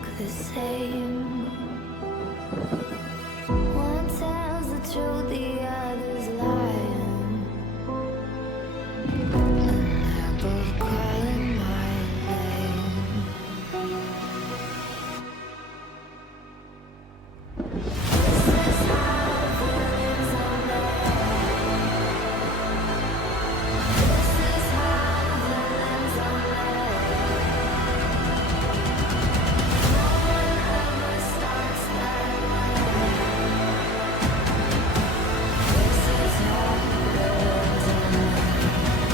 look the same. One tells the truth, the other's lying. And they're both calling my name. This is how feelings are made. This is how feelings are made. No one ever starts that way. This is how feelings are made. Feelings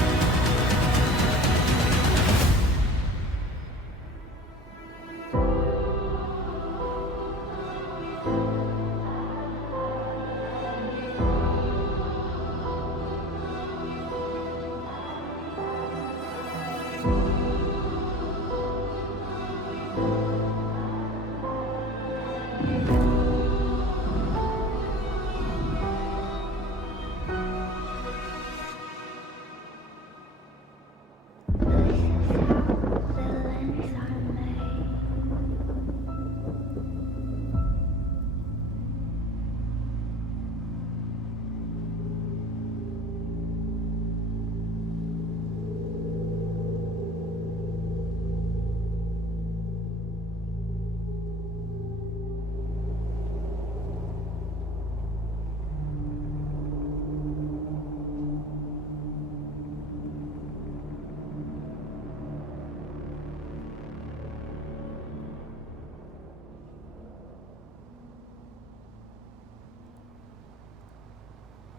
are made.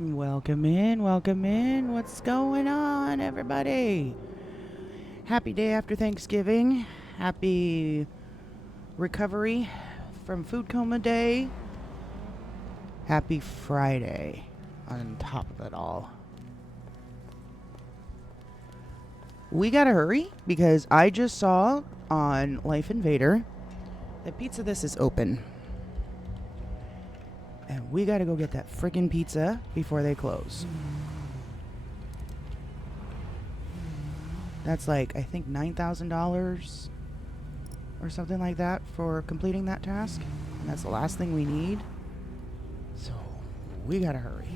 Welcome in, welcome in. What's going on, everybody? Happy day after Thanksgiving. Happy recovery from food coma day. Happy Friday on top of it all. We gotta hurry because I just saw on Life Invader that Pizza This is open. And we gotta go get that friggin' pizza before they close. That's like, I think, $9,000 or something like that for completing that task. And that's the last thing we need. So, we gotta hurry.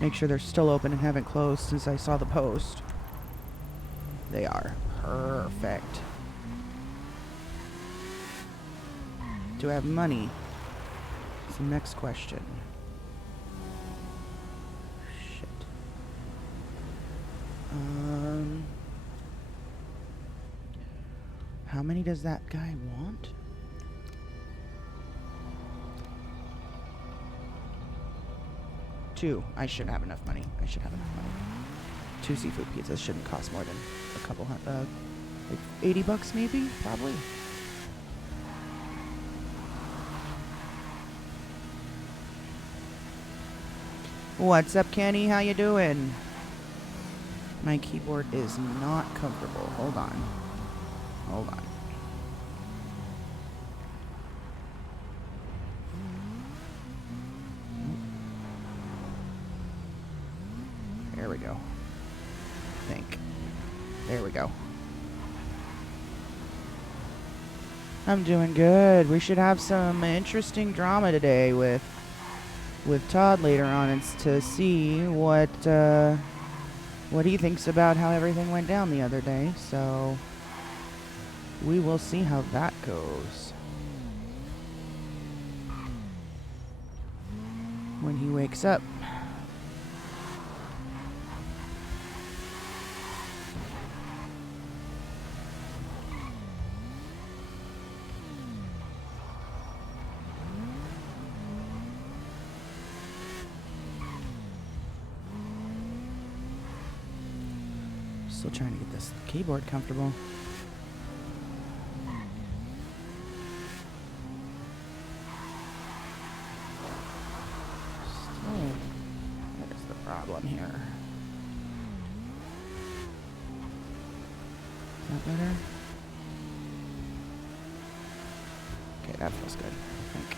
Make sure they're still open and haven't closed since I saw the post. They are. Perfect. Do I have money? That's the next question. Shit. How many does that guy want? Two. I should have enough money. I should have enough money. 2 seafood pizzas shouldn't cost more than a couple hundred, like $80 maybe, probably. What's up, Kenny? How you doing? My keyboard is not comfortable. Hold on. Hold on. There we go. I think. There we go. I'm doing good. We should have some interesting drama today with Todd later on. It's to see what he thinks about how everything went down the other day. So we will see how that goes when he wakes up. Still trying to get this keyboard comfortable. Still, what is the problem here? Is that better? Okay, that feels good, I think.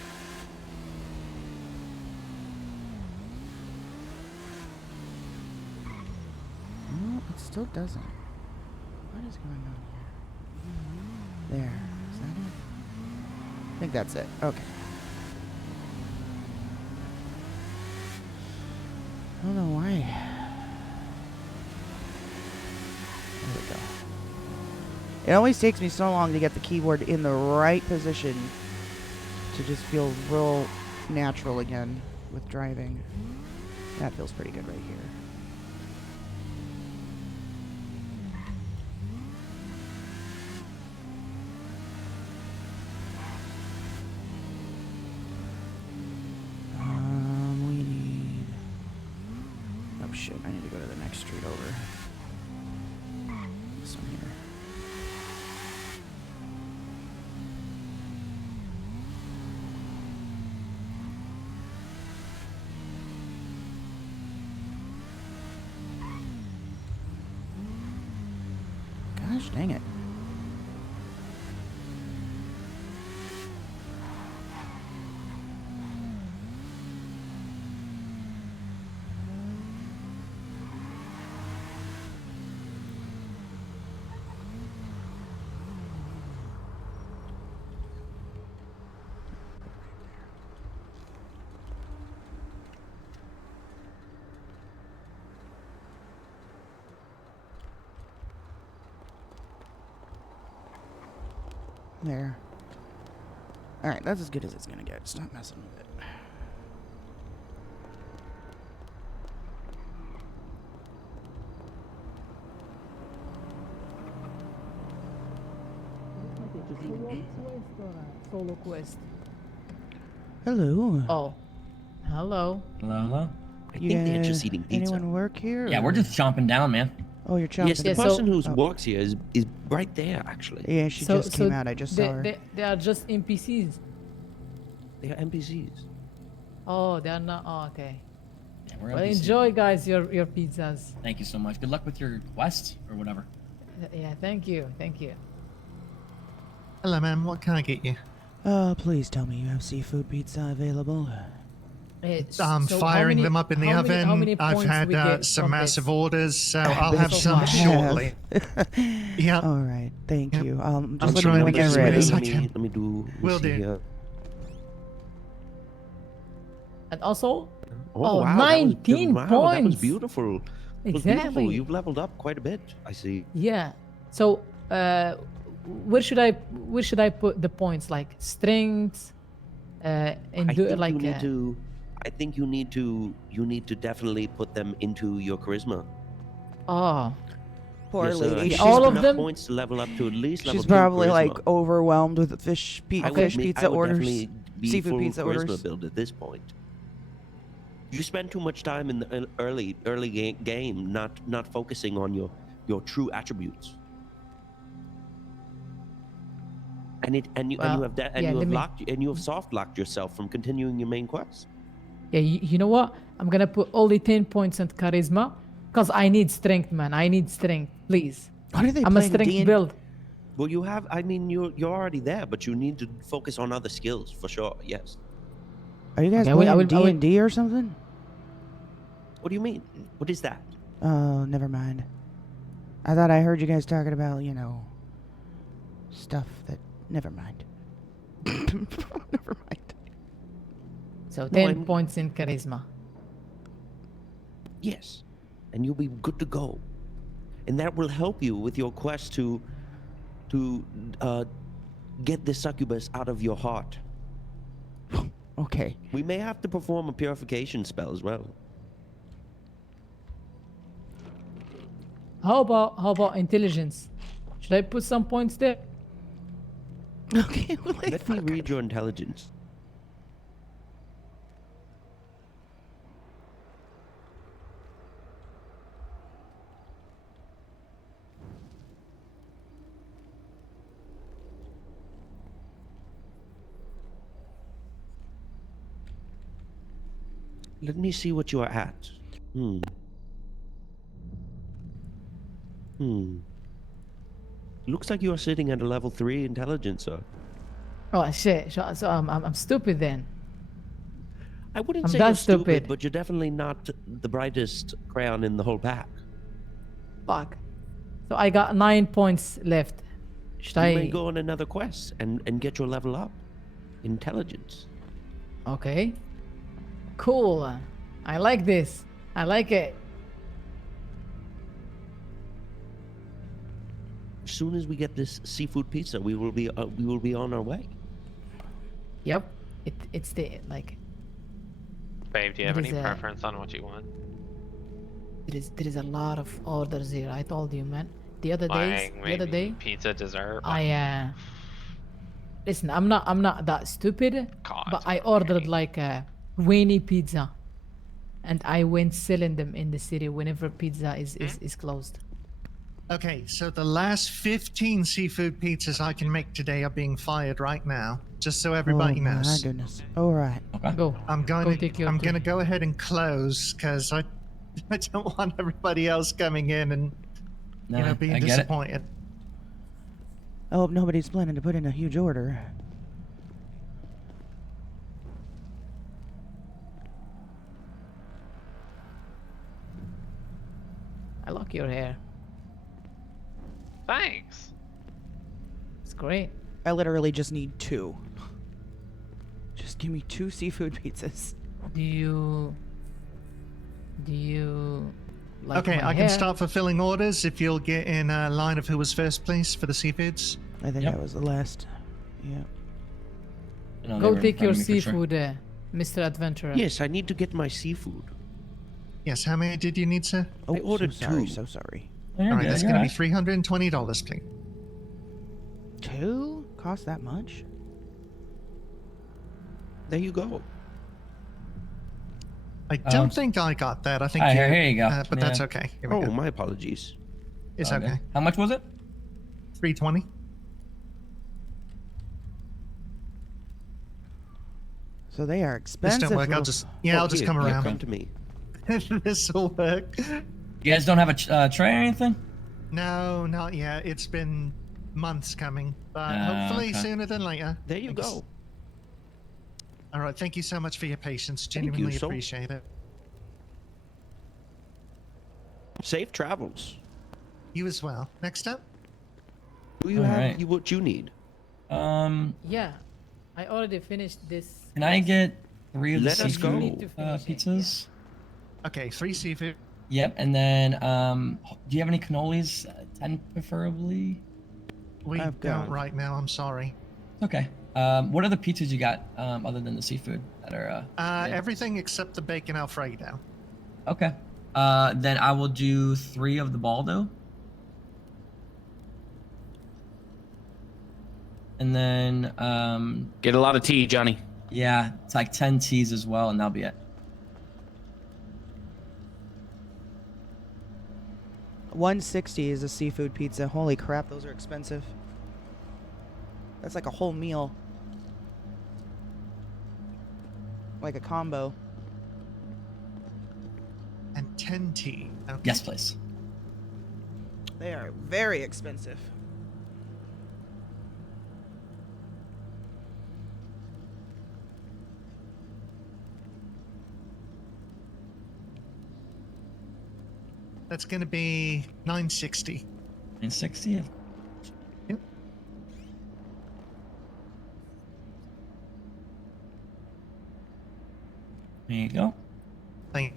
No, it still doesn't. is going on here? There. Is that it? I think that's it. Okay. I don't know why. There we go. It always takes me so long to get the keyboard in the right position to just feel real natural again with driving. That feels pretty good right here. We need... Oh shit, I need to go to the next street over. This one here. Gosh dang it. There. Alright, that's as good as it's gonna get. Stop messing with it. Solo quest. Hello. Oh. Hello. Hello, hello. I think they're just eating pizza. Anyone work here? Yeah, or- we're just chomping down, man. Oh, you're chomping. Yes, the Yeah, so- person who Oh. works here is right there, actually. Yeah, she just came out. I just saw her. They are just NPCs. They are NPCs. Oh, they are not. Oh, okay. Yeah, we're Well, NPC. enjoy, guys, your pizzas. Thank you so much. Good luck with your quest or whatever. Yeah, thank you. Thank you. Hello, ma'am. What can I get you? Please tell me you have seafood pizza available. I'm So firing them up in the how oven. many I've points had we get some from massive this? orders, so I'll have so some much. shortly. Yep. All right, thank Yep. you. Just I'm let me trying know to when get you're as many ready. as I Let me, can. let me do. let me Will see do. here. And also, Oh, Oh, wow, 19 that was points. beautiful. It was Exactly. beautiful. You've leveled up quite a bit, I see. yeah. So, where should I put the points? Like strength, and I do think like. you need to. I think you need to definitely put them into your charisma. Oh, Poor Yes, lady. you She's, all need of enough them? points to level up to at least level she's 2 probably charisma. like overwhelmed with fish, I would fish me- pizza I would orders. definitely be seafood full pizza charisma orders. build at this point. You spend too much time in the early game not focusing on your true attributes. And you Well, have that and yeah, you let have me- locked and you have soft locked yourself from continuing your main quest. yeah. You know what? I'm gonna put only 10 points on charisma, cause I need strength, man. I need strength, please. What are they I'm a playing? strength D&D? build. Well, you have. I mean, you're already there, but you need to focus on other skills for sure. Yes. Are you guys Okay, I will- I playing will- D&D or something? What do you mean? What is that? Oh, never mind. I thought I heard you guys talking about, stuff that... Never mind. Never mind. So No, 10 I'm- points in charisma. Yes, and you'll be good to go, and that will help you with your quest to get the succubus out of your heart. Okay. We may have to perform a purification spell as well. How about intelligence? Should I put some points there? Okay, well, Let me read your intelligence. Let me see what you are at. Looks like you are sitting at a level 3 intelligence, sir. Oh shit! So I'm stupid then. I wouldn't I'm say that you're stupid, stupid. but you're definitely not the brightest crayon in the whole pack. Fuck. So I got 9 points left. Should You I? may go on another quest and get your level up. Intelligence. Okay. Cool. I like this. I like it. As soon as we get this seafood pizza, we will be on our way. Yep. It's the like. Babe, do you have It any is a- preference on what you want? There is a lot of orders here. I told you, man. The other Like day, maybe pizza, dessert. I listen. I'm not that stupid, God, but I ordered okay. like a 20 pizza, and I went selling them in the city whenever pizza is closed. Okay, so the last 15 seafood pizzas I can make today are being fired right now, just so everybody oh my knows. goodness. All right. Okay. Go. I'm Go going take to your I'm two. going to go ahead and close cuz I don't want everybody else coming in and No, being I get it. disappointed. I hope nobody's planning to put in a huge order. I like your hair. Thanks. It's great. I literally just need 2. Just give me 2 seafood pizzas. Do you like Okay, my I hair? can start fulfilling orders if you'll get in line of who was first, please, for the seafoods. I think Yep. that was the last. Yeah. You know, they Go were in take front your of me for sure. seafood, Mr. Adventurer. Yes, I need to get my seafood. Yes, how many did you need, sir? Oh, ordered so sorry, 2. so sorry. Oh, you're All right, good, that's you're going to be all right. $320, please. 2? Cost that much? There you go. I don't think I got that. I think Ah, here you go. but that's Yeah. okay. Here we Oh, go. my apologies. It's Okay. okay. How much was it? 320. So they are This expensive. don't work. I'll little- just Oh, I'll just here, come here, around. Come to me. This will work. You guys don't have a tray or anything? No, not yet. It's been months coming, but Ah, hopefully okay. sooner than later. There you Thanks. go. All right. Thank you so much for your patience. Thank you Genuinely so- appreciate it. Safe travels. You as well. Next up. Do you All have right. what you need? Yeah, I already finished this. Can I get 3 of the Let us seafood go. You need to finish it, pizzas? Okay, 3 seafood. Yep, and then do you have any cannolis? 10 preferably. We I've don't got- right now. I'm sorry. Okay. What other pizzas you got other than the seafood that are? Yeah. Everything except the bacon Alfredo. Okay. Then I will do 3 of the baldo. And then Get a lot of tea, Johnny. yeah, it's like 10 teas as well, and that'll be it. $160 is a seafood pizza. Holy crap, those are expensive. That's like a whole meal. Like a combo. And 10 tea. Okay. Yes, please. They are very expensive. That's going to be 960. 960. Yep. There you go. Thank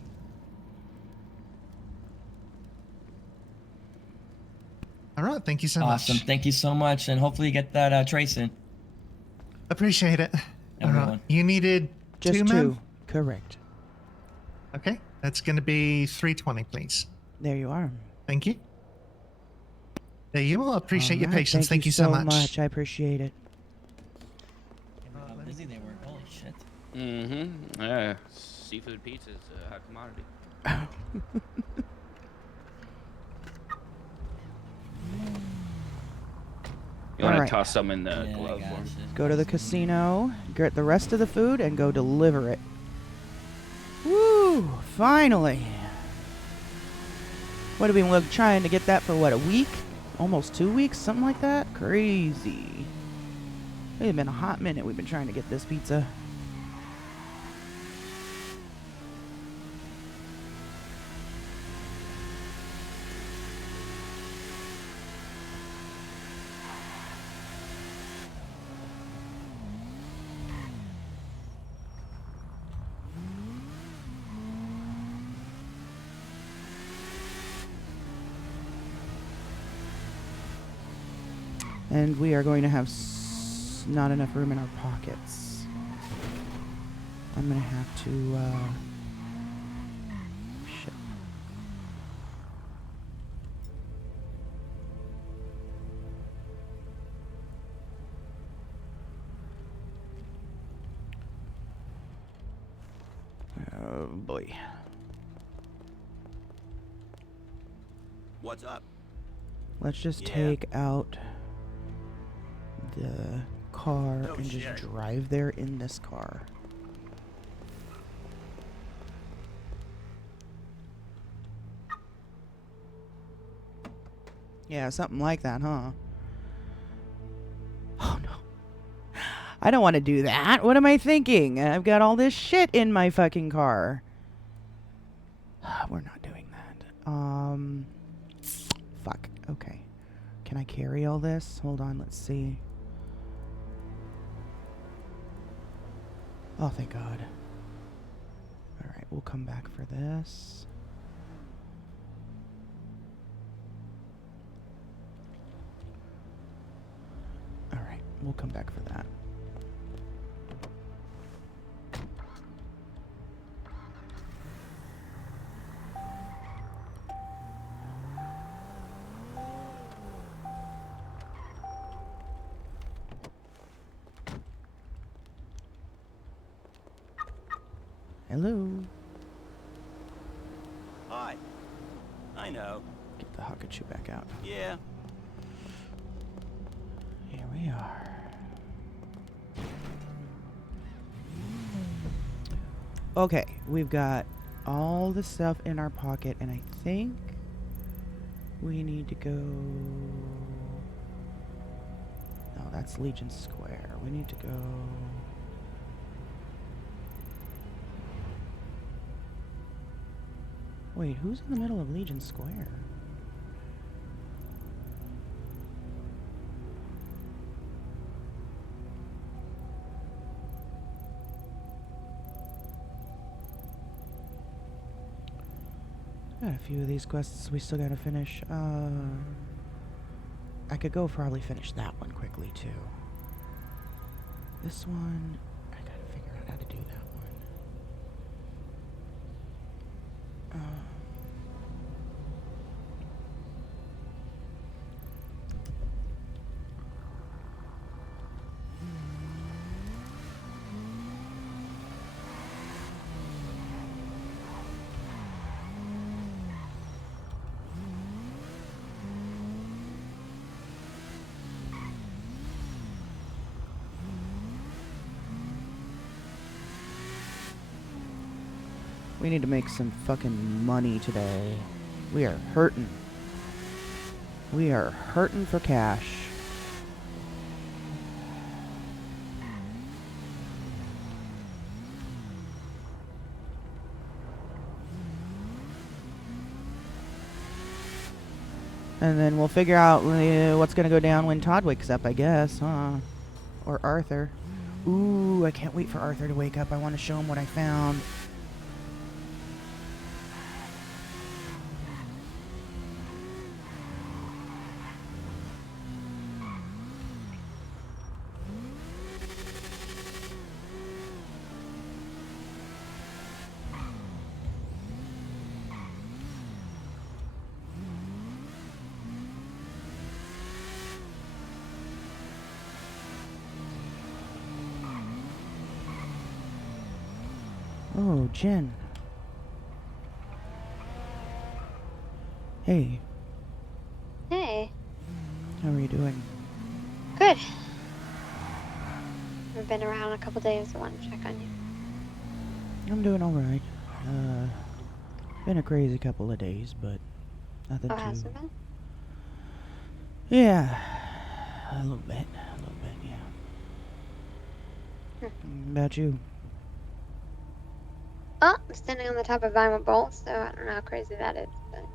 All right. Thank you so Awesome. much. Thank you so much, and hopefully you get that tray soon. Appreciate it. Have a All good right. one. You needed Just 2, 2. ma'am? Correct. Okay. That's going to be 320, please. There you are. Thank you. There you are. Appreciate your All right, patience. Thank you so much. I appreciate it. How busy they were. Holy shit. Mm-hmm. Yeah. Seafood pizza is a hot commodity. You want Alright. to toss some in the Yeah, glove for gotcha. me? Go to the casino, get the rest of the food, and go deliver it. Woo! Finally! What have we been trying to get that for what, a week? Almost 2 weeks? Something like that? Crazy. It's been a hot minute we've been trying to get this pizza. And we are going to have not enough room in our pockets. I'm going to have to, shit. Oh, boy. What's up? Let's just Yeah. take out the car No and shit. just drive there in this car. Yeah, something like that, huh? Oh no. I don't want to do that. What am I thinking? I've got all this shit in my fucking car. We're not doing that. Fuck. Okay. Can I carry all this? Hold on, let's see. Oh, thank God. Alright, we'll come back for this. Alright, we'll come back for that. Hello. Hi. I know. Get the Hakachu back out. Yeah. Here we are. Okay, we've got all the stuff in our pocket, and I think we need to go... No, that's Legion Square. We need to go... Wait, who's in the middle of Legion Square? Got a few of these quests we still gotta finish. I could go probably finish that one quickly too. This one, I gotta figure out how to do that one. We need to make some fucking money today. We are hurting. We are hurting for cash. And then we'll figure out what's gonna go down when Todd wakes up, I guess, huh? Or Arthur. Ooh, I can't wait for Arthur to wake up. I want to show him what I found. Oh, Jen. Hey, Hey, how are you doing? good. I've been around a couple days. I wanted to check on you. I'm doing alright. Been a crazy couple of days, but nothing Oh, has too... it been? Yeah, a little bit, yeah. About you? Oh, I'm standing on the top of Vinyl Bowl, so I don't know how crazy that is, but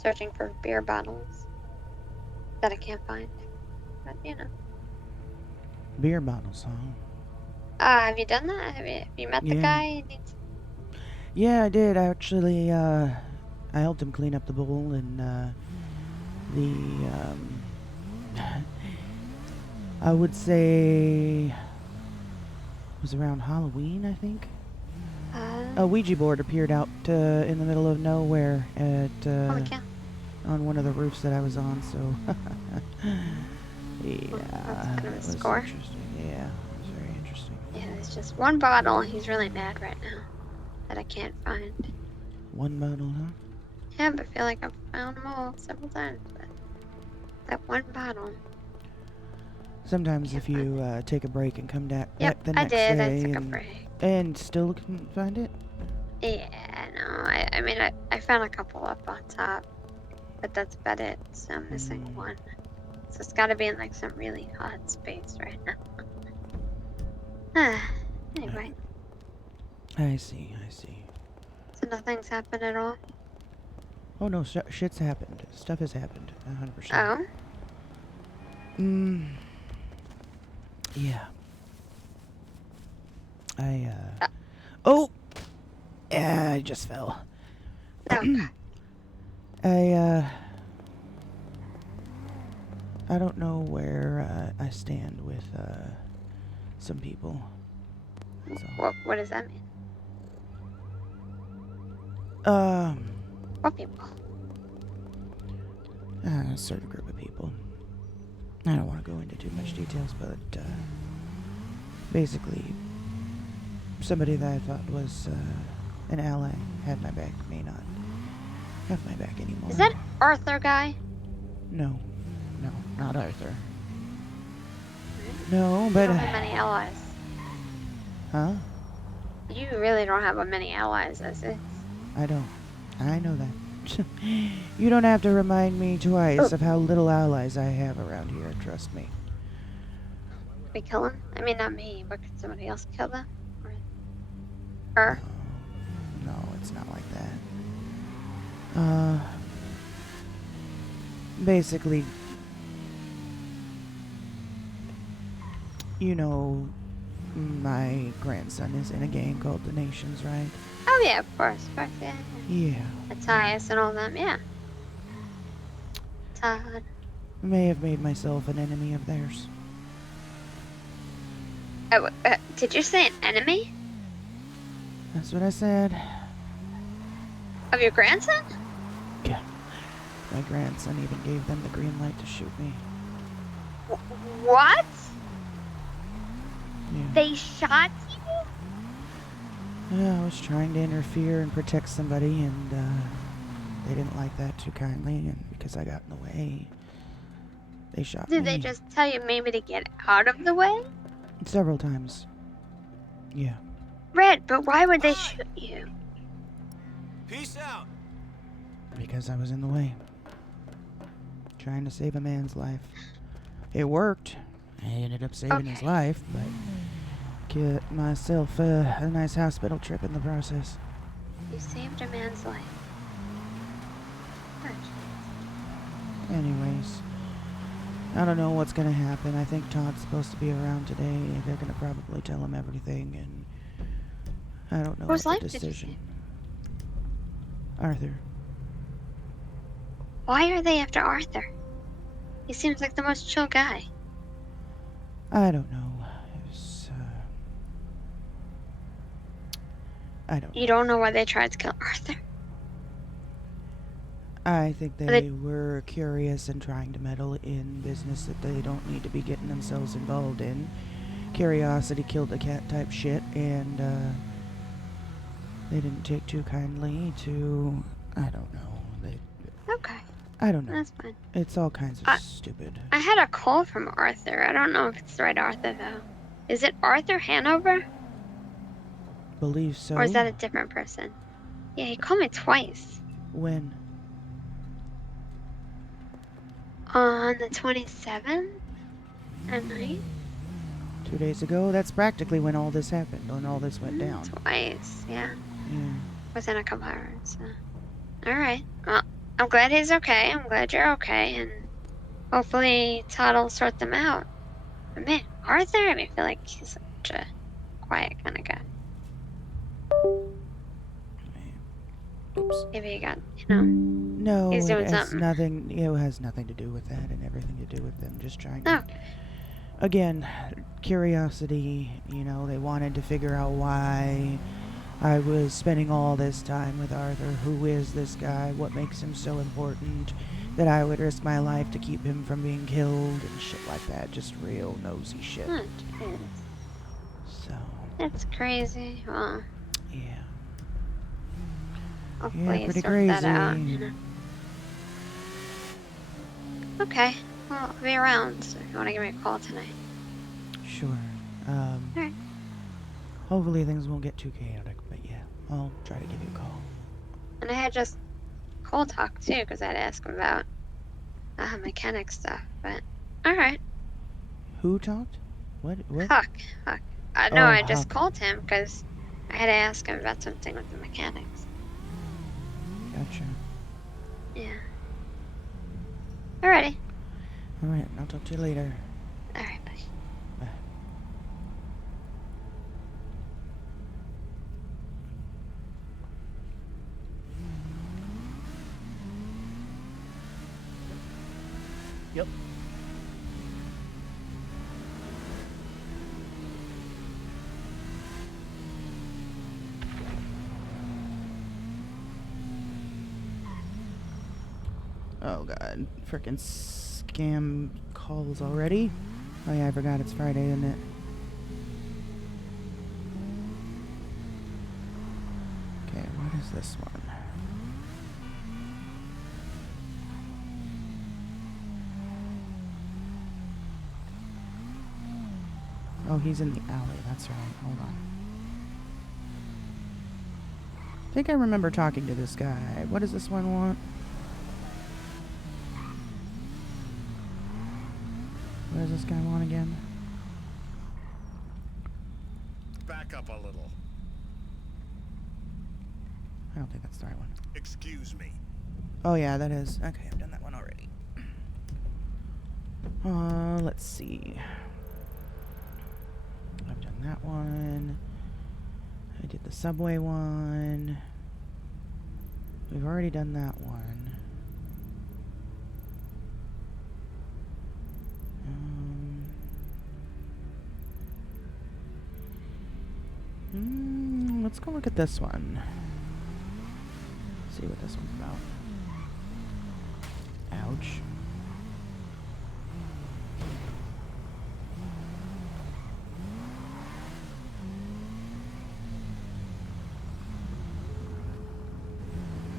searching for beer bottles that I can't find. But, you know. Beer bottles, huh? Have you done that? Have you met the Yeah. guy? He needs... Yeah, I did, actually, I helped him clean up the bowl, and, I would say it was around Halloween, I think. A Ouija board appeared out in the middle of nowhere at Holy cow. on one of the roofs that I was on. So yeah, that's kind of a it was score. interesting. Yeah, it was very interesting. Yeah, there's just one bottle. He's really mad right now that I can't find. One bottle, huh? Yeah, but I feel like I've found them all several times. But that one bottle. Sometimes Can't if you take a break and come back Yep, the I next did. day I took a and, break. and still couldn't find it. Yeah, no. I mean, I found a couple up on top, but that's about it. So I'm missing one. So it's got to be in like some really hot space right now. Anyway, I see. I see. so nothing's happened at all. Oh no, shit's happened. Stuff has happened. 100%. Oh, Yeah. Oh! Yeah, I just fell. okay. I don't know where I stand with some people. So. What does that mean? What people? A certain group of people. I don't want to go into too much details, but basically, somebody that I thought was an ally had my back, may not have my back anymore. Is that Arthur guy? No, not Arthur. No, You but don't have many allies. huh? You really don't have many allies, is it? I don't. I know that. You don't have to remind me twice of how little allies I have around here. Trust me. We kill him? I mean, not me, but could somebody else kill them? Or her? No, it's not like that. Basically, you know, my grandson is in a gang called the Nations, right? Oh yeah, of course, yeah. Yeah. Matthias and all them, yeah. Todd. May have made myself an enemy of theirs. Oh, did you say an enemy? That's what I said. Of your grandson? Yeah. My grandson even gave them the green light to shoot me. What? Yeah. They shot you? Yeah, I was trying to interfere and protect somebody, and they didn't like that too kindly, and because I got in the way, they shot me. Did they just tell you maybe to get out of the way? Several times. Yeah. Red, but why would they shoot you? Peace out. Because I was in the way. Trying to save a man's life. It worked. I ended up saving his life, but get myself a nice hospital trip in the process. You saved a man's life. Anyways, I don't know what's gonna happen. I think Todd's supposed to be around today. They're gonna probably tell him everything, and I don't know Whose what life the did you decision. Arthur. Why are they after Arthur? He seems like the most chill guy. I don't know. It was, I don't know. You don't know why they tried to kill Arthur? I think they were curious and trying to meddle in business that they don't need to be getting themselves involved in. Curiosity killed the cat type shit, and they didn't take too kindly to, I don't know. Okay. I don't know. That's fine. It's all kinds of stupid. I had a call from Arthur. I don't know if it's the right Arthur, though. Is it Arthur Hanover? Believe so. Or is that a different person? Yeah, he called me twice. When? On the 27th? At night? 2 days ago? That's practically when all this happened, when all this went down. Twice, yeah. Yeah. Within a couple hours, so. Alright. Well, I'm glad he's okay. I'm glad you're okay. And hopefully Todd will sort them out. But man, Arthur, I mean, I feel like he's such a quiet kind of guy. Oops. Maybe he got, you know. No, He's it doing has something. nothing. It has nothing to do with that, and everything to do with them just trying to again, curiosity, you know, they wanted to figure out why I was spending all this time with Arthur. Who is this guy? What makes him so important that I would risk my life to keep him from being killed and shit like that. Just real nosy shit. Jeez. So, That's crazy. Well, yeah. hopefully you pretty sort that out. crazy. You know. Okay. Well, I'll be around. So if you want to give me a call tonight. Sure. Alright. Hopefully things won't get too chaotic, but yeah, I'll try to give you a call. And I had just cold talk too, because I had to ask him about mechanic stuff. But alright. Who talked? What? Huck. No, Oh, I just Huck. called him because I had to ask him about something with the mechanics. Gotcha. Yeah. Alrighty. Alright, I'll talk to you later. Alright, bye. Bye. Yep. Oh god, frickin' scam calls already. Oh yeah, I forgot it's Friday, isn't it? Okay, what is this one? Oh, he's in the alley, that's right. Hold on. I think I remember talking to this guy. What does this one want? What does this guy want again? Back up a little. I don't think that's the right one. Excuse me. Oh yeah, that is. Okay, I've done that one already. Let's see. I've done that one. I did the subway one. We've already done that one. Let's go look at this one. See what this one's about. Ouch.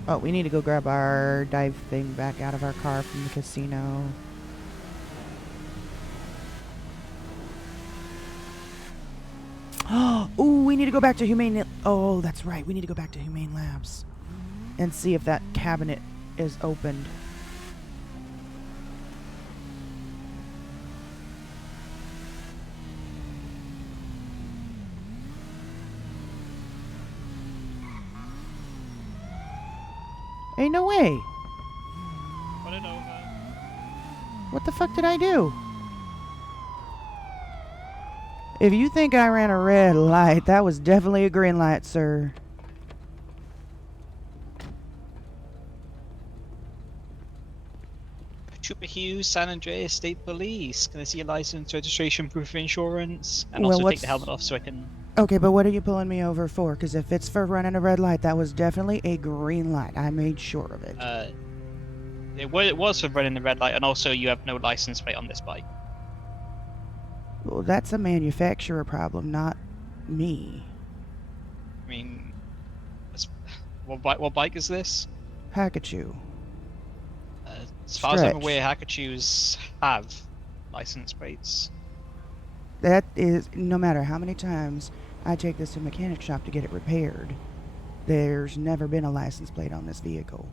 Oh, we need to go grab our dive thing back out of our car from the casino. Ooh, we need to go back to Humane. Oh, that's right. We need to go back to Humane Labs and see if that cabinet is opened. Ain't no way. Put it over. What the fuck did I do? If you think I ran a red light, that was definitely a green light, sir. Trooper Hughes, San Andreas State Police. Can I see your license, registration, proof of insurance? And Well, also take what's- the helmet off so I can... Okay, but what are you pulling me over for? Because if it's for running a red light, that was definitely a green light. I made sure of it. It was for running the red light, and also you have no license plate on this bike. Well, that's a manufacturer problem, not me. I mean, what bike is this? Hakachu. As far as I'm Stretch. aware, Hakachus have license plates. That is, no matter how many times I take this to a mechanic shop to get it repaired, there's never been a license plate on this vehicle.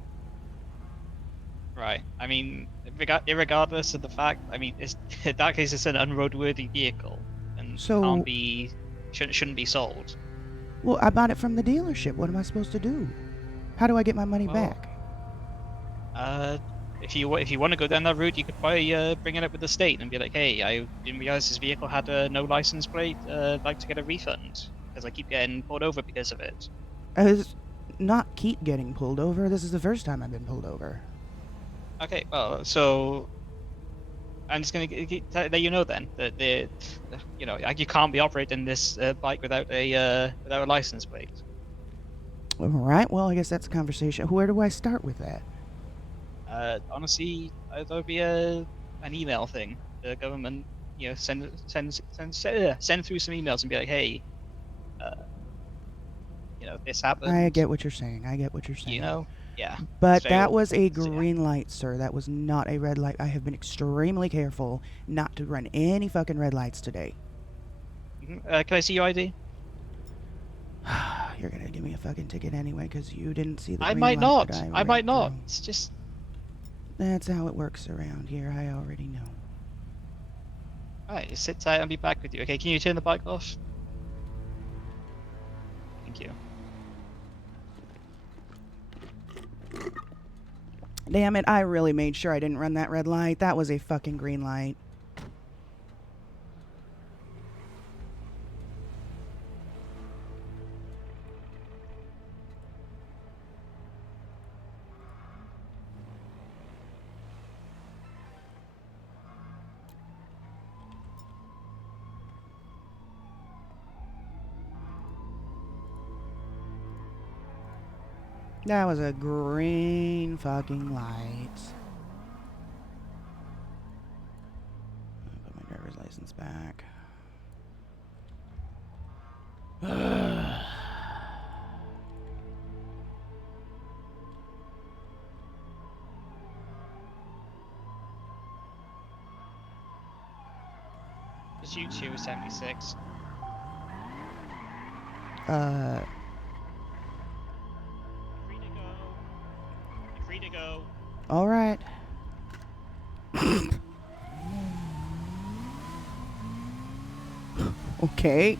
Right. I mean, irregardless of the fact, I mean, in that case, it's an unroadworthy vehicle, and So- can't be, shouldn't be sold. Well, I bought it from the dealership. What am I supposed to do? How do I get my money Well, back? If you want to go down that route, you could probably bring it up with the state and be like, hey, I didn't realize this vehicle had no license plate. I'd like to get a refund because I keep getting pulled over because of it. I not keep getting pulled over. This is the first time I've been pulled over. Okay, well, so I'm just gonna let you know then that you know, like, you can't be operating this bike without a license plate. All right. Well, I guess that's a conversation. Where do I start with that? Honestly, that would be an email thing. The government, you know, send through some emails and be like, hey, uh, you know, this happened. I get what you're saying. I get what you're saying. You know, yeah. But So, that was a so, yeah. green light, sir. That was not a red light. I have been extremely careful not to run any fucking red lights today. Can I see your ID? You're gonna give me a fucking ticket anyway because you didn't see the I green might light not. that I might ran not. through. It's just. That's how it works around here. I already know. Alright, sit tight. I'll be back with you. Okay, can you turn the bike off? Thank you. Damn it, I really made sure I didn't run that red light. That was a fucking green light. That was a green fucking light. I'll put my driver's license back. Just you two 76. Free to go. You're free to go. All right. Okay.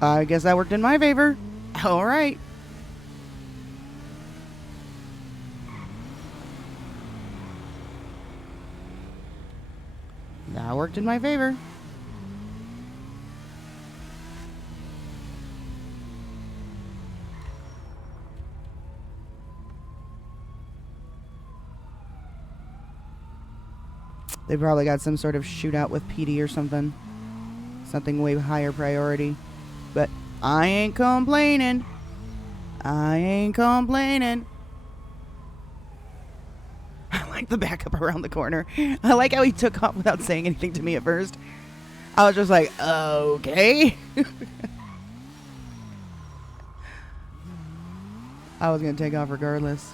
I guess that worked in my favor. All right. That worked in my favor. They probably got some sort of shootout with PD or something. Something way higher priority. But I ain't complaining. I ain't complaining. I like the backup around the corner. I like how he took off without saying anything to me at first. I was just like, okay. I was going to take off regardless.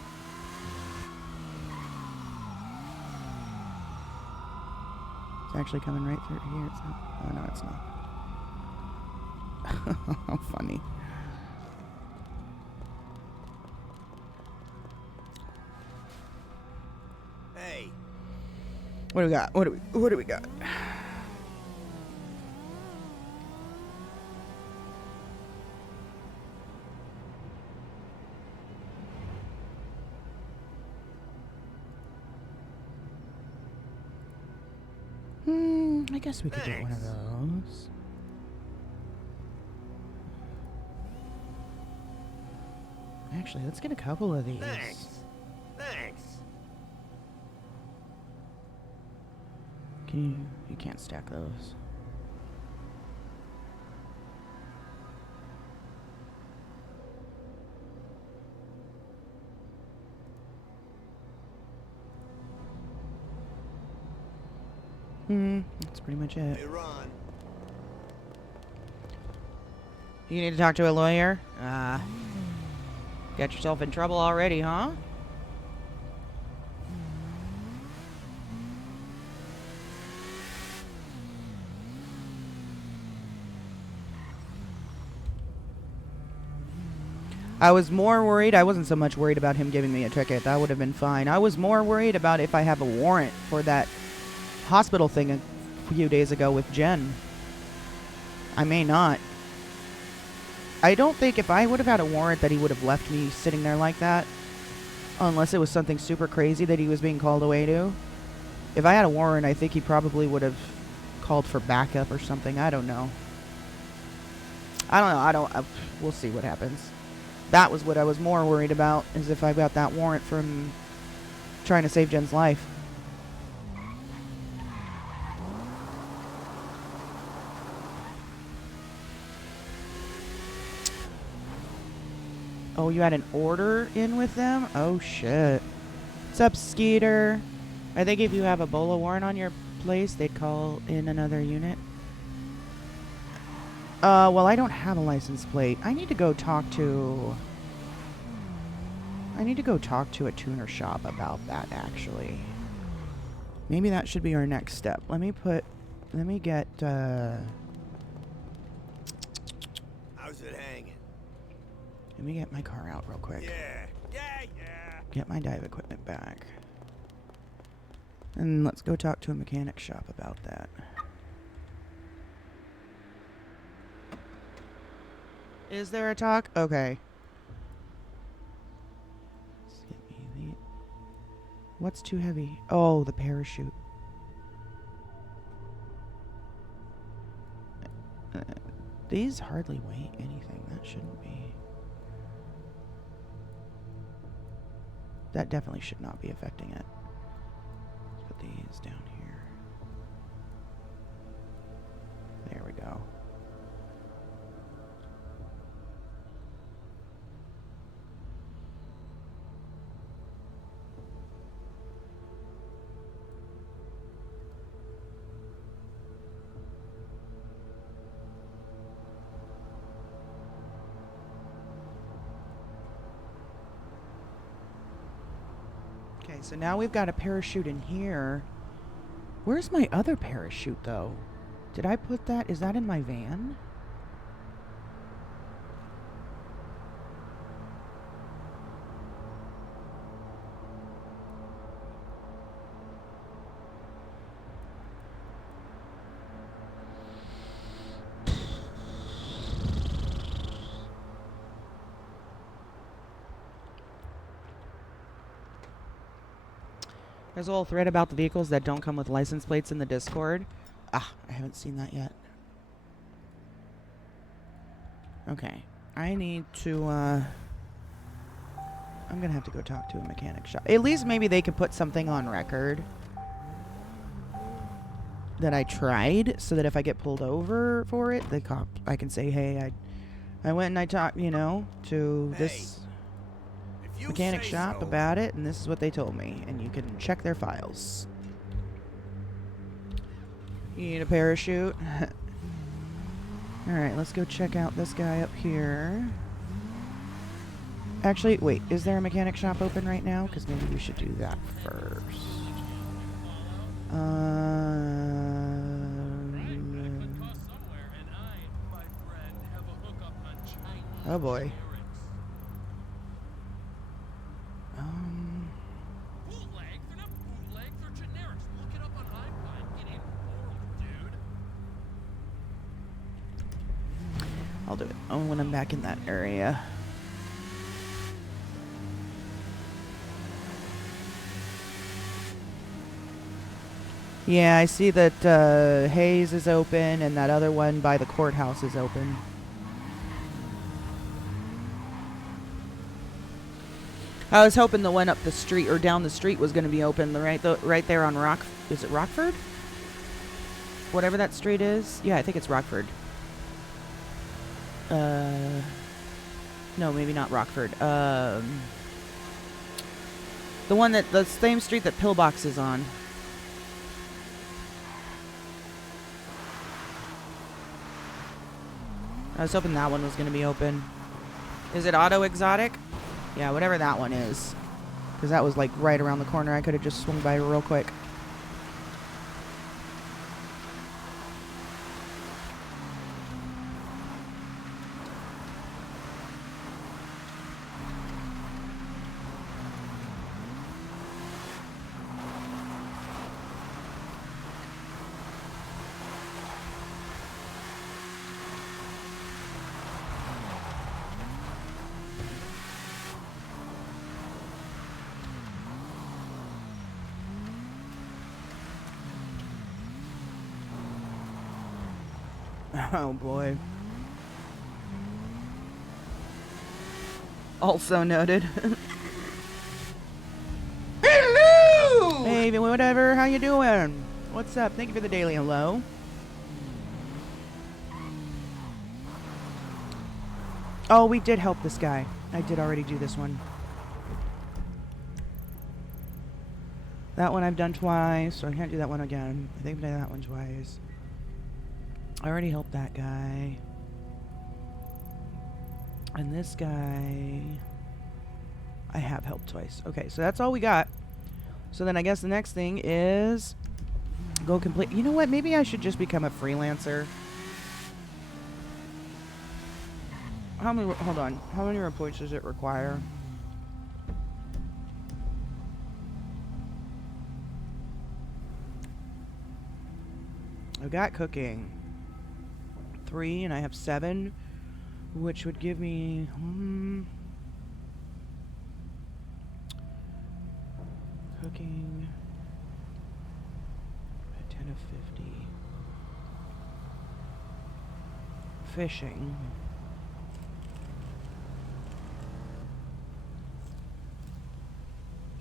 It's actually coming right through here. It's not. Oh, no, it's not. How funny. Hey. What do we got? What do we got? I guess we could get one of those. Actually, let's get a couple of these. Thanks. You can't stack those. That's pretty much it. Hey, Ron. You need to talk to a lawyer? Got yourself in trouble already, huh? I was more worried. I wasn't so much worried about him giving me a ticket. That would have been fine. I was more worried about if I have a warrant for that hospital thing a few days ago with Jen. I may not. I don't think if I would have had a warrant that he would have left me sitting there like that. Unless it was something super crazy that he was being called away to. If I had a warrant, I think he probably would have called for backup or something. I don't know. We'll see what happens. That was what I was more worried about, is if I got that warrant from trying to save Jen's life. Oh, you had an order in with them? Oh, shit. What's up, Skeeter? I think if you have a Ebola warrant on your place, they'd call in another unit. Well, I don't have a license plate. I need to go talk to a tuner shop about that, actually. Maybe that should be our next step. Let me get, How's it hanging? let me get my car out real quick. Yeah. Get my dive equipment back. And let's go talk to a mechanic shop about that. Is there a talk? Okay. What's too heavy? Oh, the parachute. These hardly weigh anything. That shouldn't be. That definitely should not be affecting it. Let's put these down here. There we go. Okay, so now we've got a parachute in here. Where's my other parachute, though? Did I put that? Is that in my van? There's a whole thread about the vehicles that don't come with license plates in the Discord. Ah, I haven't seen that yet. Okay. I need to, I'm gonna have to go talk to a mechanic shop. At least maybe they could put something on record that I tried, so that if I get pulled over for it, the cop, I can say, hey, I went and I talked, you know, to this mechanic shop about it, and this is what they told me, and you can check their files. You need a parachute? Alright, let's go check out this guy up here. Actually, wait, is there a mechanic shop open right now? Because maybe we should do that first. Oh boy. I'll do it. Oh, when I'm back in that area. Yeah, I see that Hayes is open and that other one by the courthouse is open. I was hoping the one up the street or down the street was going to be open. Right there on is it Rockford? Whatever that street is. Yeah, I think it's Rockford. No, maybe not Rockford. The same street that Pillbox is on. I was hoping that one was going to be open. Is it Auto Exotic? Yeah, whatever that one is. Because that was like right around the corner. I could have just swung by real quick. Oh boy. Also noted. Hello! Hey, whatever, how you doing? What's up? Thank you for the daily hello. Oh, we did help this guy. I did already do this one. That one I've done twice, so I can't do that one again. I think I've done that one twice. I already helped that guy. And this guy, I have helped twice. Okay, so that's all we got. So then I guess the next thing is go complete. You know what? Maybe I should just become a freelancer. How many? Hold on. How many reports does it require? I've got cooking 3, and I have 7, which would give me cooking 10 of 50, fishing.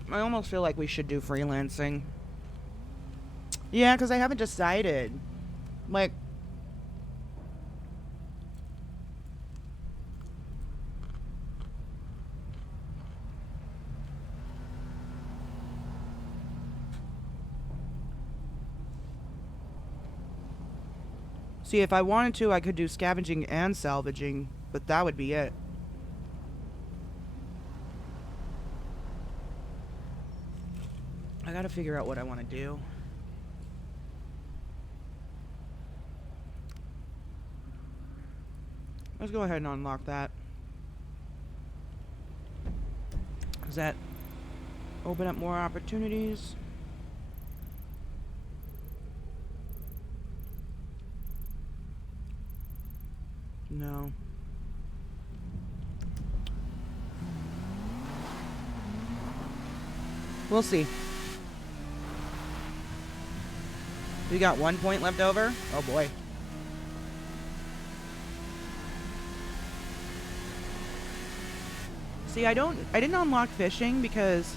I almost feel like we should do freelancing. Yeah, because I haven't decided. Like, see, if I wanted to, I could do scavenging and salvaging, but that would be it. I gotta figure out what I want to do. Let's go ahead and unlock that. Does that open up more opportunities? No. We'll see. We got 1 point left over? Oh boy. See, I didn't unlock fishing because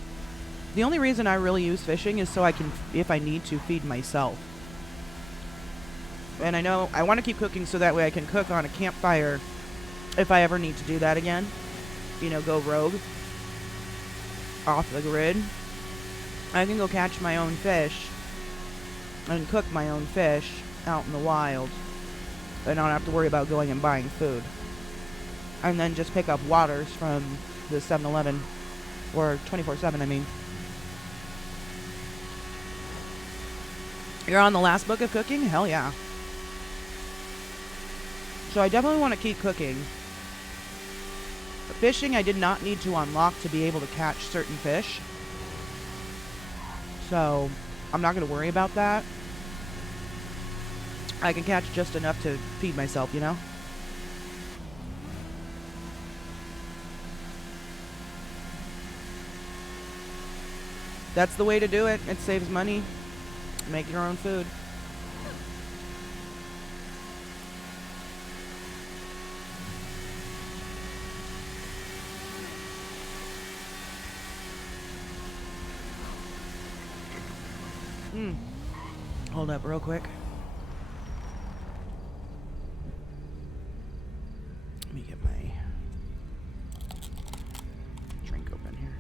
the only reason I really use fishing is so I can, if I need to, feed myself. And I know I want to keep cooking so that way I can cook on a campfire if I ever need to do that again. You know, go rogue. Off the grid. I can go catch my own fish and cook my own fish out in the wild. And not have to worry about going and buying food. And then just pick up waters from the 7-Eleven. Or 24/7, I mean. You're on the last book of cooking? Hell yeah. So I definitely want to keep cooking. But fishing I did not need to unlock to be able to catch certain fish. So I'm not going to worry about that. I can catch just enough to feed myself, you know? That's the way to do it. It saves money. Make your own food. Hold up real quick. Let me get my drink open here.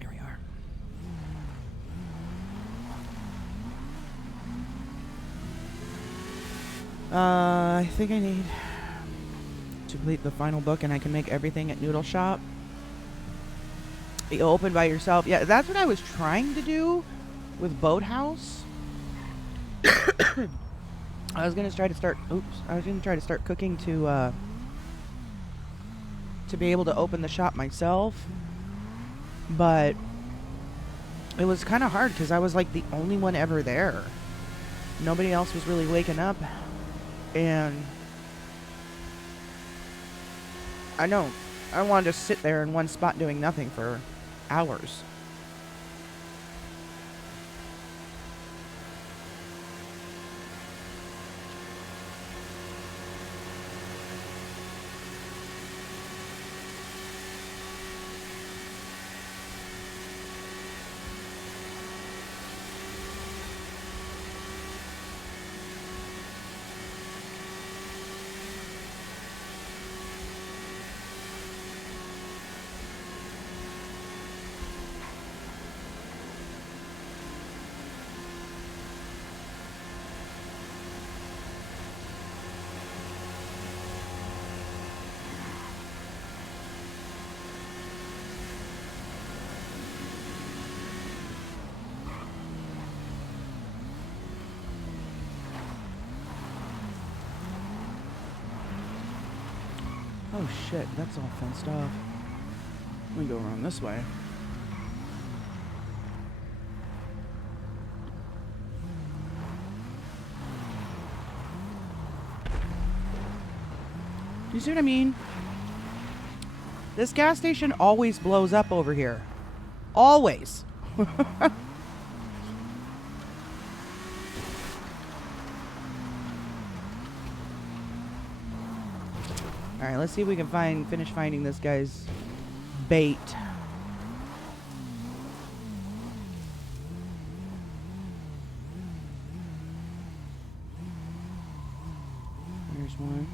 Here we are. I think I need to complete the final book and I can make everything at Noodle Shop. You open by yourself. Yeah, that's what I was trying to do with Boathouse. I was gonna try to start cooking to be able to open the shop myself. But it was kind of hard because I was like the only one ever there. Nobody else was really waking up. And I don't want to just sit there in one spot doing nothing for hours. Oh shit, that's all fenced off. Let me go around this way. Do you see what I mean? This gas station always blows up over here. Always. Alright, let's see if we can finish finding this guy's bait. There's one.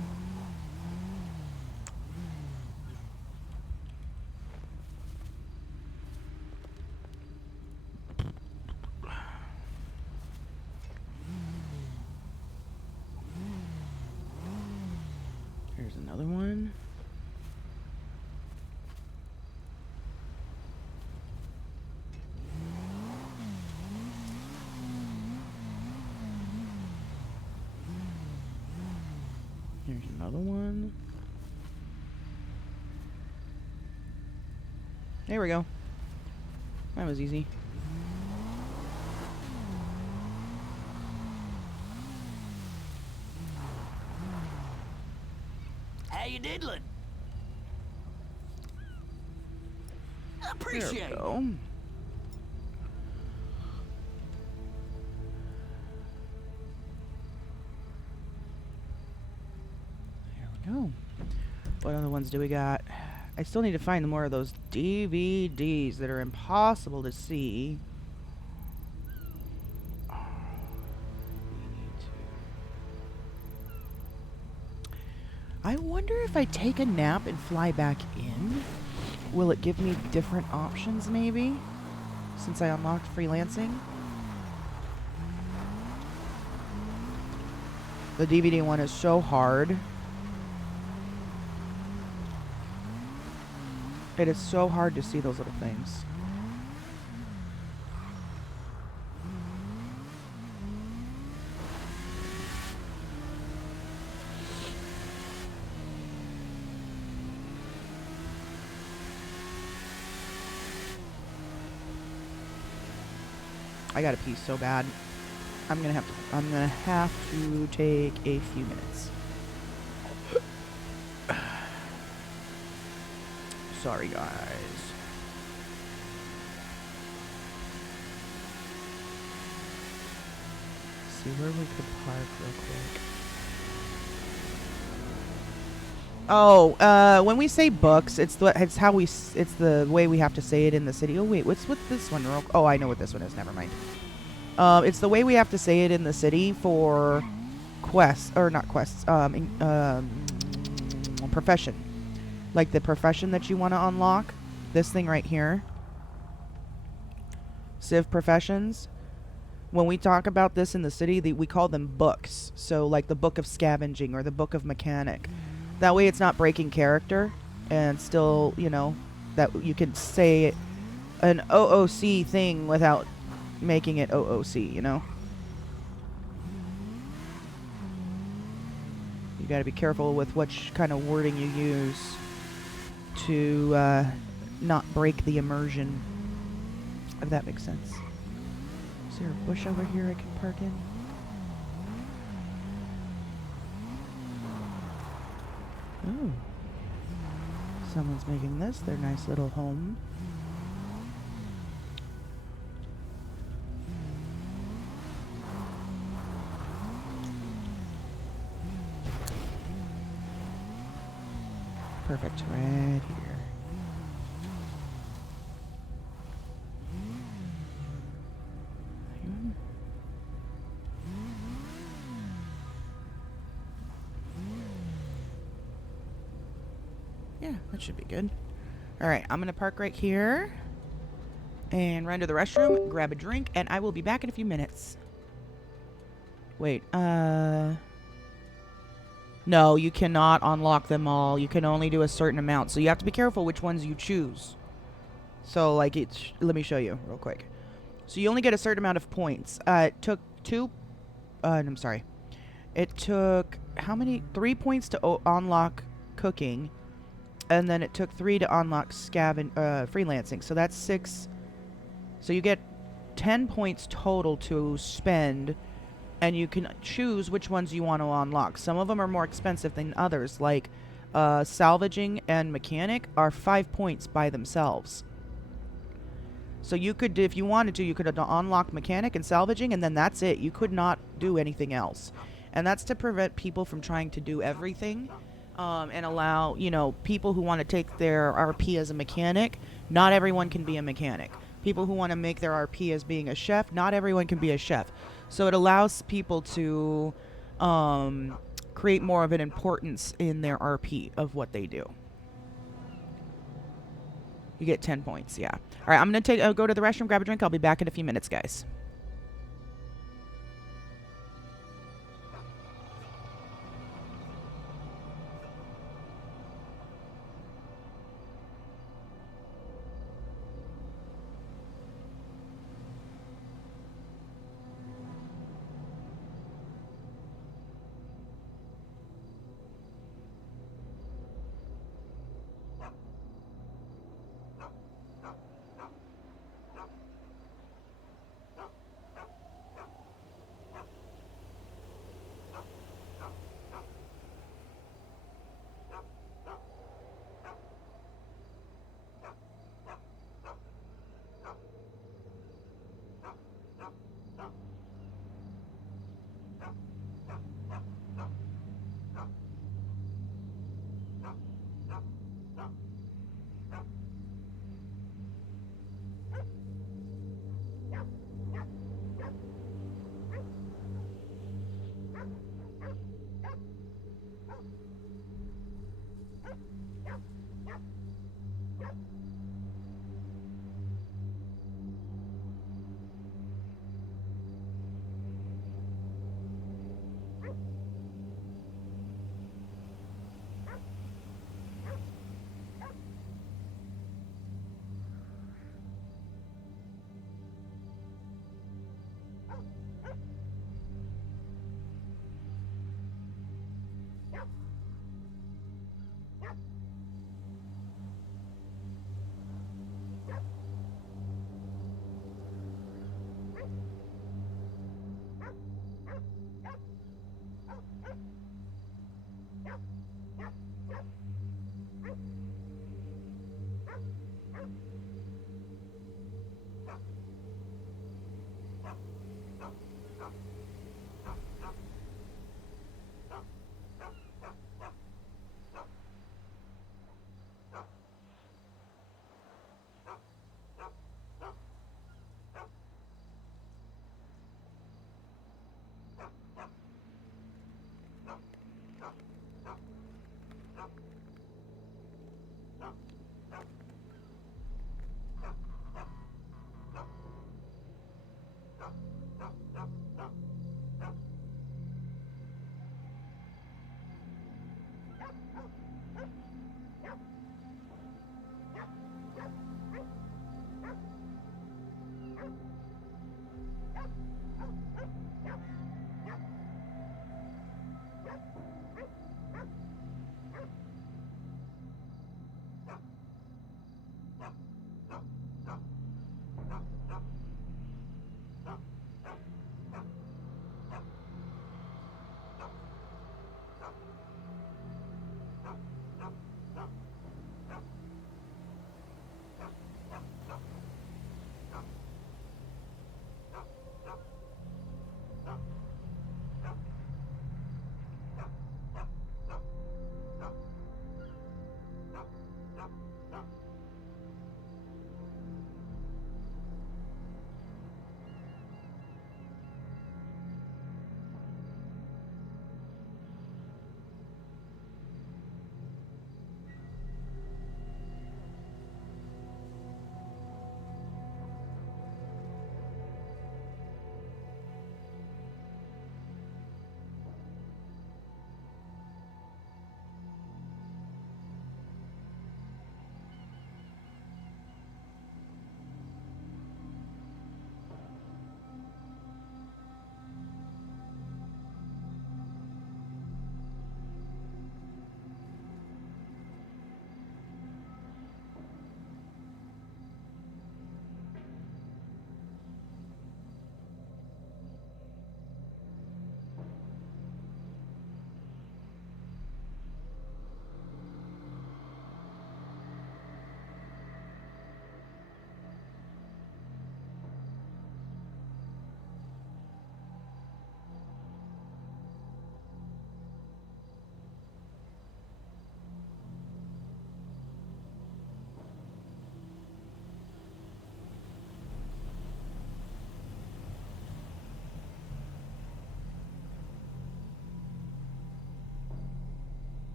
Here's another one. Here's another one. There we go. That was easy. How you diddling? There Appreciate we it. go. There we go. What other ones do we got? I still need to find more of those DVDs that are impossible to see. I wonder if I take a nap and fly back in, will it give me different options maybe? Since I unlocked freelancing? The DVD one is so hard. It is so hard to see those little things. I gotta pee so bad. I'm gonna have to take a few minutes. Sorry, guys. See where we could park real quick. Oh, when we say books, it's the way we have to say it in the city. Oh wait, what's with this one? Oh, I know what this one is. Never mind. It's the way we have to say it in the city for quests, or not quests. Profession, like the profession that you want to unlock. This thing right here. Civ professions. When we talk about this in the city, we call them books. So like the book of scavenging or the book of mechanic. That way it's not breaking character, and still, you know, that you can say an OOC thing without making it OOC, you know? You gotta be careful with which kind of wording you use to not break the immersion, if that makes sense. Is there a bush over here I can park in? Oh. Someone's making this their nice little home. Perfect, right here. Yeah, that should be good. Alright, I'm gonna park right here and run to the restroom, grab a drink, and I will be back in a few minutes. Wait, no, you cannot unlock them all. You can only do a certain amount, so you have to be careful which ones you choose. So, like, let me show you real quick. So you only get a certain amount of points. It took I'm sorry. It took, how many? 3 points to unlock cooking, and then it took 3 to unlock freelancing. So that's 6. So you get 10 points total to spend, and you can choose which ones you want to unlock. Some of them are more expensive than others, like salvaging and mechanic are 5 points by themselves. So you could, if you wanted to, you could unlock mechanic and salvaging, and then that's it. You could not do anything else. And that's to prevent people from trying to do everything, and allow, people who want to take their RP as a mechanic. Not everyone can be a mechanic. People who want to make their RP as being a chef, not everyone can be a chef. So it allows people to create more of an importance in their RP of what they do. You get 10 points, yeah. All right, I'm going to go to the restroom, grab a drink. I'll be back in a few minutes, guys.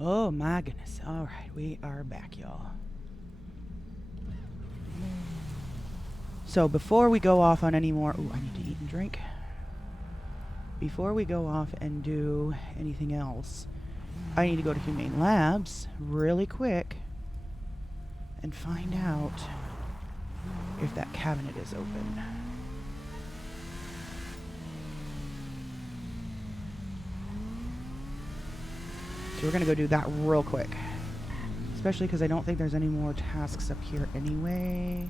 Oh my goodness. All right, we are back, y'all. So before we go off on any more... Ooh, I need to eat and drink. Before we go off and do anything else, I need to go to Humane Labs really quick and find out if that cabinet is open. So we're going to go do that real quick. Especially because I don't think there's any more tasks up here anyway.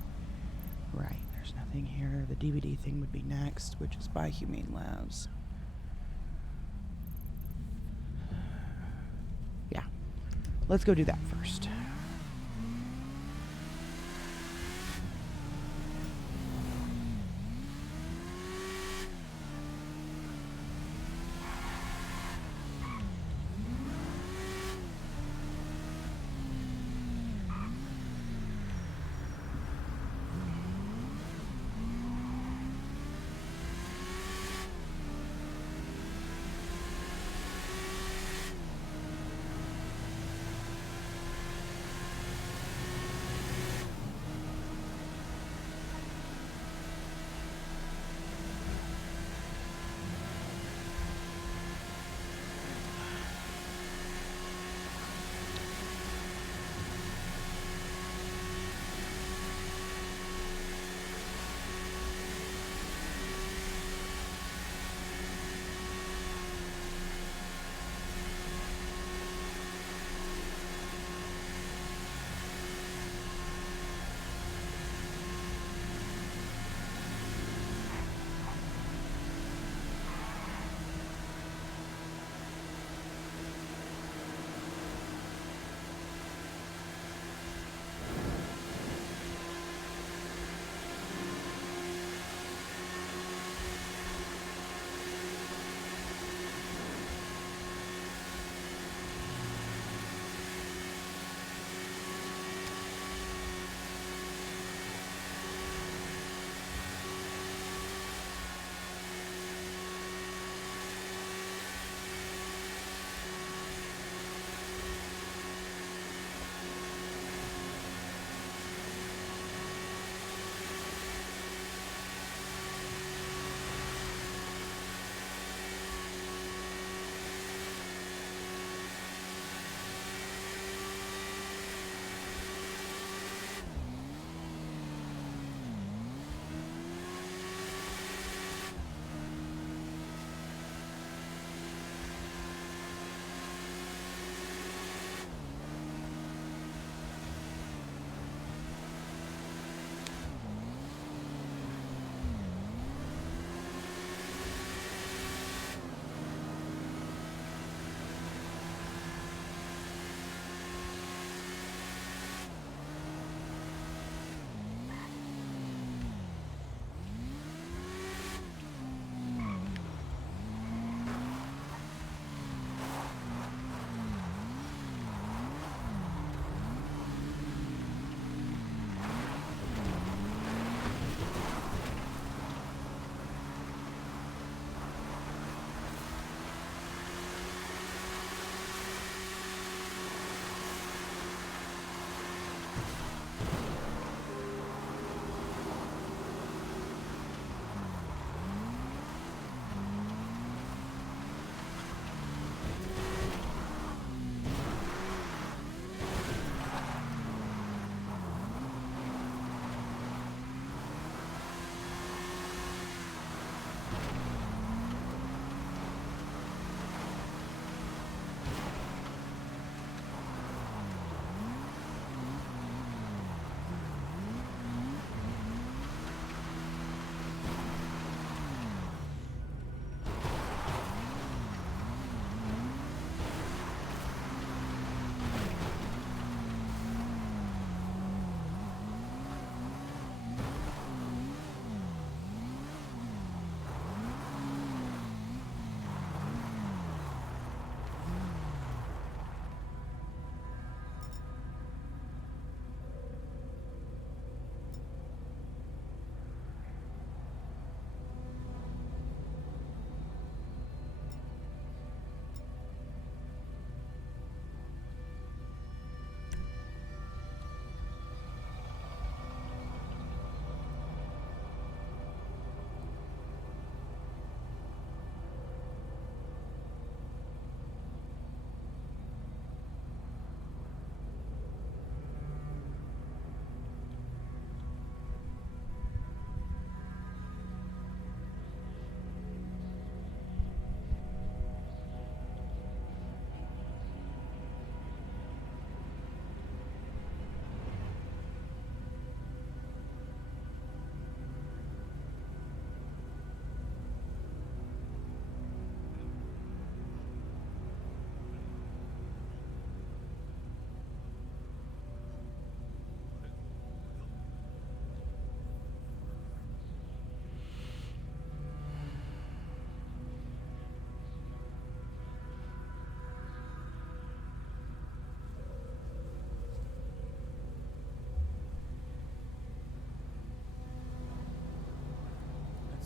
Right, there's nothing here. The DVD thing would be next, which is by Humane Labs. Yeah. Let's go do that first.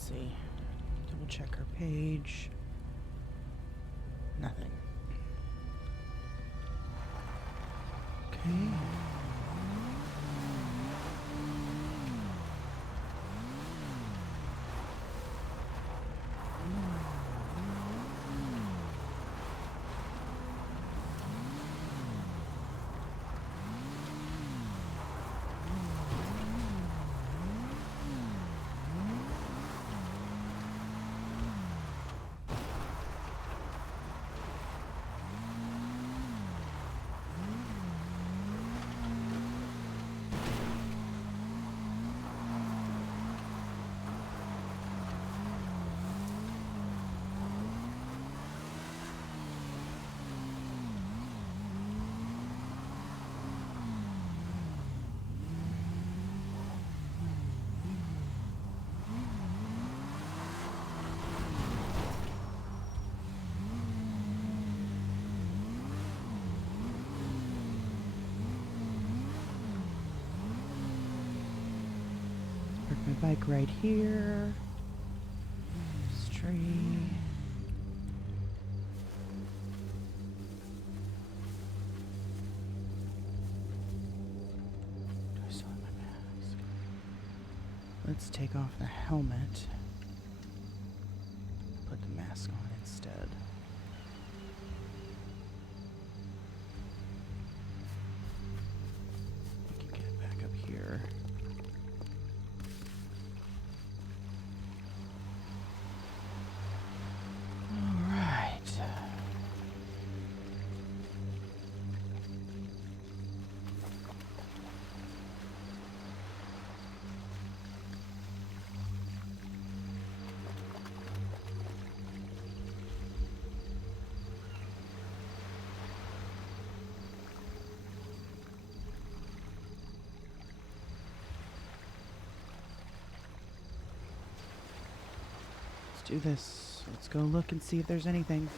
Let's see. Double check her page. Nothing. Okay. Park my bike right here. Straight. Do I still have my mask? Let's take off the helmet. Put the mask on instead. We can get back up here. Let's do this. Let's go look and see if there's anything.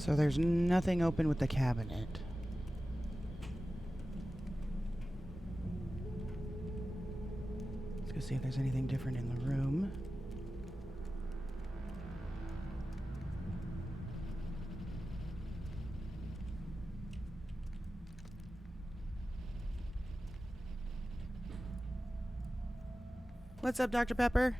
So there's nothing open with the cabinet. Let's go see if there's anything different in the room. What's up, Dr. Pepper?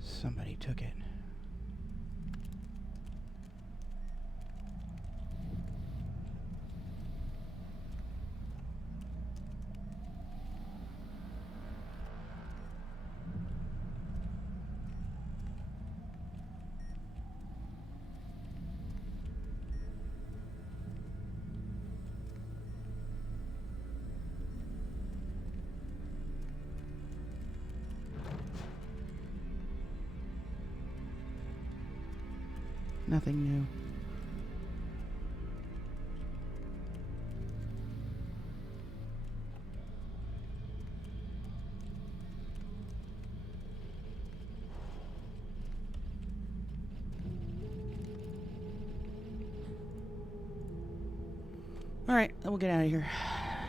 Somebody took it. Nothing new. Alright, then we'll get out of here.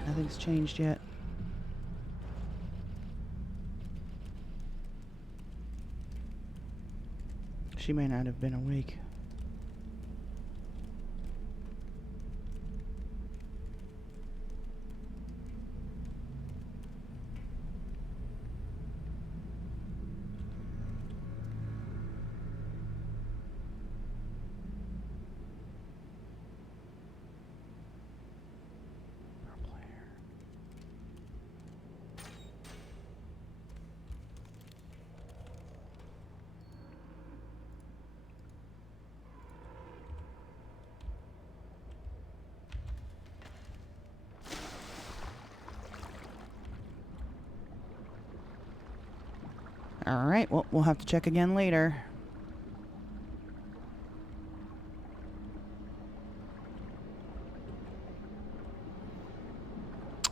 Nothing's changed yet. She may not have been awake. Purple hair. Alright, well, we'll have to check again later.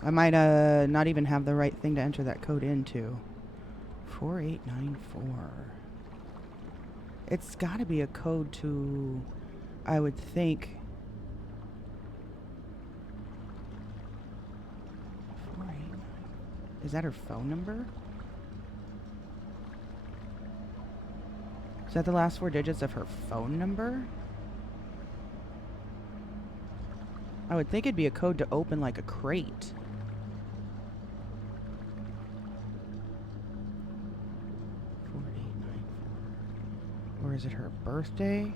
I might not even have the right thing to enter that code into. 4894. It's gotta be a code to, I would think. 489. Is that her phone number? Is that the last 4 digits of her phone number? I would think it'd be a code to open like a crate. 4894. Or is it her birthday?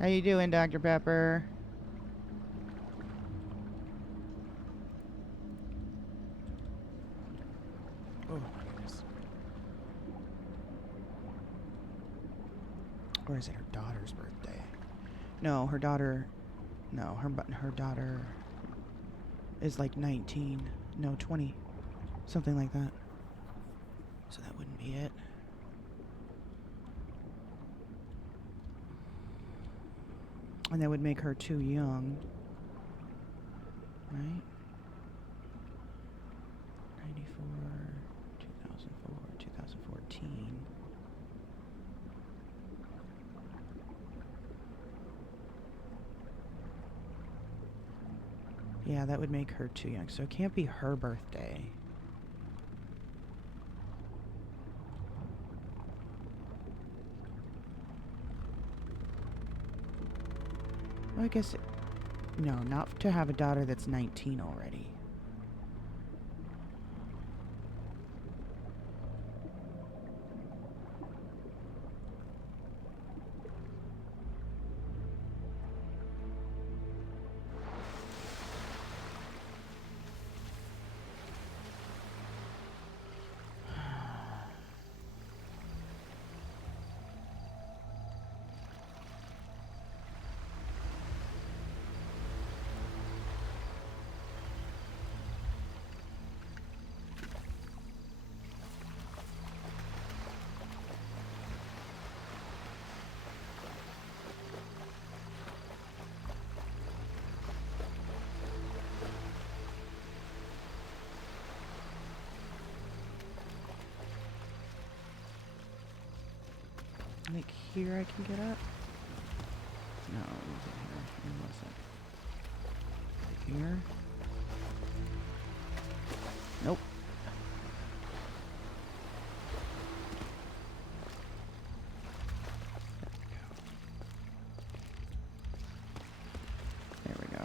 How you doing, Dr. Pepper? Oh my goodness. Or is it her daughter's birthday? No, her daughter... No, her daughter is like 19. No, 20. Something like that. So that wouldn't be it. And that would make her too young. Right? 94, 2004, 2014. Yeah, that would make her too young. So it can't be her birthday. Well, I guess... No, not to have a daughter that's 19 already. think here I can get up? No, it wasn't here. Where was it? Here? Nope. There we go.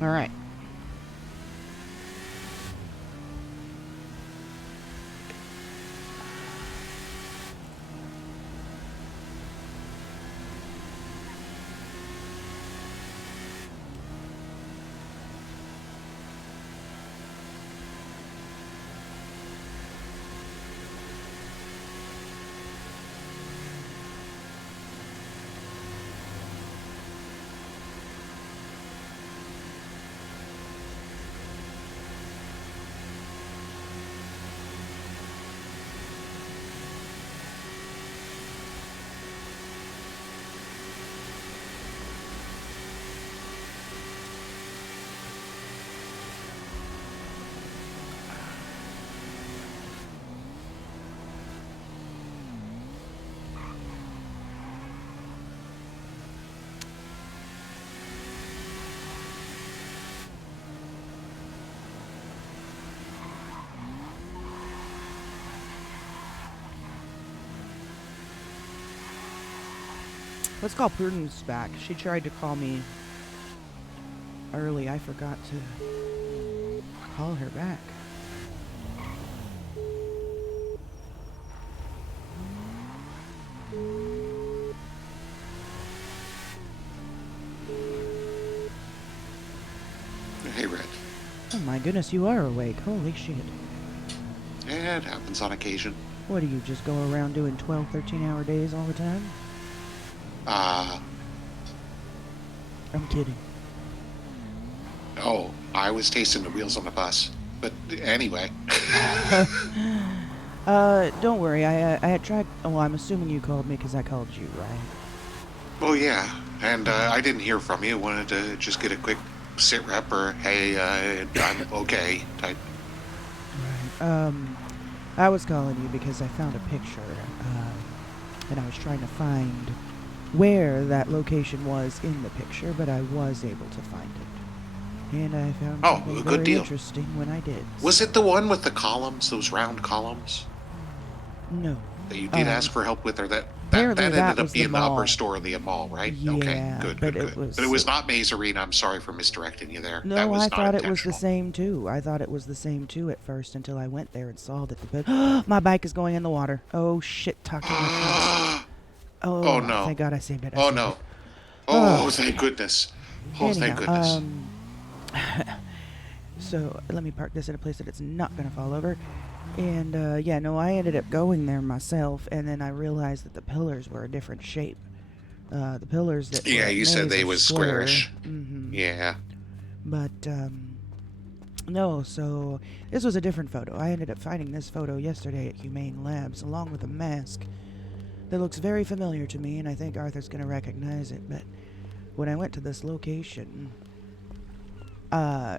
All right. Let's call Prudence back. She tried to call me early. I forgot to call her back. Hey, Red. Oh my goodness, you are awake. Holy shit. Yeah, it happens on occasion. What, do you just go around doing 12, 13-hour days all the time? I'm kidding. Oh, I was tasting the wheels on the bus. But anyway. Don't worry. I had tried... Oh, I'm assuming you called me because I called you, right? Well, yeah. And I didn't hear from you. Wanted to just get a quick sit rep or, hey, I'm okay type. Right. I was calling you because I found a picture, and I was trying to find where that location was in the picture, but I was able to find it. And I found Oh, something a good very deal. interesting when I did. Was so- it the one with the columns, those round columns, No. that you did ask for help with, or that apparently ended that up was the being the upper mall. store of the mall, right? Yeah, Okay, good, but good, it good. was- But it was not Maze Arena. I'm sorry for misdirecting you there. that No, was I not thought it was the intentional. same too. I thought it was the same too at first until I went there and saw that the my bike is going in the water. Oh shit! Talk to my friends. Oh no! Thank God I saved it. I Oh saved no! it. Oh, thank goodness! Oh, thank Anyhow, goodness! so let me park this in a place that it's not gonna fall over. And yeah, no, I ended up going there myself, and then I realized that the pillars were a different shape. The pillars that Yeah, were at you said Maze they are was square. squarish. Mm-hmm. Yeah. But no, so this was a different photo. I ended up finding this photo yesterday at Humane Labs, along with a mask that looks very familiar to me, and I think Arthur's gonna recognize it. But when I went to this location,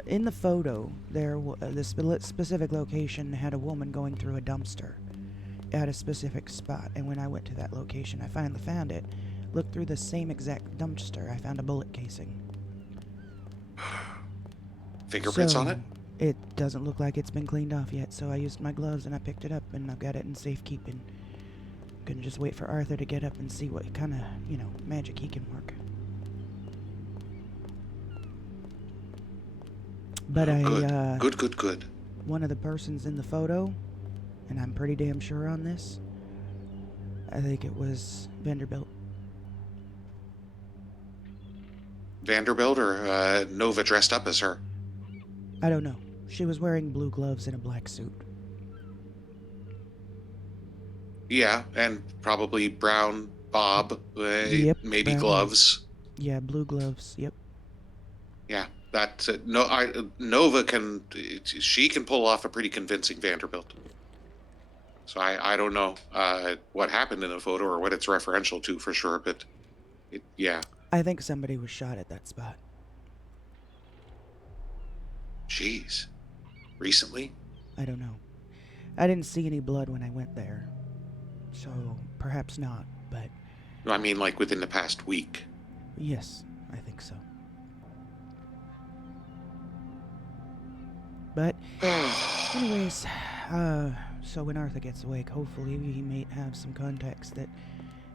in the photo, this specific location had a woman going through a dumpster at a specific spot. And when I went to that location, I finally found it. Looked through the same exact dumpster. I found a bullet casing. Fingerprints on it? It doesn't look like it's been cleaned off yet, so I used my gloves and I picked it up and I've got it in safekeeping. Gonna just wait for Arthur to get up and see what kind of, magic he can work. But Good. One of the persons in the photo, and I'm pretty damn sure on this, I think it was Vanderbilt. Vanderbilt or Nova dressed up as her? I don't know. She was wearing blue gloves and a black suit. Yeah, and probably brown bob, Yep, maybe brown gloves. Yeah, blue gloves. Yep. Yeah, that Nova she can pull off a pretty convincing Vanderbilt. So I don't know what happened in the photo or what it's referential to for sure, but yeah. I think somebody was shot at that spot. Jeez. Recently? I don't know. I didn't see any blood when I went there. So, perhaps not, but... I mean, like within the past week. Yes, I think so. But, anyways, so when Arthur gets awake, hopefully he may have some contacts that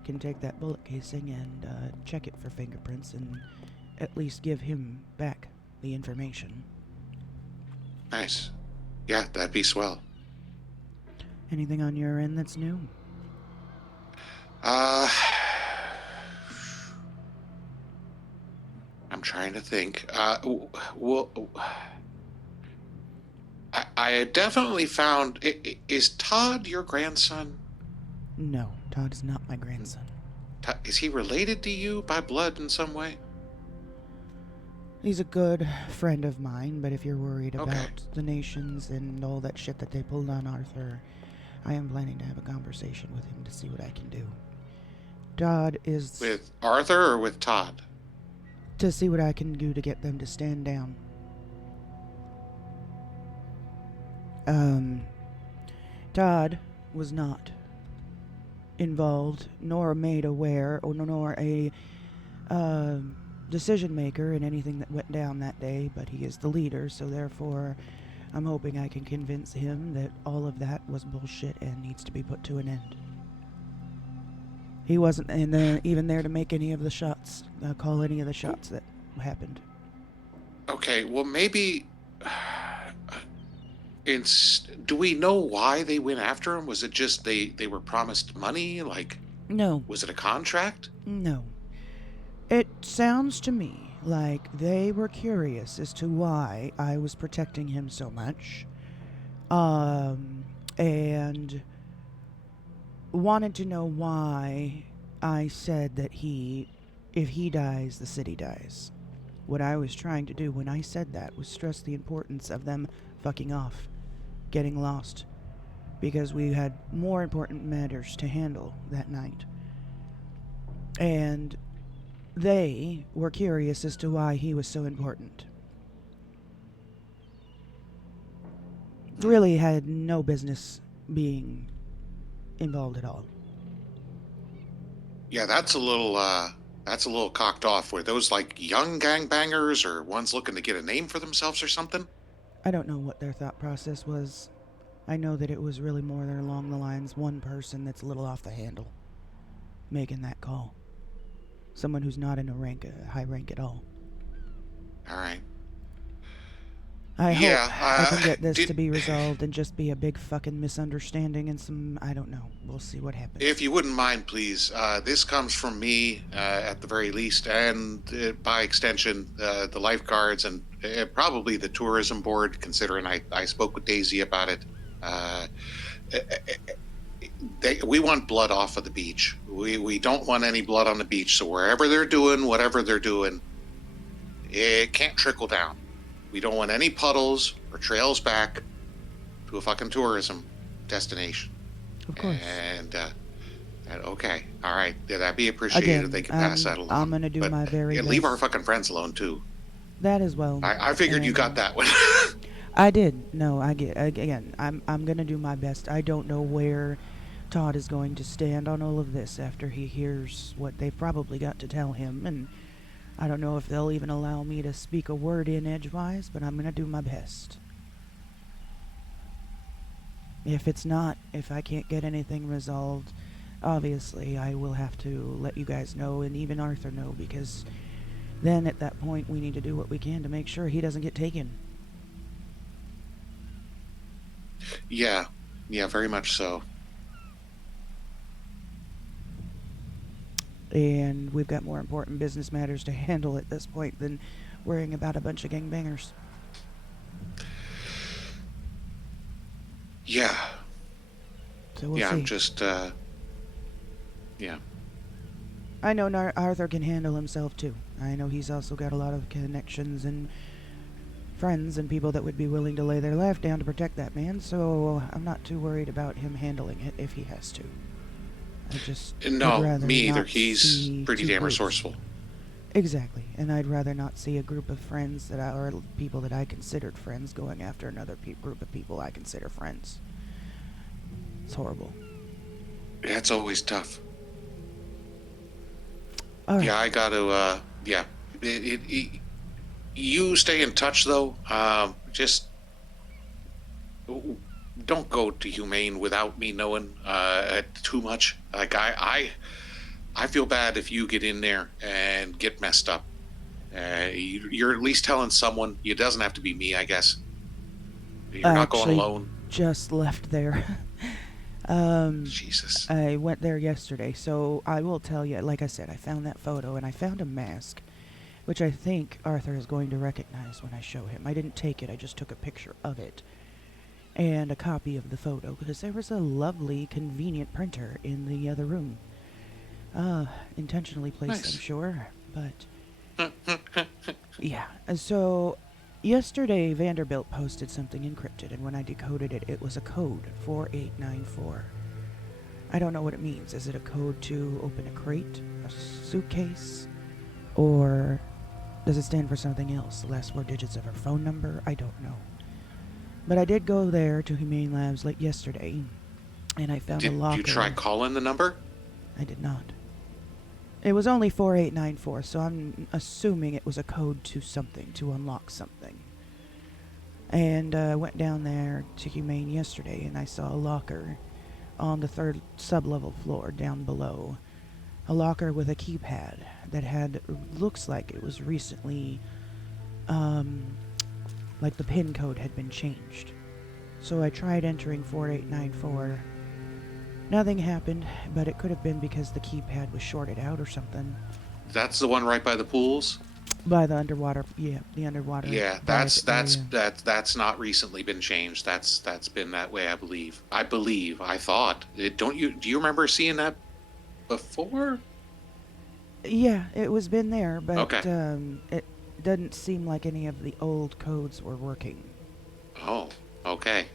can take that bullet casing and check it for fingerprints and at least give him back the information. Nice. Yeah, that'd be swell. Anything on your end that's new? I'm trying to think. Well, I definitely found... Is Todd your grandson? No, Todd is not my grandson. Is he related to you by blood in some way? He's a good friend of mine, but if you're worried about the nations and all that shit that they pulled on Arthur, I am planning to have a conversation with him to see what I can do. Todd is... With Arthur or with Todd? To see what I can do to get them to stand down. Todd was not involved, nor made aware, or nor a decision maker in anything that went down that day, but he is the leader, so therefore I'm hoping I can convince him that all of that was bullshit and needs to be put to an end. He wasn't even there to make any of the shots, call any of the shots that happened. Okay, well maybe... do we know why they went after him? Was it just they were promised money? Like... No. Was it a contract? No. It sounds to me like they were curious as to why I was protecting him so much. And wanted to know why I said that if he dies, the city dies. What I was trying to do when I said that was stress the importance of them fucking off, getting lost, because we had more important matters to handle that night. And they were curious as to why he was so important. Really had no business being involved at all. Yeah, that's a little cocked off. Were those like young gangbangers or ones looking to get a name for themselves or something? I don't know what their thought process was. I know that it was really more along the lines one person that's a little off the handle making that call. Someone who's not in a high rank at all. All right. I Yeah, hope I can get this did- to be resolved and just be a big fucking misunderstanding and some, I don't know. We'll see what happens. If you wouldn't mind, please. This comes from me, at the very least, and by extension, the lifeguards and probably the tourism board, considering I spoke with Daisy about it. We want blood off of the beach. We don't want any blood on the beach. So wherever they're doing, whatever they're doing, it can't trickle down. We don't want any puddles or trails back to a fucking tourism destination. Of course. And okay, all right, yeah, that'd be appreciated Again, if they could pass that along. I'm gonna do But, my very yeah, best. leave our fucking friends alone too. That as well. I figured you And, got that one. I did. No, I get. Again, I'm gonna do my best. I don't know where Todd is going to stand on all of this after he hears what they've probably got to tell him, and I don't know if they'll even allow me to speak a word in edgewise, but I'm gonna do my best. If I can't get anything resolved, obviously I will have to let you guys know, and even Arthur know, because then at that point we need to do what we can to make sure he doesn't get taken. Yeah, very much so. And we've got more important business matters to handle at this point than worrying about a bunch of gangbangers. Yeah. So we'll see. I'm just, yeah. I know Arthur can handle himself too. I know he's also got a lot of connections and friends and people that would be willing to lay their life down to protect that man, so I'm not too worried about him handling it if he has to. I just No, would rather me either. not He's see pretty two damn groups. resourceful. Exactly, and I'd rather not see a group of friends or people that I considered friends going after another group of people I consider friends. It's horrible. Yeah, it's always tough. All right. Yeah, I got to, yeah. You stay in touch, though. Just don't go to Humane without me knowing too much. Like, I feel bad if you get in there and get messed up. You're at least telling someone. It doesn't have to be me, I guess. You're not going Actually, alone. Just left there. Jesus. I went there yesterday, so I will tell you, like I said, I found that photo and I found a mask, which I think Arthur is going to recognize when I show him. I didn't take it, I just took a picture of it. And a copy of the photo, because there was a lovely, convenient printer in the other room. Intentionally placed, Nice. I'm sure, but... yeah, and so... Yesterday, Vanderbilt posted something encrypted, and when I decoded it, it was a code, 4894. I don't know what it means. Is it a code to open a crate, a suitcase, or does it stand for something else? The last 4 digits of her phone number? I don't know. But I did go there to Humane Labs late yesterday, and I found a locker. Did you try calling the number? I did not. It was only 4894, so I'm assuming it was a code to something, to unlock something. And I went down there to Humane yesterday, and I saw a locker on the 3rd sub-level floor down below. A locker with a keypad that looks like it was recently, like the PIN code had been changed. So I tried entering 4894. Nothing happened, but it could have been because the keypad was shorted out or something. That's the one right by the pools? By the underwater, yeah, the underwater. Yeah, private area. that's not recently been changed. That's been that way, I believe. I thought. Do you remember seeing that before? Yeah, it was been there, but Okay. It doesn't seem like any of the old codes were working. Oh, okay.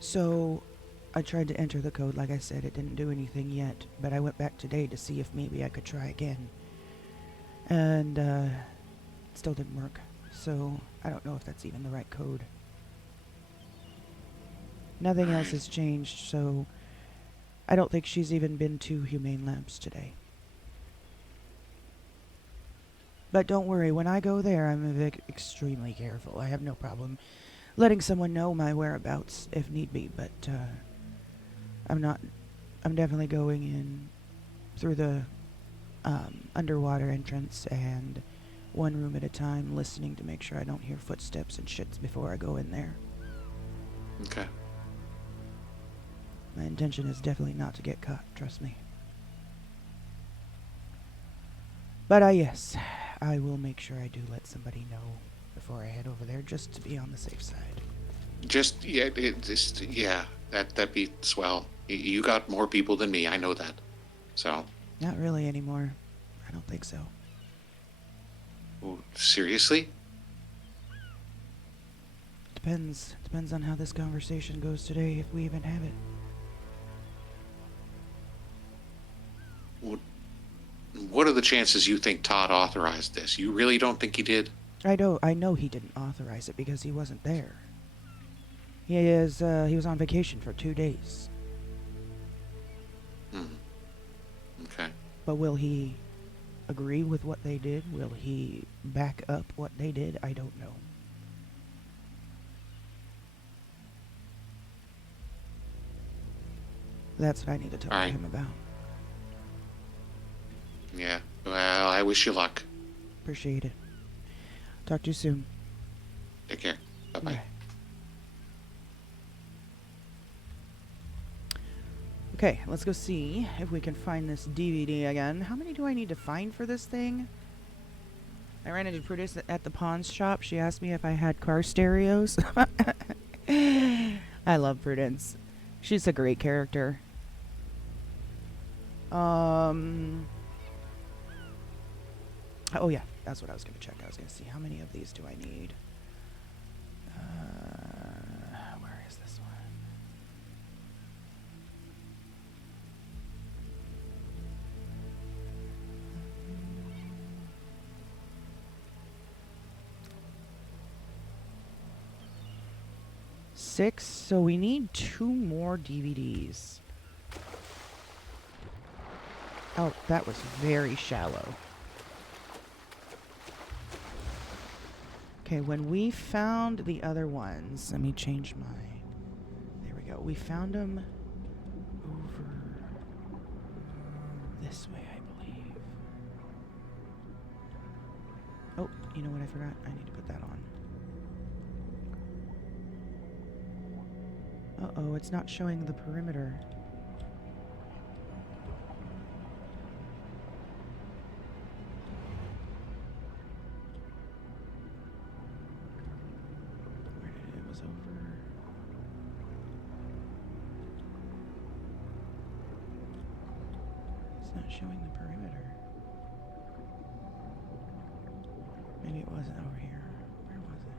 So I tried to enter the code, like I said, it didn't do anything yet, but I went back today to see if maybe I could try again. And it still didn't work. So I don't know if that's even the right code. Nothing else Alright. has changed, so I don't think she's even been to Humane Labs today. But don't worry, when I go there, I'm extremely careful. I have no problem letting someone know my whereabouts if need be, but I'm definitely going in through the underwater entrance and one room at a time, listening to make sure I don't hear footsteps and shits before I go in there. Okay. My intention is definitely not to get caught, trust me. But yes, I will make sure I do let somebody know before I head over there, just to be on the safe side. That'd be swell. You got more people than me, I know that. So, Not really anymore. I don't think so. oh, seriously? Depends on how this conversation goes today, if we even have it. What are the chances you think Todd authorized this? You really don't think he did? I know he didn't authorize it because he wasn't there. He was on vacation for 2 days. Okay. But will he agree with what they did? Will he back up what they did? I don't know. That's what I need to talk to him about. Yeah. Well, I wish you luck. Appreciate it. Talk to you soon. Take care. Bye-bye. Bye. Okay, let's go see if we can find this DVD again. How many do I need to find for this thing? I ran into Prudence at the pawn shop. She asked me if I had car stereos. I love Prudence. She's a great character. Oh yeah, that's what I was going to check. I was going to see how many of these do I need. Where is this one? Six, so we need 2 more DVDs. Oh, that was very shallow. Okay, when we found the other ones, let me change my... There we go. We found them over this way, I believe. Oh, you know what I forgot? I need to put that on. Uh-oh, it's not showing the perimeter. Where did it? It was over. It's not showing the perimeter. Maybe it wasn't over here. Where was it?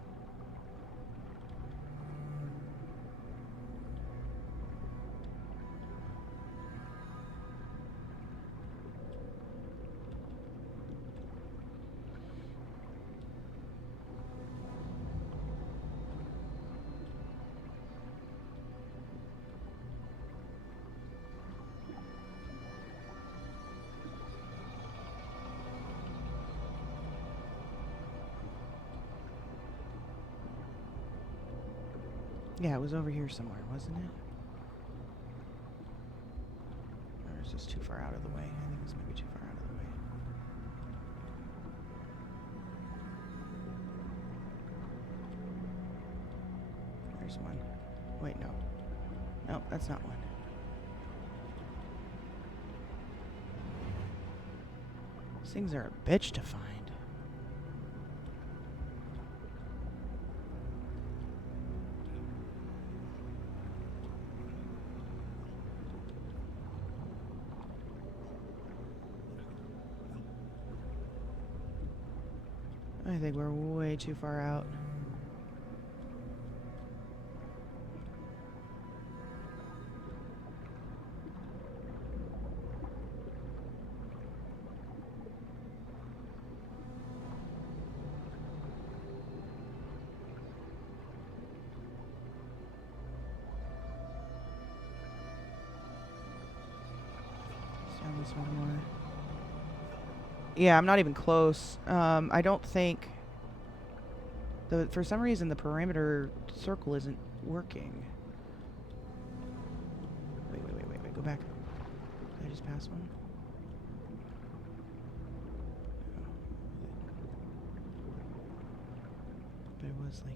Yeah, it was over here somewhere, wasn't it? Or is this too far out of the way? I think this might be too far out of the way. There's one. Wait, no. No, that's not one. These things are a bitch to find. I think we're way too far out. Try this one more. Yeah, I'm not even close. I don't think... For some reason, the parameter circle isn't working. Wait. Go back. Did I just pass one? But it was like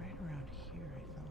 right around here, I thought.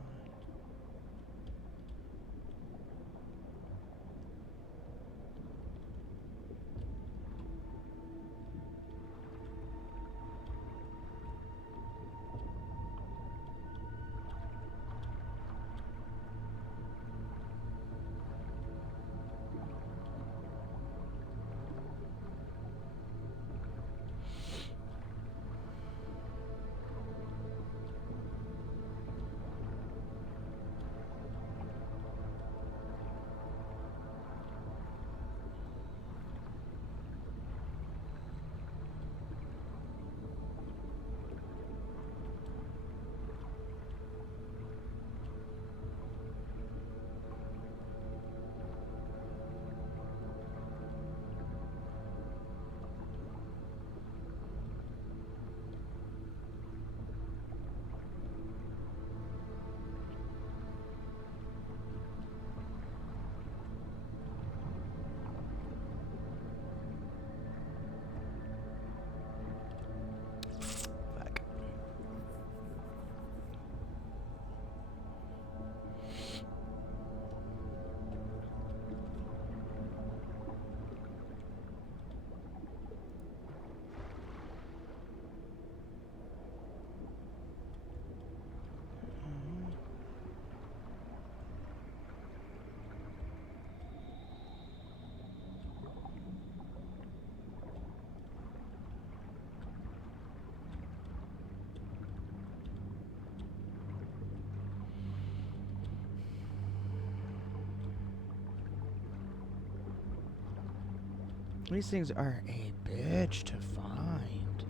These things are a bitch to find.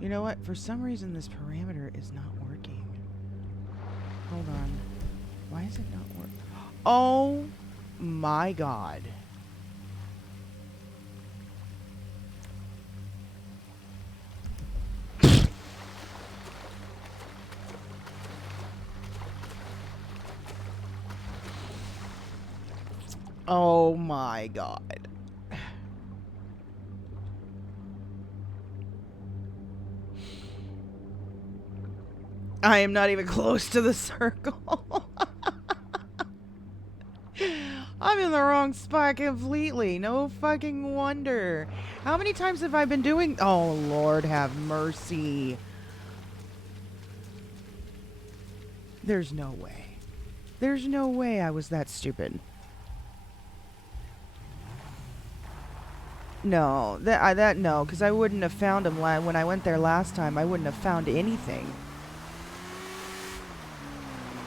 You know what? For some reason, this parameter is not working. Hold on. Why is it not working? Oh my god. Oh my god. I am not even close to the circle. I'm in the wrong spot completely. No fucking wonder. How many times have I been doing... Oh, Lord have mercy. There's no way. There's no way I was that stupid. No, no, because I wouldn't have found him when I went there last time. I wouldn't have found anything.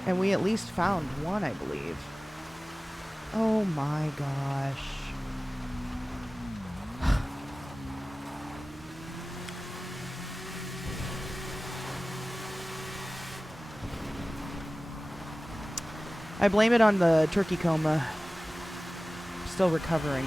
And we at least found one, I believe. Oh my gosh. I blame it on the turkey coma. Still recovering.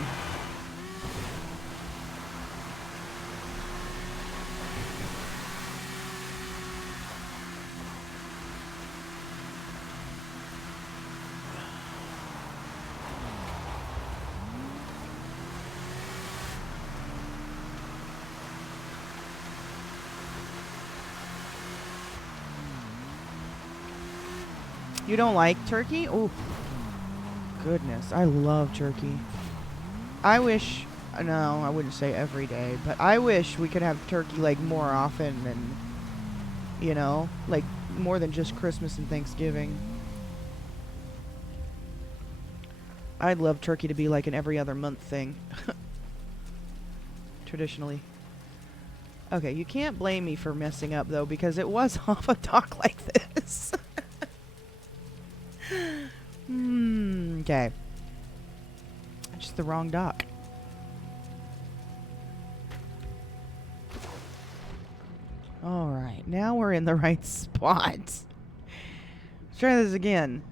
You don't like turkey? Oh, goodness. I love turkey. I wish... No, I wouldn't say every day, but I wish we could have turkey, like, more often than, you know, like, more than just Christmas and Thanksgiving. I'd love turkey to be like an every other month thing. Traditionally. Okay, you can't blame me for messing up, though, because it was off a dock like this. Okay. Just the wrong dock. All right, now we're in the right spot. Let's try this again.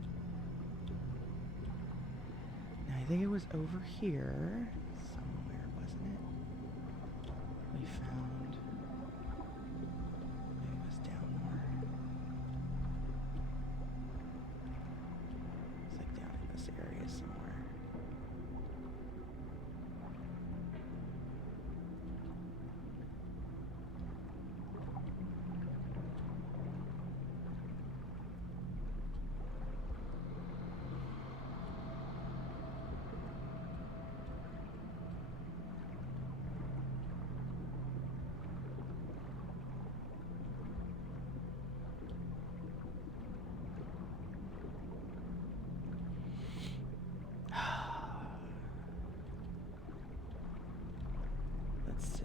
I think it was over here somewhere, wasn't it? We found. Maybe it was down more. It's like down in this area somewhere. Let's see.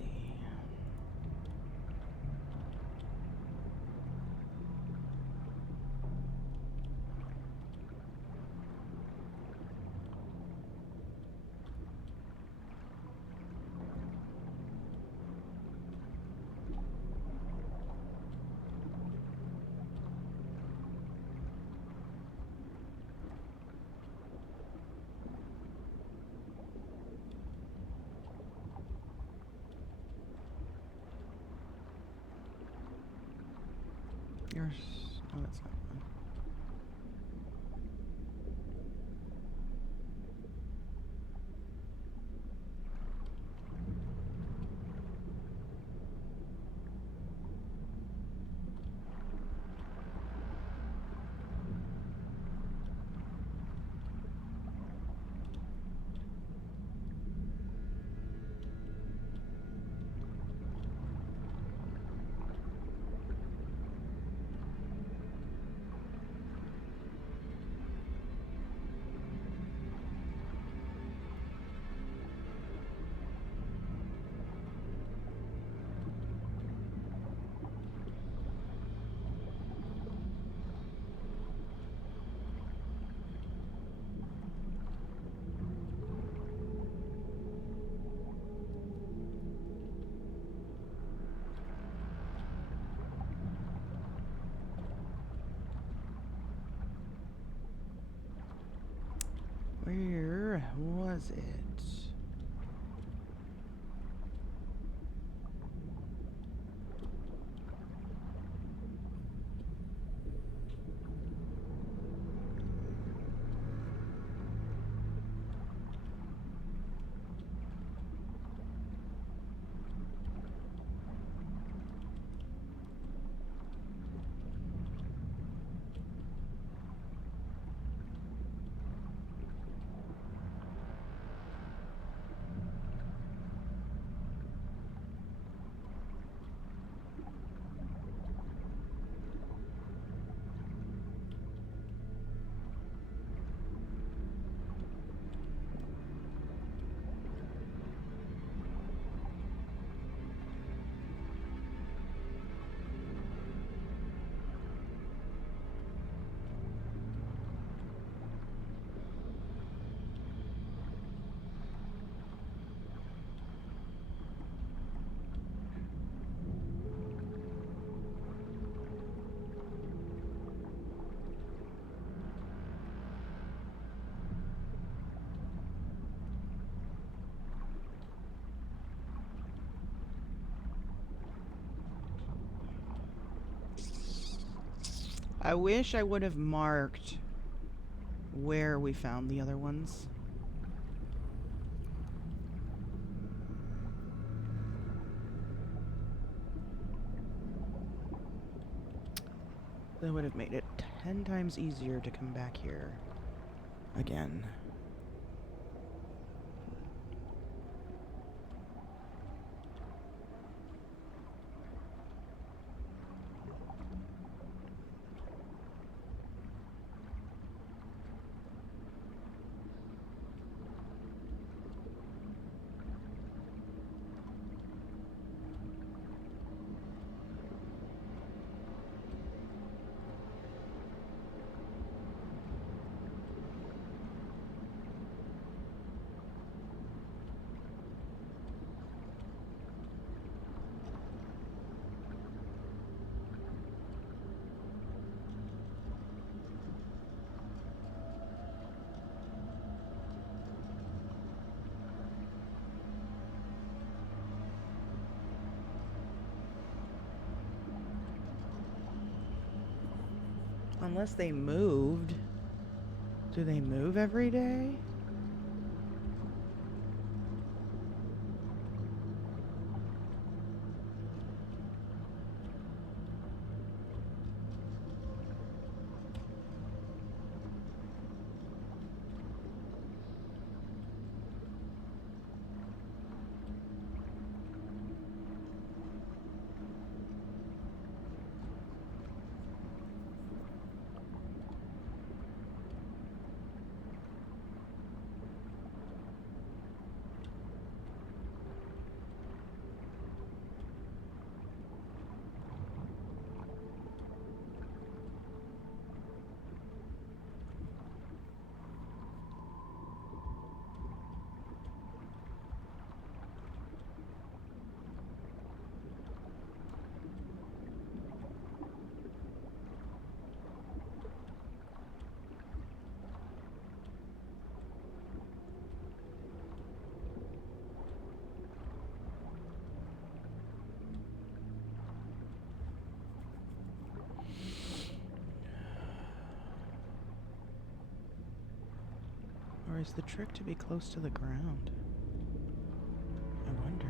Yours. Oh, that's not one. Where was it? I wish I would have marked where we found the other ones. That would have made it 10 times easier to come back here again. Unless they moved. Do they move every day? Or is the trick to be close to the ground? I wonder.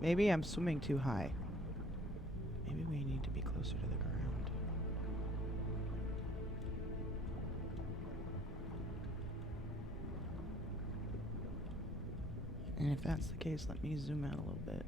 Maybe I'm swimming too high. Maybe we need to be closer to the ground. And if that's the case, let me zoom out a little bit.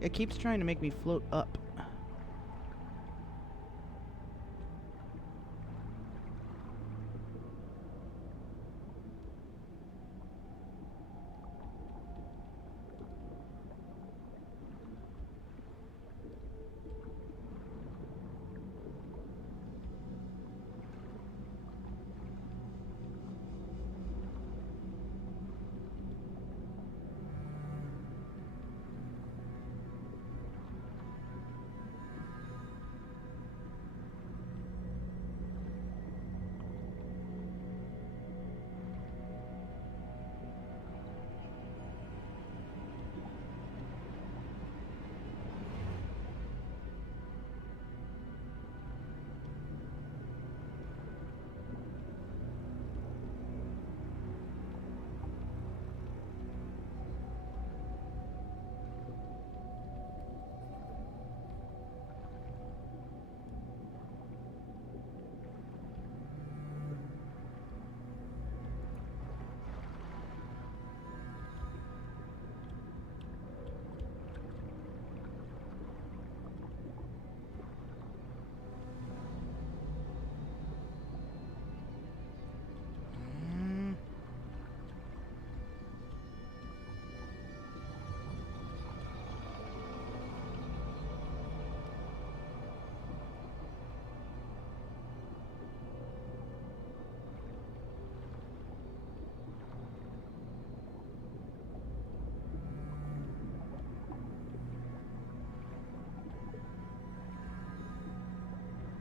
It keeps trying to make me float up.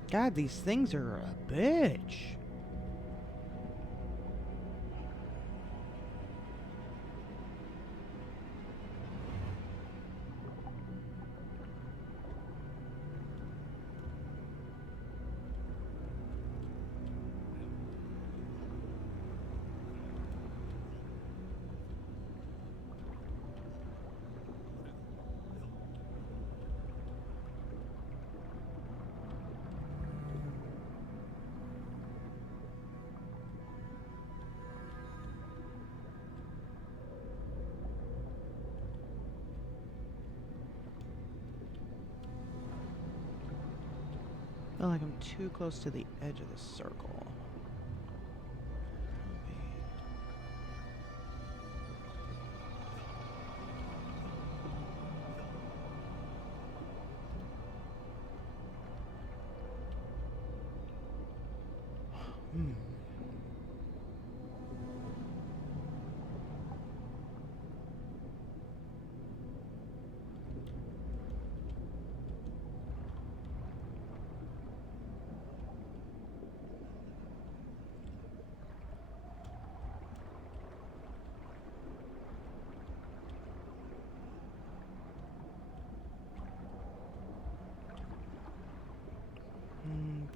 God, these things are a bitch. I feel like I'm too close to the edge of the circle. Hmm.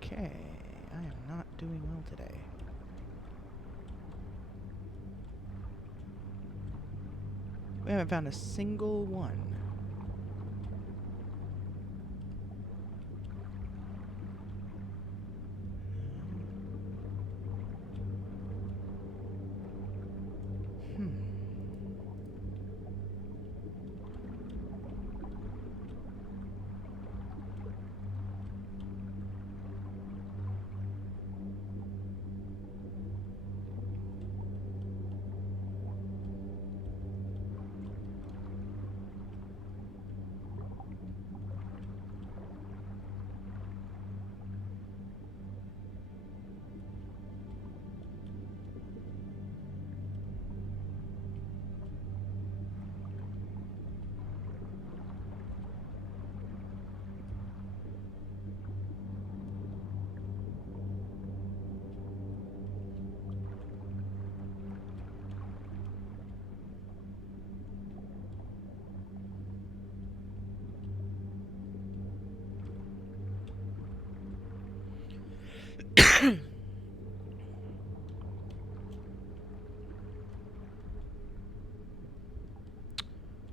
Okay, I am not doing well today. We haven't found a single one.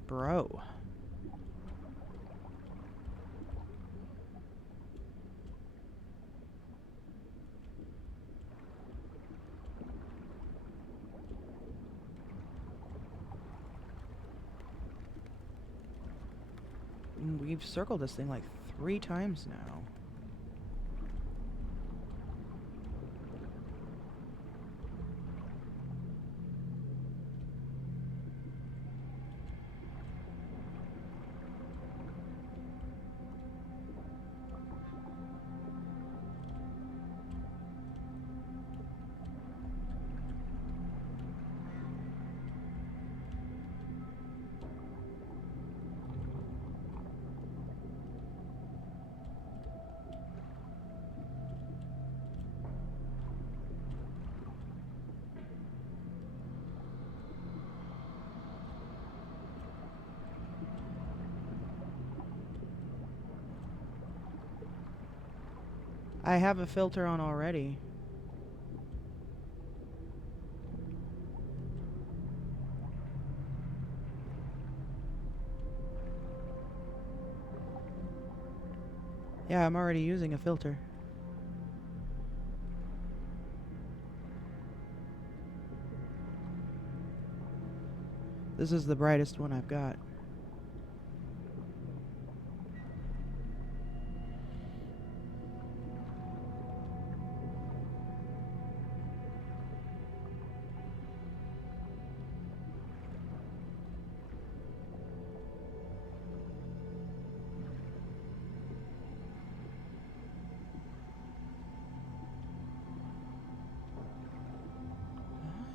Bro. We've circled this thing like 3 times now. I have a filter on already. Yeah, I'm already using a filter. This is the brightest one I've got.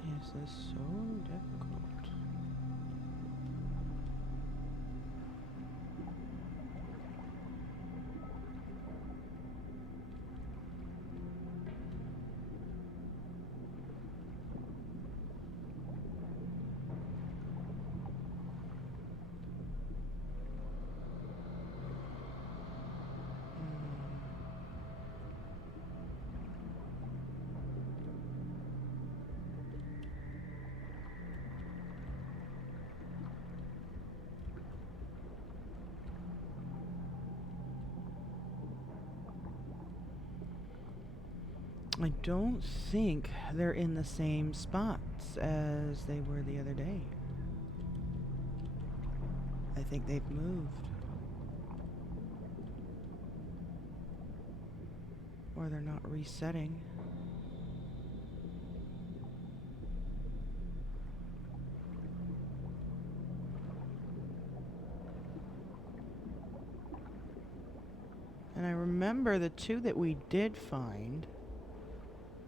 Why is this so difficult? I don't think they're in the same spots as they were the other day. I think they've moved. Or they're not resetting. And I remember the two that we did find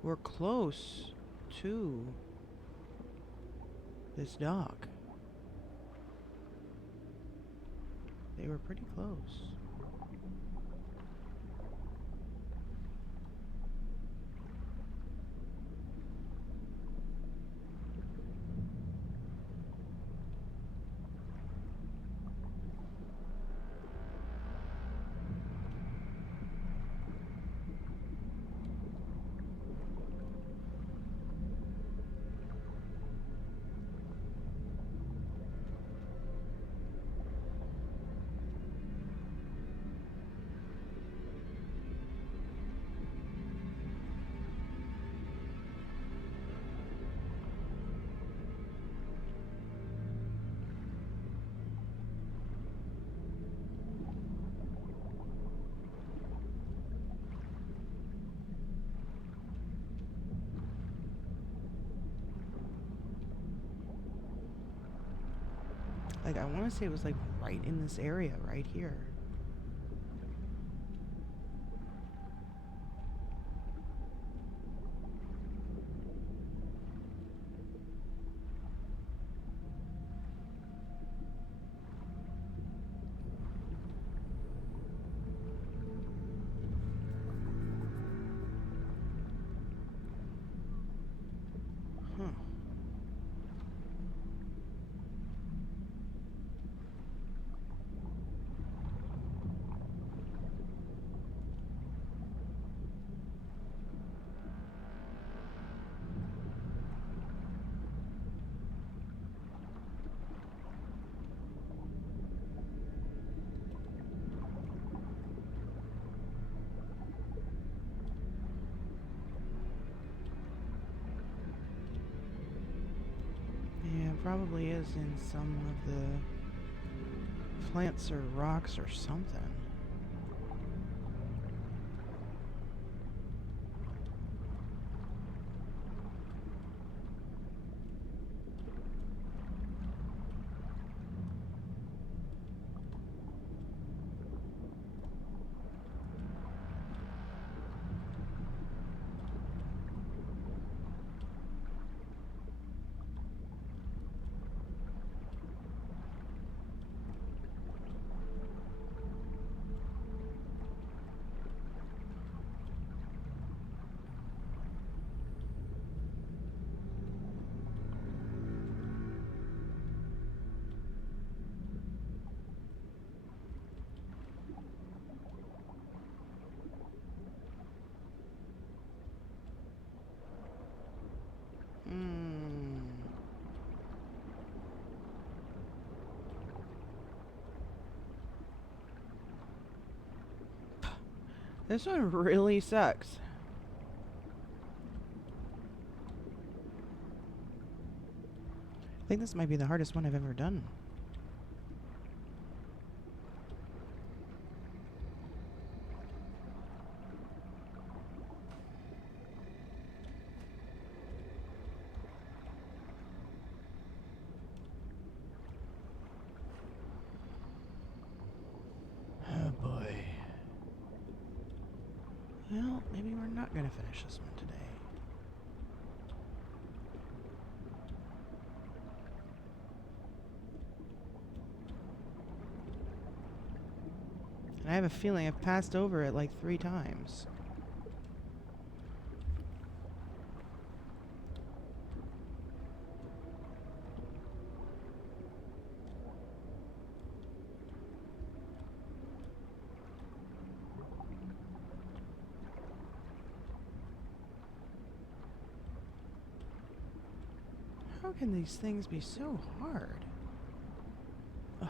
were close to this dock. They were pretty close. Like, I want to say it was like right in this area, right here. Huh. Yeah, it probably is in some of the plants or rocks or something. This one really sucks. I think this might be the hardest one I've ever done. Oh boy. Well, maybe we're not gonna finish this one today. And I have a feeling I've passed over it like 3 times. How can these things be so hard? Ugh.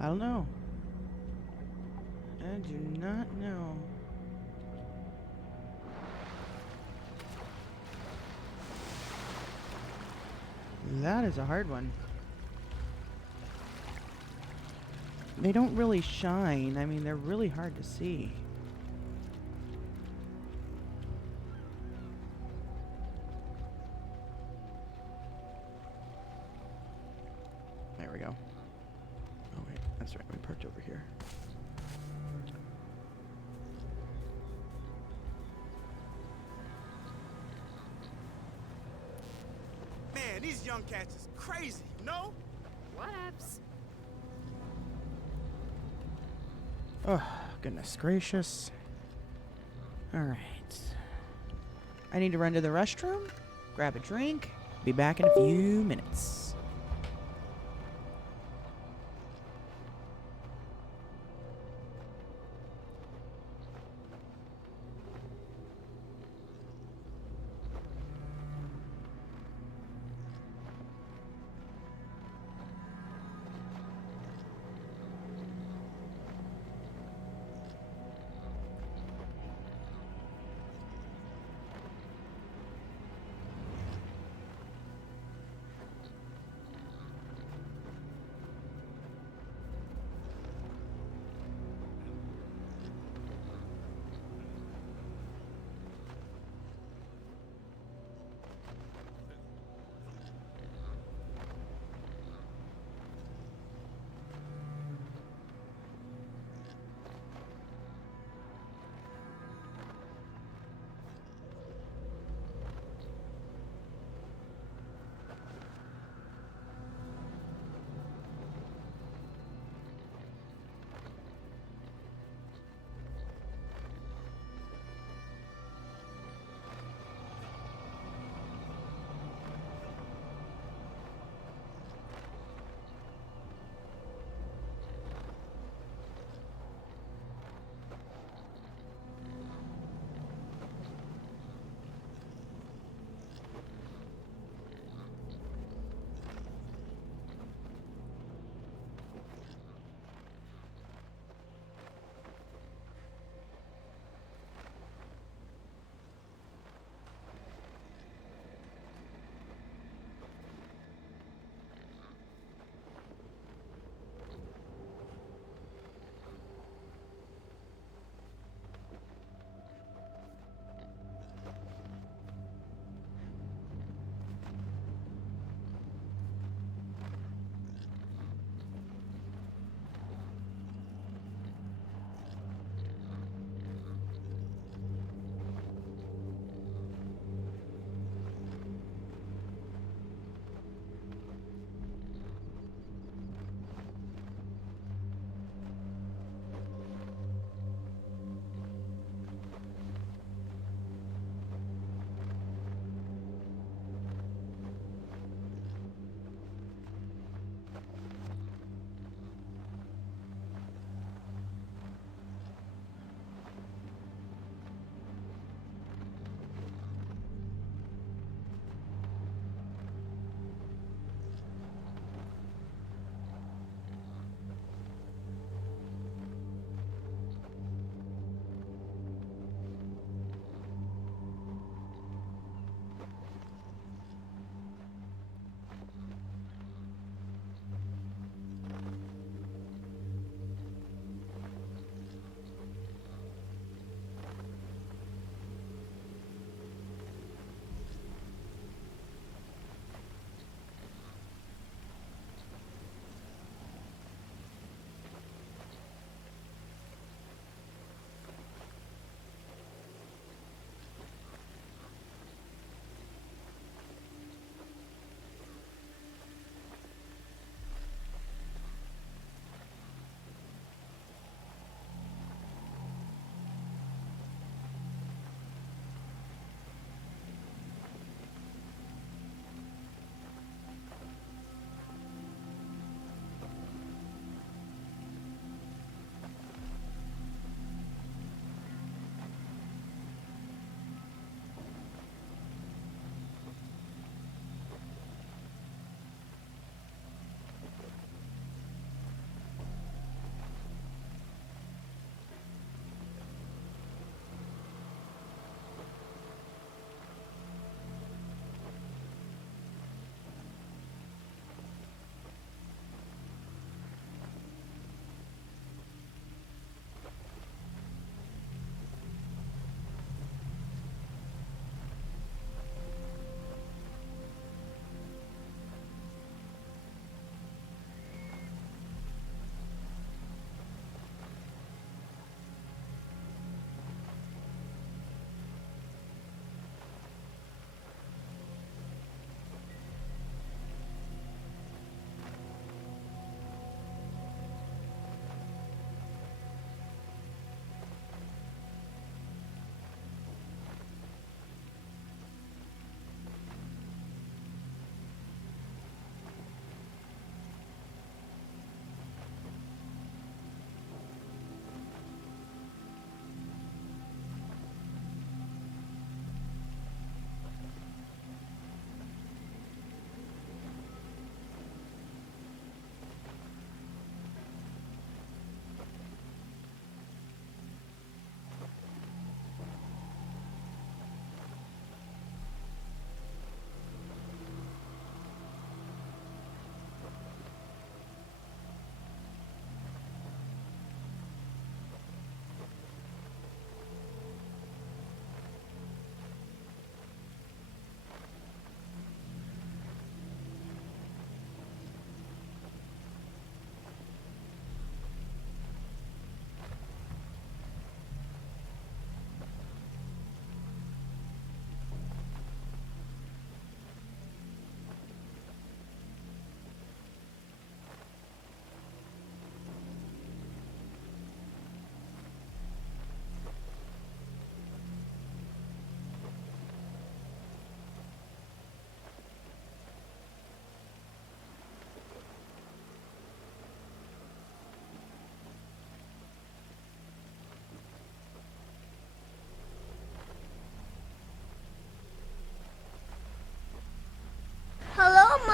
I don't know. I do not know. That is a hard one. They don't really shine. I mean, they're really hard to see. There we go. Oh wait, that's right. We parked over here. Man, these young cats is crazy, you know? What's Oh, goodness gracious. Alright. I need to run to the restroom, grab a drink, be back in a few minutes.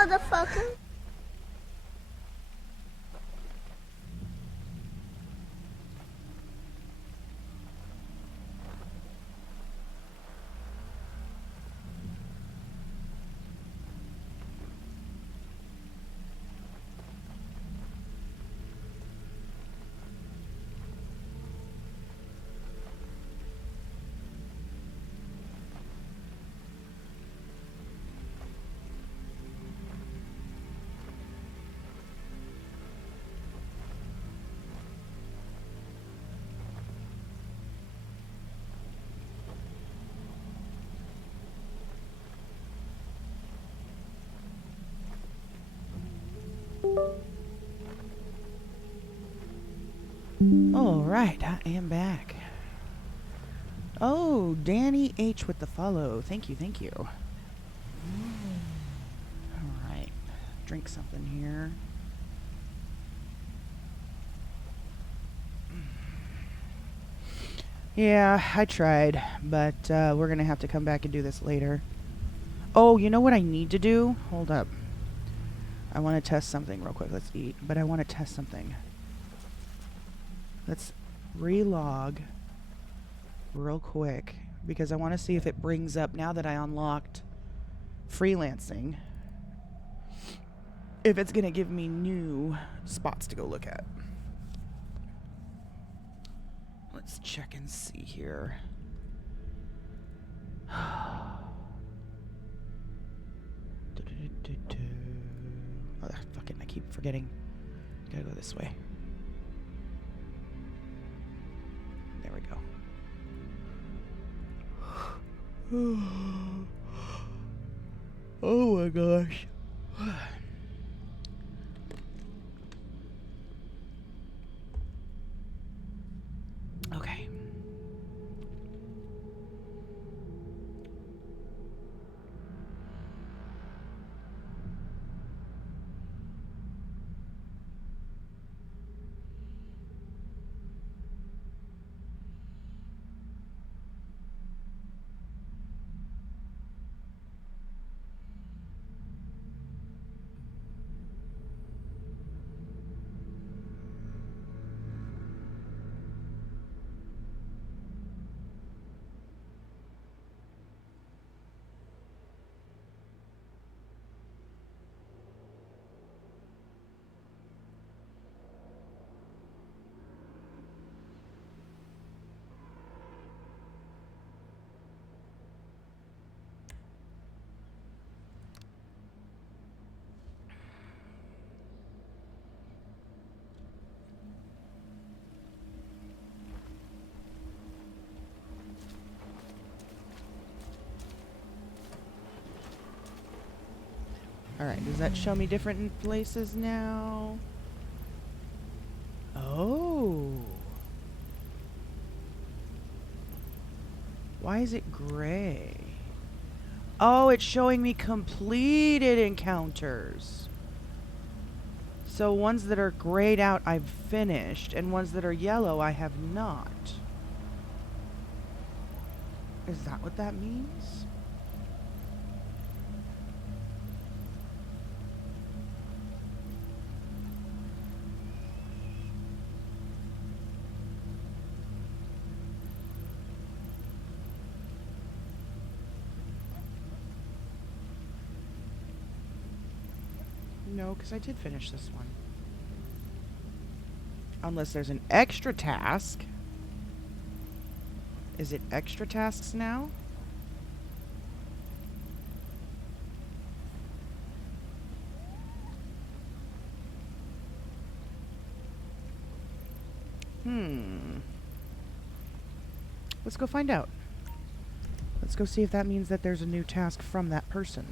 motherfucker. All right, I am back. Oh, Danny H with the follow. Thank you, thank you. All right, drink something here. Yeah, I tried, but we're gonna have to come back and do this later. Oh, you know what I need to do? Hold up. I want to test something real quick. Let's eat, but I want to test something. Let's relog real quick because I want to see if it brings up, now that I unlocked freelancing, if it's going to give me new spots to go look at. Let's check and see here. Oh, fuck it, I keep forgetting. Gotta go this way. There we go. Oh my gosh. Okay. Alright, does that show me different places now? Oh. Why is it gray? Oh, it's showing me completed encounters. So ones that are grayed out I've finished, and ones that are yellow I have not. Is that what that means? No, because I did finish this one. Unless there's an extra task. Is it extra tasks now? Let's go find out. Let's go see if that means that there's a new task from that person.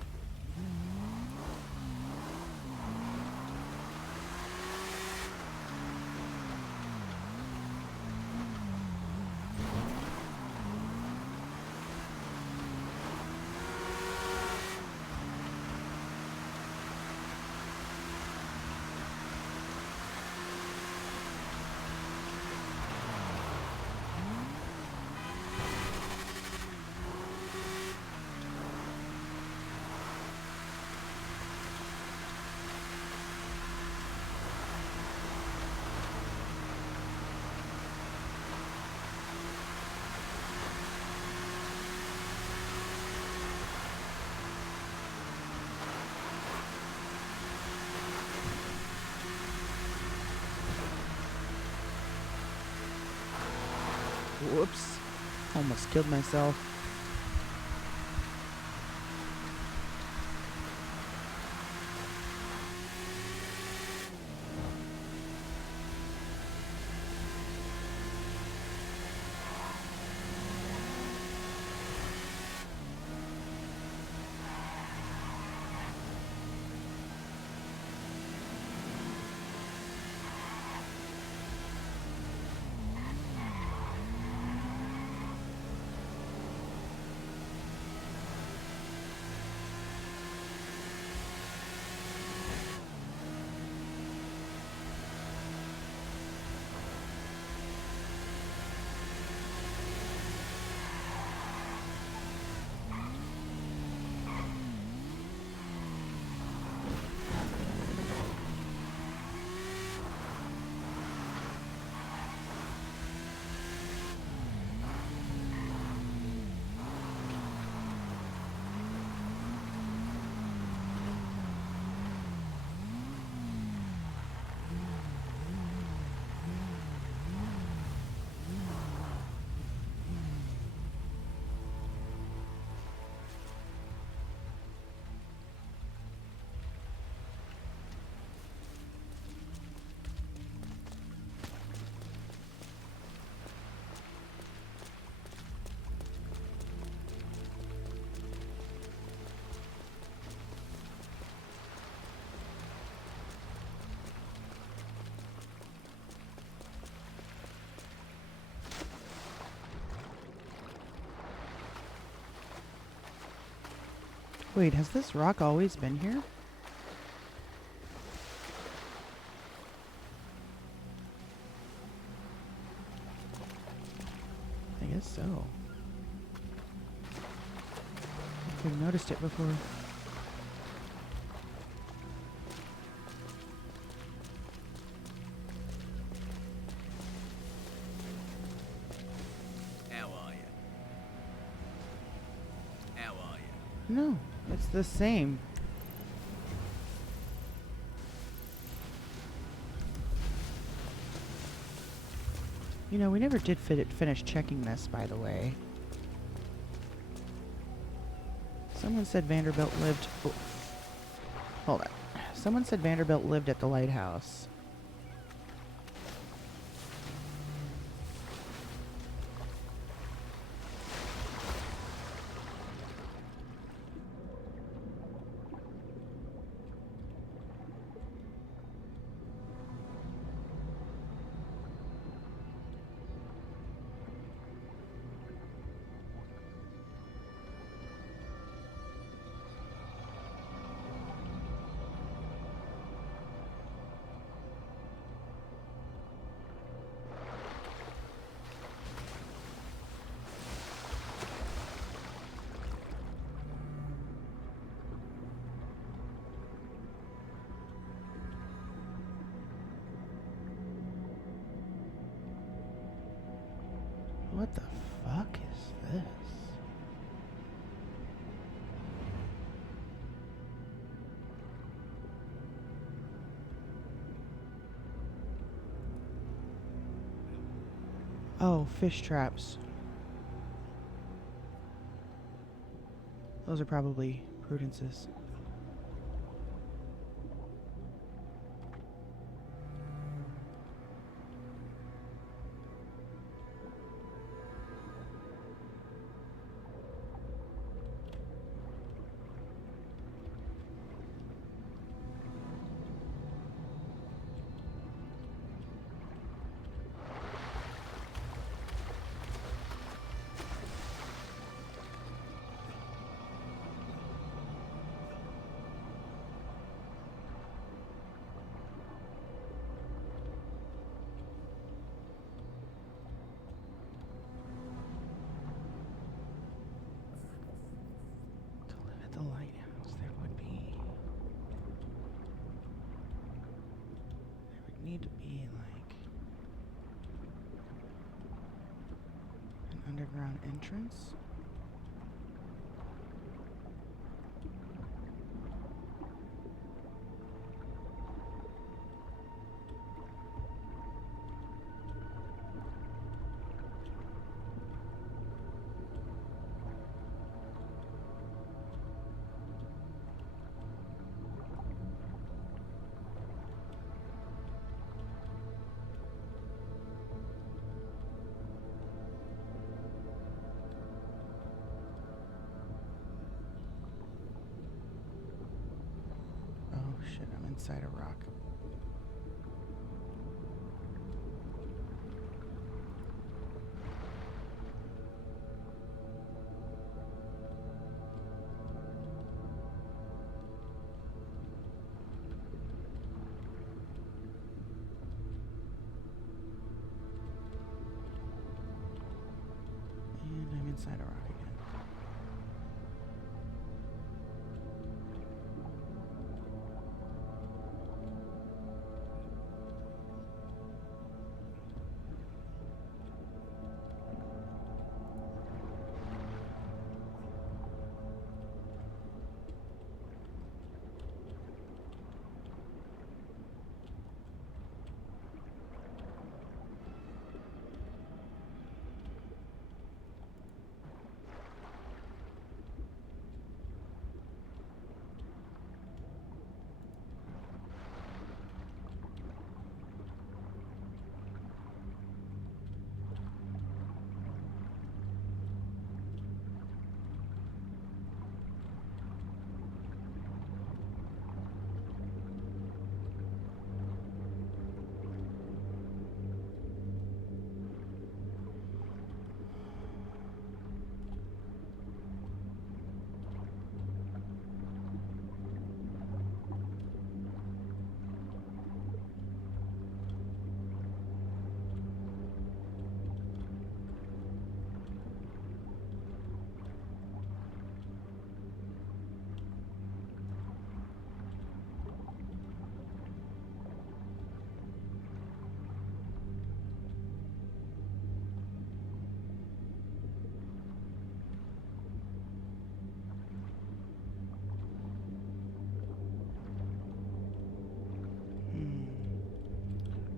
Whoops. Almost killed myself. Wait, has this rock always been here? I guess so. I've noticed it before. How are you? How are you? No, it's the same. You know, we never did finish checking this, by the way. Someone said Vanderbilt lived... Oh, hold on. Someone said Vanderbilt lived at the lighthouse. What the fuck is this? Oh, fish traps. Those are probably Prudence's. The lighthouse, there would need to be like an underground entrance. inside a rock. And I'm inside a rock again.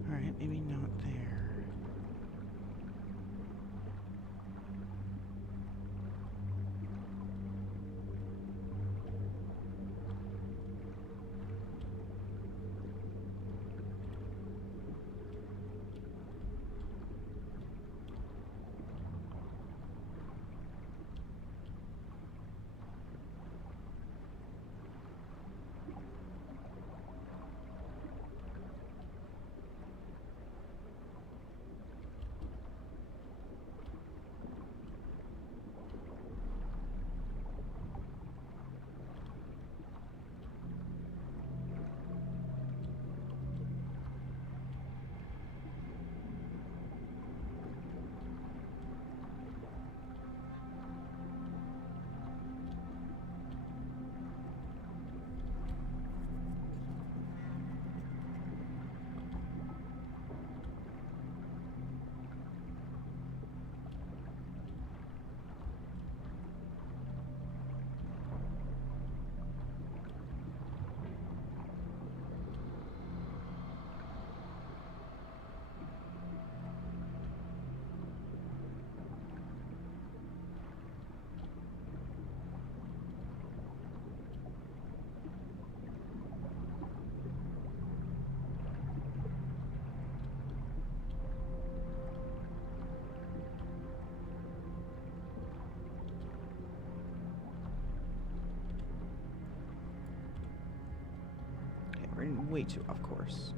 Alright, maybe not there. We're way too off course.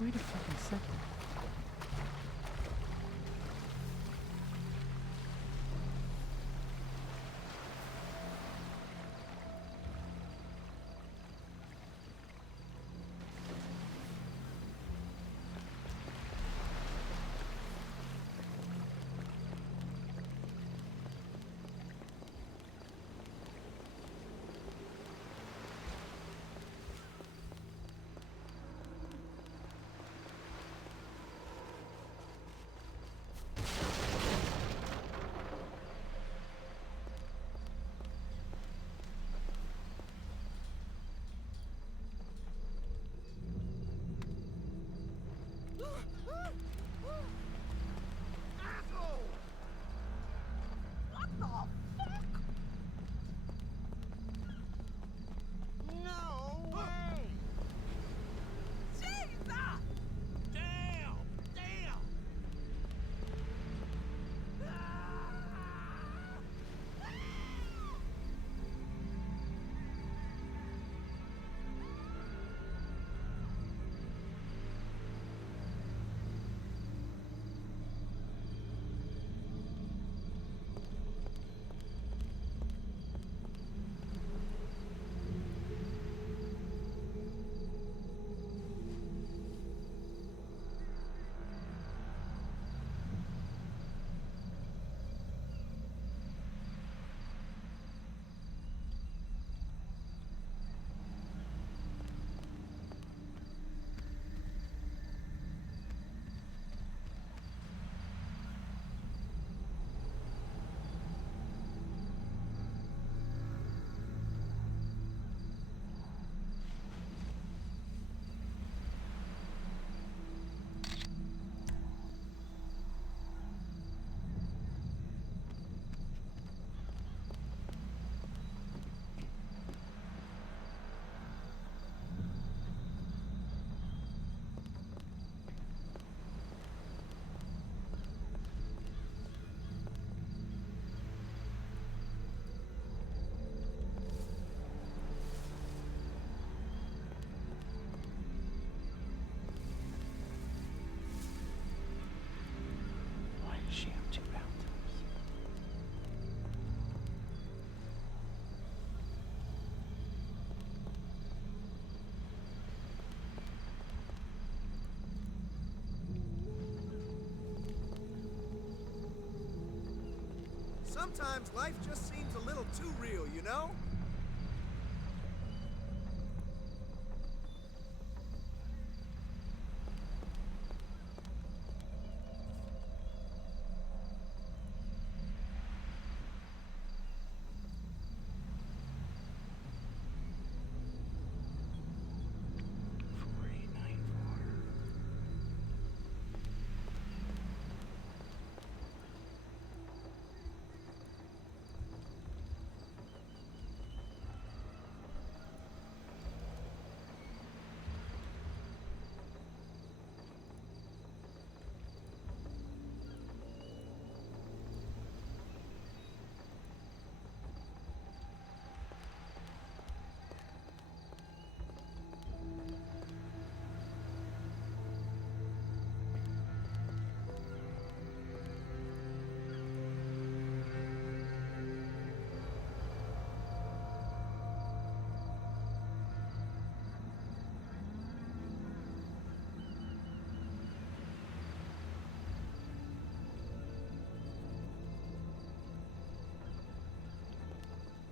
Wait a fucking second. Asshole! What the fuck? No way! Jesus! Damn! Damn! Why does she have 2 bathtubs? Sometimes life just seems a little too real, you know?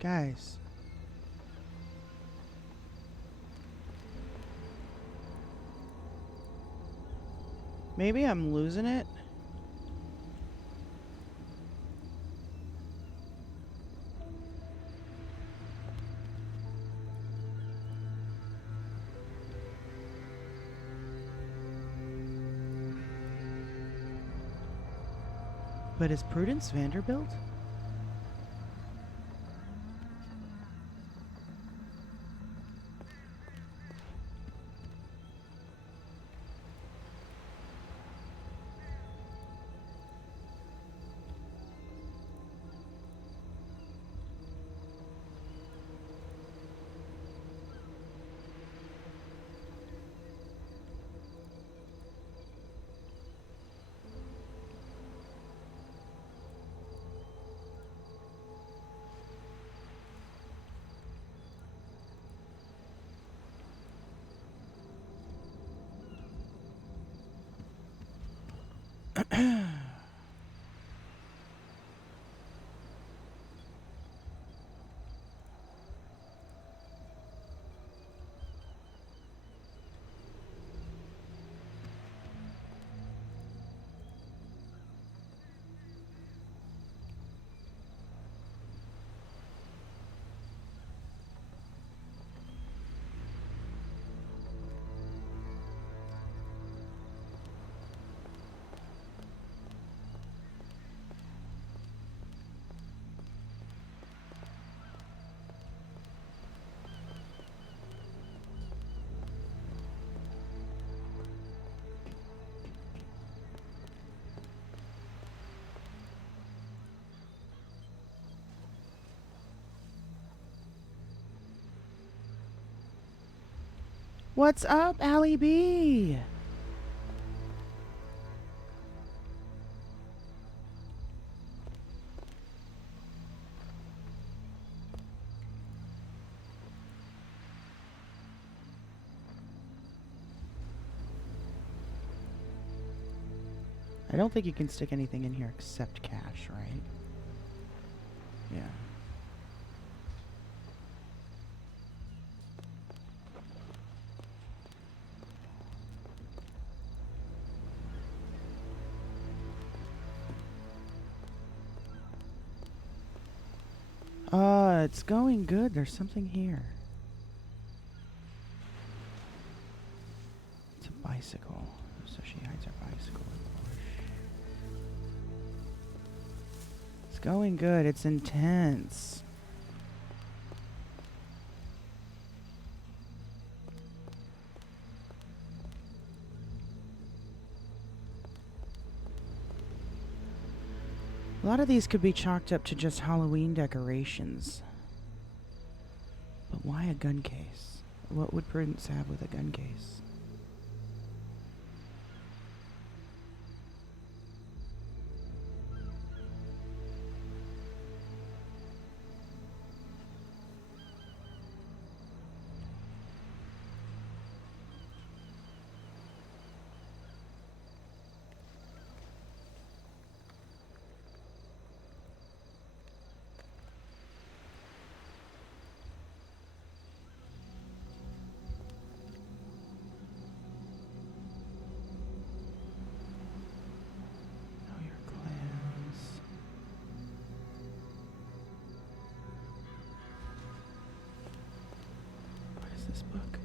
Guys. Maybe I'm losing it. But is Prudence Vanderbilt? What's up, Allie B? I don't think you can stick anything in here except cash, right? Yeah. It's going good. There's something here. It's a bicycle. So she hides her bicycle in the bush. It's going good. It's intense. A lot of these could be chalked up to just Halloween decorations. But why a gun case? What would Prudence have with a gun case? Know your clans. What is this book?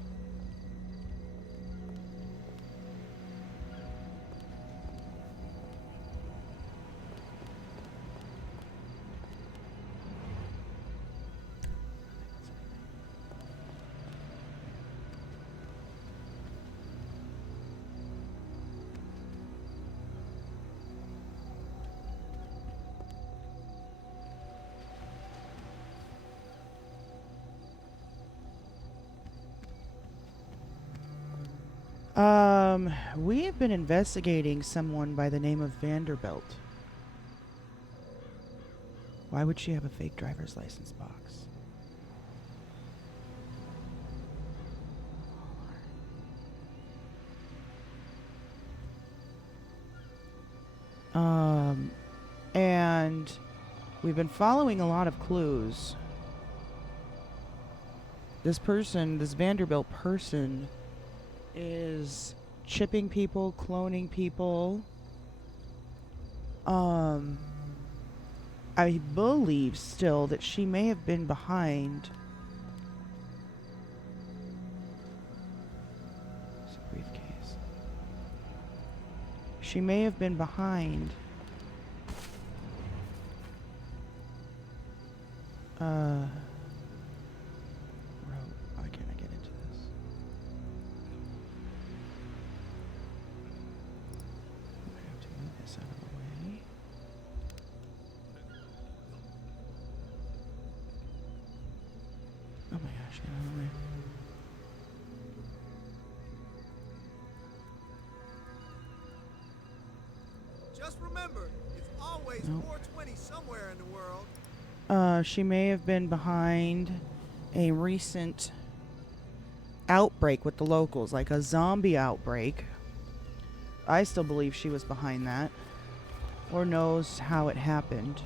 We have been investigating someone by the name of Vanderbilt. Why would she have a fake driver's license box? And we've been following a lot of clues. This person, this Vanderbilt person, is chipping people, cloning people. I believe still that she may have been behind. It's a briefcase. She may have been behind. Why can't I get into this? I have to move this out of the way. Oh my gosh, get out of the way. Just remember, it's always Nope. 420 somewhere in the world. She may have been behind a recent outbreak with the locals, like a zombie outbreak. I still believe she was behind that, or knows how it happened,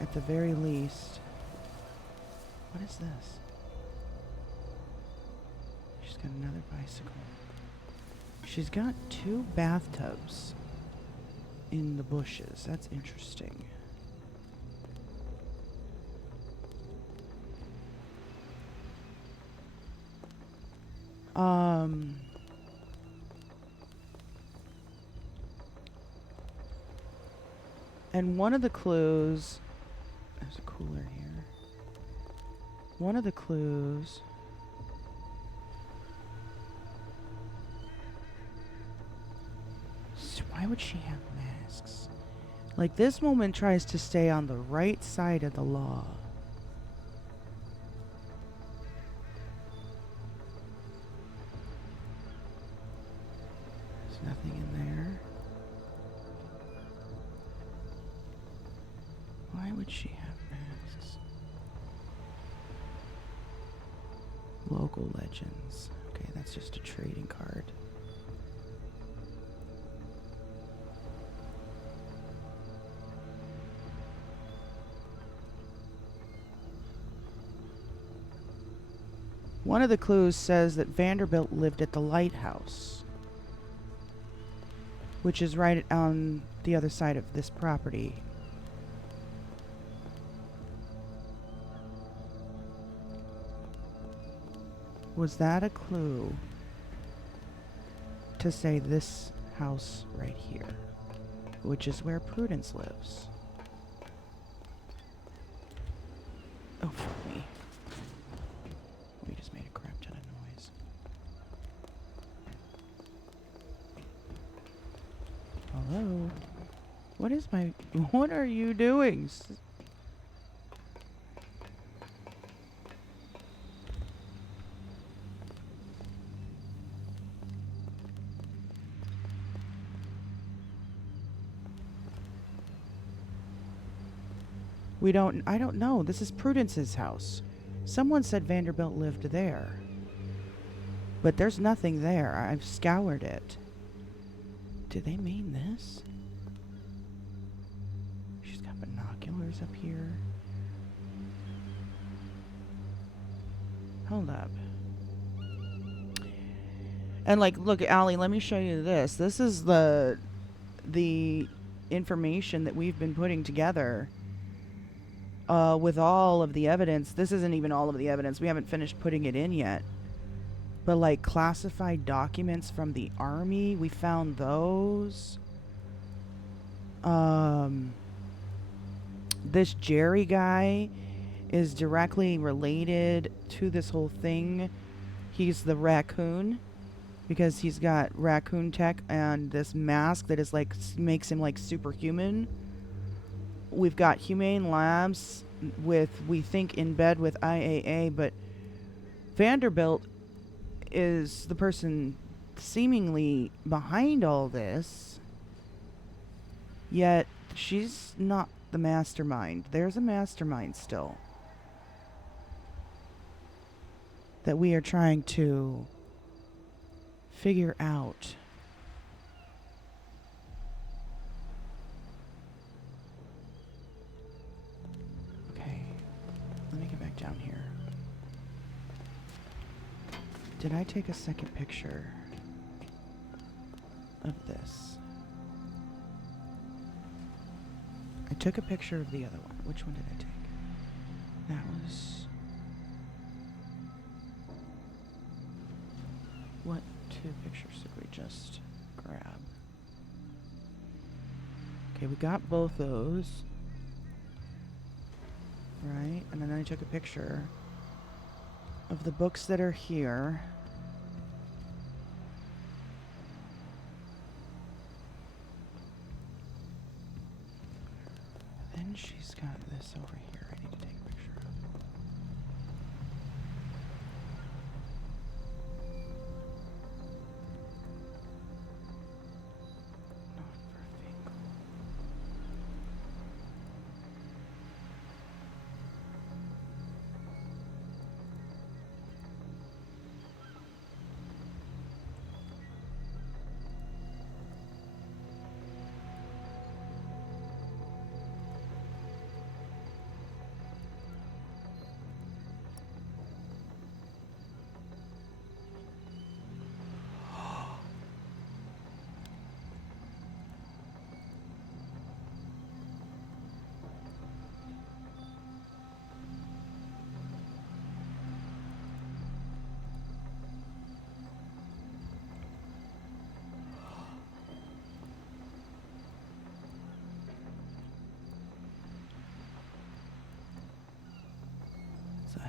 at the very least. What is this? She's got another bicycle. She's got 2 bathtubs in the bushes. That's interesting. And one of the clues, there's a cooler here. One of the clues why would she have masks? Like, this woman tries to stay on the right side of the law. would she have masks? Local legends. Okay, that's just a trading card. One of the clues says that Vanderbilt lived at the lighthouse, which is right on the other side of this property. Was that a clue to say this house right here, which is where Prudence lives? Oh, fuck me. We just made a crap ton of noise. Hello? What is my... What are you doing? I don't know. This is Prudence's house. Someone said Vanderbilt lived there. But there's nothing there. I've scoured it. Do they mean this? She's got binoculars up here. Hold up. And like, look, Allie, let me show you this. This is the information that we've been putting together with all of the evidence. This isn't even all of the evidence. We haven't finished putting it in yet. But like classified documents from the army, we found those. This Jerry guy is directly related to this whole thing. He's the raccoon because he's got raccoon tech and this mask that is like makes him like superhuman. We've got Humane Labs with, we think, in bed with IAA, but Vanderbilt is the person seemingly behind all this. Yet, she's not the mastermind. There's a mastermind still that we are trying to figure out. Let me get back down here. Did I take a second picture of this? I took a picture of the other one. Which one did I take? That was... What two pictures did we just grab? Okay, we got both those. Right, and then I took a picture of the books that are here. Then she's got this over here I need to take a picture of. Not for Finkel.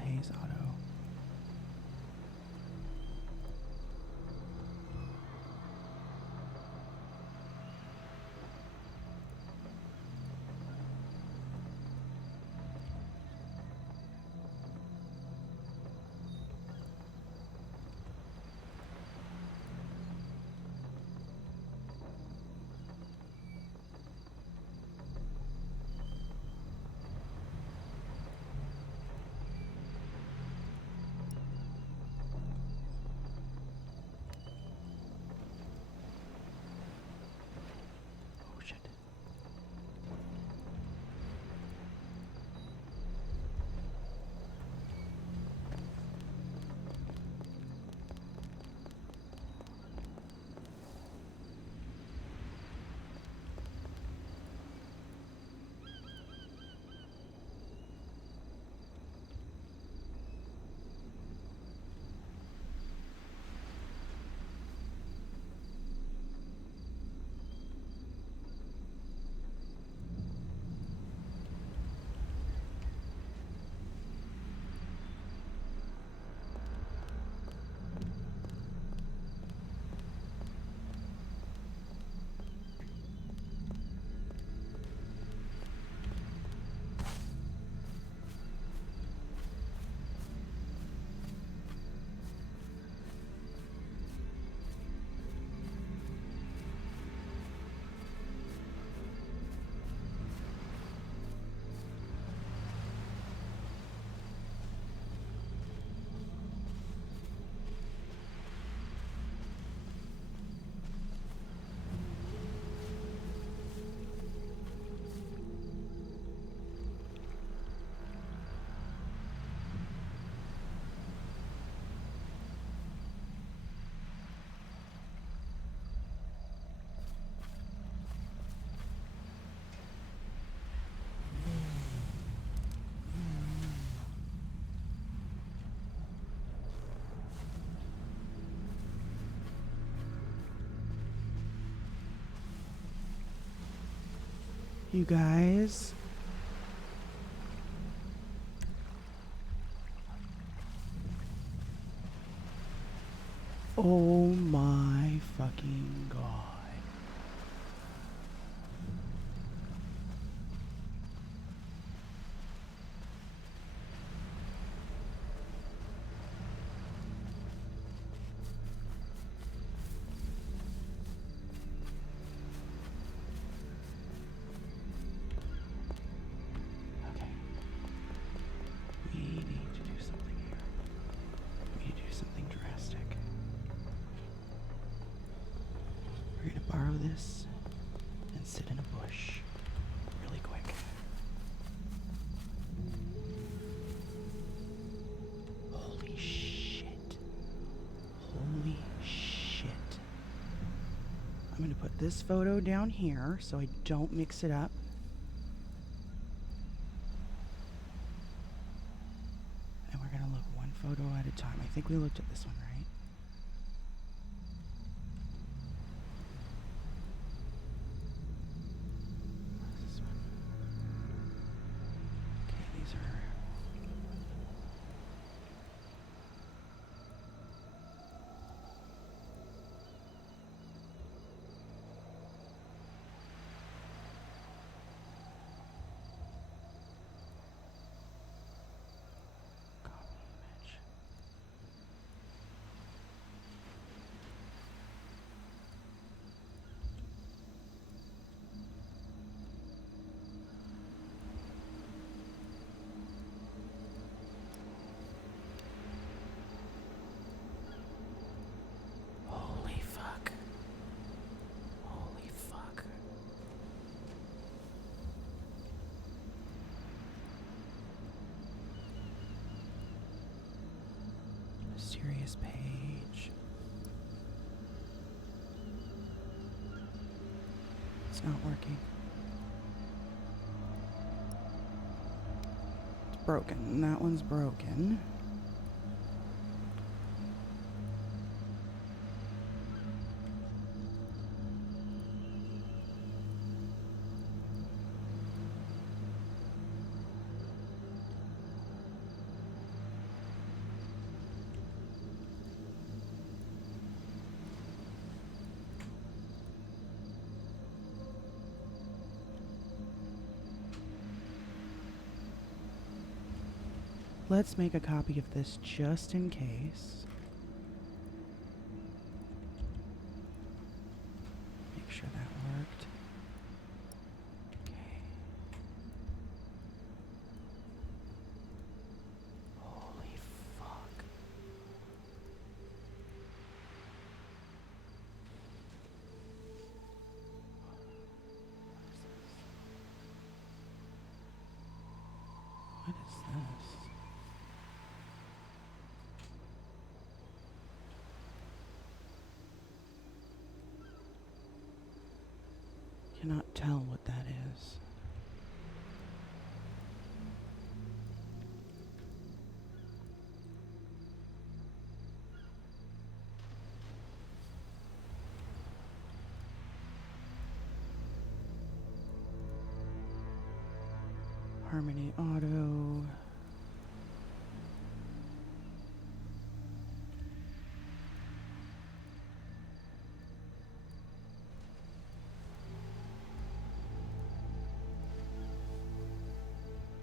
Hayes Auto. You guys. Oh my fucking god. Okay. We need to do something here. We need to do something drastic. We're gonna borrow this and sit in a bush really quick. Holy shit. Holy shit. I'm gonna put this photo down here so I don't mix it up. And we're gonna look one photo at a time. I think we looked at this one, right? Where's this one? Okay, these are... Copy image. Holy fuck. Holy fuck. Mysterious page. It's not working. It's broken. That one's broken. Let's make a copy of this just in case. Make sure that worked. Okay. Holy fuck. What is this? Cannot tell what that is. Harmony Auto.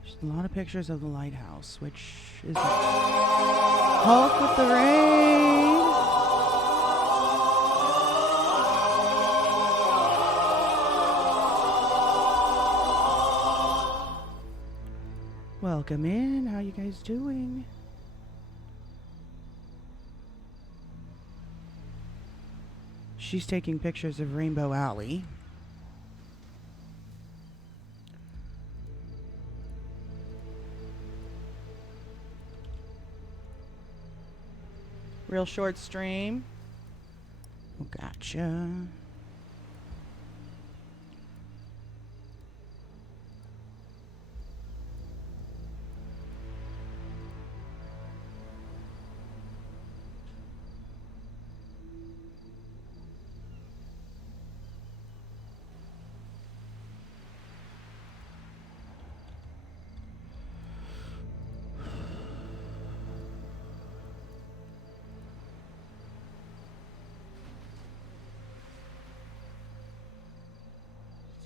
There's a lot of pictures of the lighthouse, which is Hulk with the rain. Welcome in. How you guys doing? She's taking pictures of Rainbow Alley. Real short stream. Oh, gotcha.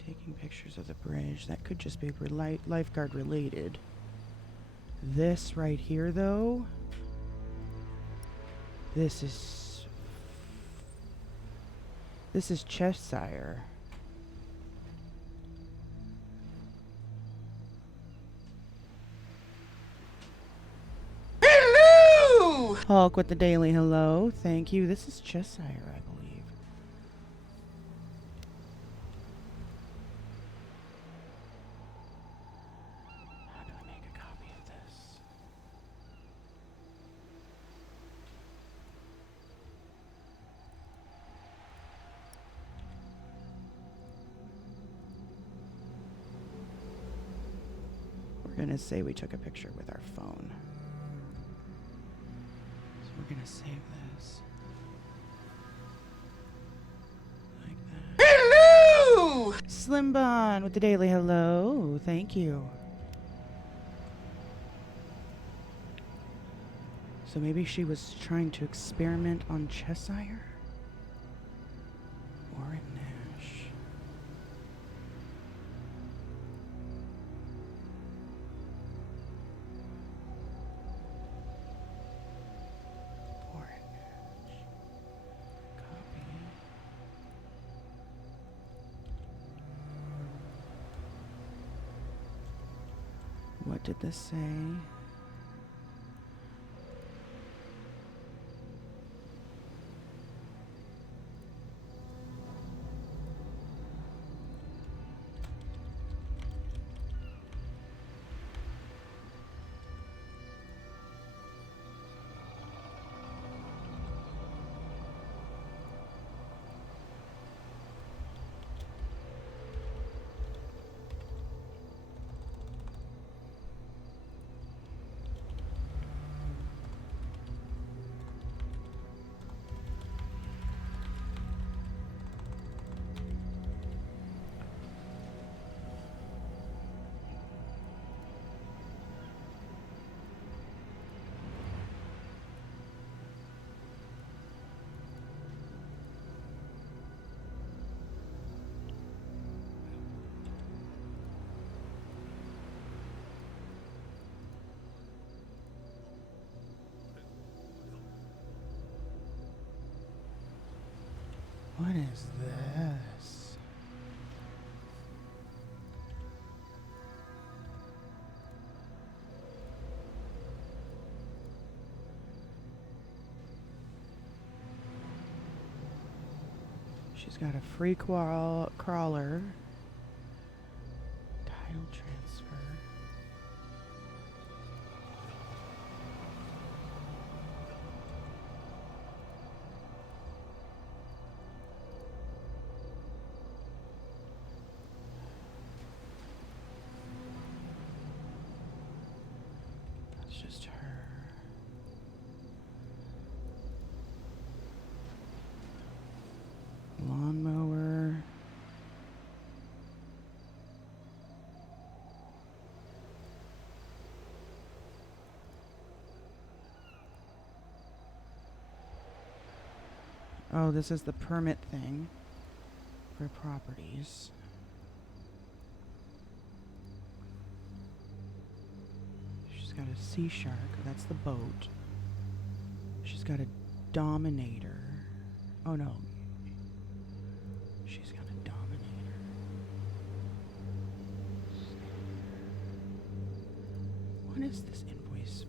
Taking pictures of the bridge. That could just be lifeguard related. This right here, though. This is Cheshire. Hello! Hulk with the daily hello. Thank you. This is Cheshire, I believe. How do I make a copy of this? We're gonna say we took a picture with our phone. So we're gonna save this. Like that. Hello! Slimbon with the daily hello. Thank you. So maybe she was trying to experiment on Cheshire? Or in Nash? Or in Nash. Copy. What did this say? What is this? She's got a free crawler. Title transfer. That's just her. Lawnmower. Oh, this is the permit thing for properties. She's got a sea shark. That's the boat. She's got a dominator. Oh no. She's got a dominator. What is this invoice for?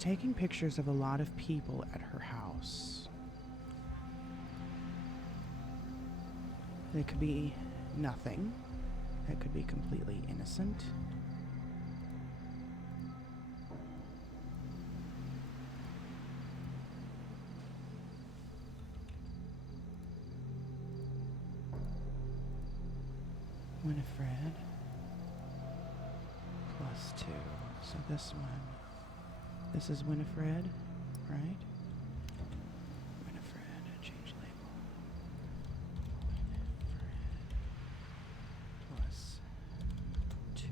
taking pictures of a lot of people at her house. It could be nothing. It could be completely innocent. Winifred. +2. So this one. This is Winifred, right? Winifred, change label. Winifred +2.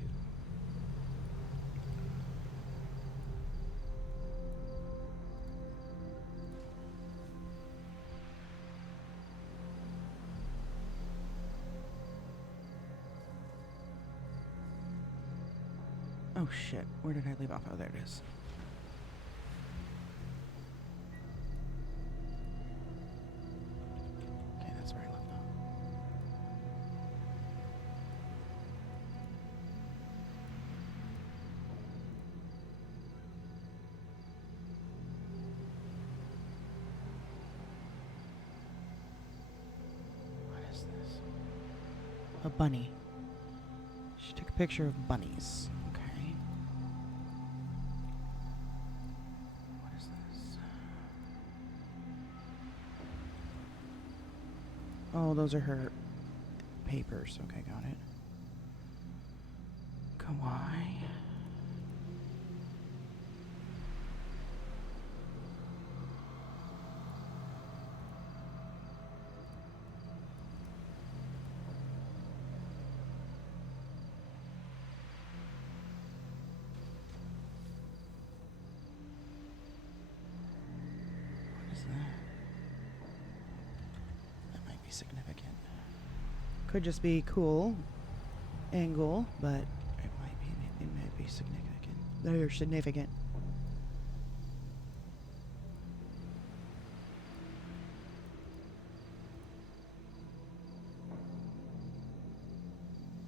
Oh shit, where did I leave off? Oh, there it is. Okay, that's where I left off. What is this? A bunny. She took a picture of bunnies. Okay. What is this? Oh, those are her papers. Okay, got it. Kawaii. What is that? That might be significant. Could just be cool angle, but it might be significant. They're significant.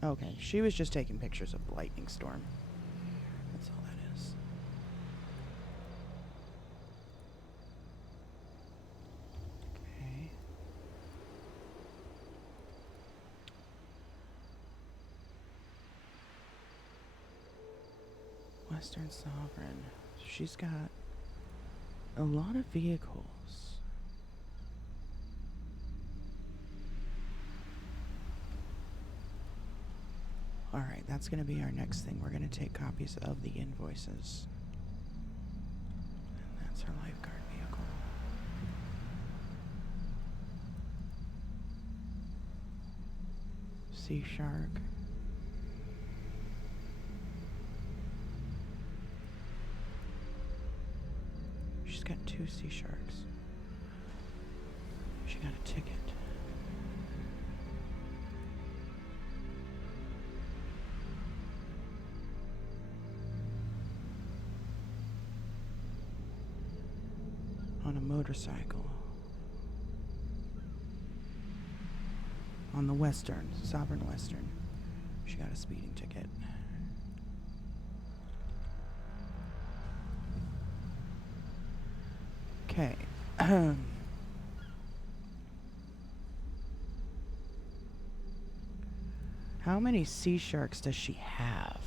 Okay, she was just taking pictures of the lightning storm. That's all that is. Okay. Western Sovereign. She's got a lot of vehicles. Alright, that's going to be our next thing. We're going to take copies of the invoices. And that's her lifeguard vehicle. Sea Shark. She's got 2 Sea Sharks. She got a ticket. On a motorcycle. On the Western, Sovereign Western. She got a speeding ticket. Okay. How many Sea Sharks does she have?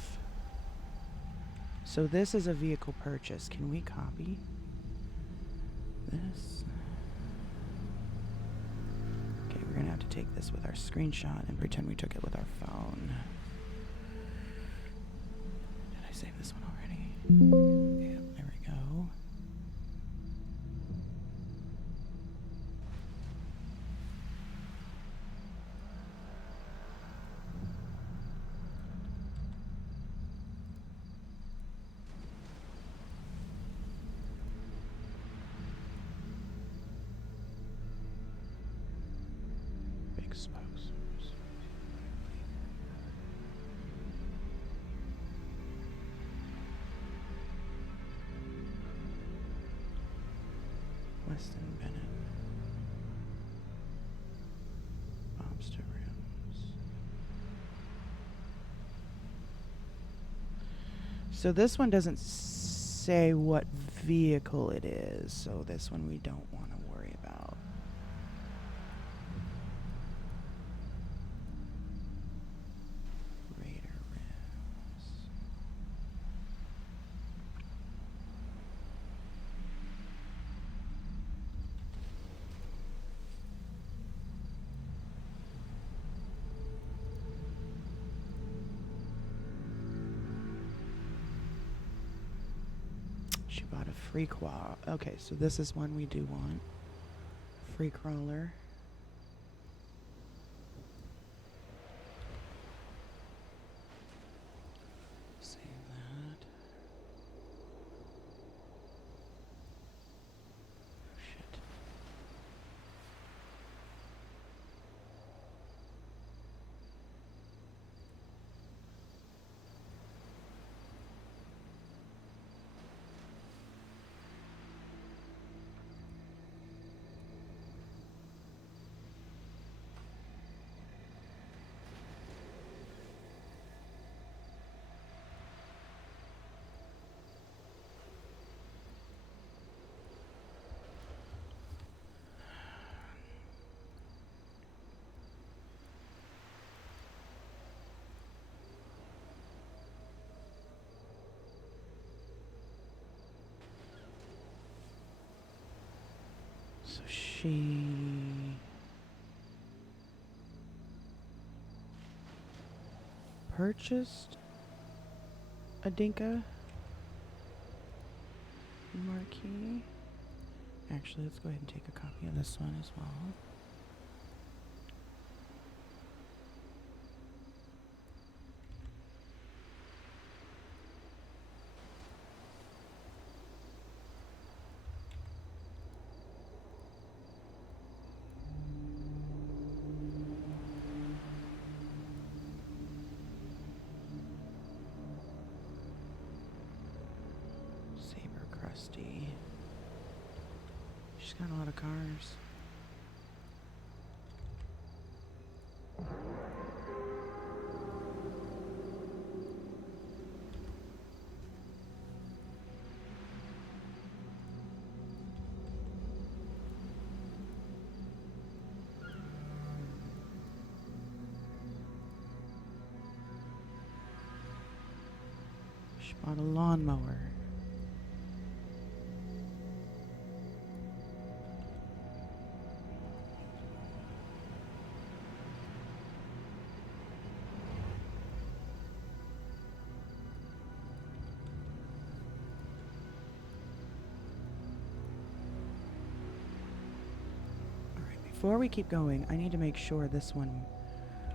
So this is a vehicle purchase. Can we copy this? Okay, we're gonna have to take this with our screenshot and pretend we took it with our phone. Did I save this one already? Yep, there we go. Big spokes. Weston Bennett. Bobster Rims. So this one doesn't say what vehicle it is, so this one we don't want to worry about. Raider rims. She bought a free crawl. Okay, so this is one we do want. Free crawler. Save that. Oh, shit. So she purchased a Dinka marquee. Actually, let's go ahead and take a copy of this one as well. Saber Crusty. She's got a lot of cars. She bought a lawnmower. Before we keep going, I need to make sure this one,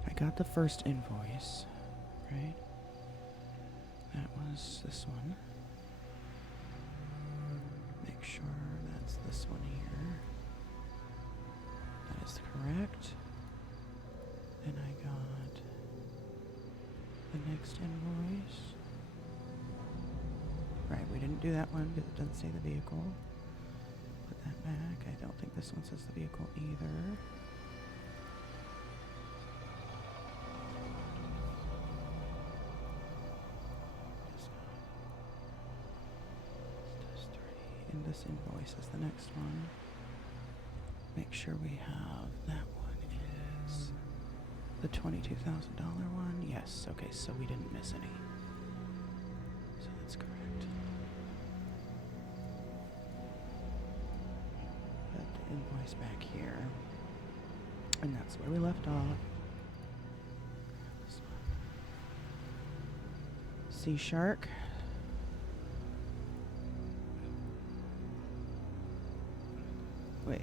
I got the first invoice, right? That was this one. Make sure that's this one here. That is correct. Then I got the next invoice. Right, we didn't do that one because it doesn't say the vehicle. Put that back. I don't think this one says the vehicle either. And this invoice is the next one. Make sure we have that one is the $22,000 one. Yes, okay, so we didn't miss any. So that's correct. Put the invoice back here. And that's where we left off. This one. Sea Shark. Wait,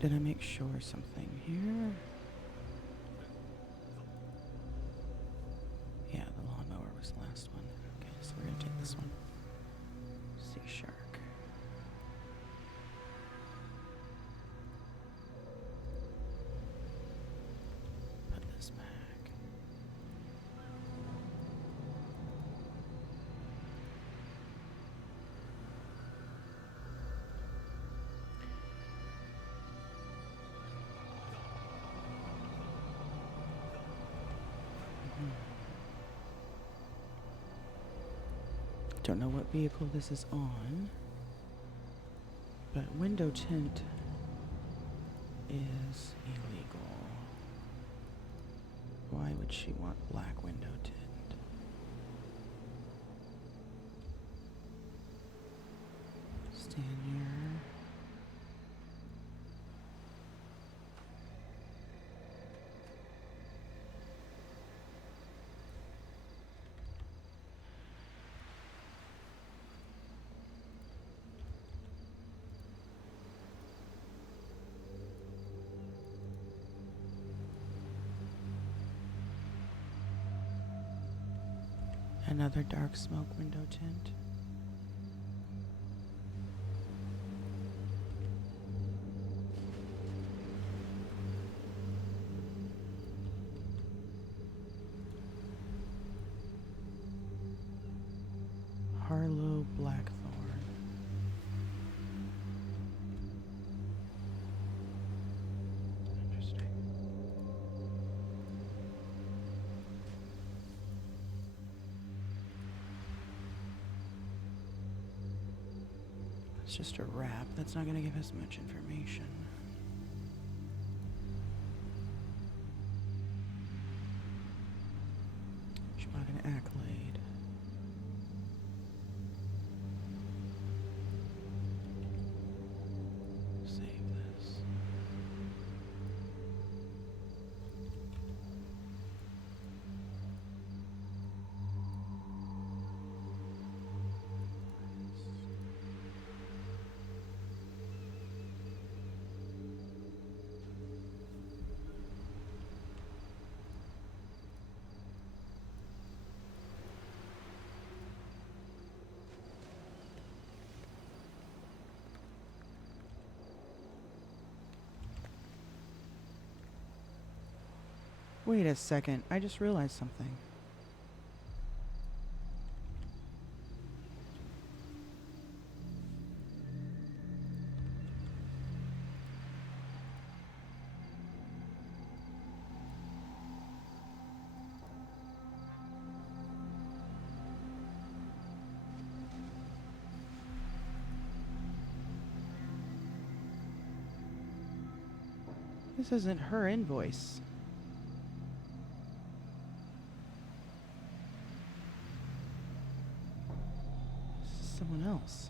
did I make sure something here? Yeah, the lawnmower was the last one. Okay, so we're gonna take this one. Sea Shark. Put this back. Don't know what vehicle this is on, but window tint is illegal. Why would she want black window tint? Stand here. Another dark smoke window tint. Harlow Blackthorn. Interesting. It's just a wrap. That's not going to give us much information. Schmagen Accolade. Save this. Wait a second, I just realized something. This isn't her invoice. This is someone else.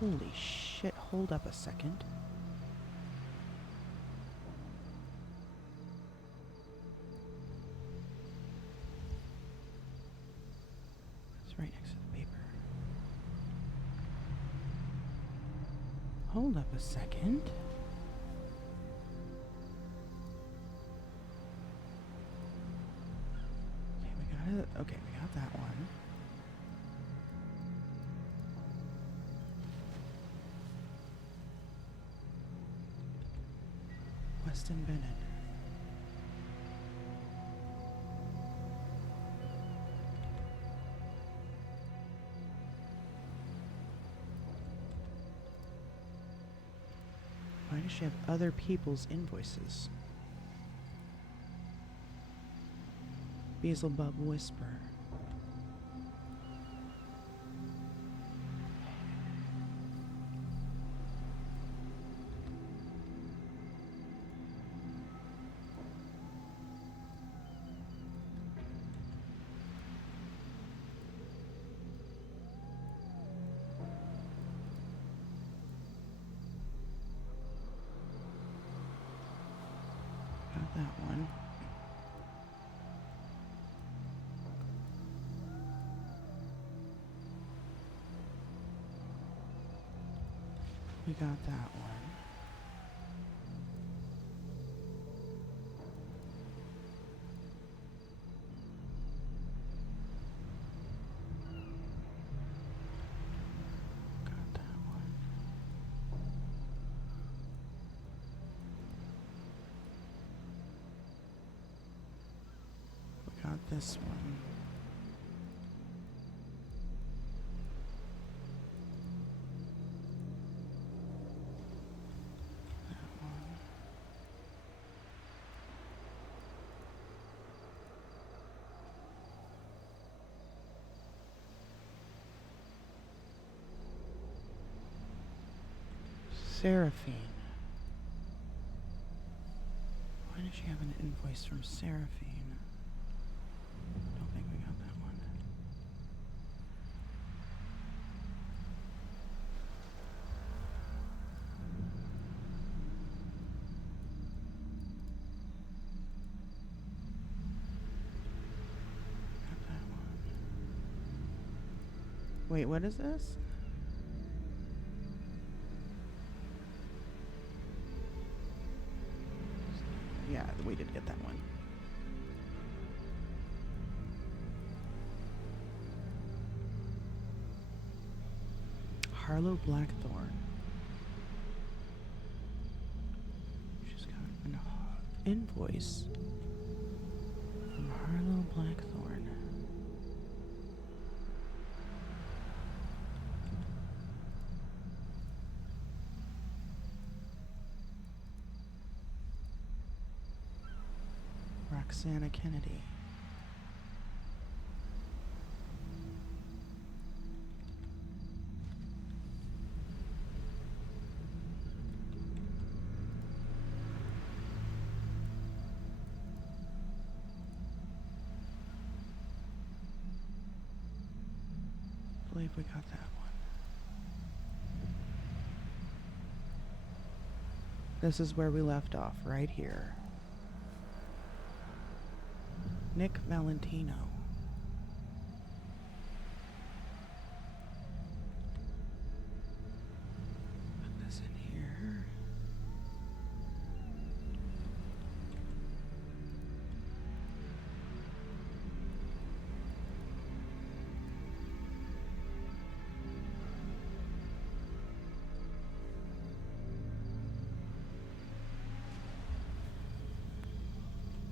Holy shit, hold up a second. It's right next to the paper. Hold up a second. Okay, we got it. Okay, we got that one. Weston Bennett. Why does she have other people's invoices? Beelzebub Whisper. Got that one. We got that one. Got that one. We got this one. Seraphine. Why did she have an invoice from Seraphine? Don't think we got that one. Got that one. Wait, what is this? Yeah, we did get that one. Harlow Blackthorn. She's got an invoice from Harlow Blackthorn. Roxana Kennedy. I believe we got that one. This is where we left off, right here. Nick Valentino. Put this in here.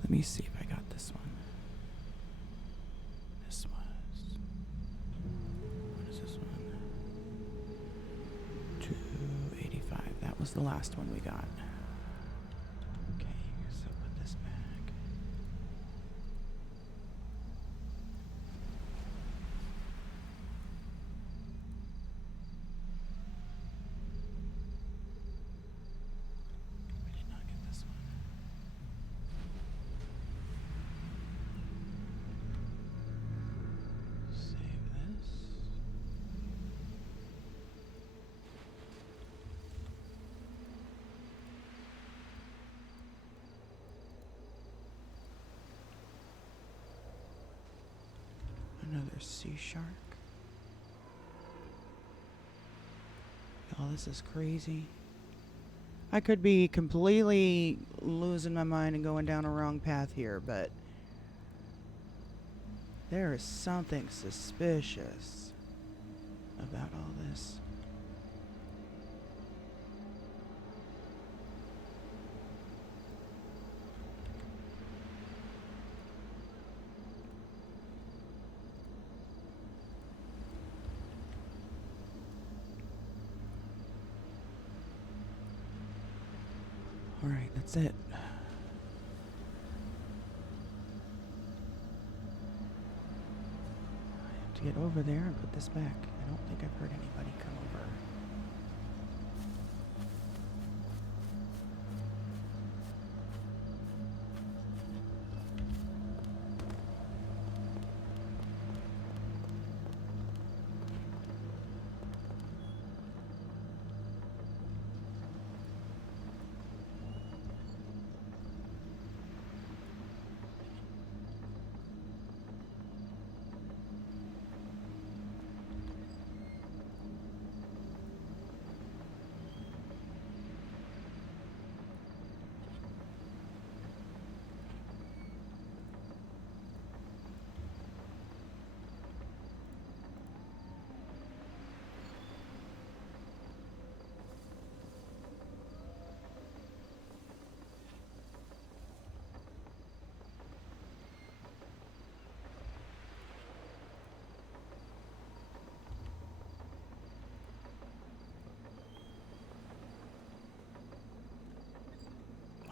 Let me see if I got this one. This was... What is this one? 285. That was the last one we got. Okay, so put this back. We did not get this one. Save this. Another sea shark. Oh, this is crazy. I could be completely losing my mind and going down a wrong path here, but there is something suspicious about all this. All right, that's it. I have to get over there and put this back. I don't think I've heard anybody come over.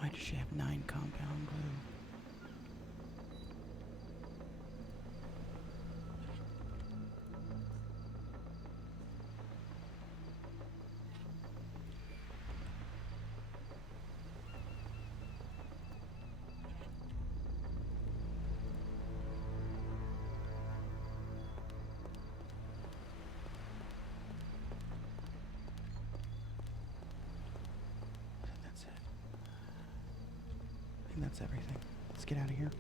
Why does she have 9 compound glue? think that's everything. Let's get out of here.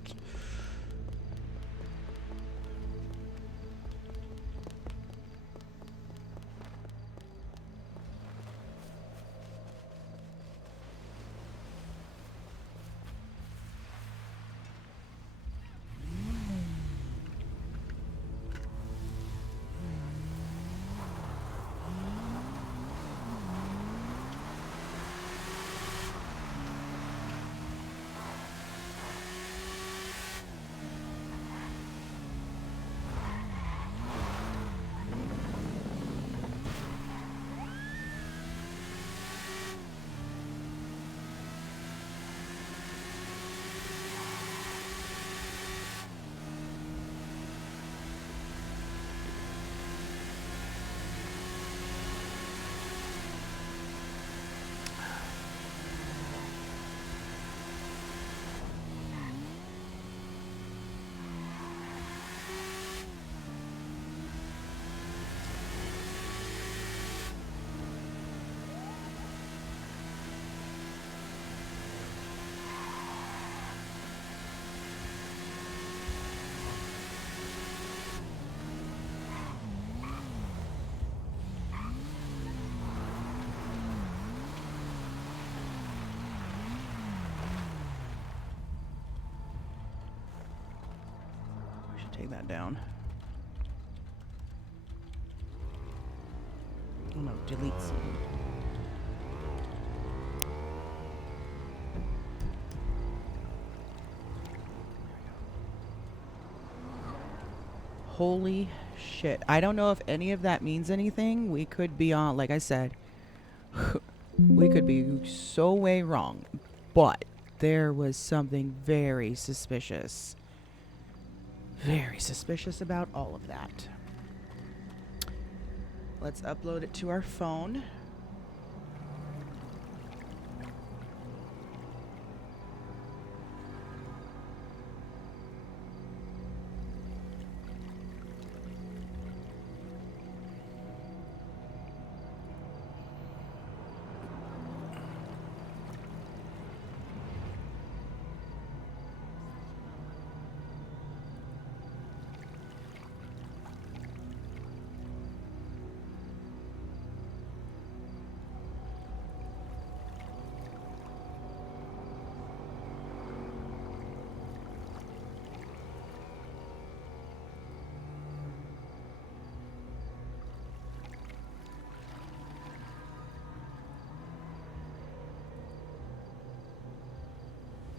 Take that down. Oh no, delete some. Holy shit. I don't know if any of that means anything. We could be on, like I said, we could be so way wrong. But there was something very suspicious. Very suspicious about all of that. Let's upload it to our phone.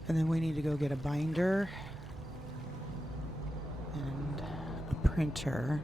And then we need to go get a binder and a printer.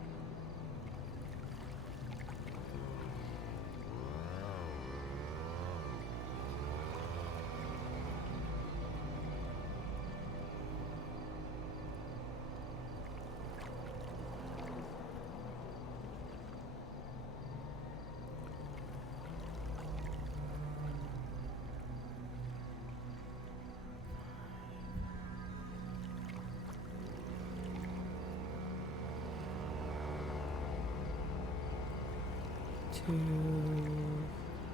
Two,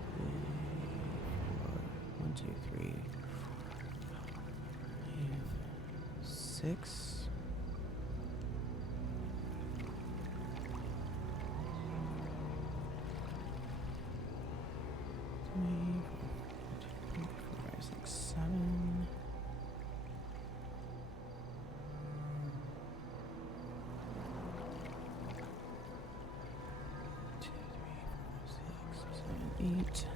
three, four. 1, 2, 3, 4, 5, 6. Eight.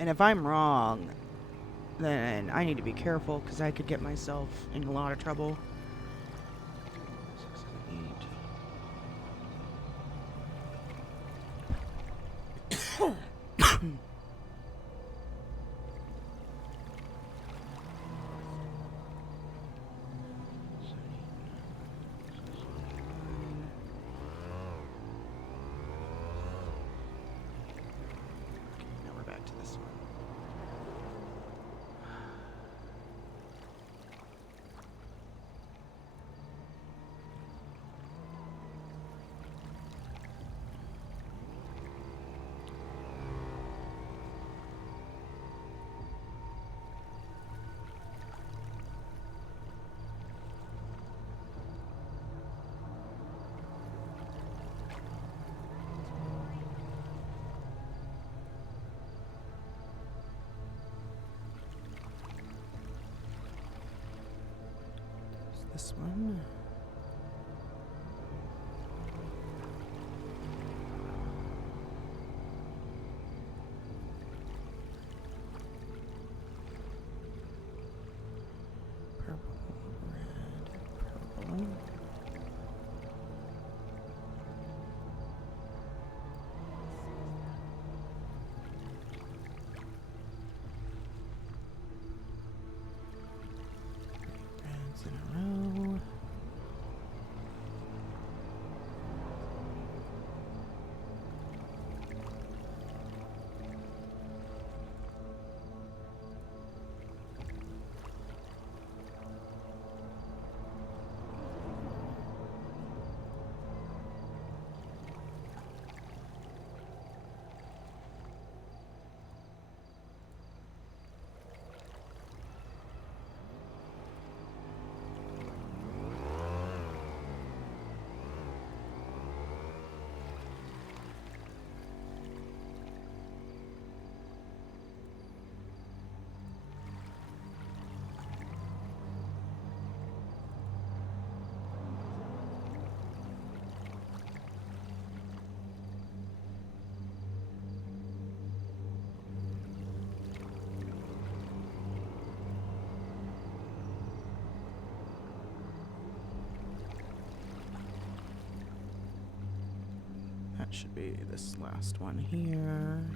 And if I'm wrong, then I need to be careful because I could get myself in a lot of trouble. 6, 7, 8. Now we're back to this one. this one. Purple, red, purple. Reds in a row. That should be this last one here.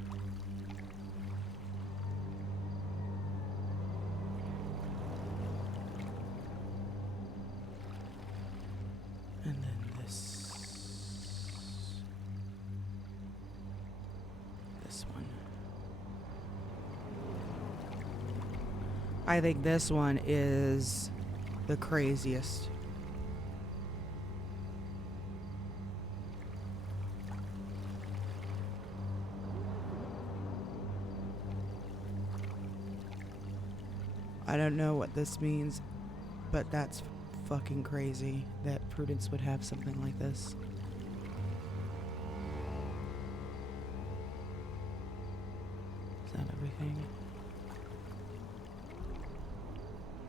And then this one. I think this one is the craziest. I don't know what this means, but that's fucking crazy that Prudence would have something like this. Is that everything?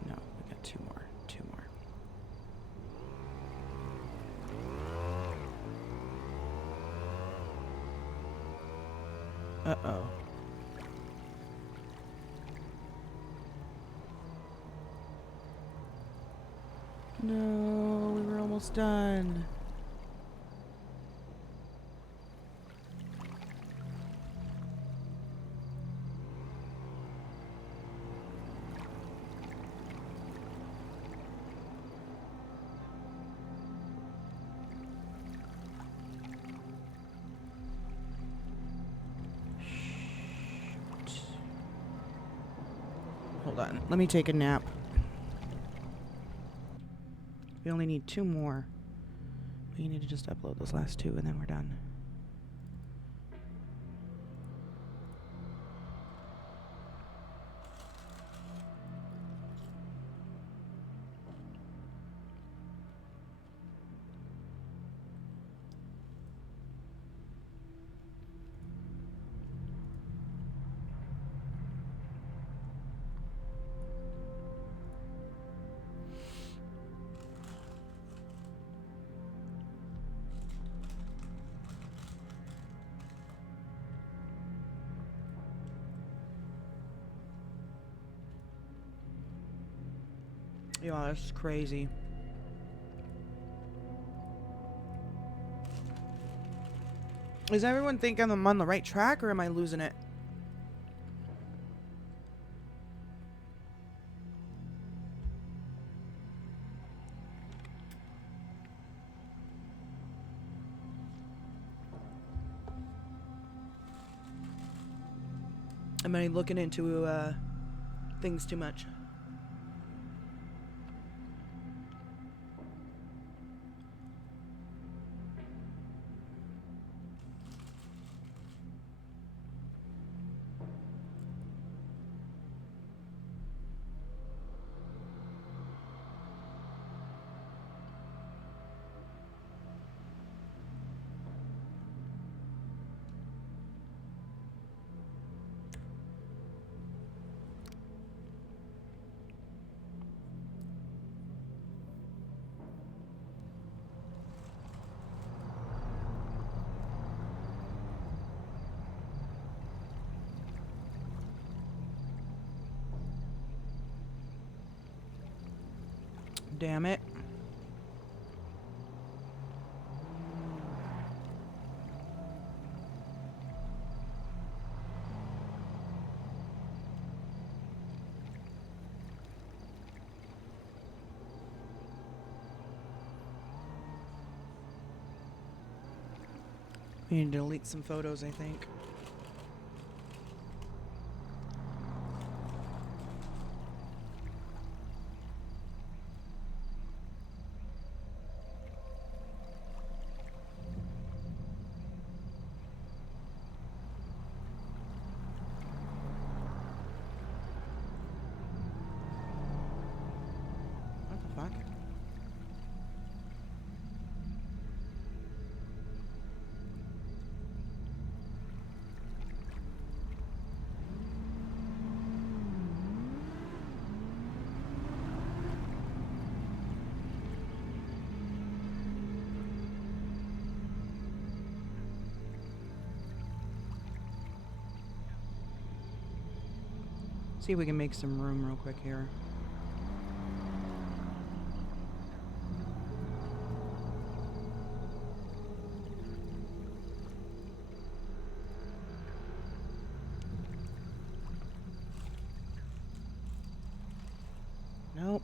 No, we got two more. Two more. Uh-oh. No, we were almost done. Shoot. Hold on, let me take a nap. We only need two more. We need to just upload those last two and then we're done. Yeah, that's crazy. Does everyone think I'm on the right track or am I losing it? Am I looking into things too much? damn it. We need to delete some photos, I think. What the fuck? See if we can make some room real quick here. Nope.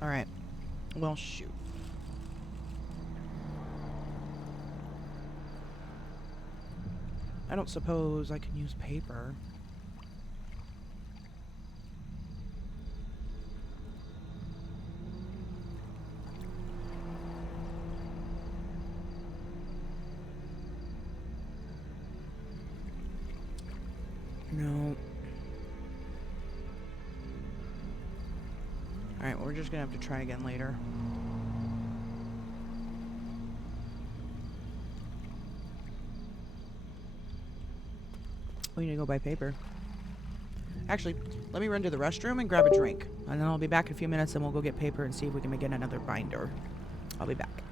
All right. Well, shoot. I don't suppose I can use paper. No. Alright, we're just gonna have to try again later. We need to go buy paper. Actually, let me run to the restroom and grab a drink. And then I'll be back in a few minutes and we'll go get paper and see if we can get another binder. I'll be back.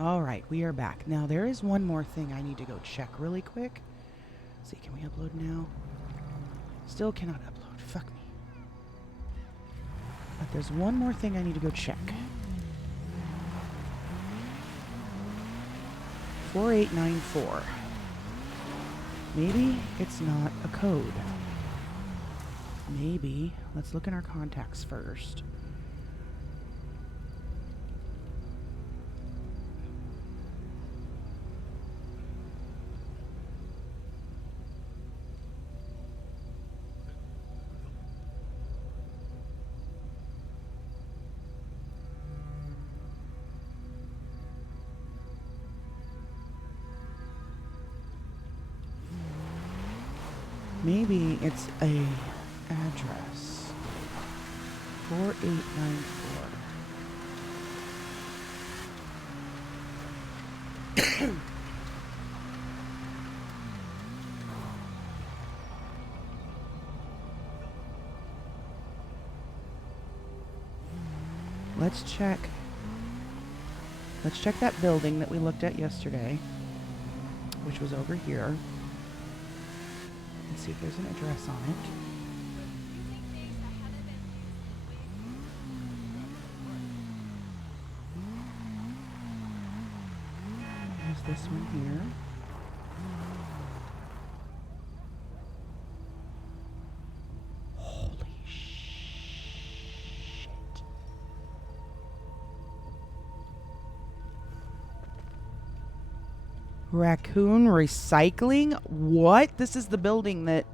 All right, we are back. Now, there is one more thing I need to go check really quick. Let's see, can we upload now? Still cannot upload. Fuck me. But there's one more thing I need to go check. 4894. Maybe it's not a code. Maybe. Let's look in our contacts first. Maybe it's a address. 4894. Let's check. Let's check that building that we looked at yesterday, which was over here. Let's see if there's an address on it. There's this one here. Holy shit. Raccoon Recycling? What? This is the building that...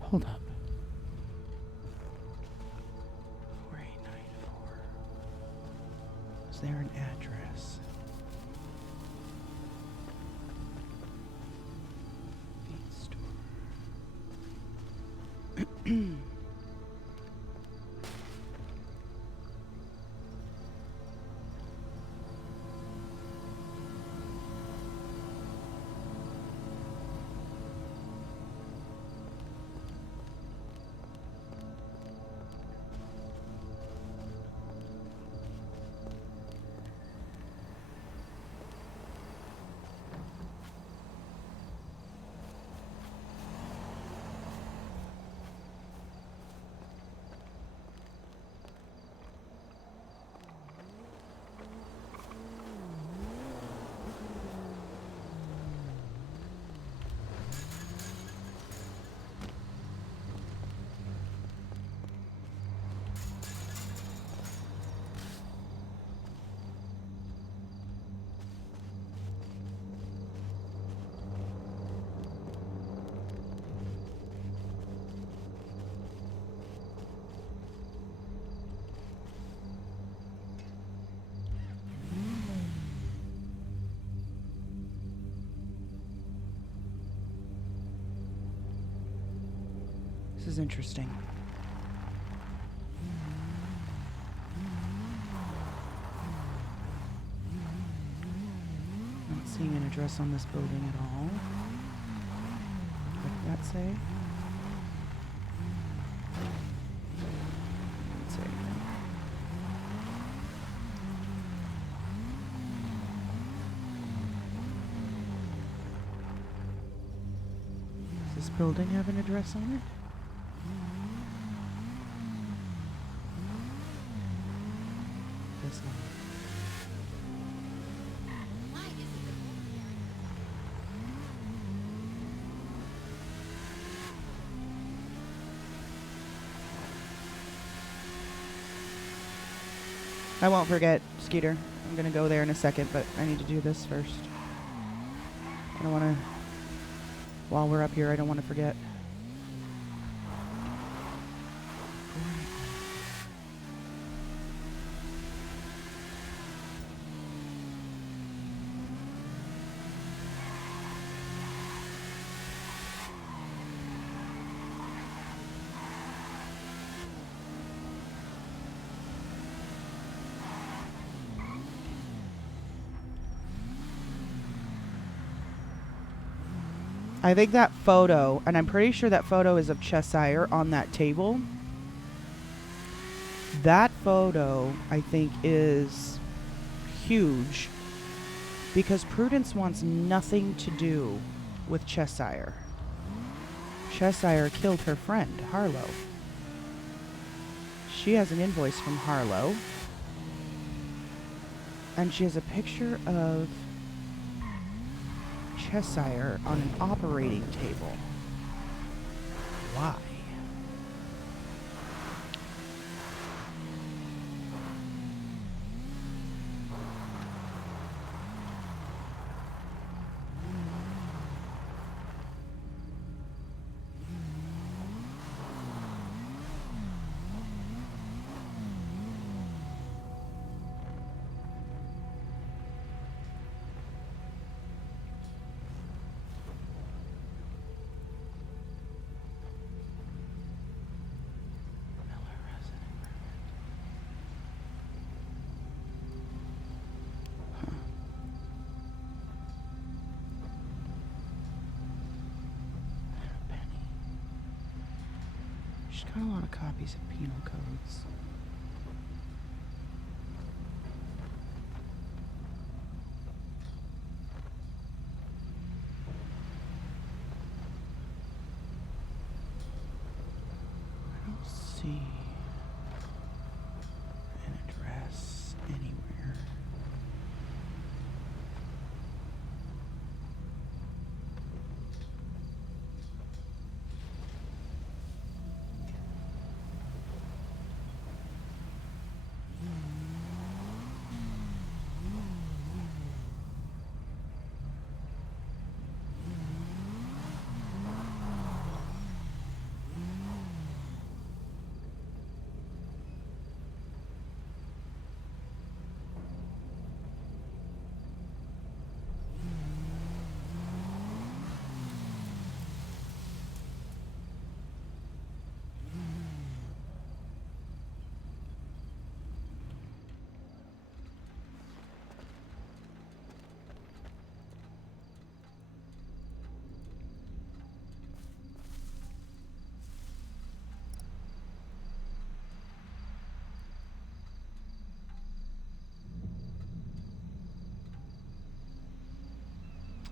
Hold up. 4894. Is there an address? Feed store. This is interesting. Not seeing an address on this building at all. What did that say? Didn't say anything. Does this building have an address on it? Does not. I won't forget, Skeeter. I'm gonna go there in a second, but I need to do this first. I don't wanna... While we're up here, I don't want to forget. I think that photo, and I'm pretty sure that photo is of Cheshire on that table. That photo, I think, is huge because Prudence wants nothing to do with Cheshire. Cheshire killed her friend, Harlow. She has an invoice from Harlow. And she has a picture of Cheshire on an operating table. Why? She's got a lot of copies of penal codes. I don't see an address anywhere.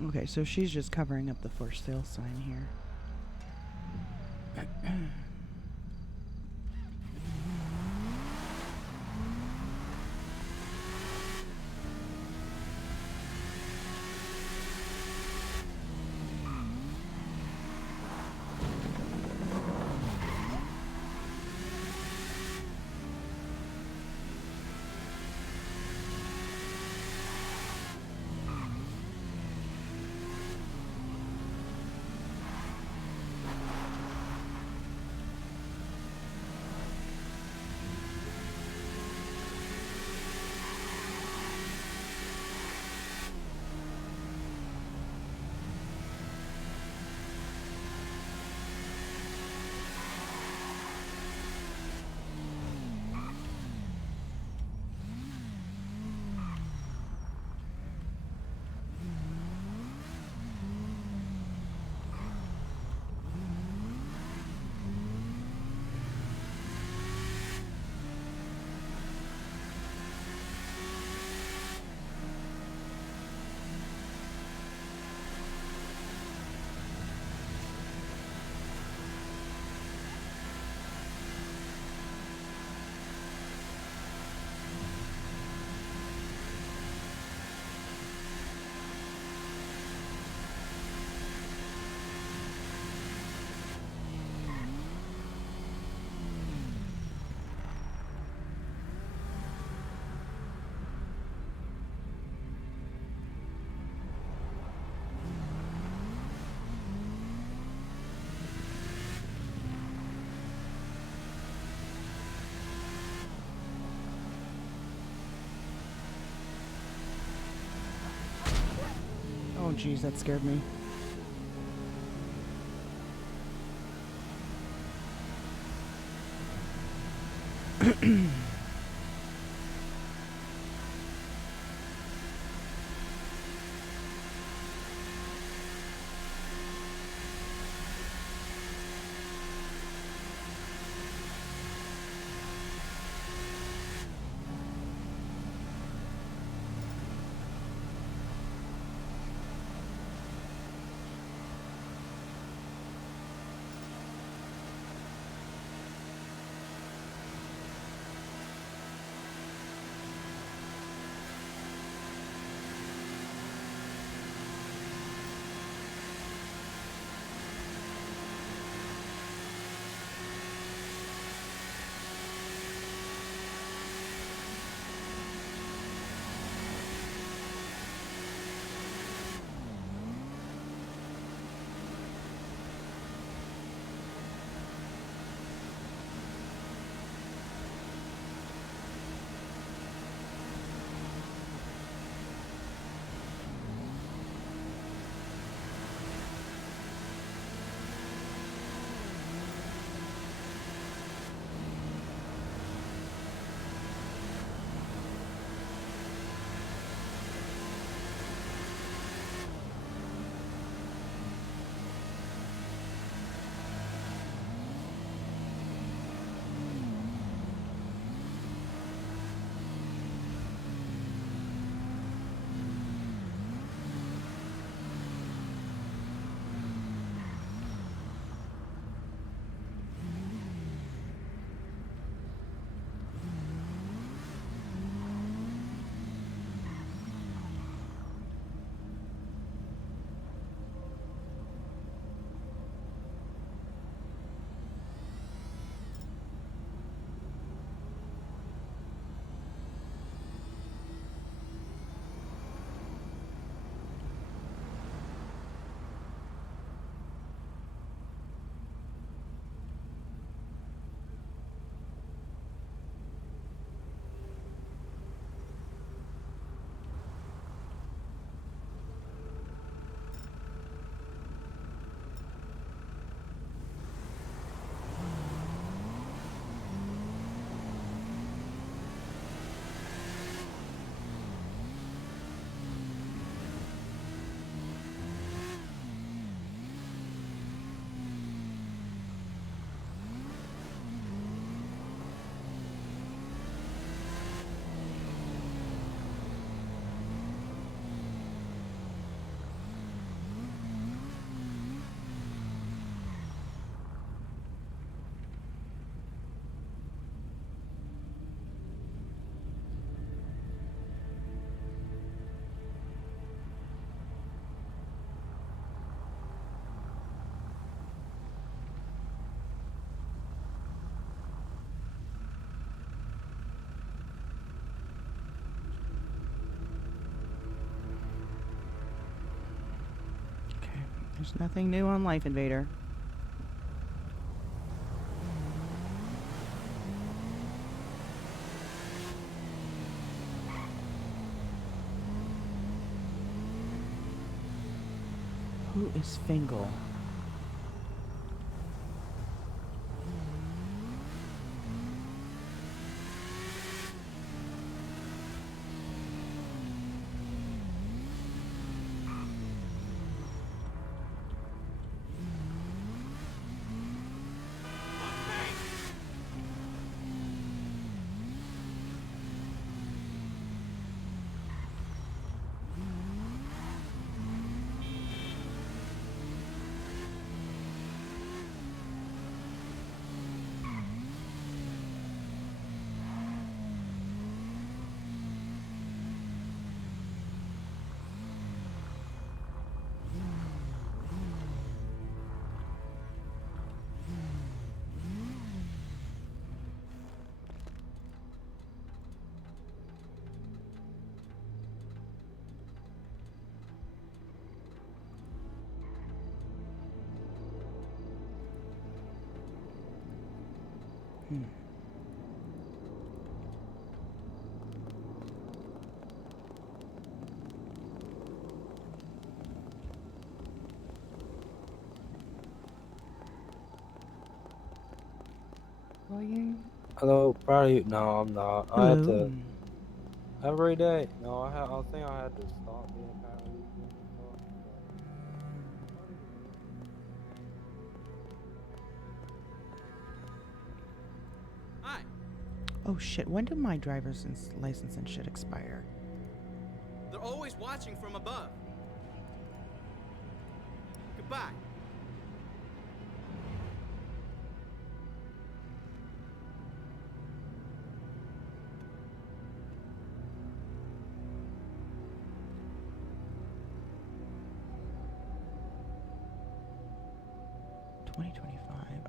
Okay, so she's just covering up the for sale sign here. Oh, geez, that scared me. There's nothing new on Life Invader. Who is Fingal? Hello, probably no, I'm not. I had Hello. to every day. No, I think I had to stop being a paralegal and stuff. Hi. Oh shit, when do my driver's license and shit expire? They're always watching from above. Goodbye.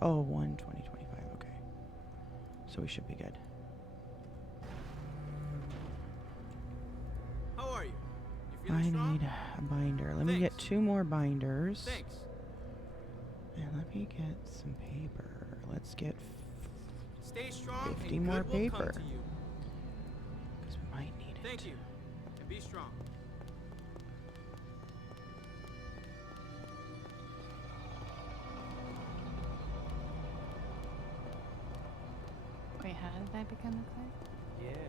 Oh, 1/2025. Okay. So we should be good. How are you? You I feeling strong? need a binder. Let me get 2 more binders. Thanks. And let me get some paper. Let's get Stay strong 50 and more good will paper. come to you. Because we might need it. Thank you. And be strong. Wait, how did I become a clerk? Yeah.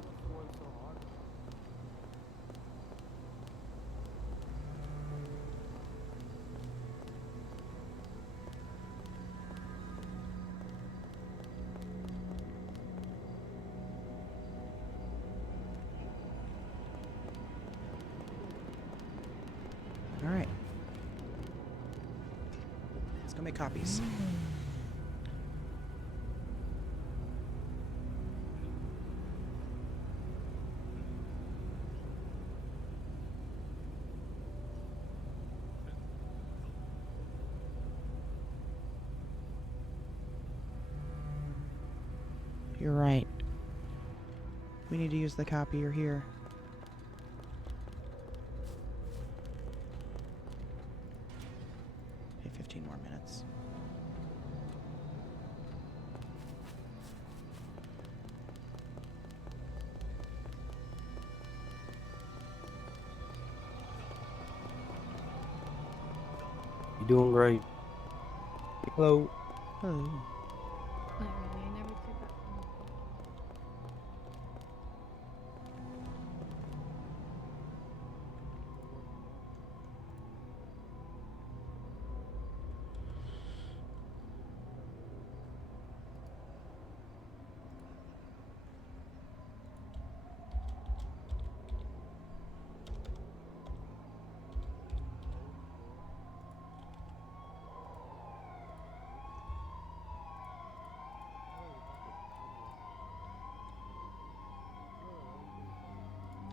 What's going so hard? All right. Let's go make copies. You're right. We need to use the copier here. Okay, 15 more minutes. You're doing great. Hello. Hello. Not really, I never took that phone call.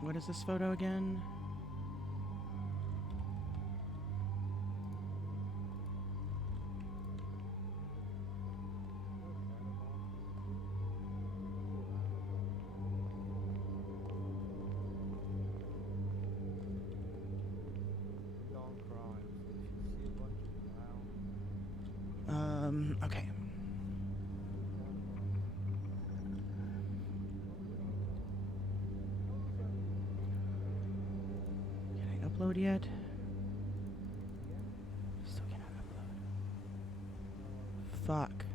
What is this photo again? Don't cry. Okay. Can I upload yet? Still cannot upload. Fuck.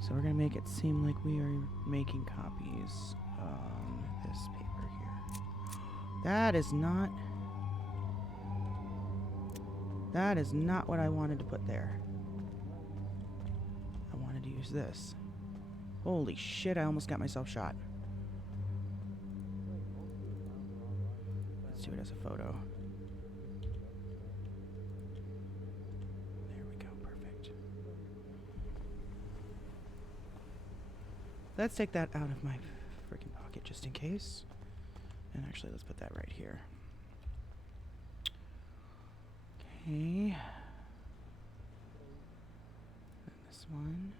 So we're gonna make it seem like we are making copies on this paper here. That is not what I wanted to put there. I wanted to use this. Holy shit, I almost got myself shot. Let's do it as a photo. There we go, perfect. Let's take that out of my freaking pocket just in case. And actually, let's put that right here. Okay. And this one.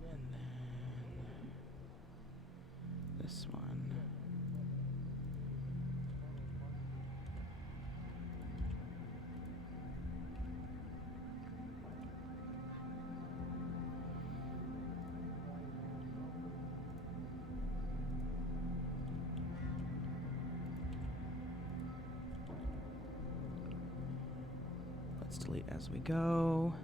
And then this one. Let's delete as we go.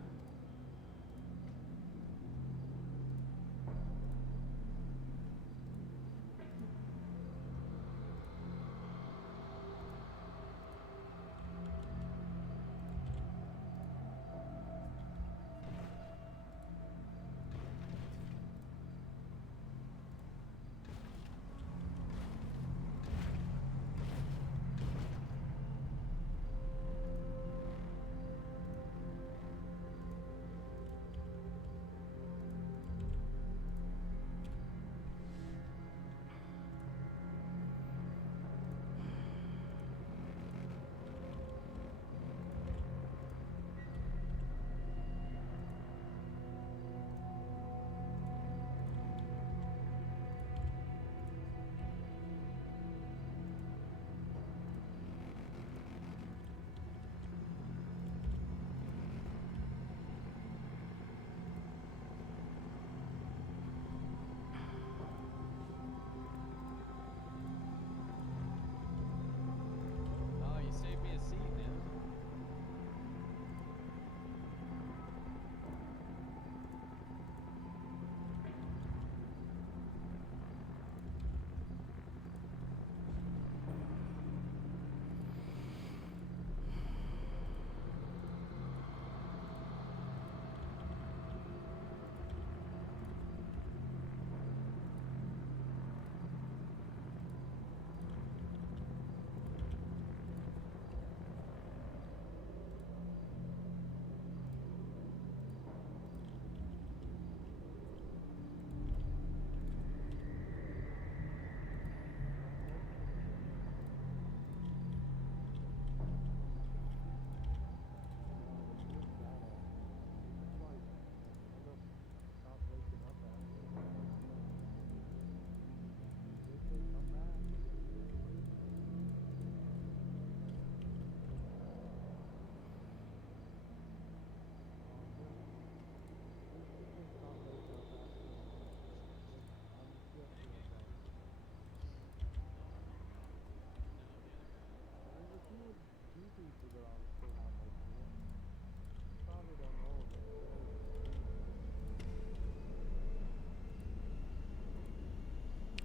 Oh, you saved me a seat, man.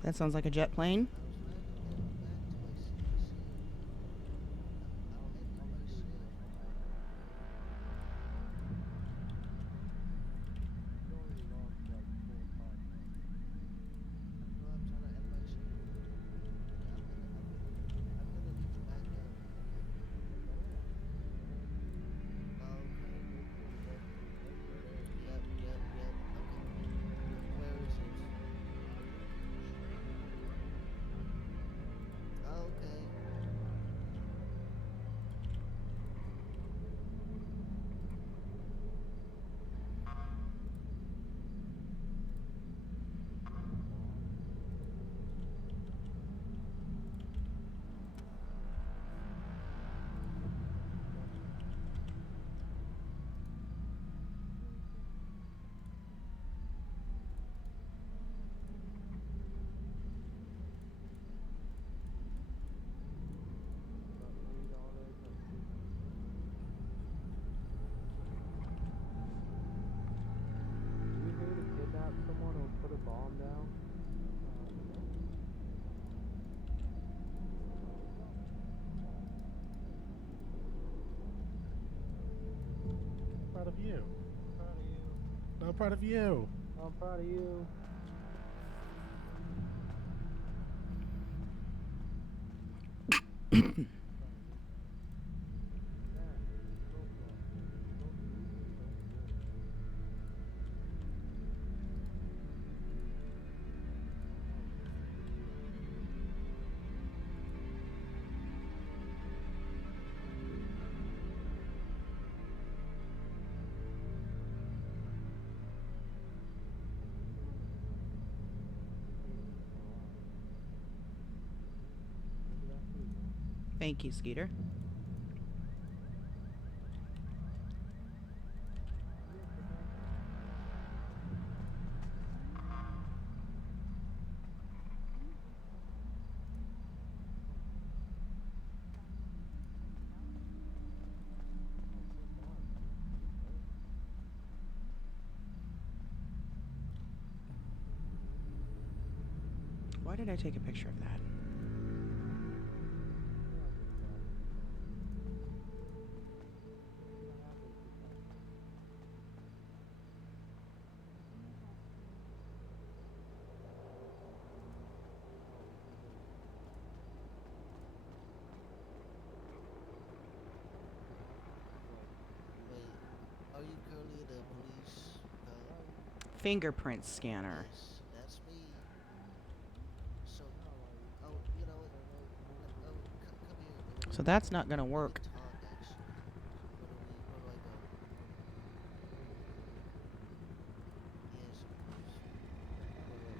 That sounds like a jet plane. I'm proud of you. I'm proud of you. Thank you, Skeeter. Why did I take a picture of that? Wait, are you currently the police? Fingerprint scanner. Yes, that's me. So, oh, you know what? Come here. So that's not gonna work. Talk actually. Where do I go? Yes, of course. Where do I go?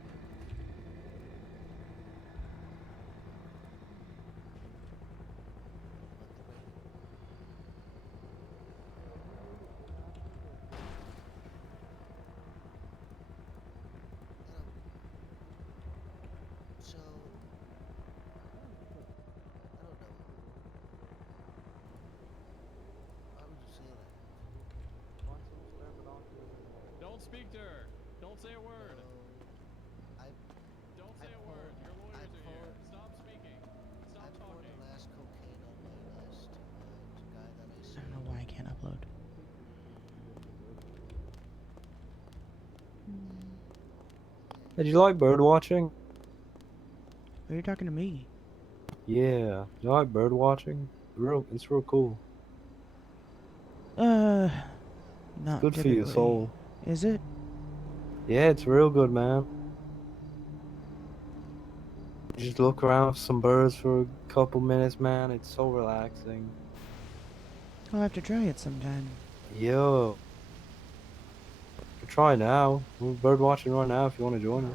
So, I don't know. Why would you say that? Don't speak to her. Don't say a word. Don't say a word. Your lawyers are here. Stop speaking. Stop I poured talking. the last cocaine on my last guy that I I don't know why I can't upload. Did you like bird watching? Are you talking to me? Yeah. You like bird watching? It's real cool. Not Good for your typically. soul. Is it? Yeah, it's real good, man. You just look around for some birds for a couple minutes, man. It's so relaxing. I'll have to try it sometime. Yo. Try now. We're bird watching right now if you want to join us.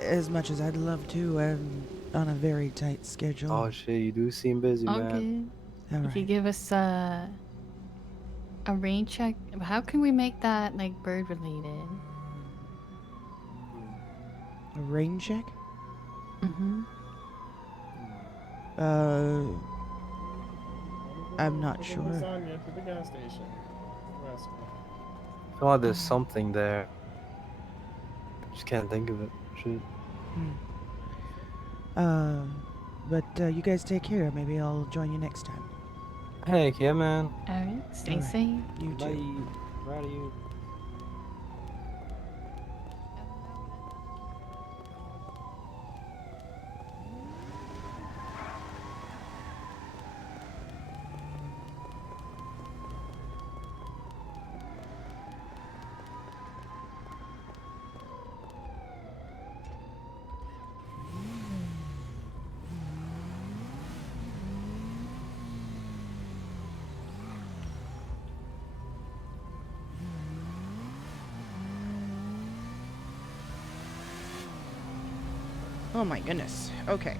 As much as I'd love to, I'm on a very tight schedule. Oh shit, you do seem busy, man. Okay. All If you right. give us a rain check, how can we make that like bird related? A rain check? Mm-hmm. I'm not sure. Lasagna to the gas station. Restaurant. I feel like there's something there. Just can't think of it. Shit. But you guys take care. Maybe I'll join you next time. Heck yeah, man. Alright, stay All right. safe. You Bye. too. Proud of you. Oh my goodness. Okay.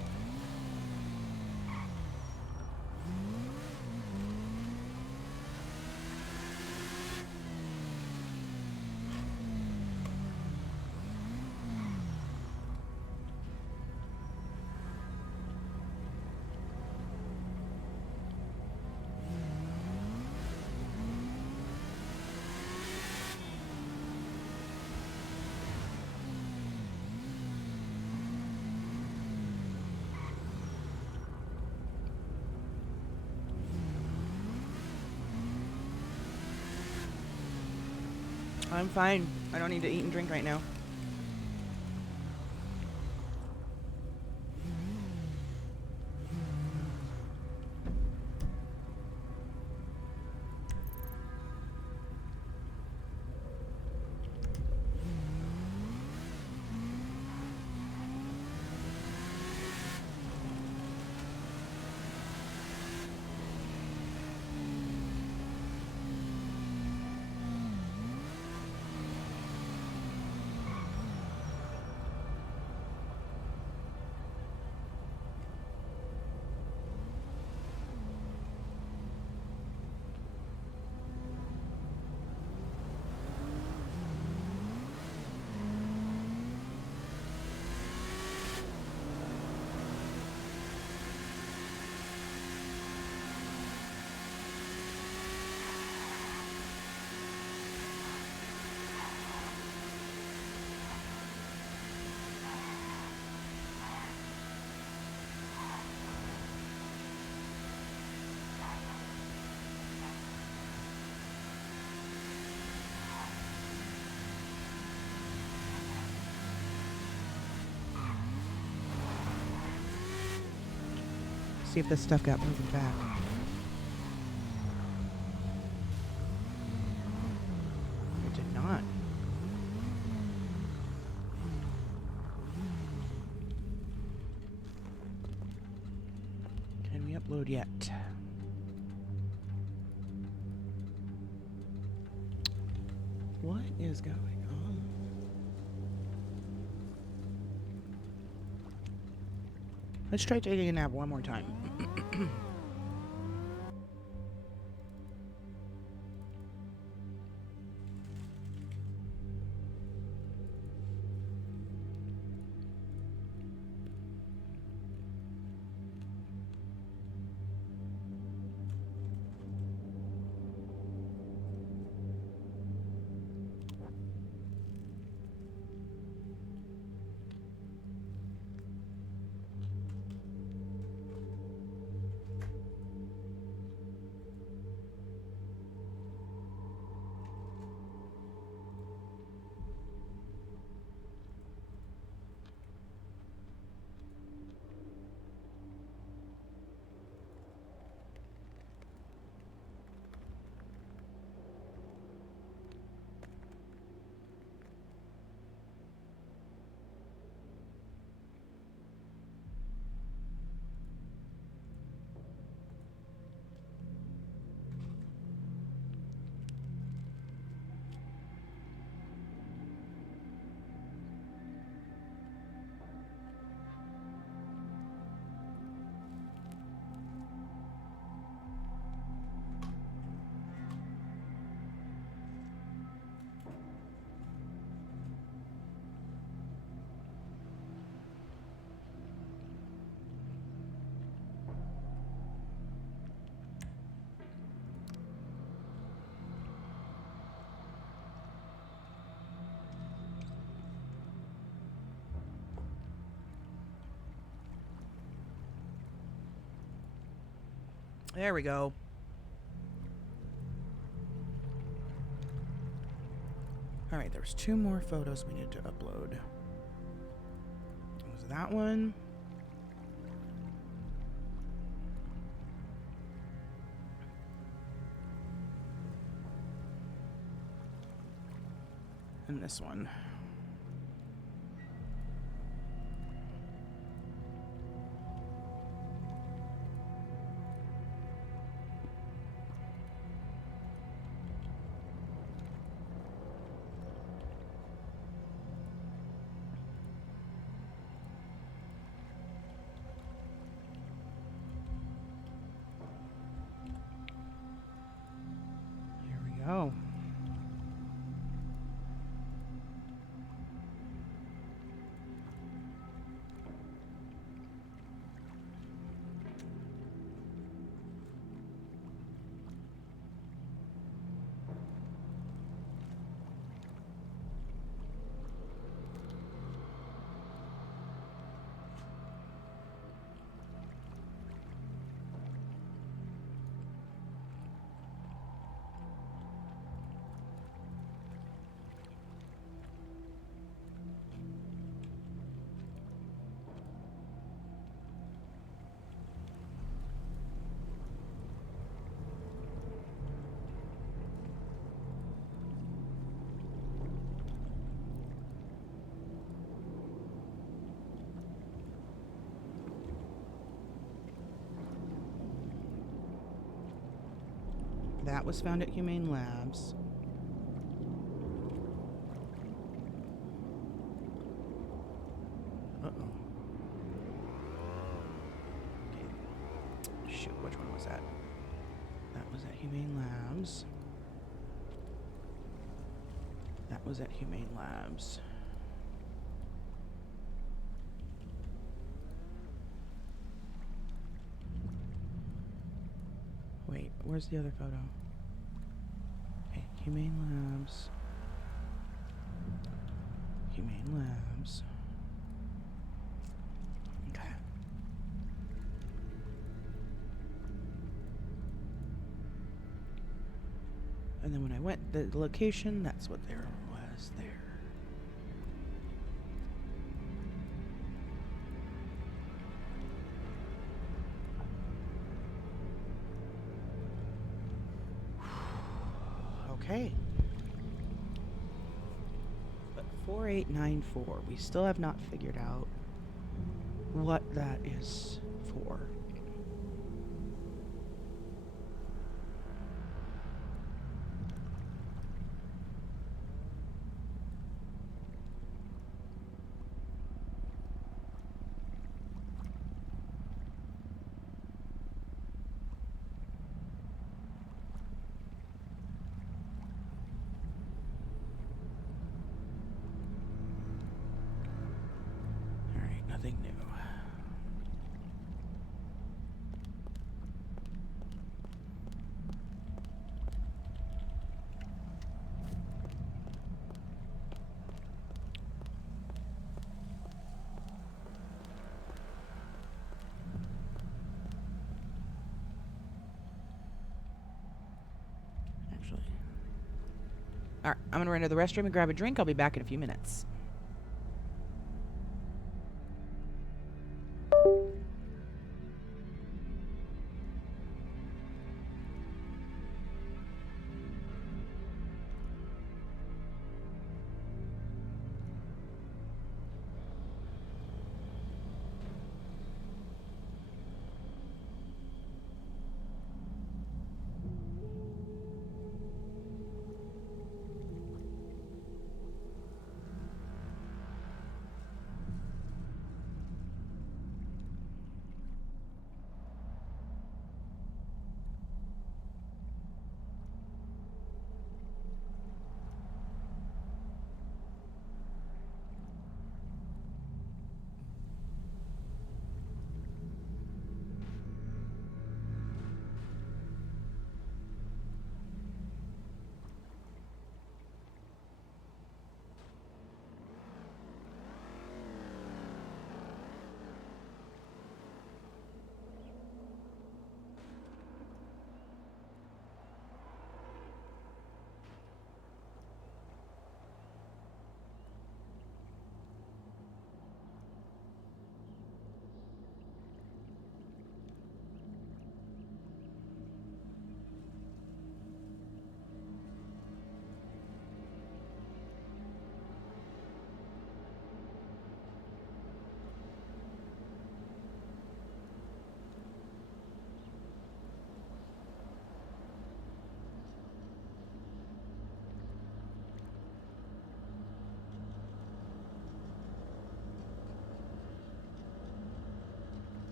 I'm fine. I don't need to eat and drink right now. See if this stuff got moved back. It did not. Can we upload yet? What is going on? Let's try taking a nap one more time. There we go. All right, there's 2 more photos we need to upload. Was that one? And this one. Here we go. That was found at Humane Labs. Uh-oh. Okay. Shoot, which one was that? That was at Humane Labs. That was at Humane Labs. Wait, where's the other photo? Okay, Humane Labs. Humane Labs. Okay. And then when I went the location, that's what there was there. Okay. But 4894, we still have not figured out what that is for. Alright, nothing new. Actually. Alright, I'm gonna run to the restroom and grab a drink. I'll be back in a few minutes.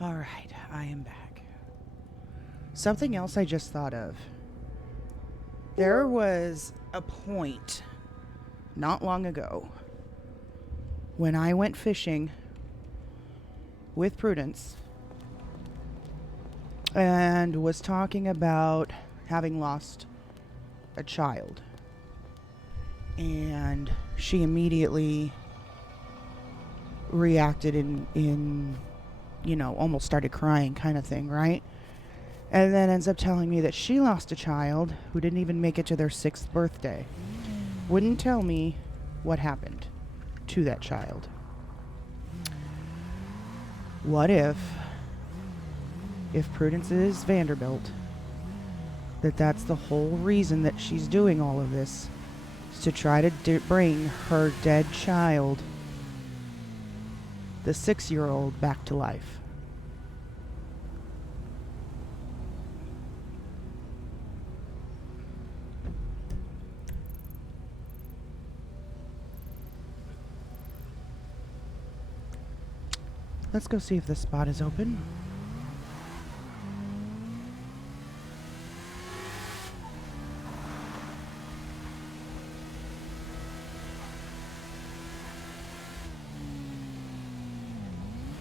All right, I am back. Something else I just thought of. There was a point not long ago when I went fishing with Prudence and was talking about having lost a child. And she immediately reacted in almost started crying kind of thing, right? And then ends up telling me that she lost a child who didn't even make it to their 6th birthday. Wouldn't tell me what happened to that child. What if Prudence is Vanderbilt, that's the whole reason that she's doing all of this, is to try to bring her dead child, the 6-year-old, back to life. Let's go see if this spot is open.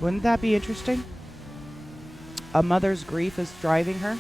Wouldn't that be interesting? A mother's grief is driving her.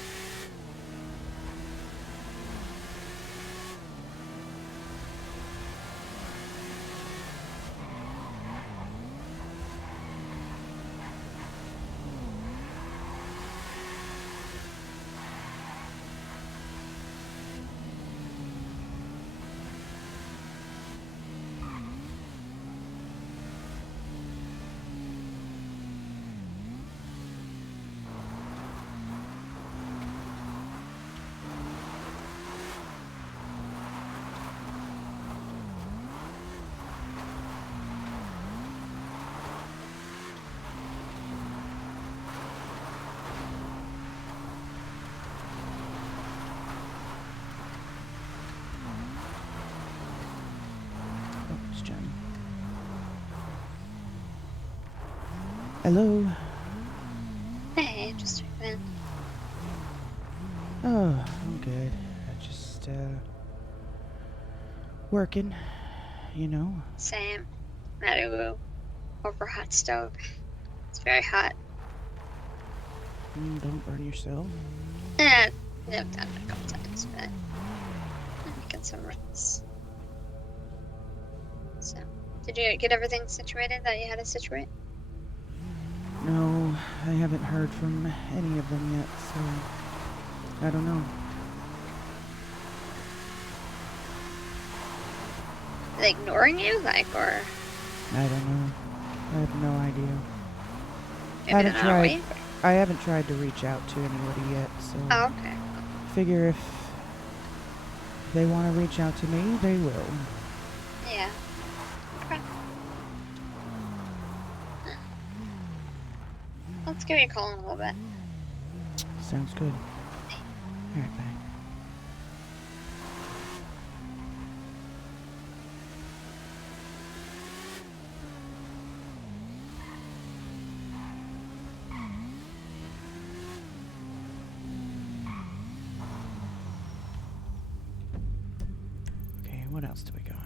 Hello. Hey, just checking in. Oh, I'm good. I just, working, Same. Madu over hot stove. It's very hot. Don't burn yourself. I've done it a couple times, but I'm making some runs. So, did you get everything situated that you had to situate? No, I haven't heard from any of them yet, so I don't know. Are they ignoring you, or? I don't know. I have no idea. Maybe they're not awake? I haven't tried to reach out to anybody yet, so Oh, okay. figure if they want to reach out to me, they will. Yeah. Okay. Let's give you a call in a little bit. Sounds good. All right, bye. Okay, what else do we got?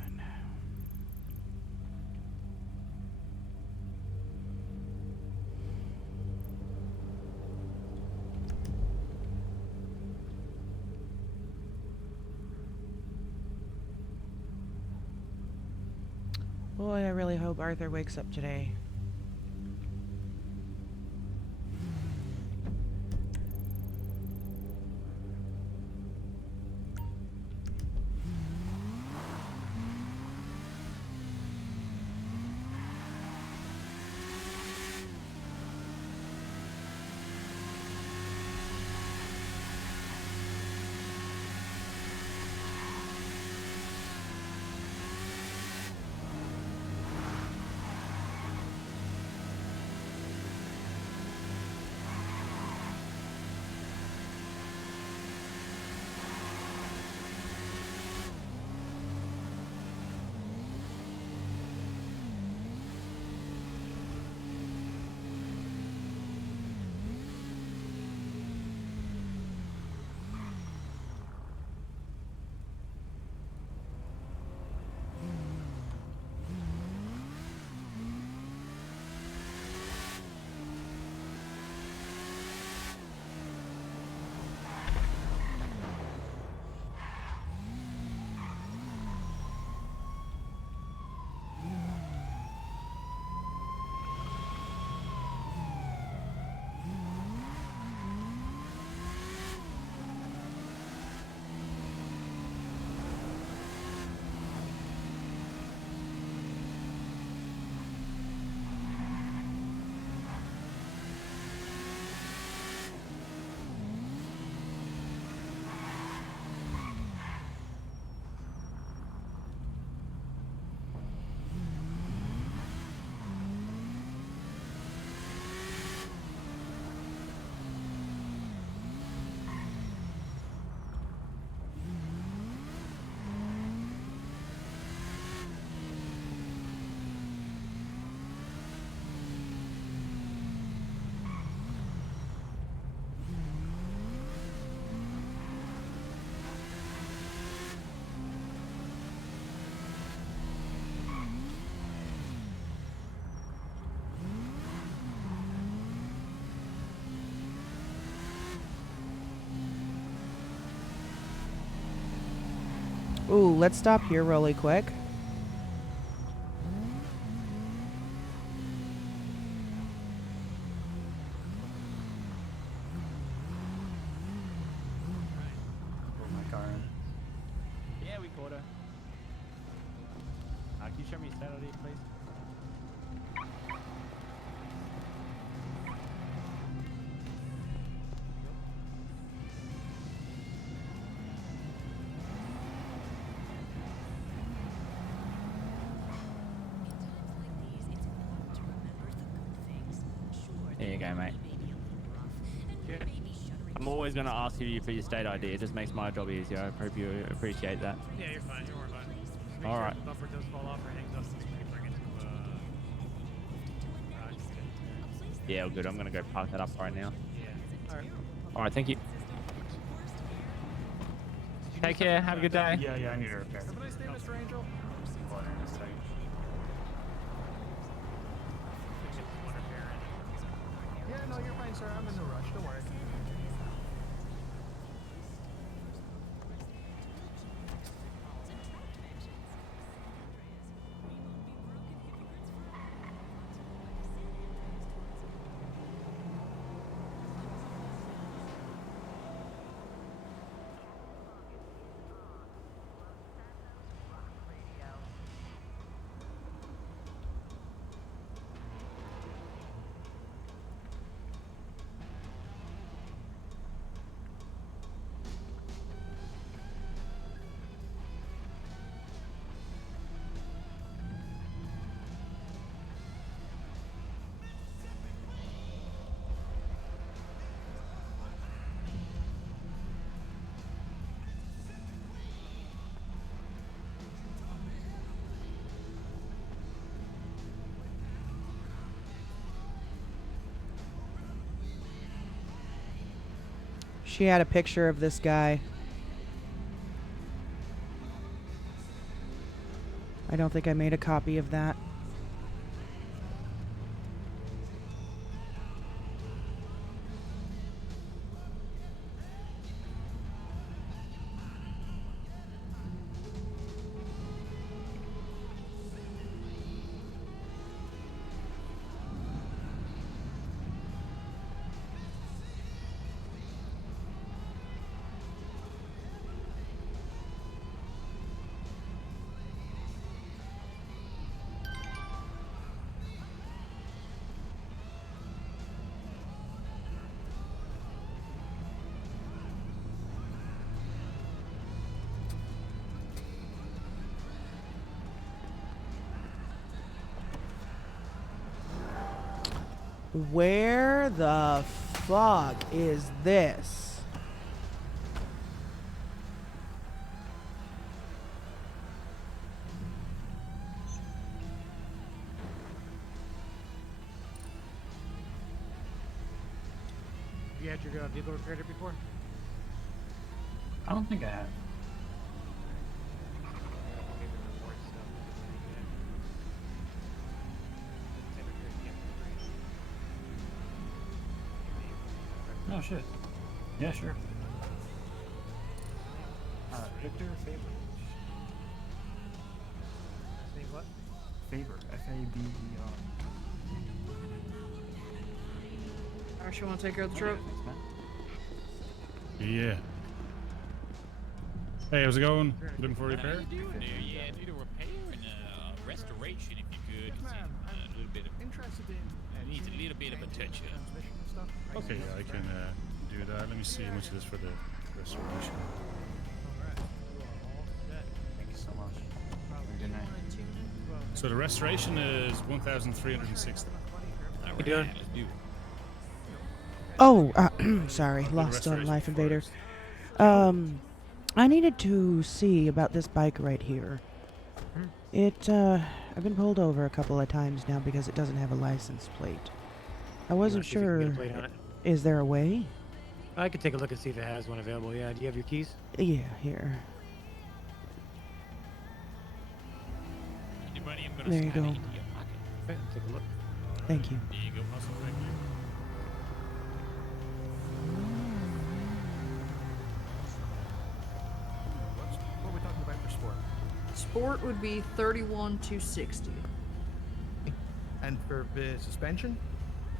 Boy, I really hope Arthur wakes up today. Ooh, let's stop here really quick. Pull my car in. Yeah, we caught her. Can you show me your stat ID, please? There you go, mate. I'm always going to ask you for your state ID. It just makes my job easier. I hope you appreciate that. Yeah, you're fine. Don't worry about it. Make All sure right. the bumper does fall off or hangs up. Just bring it to Yeah, all good. I'm going to go park that up right now. yeah. All right. All right, thank you. Take care. Have a good day. Yeah, I need a repair. Have a nice day, Mr. Angel. Yeah, no, you're fine, sir. I'm in no rush. Don't worry. She had a picture of this guy. I don't think I made a copy of that. Where the fuck is this? Have you had your vehicle repaired here before? I don't think I have. Oh, shit. Yeah, sure. Victor Favor. Say what? Favor. F-A-B-E-R. Actually, want to take care of the truck? Yeah. Hey, how's it going? Looking for a repair? How you doing there? Yeah, need a repair and restoration if you could. It's a little bit of needs a little bit of attention. Okay, yeah, I can do that. Let me see how much it is for the restoration. Thank you so much. Have a good night. So the restoration is 1,360. All right, let's do it. Oh, sorry, lost on Life Invader. I needed to see about this bike right here. I've been pulled over a couple of times now because it doesn't have a license plate. I wasn't sure. Is there a way? I could take a look and see if it has one available. Yeah, do you have your keys? Yeah, here. There you go. Okay, take a look. Thank you. There you go. Awesome, thank you. What are we talking about for sport? sport would be 31,260. And for the suspension?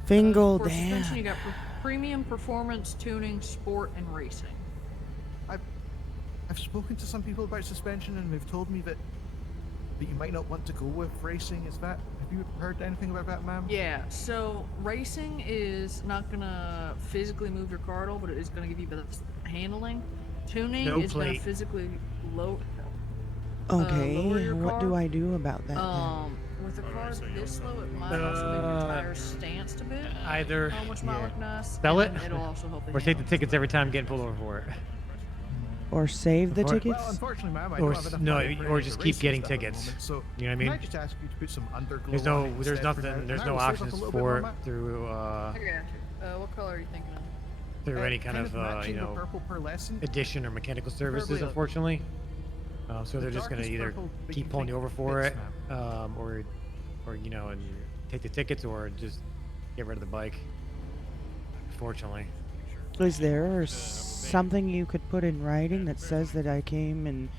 Fingal, For suspension, you damn. got premium, performance, tuning, sport, and racing. I've spoken to some people about suspension, and they've told me that you might not want to go with racing. Is that? Have you heard anything about that, ma'am? Yeah, so racing is not gonna physically move your car at all, but it is gonna give you better handling. Tuning No is gonna plate. physically lower Okay, your what car. do I do about that then? With a car this slow, it might also make your tires stanced a bit. Either Which might look nice. sell it, and it'll also help the or take the handling. tickets every time getting pulled over for it. Or save the Well, tickets? Unfortunately, ma'am, I Or don't have enough no, money for or any just of the keep racing getting stuff at the tickets. moment, so You know what I can mean? I just ask you to put some underglow There's on no, it there's instead for nothing, now, there's and I no will save up options a little bit for on it that. through I got you. What color are you thinking of? any kind of matching you the know purple pearlescent. addition or mechanical services, Preferably a- unfortunately. So the they're just gonna darkest either purple that keep you pulling think you over for fits, it, or you know, and take the tickets, or just get rid of the bike. Unfortunately. Is there something you could put in writing that says that I came and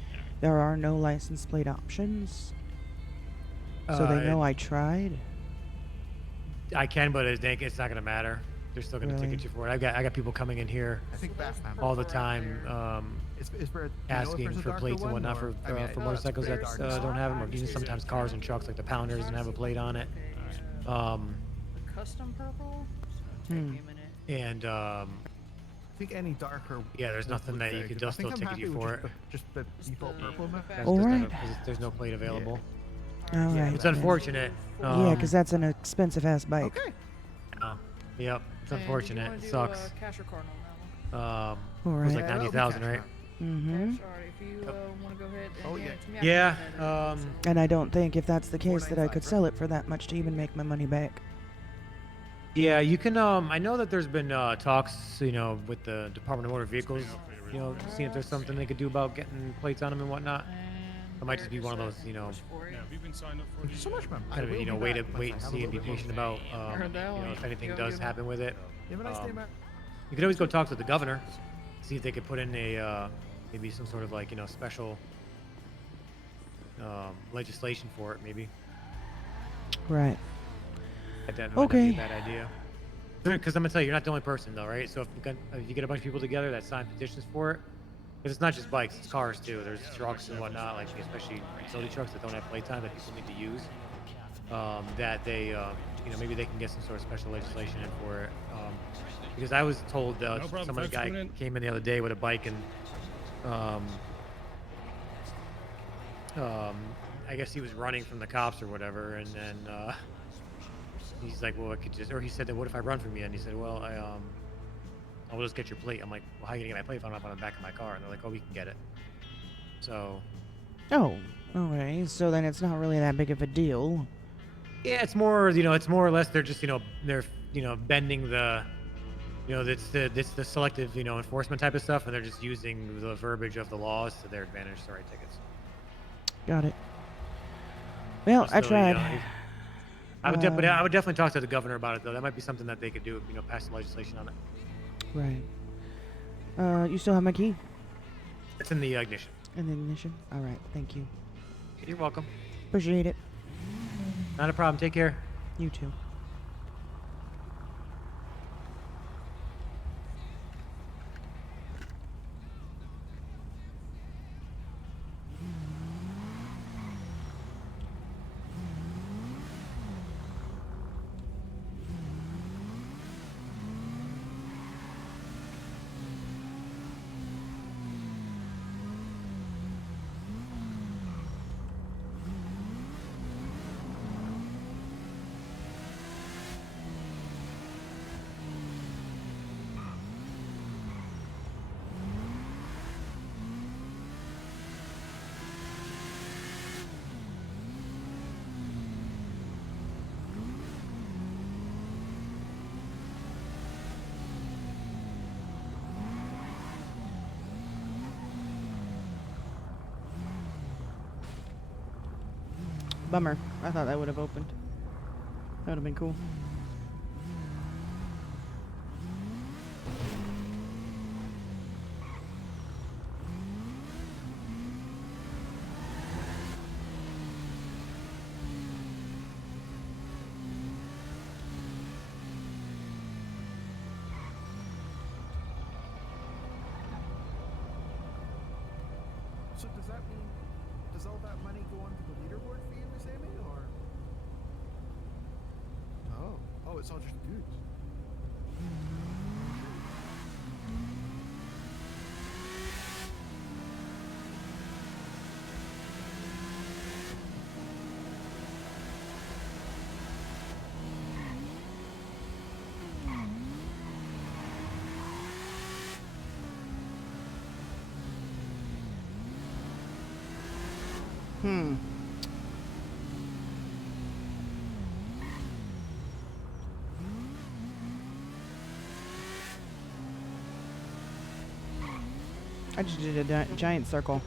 there are no license plate options? So they know I tried? I can, but it's not gonna matter. They're still gonna Really? ticket you for it. I got people coming in here I think that's all the time, is for, asking for plates and whatnot for motorcycles that don't have them, or even sometimes cars and trucks like the Pounder doesn't have a plate on it. Custom purple? And I think any darker. yeah, there's would nothing look that you very could good. I still think I'm ticket you happy for with it. just the default purple, ma'am. Alright. There's no plate available. Alright. It's unfortunate. Yeah, because that's an expensive ass bike. Okay. Yep, it's unfortunate. It sucks. Cash or card on that one? It was Alright. like 90,000, right? Mm-hmm. Sorry, if you want to go ahead and yeah. it to me, I can Yeah. go ahead And I don't think if that's the case that I could sell it for that much to even make my money back. Yeah, you can. I know that there's been talks, you know, with the Department of Motor Vehicles, you know, seeing if there's something they could do about getting plates on them and whatnot. It might just be one of those, you know, Yeah, we've been signed up for Thank you so much, ma'am. kind of, you know, wait and see and be patient about, Heard that you know, one. if anything Go, does go, go. happen with it. You have a nice day, ma'am. You could always go talk to the governor, see if they could put in a maybe some sort of like, you know, special legislation for it, maybe. Right. That might not be Okay. a bad idea. Because I'm gonna tell you, you're not the only person though, right? So if you get a bunch of people together that sign petitions for it, because it's not just bikes, it's cars too. There's trucks and whatnot, like especially utility trucks that don't have plate time that people need to use. That they, you know, maybe they can get some sort of special legislation in for it. Because I was told problem, some thanks for guy coming in. came in the other day with a bike and, I guess he was running from the cops or whatever, and then he's like, well, I could just, or he said that, what if I run from you? And he said, well, I'll just get your plate. I'm like, well, how are you gonna get my plate if I'm not on the back of my car? And they're like, oh, we can get it. So. Oh, okay. So then it's not really that big of a deal. Yeah, it's more, you know, it's more or less they're just, you know, they're, you know, bending the, you know, it's the selective, you know, enforcement type of stuff, and they're just using the verbiage of the laws to their advantage to write tickets. Got it. Well, I So, tried. you know, but I would definitely talk to the governor about it, though. That might be something that they could do, you know, pass some legislation on it. Right. You still have my key? It's in the ignition. In the ignition? Alright, thank you. You're welcome. Appreciate it. Not a problem. Take care. You too. Bummer. I thought that would have opened. That would have been cool. So does that mean, does all that money go onto the leaderboard for you, Miss Amy, or? Oh, it's all just goods. Hmm. I just did a giant circle.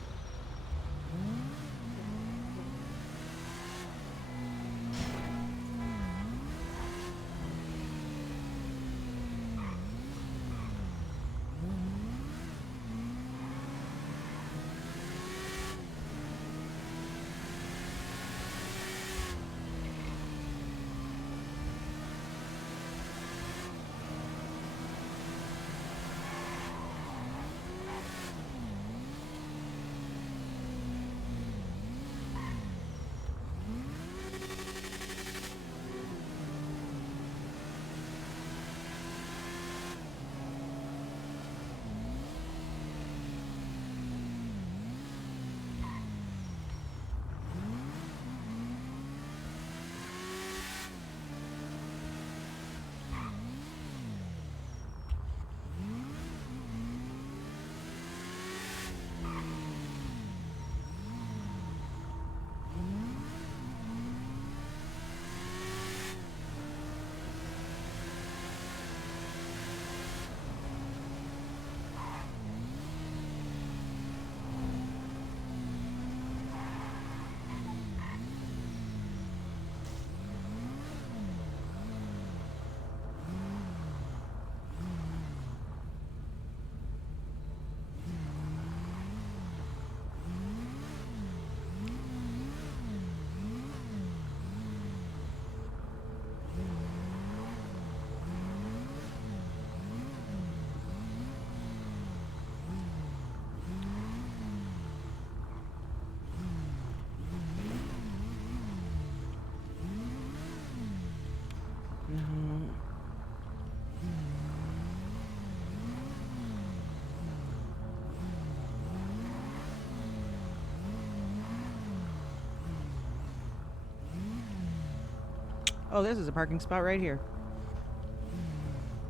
Oh, this is a parking spot right here.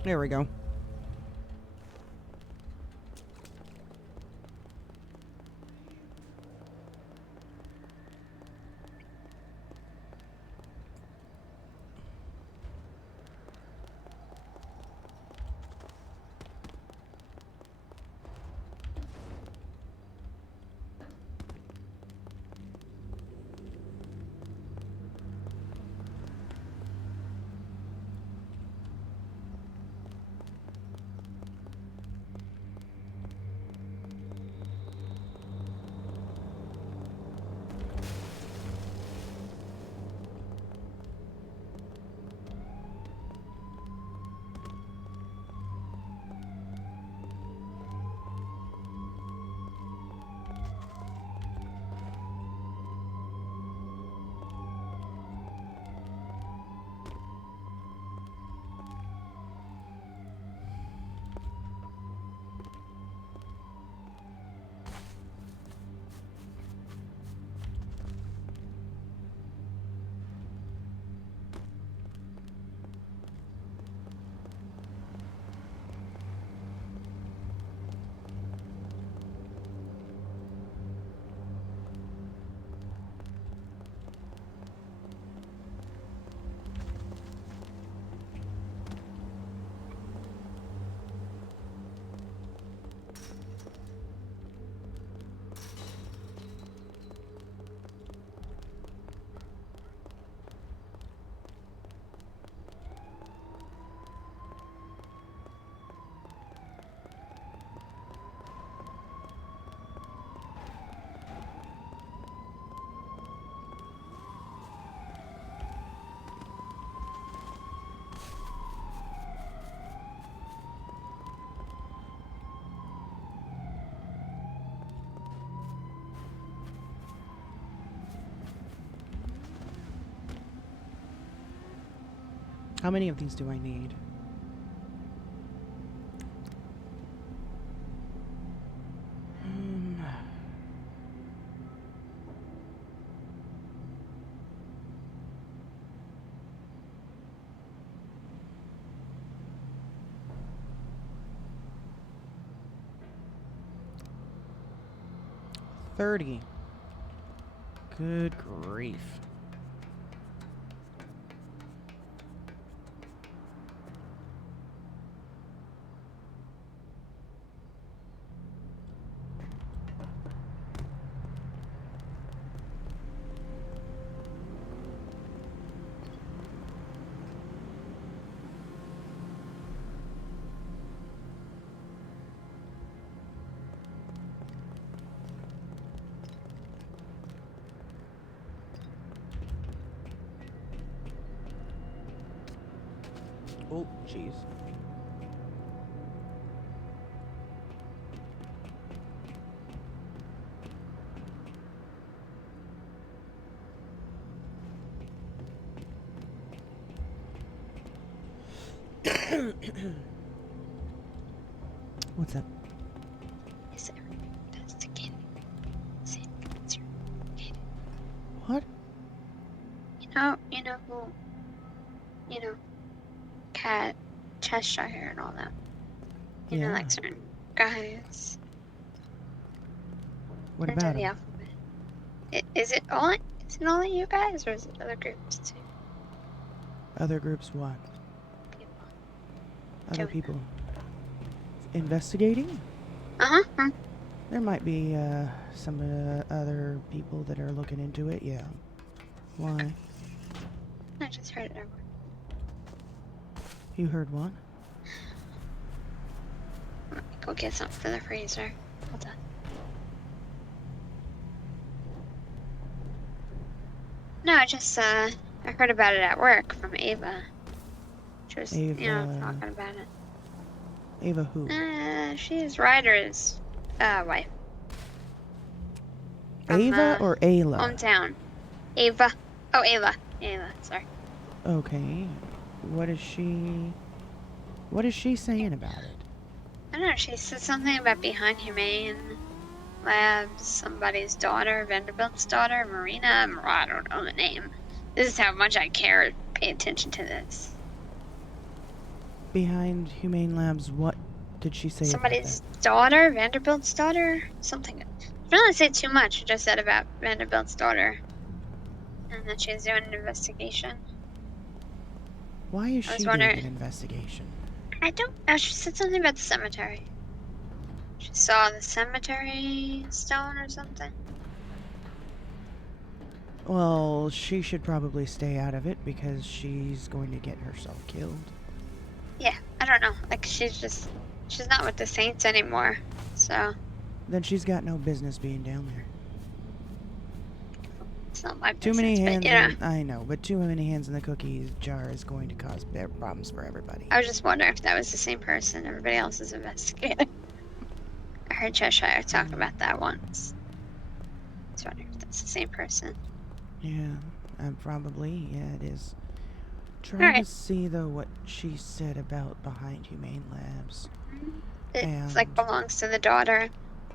There we go. How many of these do I need? Um, $30. Good grief. Oh, jeez. What's up? Is everyone investigating? Same concern. What? You know who? You know, Cat, Cheshire, and all that. You know, Yeah. like certain guys. What Into about the him? alphabet. Is it only you guys, or is it other groups too? Other groups what? People. Other Doing people investigating? Uh-huh. There might be some other people that are looking into it, yeah. Why? I just heard it everywhere. You heard what? Let me go get something for the freezer. Hold on. No, I just I heard about it at work from Ava. She was, Ava. talking about it. Ava who? She's Ryder's wife. From, Ava or Ayla? Hometown. Ava. Oh, Ava. Ava, sorry. Okay. What is she saying about it? I don't know, she said something about behind Humane Labs, somebody's daughter, Vanderbilt's daughter, Marina. I don't know the name. This is how much I care. Pay attention to this. Behind Humane Labs, what did she say Somebody's about daughter, Vanderbilt's daughter, something. I don't really say too much. I just said about Vanderbilt's daughter, and that she's doing an investigation. that? Why is I was she wondering- doing an investigation? I don't know. She said something about the cemetery. She saw the cemetery stone or something. Well, she should probably stay out of it because she's going to get herself killed. Yeah, I don't know. Like she's not with the Saints anymore. So Then she's got no business being down there. it's not my Too business. many But, hands I know, but too many hands in the cookie jar is going to cause problems for everybody. I was just wondering if that was the same person everybody else is investigating. I heard Cheshire talk about that once. I was wondering if that's the same person. Yeah, probably. Yeah, it is. Trying Alright. to see, though, what she said about behind Humane Labs. It's like belongs to the daughter.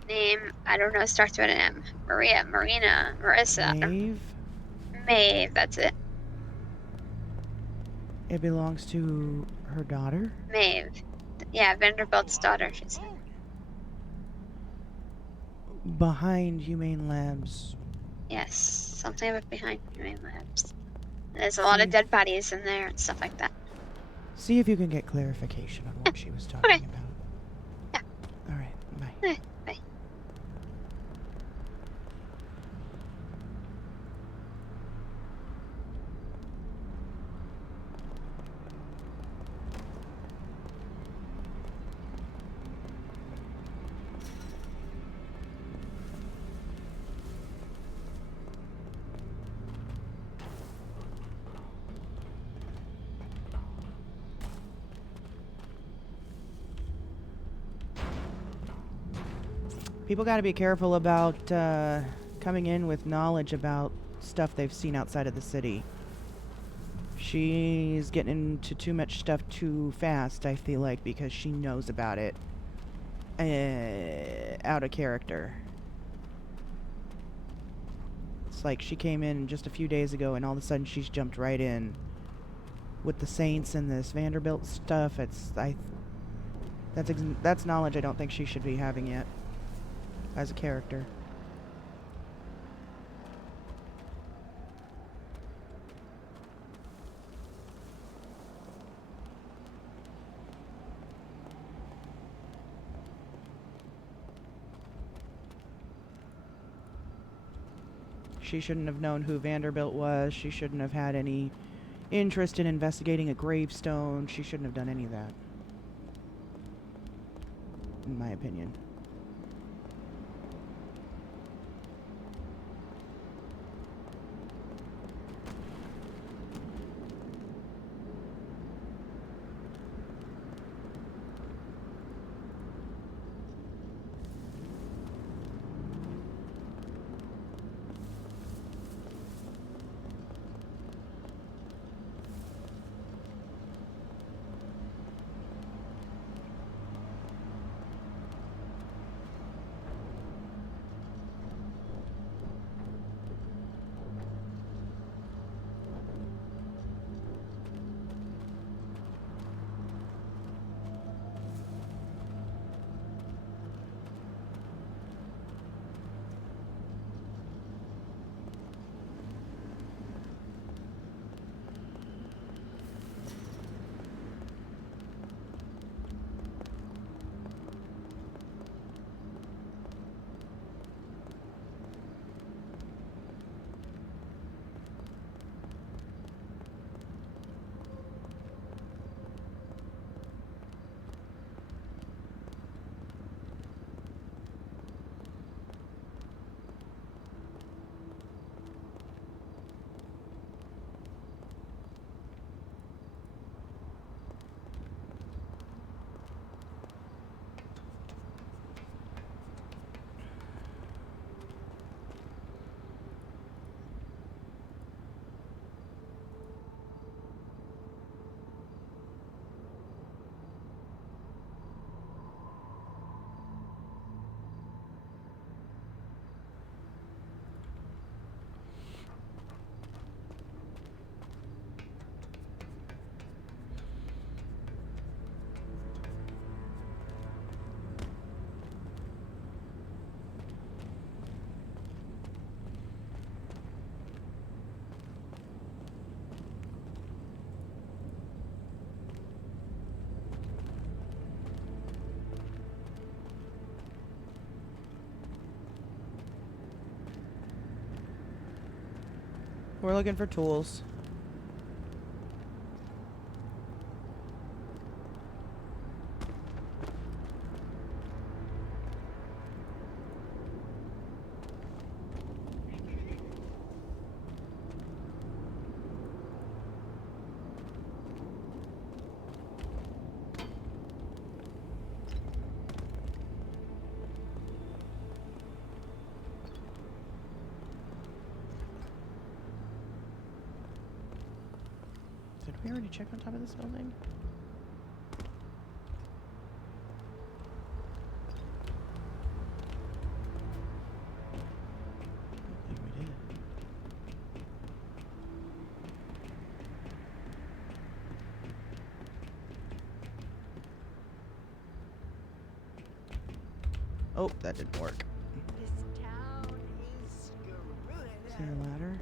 Name, I don't know, starts with an M. Maria, Marina, Marissa. Maeve? Maeve, that's it. It belongs to her daughter? Maeve. Yeah, Vanderbilt's daughter, she said. Behind Humane Labs. Yes, something about behind Humane Labs. There's a lot of dead bodies in there and stuff like that. See if you can get clarification on what she was talking about. Yeah. Alright, bye. Bye. People got to be careful about coming in with knowledge about stuff they've seen outside of the city. She's getting into too much stuff too fast, I feel like, because she knows about it. Out of character. It's like she came in just a few days ago and all of a sudden she's jumped right in with the Saints and this Vanderbilt stuff. That's knowledge I don't think she should be having yet as a character. She shouldn't have known who Vanderbilt was. She shouldn't have had any interest in investigating a gravestone. She shouldn't have done any of that, in my opinion. We're looking for tools. Did we already check on top of this building? I think we did. Oh, that didn't work. This town is screwed. See the ladder?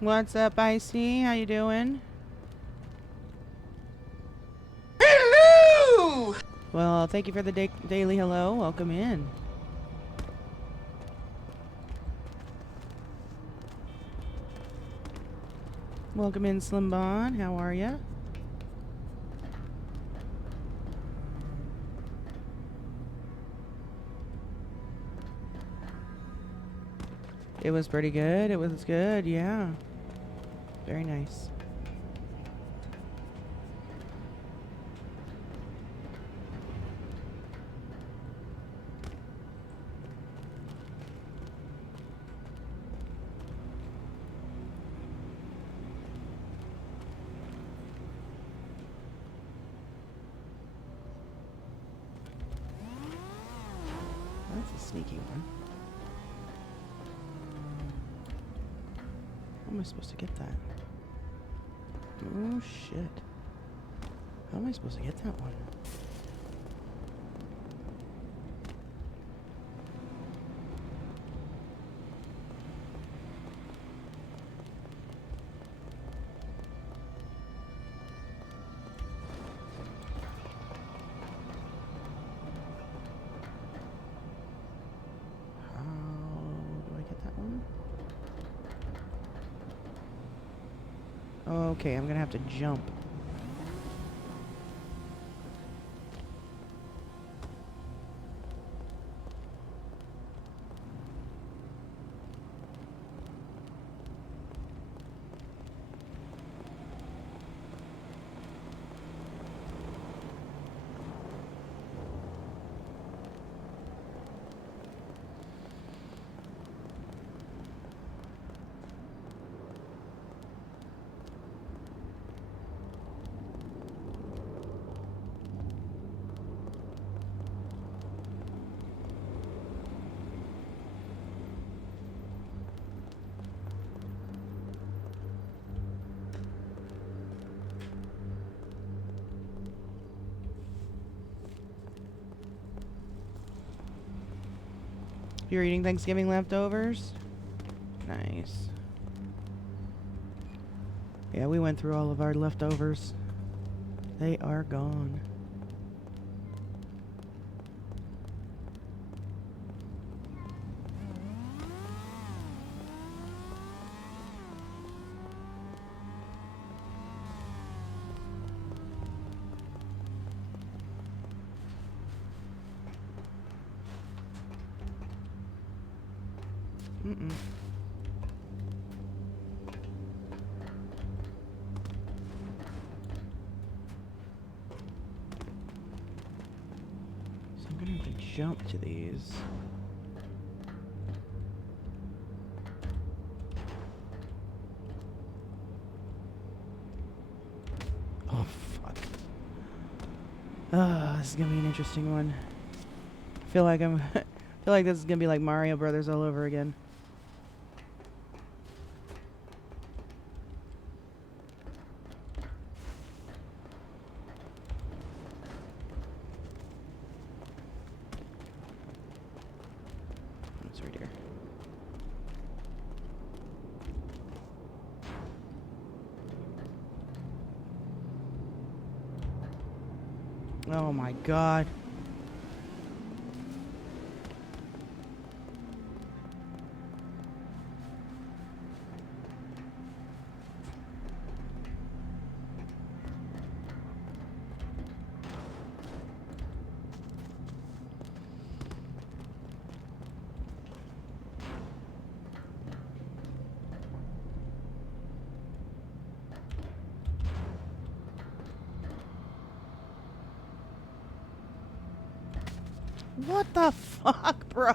What's up, Icy? How you doing? Hello! Well, thank you for the daily hello. Welcome in. Welcome in, Slim Bon. How are ya? It was pretty good. It was good, yeah. Very nice. That's a sneaky one. How am I supposed to get that? Oh shit. How am I supposed to get that one? How do I get that one? Okay, I'm gonna have to jump. You're eating Thanksgiving leftovers? Nice. Yeah, we went through all of our leftovers. They are gone. Mm-mm. So I'm gonna have to jump to these. Oh fuck. This is gonna be an interesting one. I feel like I feel like this is gonna be like Mario Brothers all over again. It's right here. Oh my god. What the fuck, bro?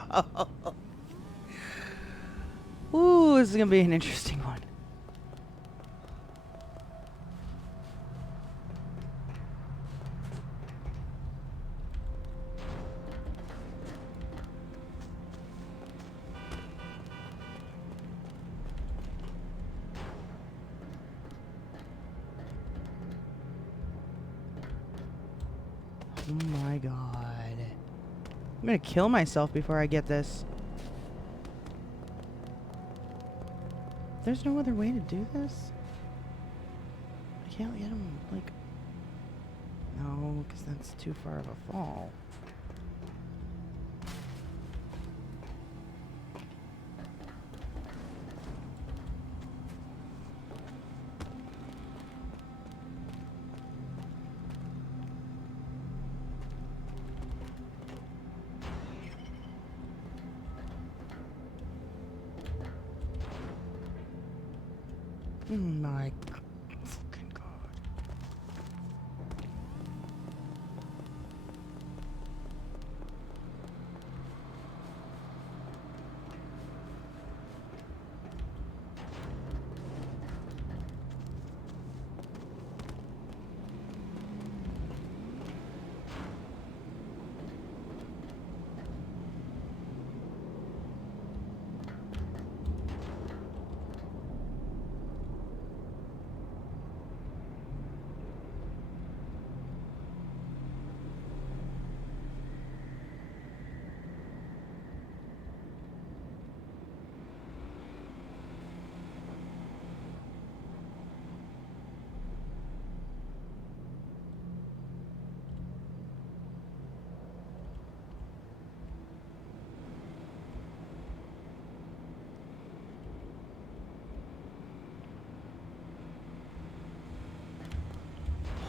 Ooh, this is gonna be an interesting one. Oh my god. I'm gonna kill myself before I get this. There's no other way to do this? I can't get him, like... No, because that's too far of a fall. My fucking god.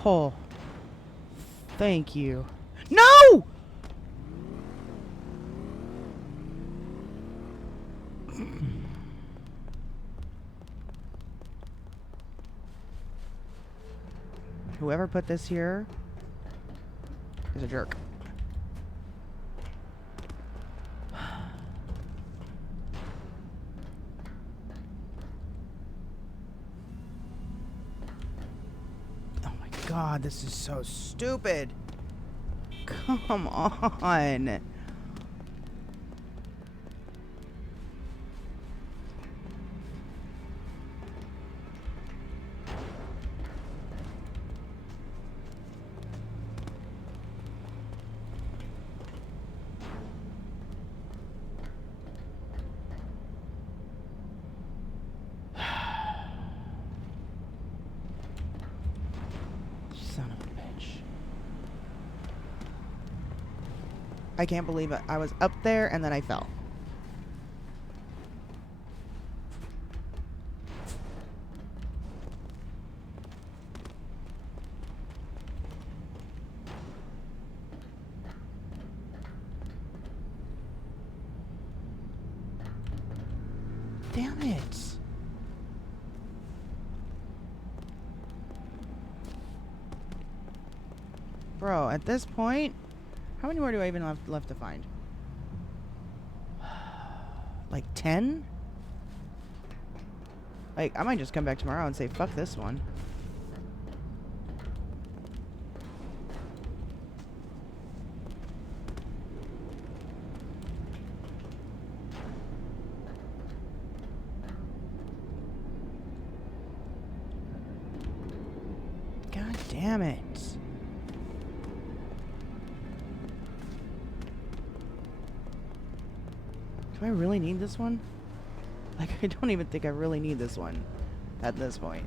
Oh. Thank you. No! Whoever put this here is a jerk. God, this is so stupid. Come on. Son of a bitch. I can't believe it. I was up there and then I fell. Damn it. Bro, at this point, how many more do I even have left to find? Like 10? Like, I might just come back tomorrow and say, fuck this one. God damn it. Do I really need this one? Like, I don't even think I really need this one at this point.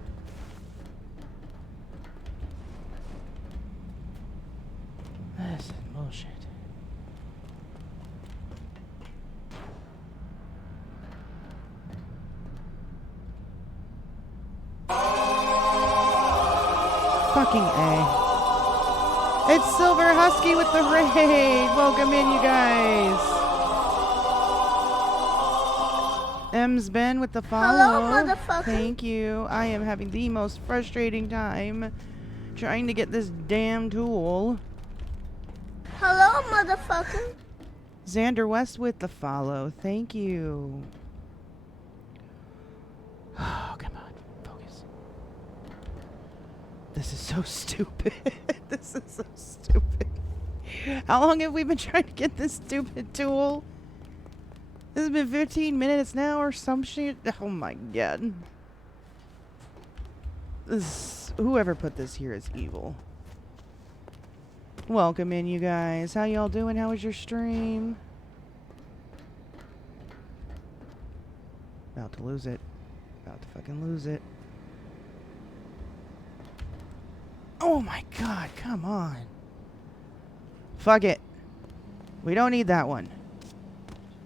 This is bullshit. Fucking A. It's Silver Husky with the raid. Welcome in, you guys. M's Ben with the follow. Hello, motherfucker. Thank you. I am having the most frustrating time trying to get this damn tool. Hello, motherfucker. Xander West with the follow. Thank you. Oh, come on. Focus. This is so stupid. This is so stupid. How long have we been trying to get this stupid tool? This has been 15 minutes now or some shit. Oh my god. Whoever put this here is evil. Welcome in, you guys. How y'all doing? How was your stream? About to lose it. About to fucking lose it. Oh my god, come on. Fuck it. We don't need that one.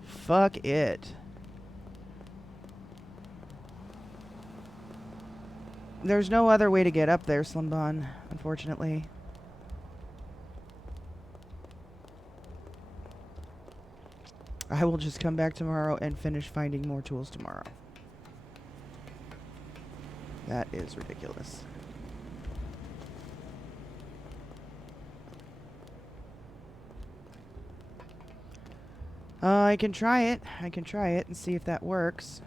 Fuck it. There's no other way to get up there, Slimbon, unfortunately. I will just come back tomorrow and finish finding more tools tomorrow. That is ridiculous. I can try it. I can try it and see if that works.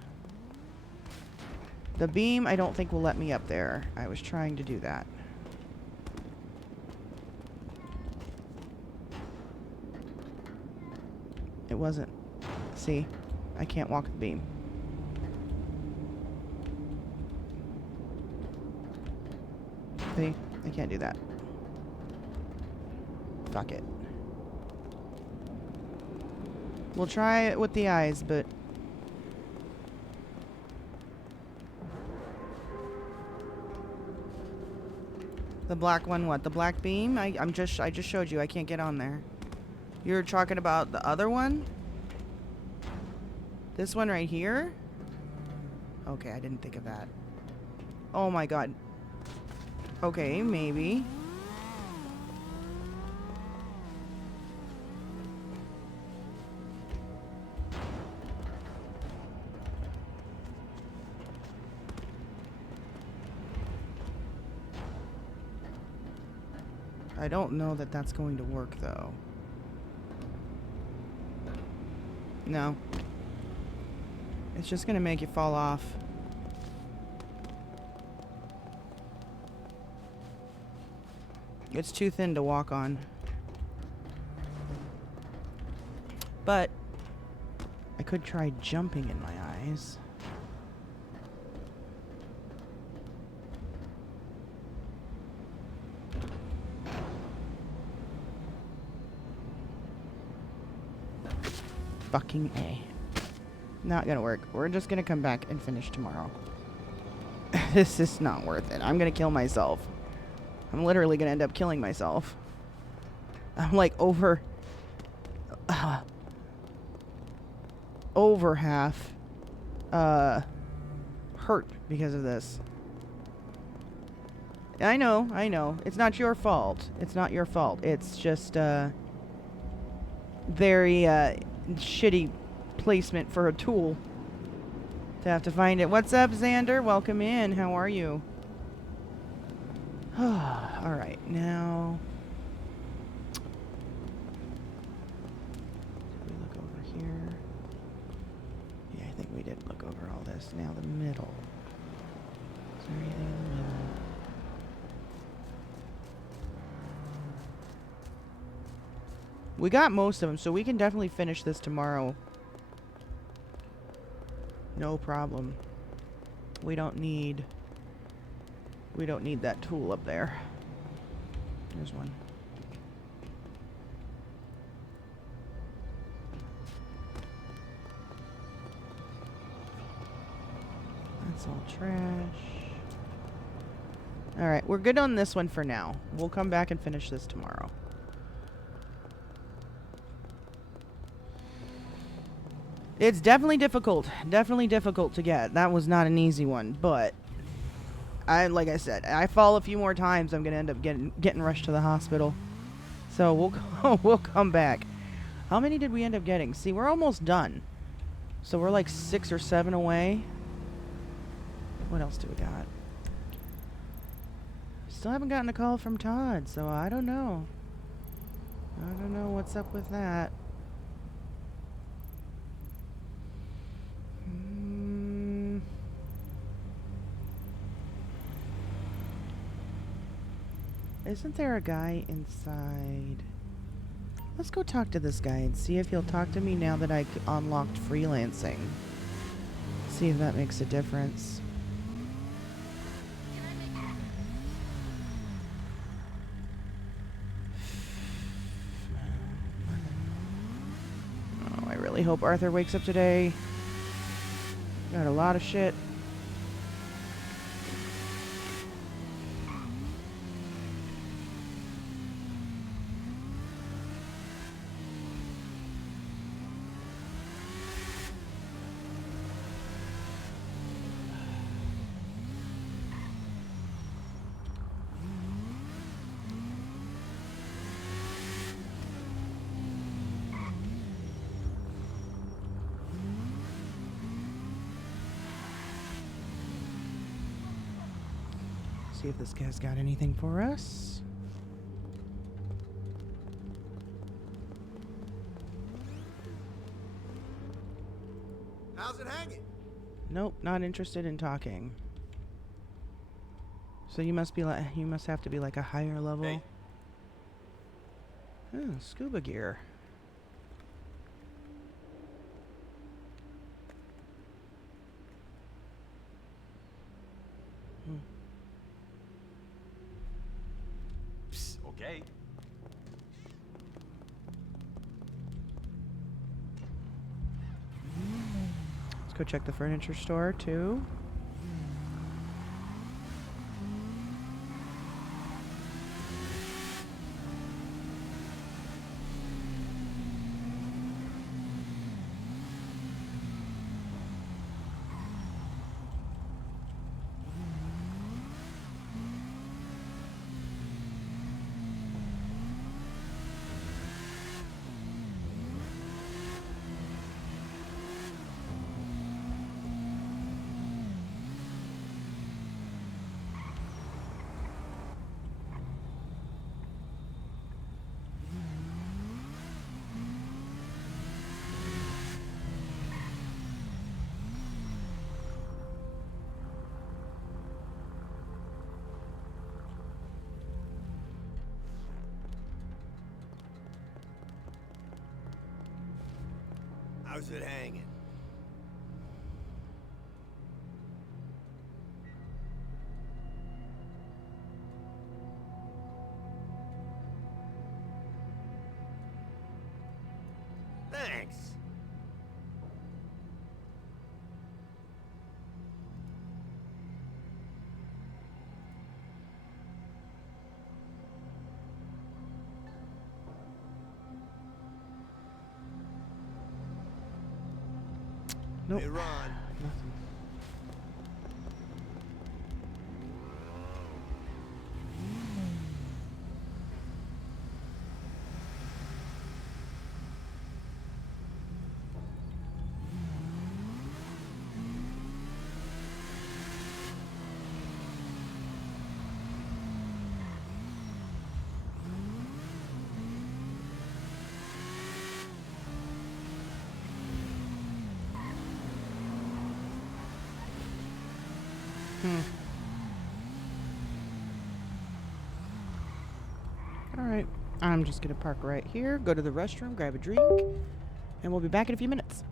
The beam, I don't think will let me up there. I was trying to do that. It wasn't. See? I can't walk the beam. See? I can't do that. Fuck it. We'll try it with the eyes, but... The black one, what? The black beam? I just showed you. I can't get on there. You're talking about the other one? This one right here? Okay, I didn't think of that. Oh my god. Okay, maybe. I don't know that that's going to work, though. No. It's just going to make you fall off. It's too thin to walk on. But I could try jumping in my eyes. Fucking A. Not gonna work. We're just gonna come back and finish tomorrow. This is not worth it. I'm gonna kill myself. I'm literally gonna end up killing myself. I'm like over half hurt because of this. I know. It's not your fault. It's not your fault. It's just very shitty placement for a tool to have to find it. What's up, Xander? Welcome in. How are you? Alright, now did we look over here? Yeah, I think we did look over all this. Now the middle. Is there anything in the middle? We got most of them, so we can definitely finish this tomorrow. No problem. We don't need that tool up there. There's one. That's all trash. Alright, we're good on this one for now. We'll come back and finish this tomorrow. It's definitely difficult. Definitely difficult to get. That was not an easy one, but like I said, I fall a few more times, I'm gonna end up getting rushed to the hospital. So we'll come back. How many did we end up getting? See, we're almost done. So we're like 6 or 7 away. What else do we got? Still haven't gotten a call from Todd, so I don't know. I don't know what's up with that. Isn't there a guy inside? Let's go talk to this guy and see if he'll talk to me now that I unlocked freelancing. See if that makes a difference. Oh, I really hope Arthur wakes up today. Got a lot of shit. See if this guy's got anything for us. How's it hanging? Nope, not interested in talking. So you must have to be like a higher level. Hey. Oh, scuba gear. Psst, okay. Let's go check the furniture store too. How's it hanging? Thanks. Nope. Hey, Ron. Nothing. Alright, I'm just gonna park right here, go to the restroom, grab a drink, and we'll be back in a few minutes.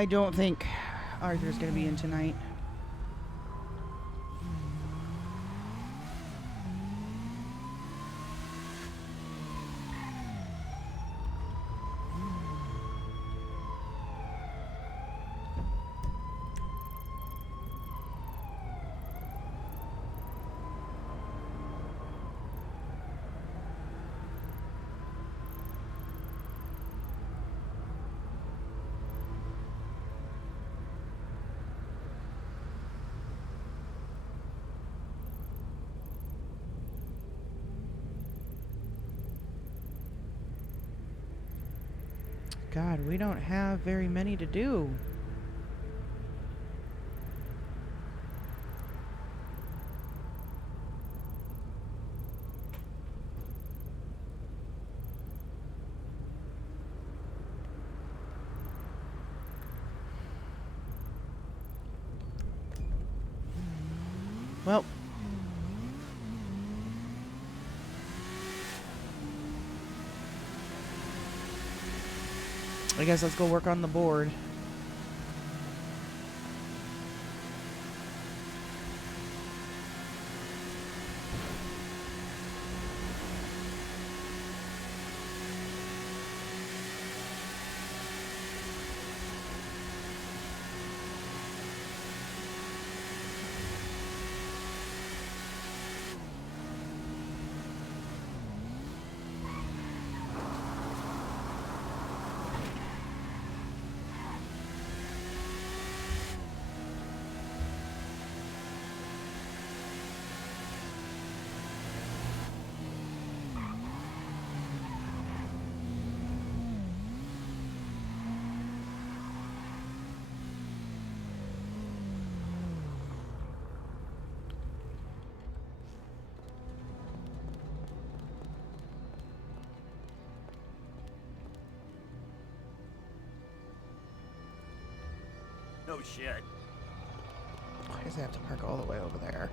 I don't think Arthur's gonna be in tonight. God, we don't have very many to do. Well, I guess let's go work on the board. No shit. Why does it have to park all the way over there?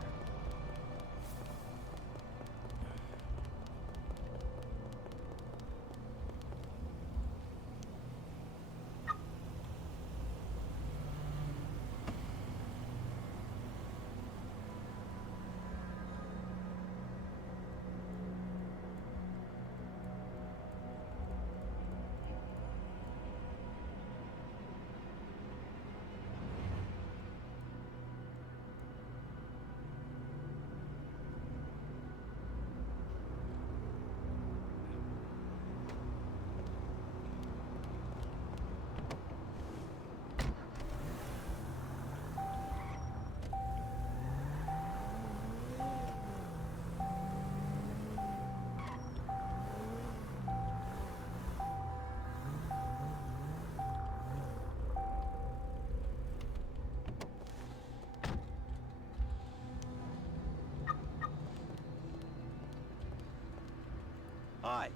Hi.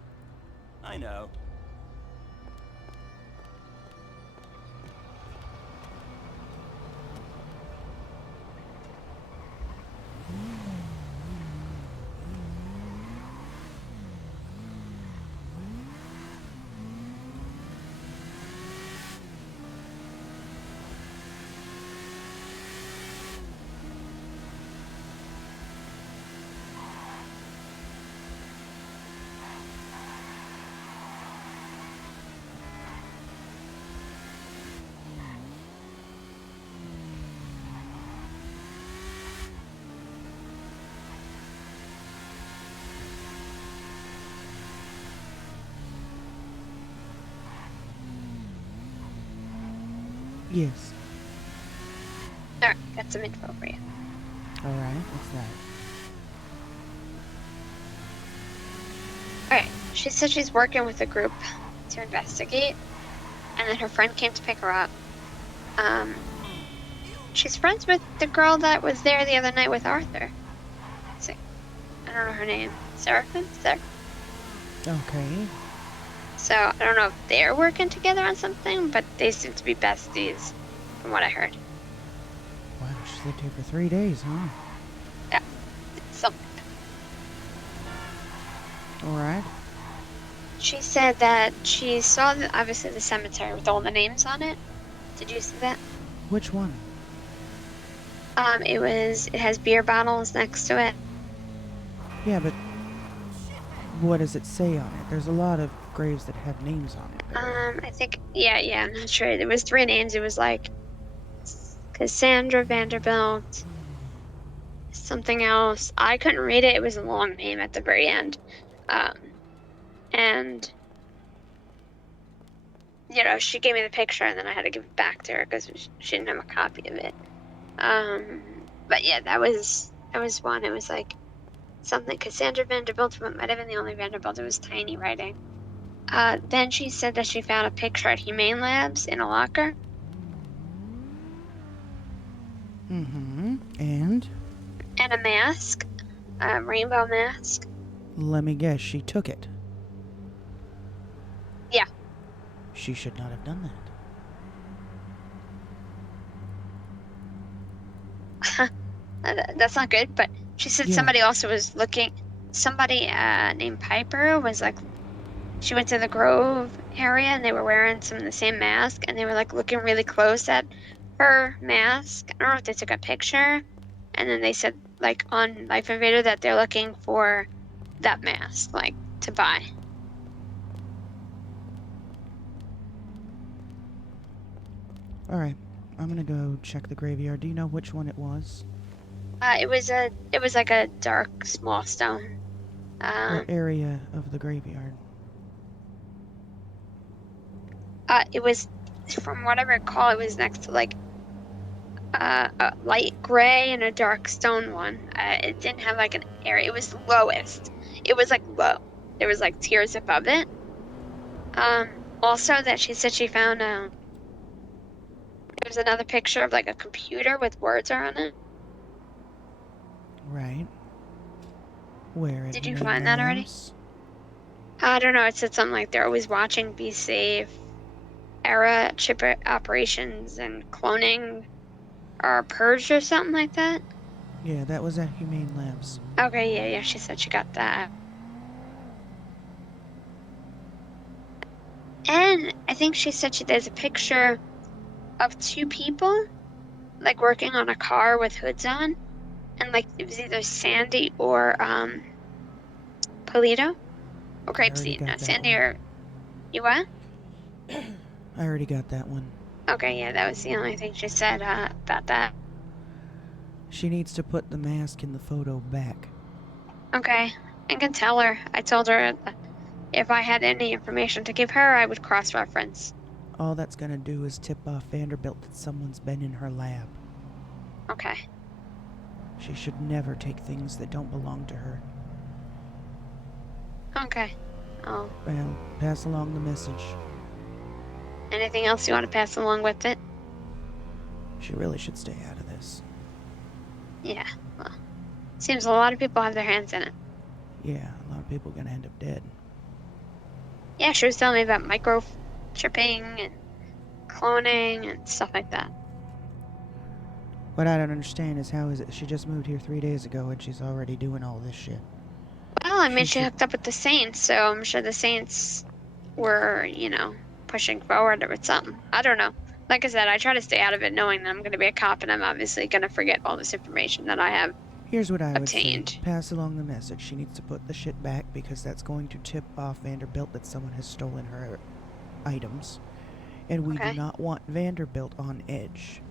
I know. Yes. Alright, got some info for you. Alright, what's that? Alright, she said she's working with a group to investigate, and then her friend came to pick her up. She's friends with the girl that was there the other night with Arthur. I don't know her name. Seraphim? Okay. So, I don't know if they're working together on something, but they seem to be besties, from what I heard. Wow, she lived here for 3 days, huh? Yeah, something. Alright. She said that she saw, obviously, the cemetery with all the names on it. Did you see that? Which one? It has beer bottles next to it. Yeah, but what does it say on it? There's a lot of graves that have names on it. I think, yeah, I'm not sure. There was 3 names. It was like Cassandra Vanderbilt, something else. I couldn't read it. It was a long name at the very end. And, you know, she gave me the picture and then I had to give it back to her because she didn't have a copy of it. But yeah, that was one. It was like something Cassandra Vanderbilt, but might have been the only Vanderbilt. It was tiny writing. Then she said that she found a picture at Humane Labs in a locker. Mm-hmm. And? And a mask. A rainbow mask. Let me guess, she took it. Yeah. She should not have done that. That's not good, but she said somebody also was looking. Somebody named Piper was like, she went to the Grove area and they were wearing some of the same mask and they were like looking really close at her mask. I don't know if they took a picture. And then they said like on Life Invader that they're looking for that mask, like to buy. Alright, I'm gonna go check the graveyard. Do you know which one it was? It was like a dark small stone. What area of the graveyard? It was, from what I recall, it was next to like a light gray and a dark stone one. It didn't have like an area. It was lowest. It was like low. There was like tiers above it. Also that she said she found there was another picture of like a computer with words on it. Right. Where? Did you find that already? Labs? I don't know. It said something like they're always watching, be safe, era chip operations and cloning are purged or something like that. Yeah, that was at Humane Labs. Okay, yeah, she said she got that. And I think she said there's a picture of 2 people, like working on a car with hoods on, and like it was either Sandy or Polito or Grapeseed. No, Sandy or you what? I already got that one. Okay, yeah, that was the only thing she said about that. She needs to put the mask in the photo back. Okay, I can tell her. I told her if I had any information to give her, I would cross-reference. All that's gonna do is tip off Vanderbilt that someone's been in her lab. Okay. She should never take things that don't belong to her. Okay. Oh. Well, pass along the message. Anything else you want to pass along with it? She really should stay out of this. Yeah, well, seems a lot of people have their hands in it. Yeah, a lot of people are gonna end up dead. Yeah, she was telling me about microchipping and cloning and stuff like that. What I don't understand is how is it she just moved here 3 days ago and she's already doing all this shit. Well, I mean, she hooked up with the Saints, so I'm sure the Saints were, you know, pushing forward with something. I don't know. Like I said, I try to stay out of it knowing that I'm going to be a cop and I'm obviously going to forget all this information that I have Here's what I obtained. would say. Pass along the message. She needs to put the shit back because that's going to tip off Vanderbilt that someone has stolen her items. And we do not want Vanderbilt on edge.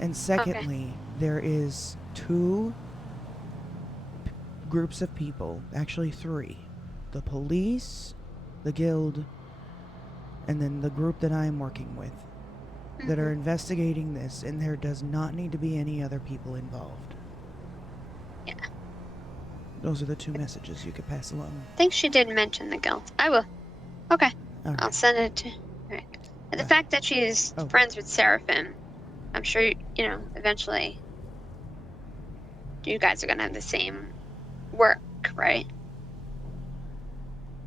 And secondly, there is 2 groups of people, actually 3. The police, the guild, and then the group that I'm working with that are investigating this, and there does not need to be any other people involved. Yeah. Those are the 2 messages you could pass along. I think she did mention the guild. I will. Okay. Right. I'll send it to her. And the fact that she's friends with Seraphim, I'm sure, you know, eventually you guys are going to have the same work, right?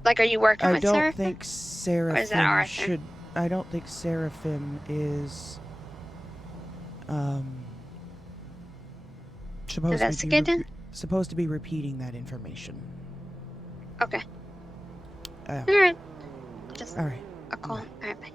Like, are you working with Seraphim? I don't think Seraphim should... I don't think Seraphim is... supposed to be repeating that information. Okay. Alright. Just Alright. a call. Alright, bye.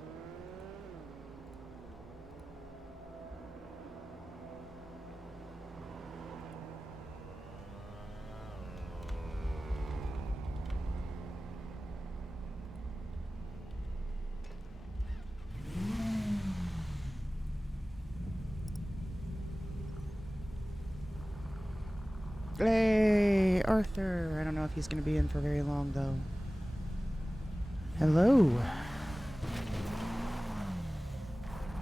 Hey, Arthur. I don't know if he's going to be in for very long, though. Hello.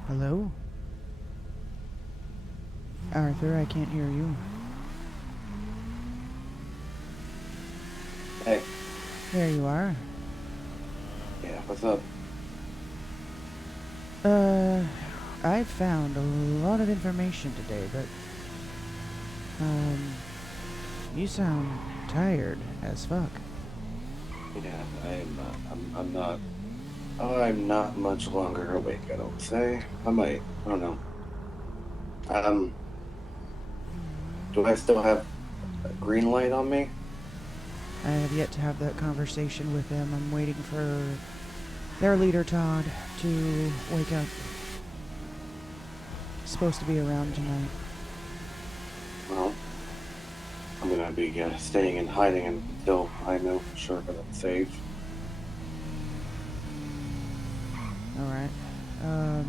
Hello? Arthur, I can't hear you. Hey. There you are. Yeah, what's up? I found a lot of information today, but, you sound tired as fuck. Yeah, I'm not much longer awake, I don't say. I don't know. Do I still have a green light on me? I have yet to have that conversation with them. I'm waiting for their leader, Todd, to wake up. He's supposed to be around tonight. Well, I'm gonna be staying in hiding until I know for sure that I'm safe. Alright. Well,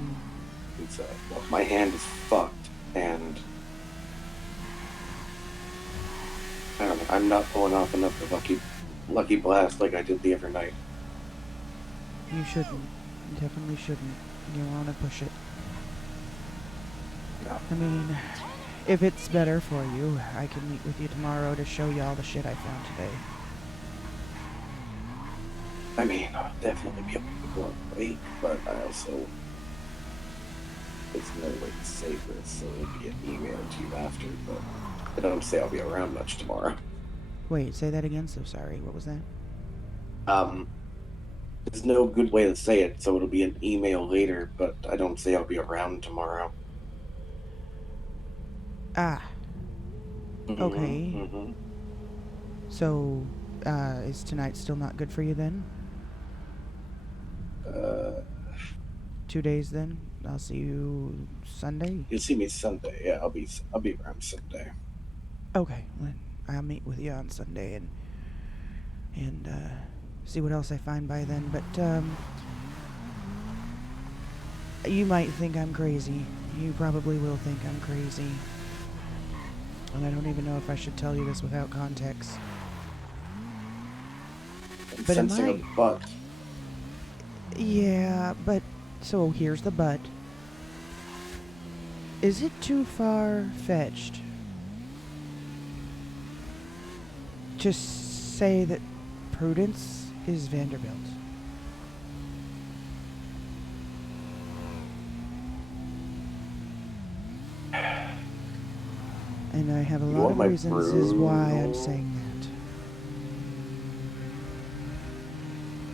my hand is fucked, and I don't know, I'm not pulling off another lucky blast like I did the other night. You shouldn't. You definitely shouldn't. You want to push it. No. I mean, if it's better for you, I can meet with you tomorrow to show you all the shit I found today. I mean, I'll definitely be able to go awake, but I also... There's no way to save this, so it'll be an email to you after, but I don't say I'll be around much tomorrow. Wait, say that again? So sorry. What was that? There's no good way to say it, so it'll be an email later, but I don't say I'll be around tomorrow. Ah. Okay. Mm-hmm. So, is tonight still not good for you then? 2 days then? I'll see you Sunday? You'll see me Sunday. Yeah, I'll be around Sunday. Okay, well, I'll meet with you on Sunday and see what else I find by then. But, you might think I'm crazy. You probably will think I'm crazy. And I don't even know if I should tell you this without context. But sensing a butt. Yeah, but... So, here's the but. Is it too far-fetched to say that Prudence is Vanderbilt? And I have a lot of reasons as why I'm saying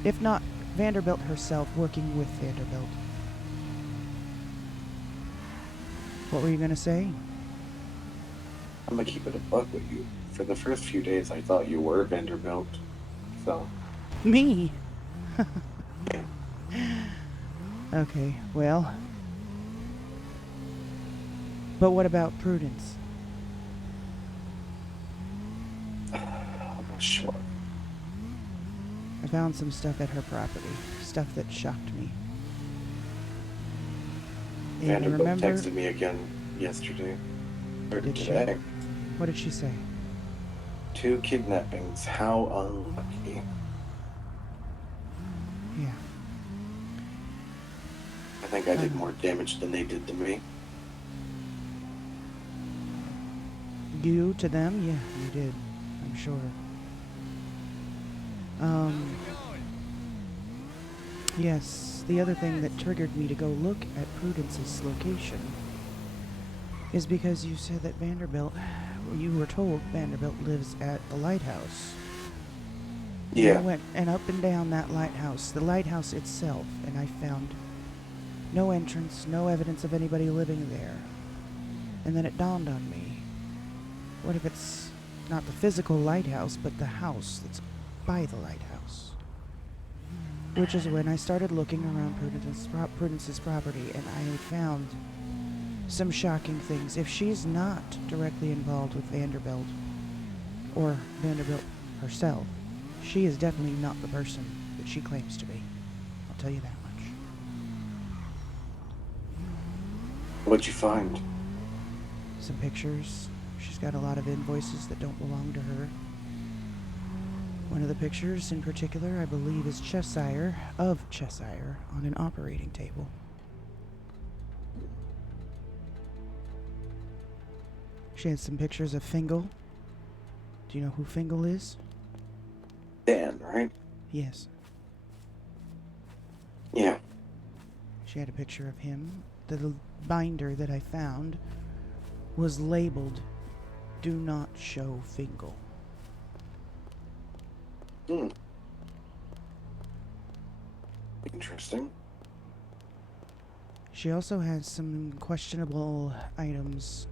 that. If not Vanderbilt herself working with Vanderbilt. What were you going to say? I'm gonna keep it a buck with you. For the first few days, I thought you were Vanderbilt. So. Me? Okay, well. But what about Prudence? I'm not sure. I found some stuff at her property. Stuff that shocked me. And Vanderbilt texted me again yesterday. Or did today. She? What did she say? 2 kidnappings. How unlucky. Yeah. I think I did more damage than they did to me. You to them? Yeah, you did. I'm sure. Yes, the other thing that triggered me to go look at Prudence's location is because you said that Vanderbilt, you were told Vanderbilt lives at the lighthouse. Yeah. I went and up and down that lighthouse, the lighthouse itself, and I found no entrance, no evidence of anybody living there. And then it dawned on me, what if it's not the physical lighthouse, but the house that's by the lighthouse? Which is when I started looking around Prudence's property, and I found some shocking things. If she's not directly involved with Vanderbilt, or Vanderbilt herself, she is definitely not the person that she claims to be. I'll tell you that much. What'd you find? Some pictures She's got a lot of invoices that don't belong to her. One of the pictures in particular, I believe, is Cheshire, of Cheshire, on an operating table. She had some pictures of Fingal. Do you know who Fingal is? Dan, right? Yes. Yeah. She had a picture of him. The binder that I found was labeled, "Do not show Fingal." Hmm. Interesting. She also has some questionable items,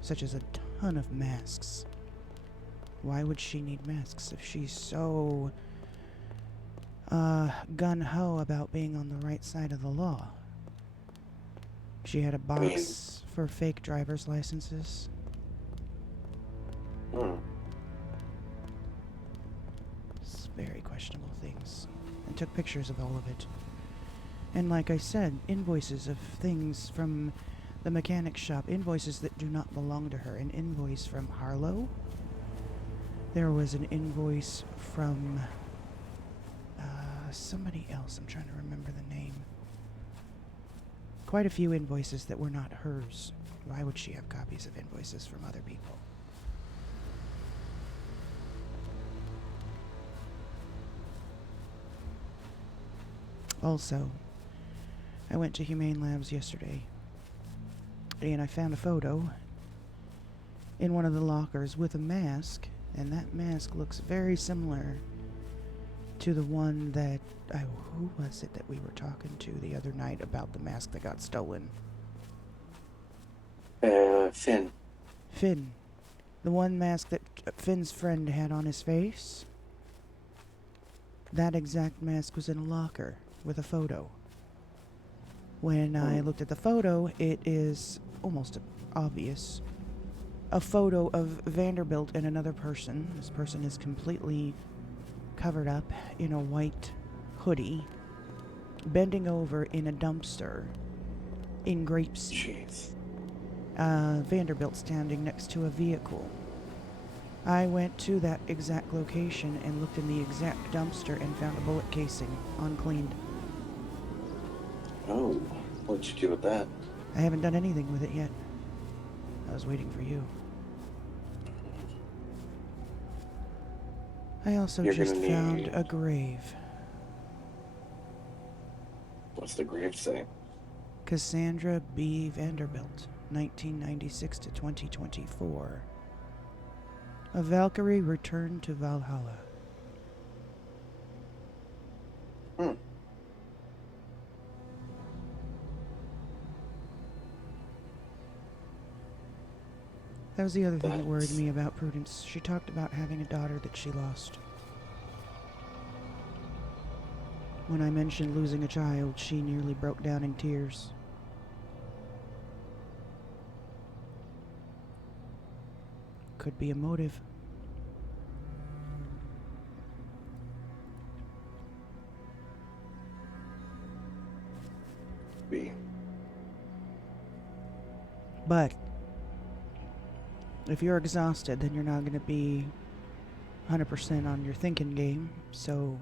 such as a ton of masks. Why would she need masks if she's so gun-ho about being on the right side of the law? She had a box for fake driver's licenses. It's very questionable things. And took pictures of all of it. And like I said, invoices of things from the mechanic shop, invoices that do not belong to her. An invoice from Harlow. There was an invoice from somebody else. I'm trying to remember the name. Quite a few invoices that were not hers. Why would she have copies of invoices from other people? Also, I went to Humane Labs yesterday, and I found a photo in one of the lockers with a mask, and that mask looks very similar to the one that... who was it that we were talking to the other night about the mask that got stolen? Finn. Finn. The one mask that Finn's friend had on his face? That exact mask was in a locker with a photo. When I looked at the photo, it is almost obvious. A photo of Vanderbilt and another person. This person is completely covered up in a white hoodie, bending over in a dumpster in Grapeseed. Vanderbilt standing next to a vehicle. I went to that exact location and looked in the exact dumpster and found a bullet casing, uncleaned. Oh, what'd you do with that? I haven't done anything with it yet. I was waiting for you. I also just found a grave. What's the grave say? Cassandra B. Vanderbilt, 1996 to 2024. A Valkyrie returned to Valhalla. That was the other thing that worried me about Prudence. She talked about having a daughter that she lost. When I mentioned losing a child, she nearly broke down in tears. Could be a motive. But if you're exhausted, then you're not going to be 100% on your thinking game, so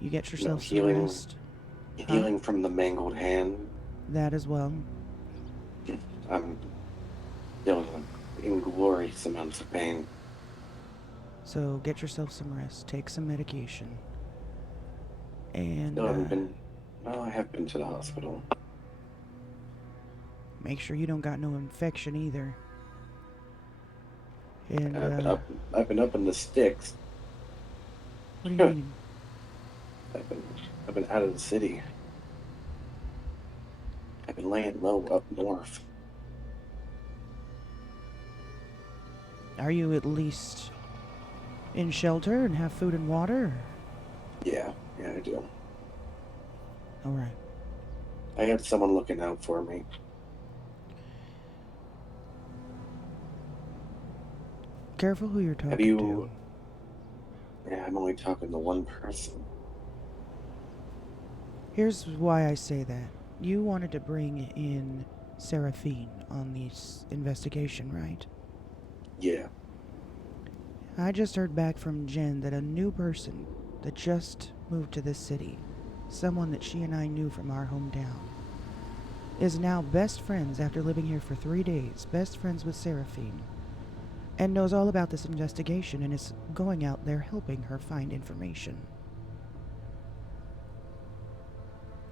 you get yourself some rest. Healing from the mangled hand. That as well. I'm feeling inglorious amounts of pain. So get yourself some rest. Take some medication. And I have been to the hospital. Make sure you don't got no infection either. And I've been up in the sticks. What do you mean? I've been out of the city. I've been laying low up north. Are you at least in shelter and have food and water? Yeah, I do. All right. I have someone looking out for me. Careful who you're talking to. Yeah, I'm only talking to one person. Here's why I say that. You wanted to bring in Seraphine on this investigation, right? Yeah. I just heard back from Jen that a new person that just moved to this city, someone that she and I knew from our hometown, is now best friends after living here for 3 days, best friends with Seraphine, and knows all about this investigation and is going out there helping her find information.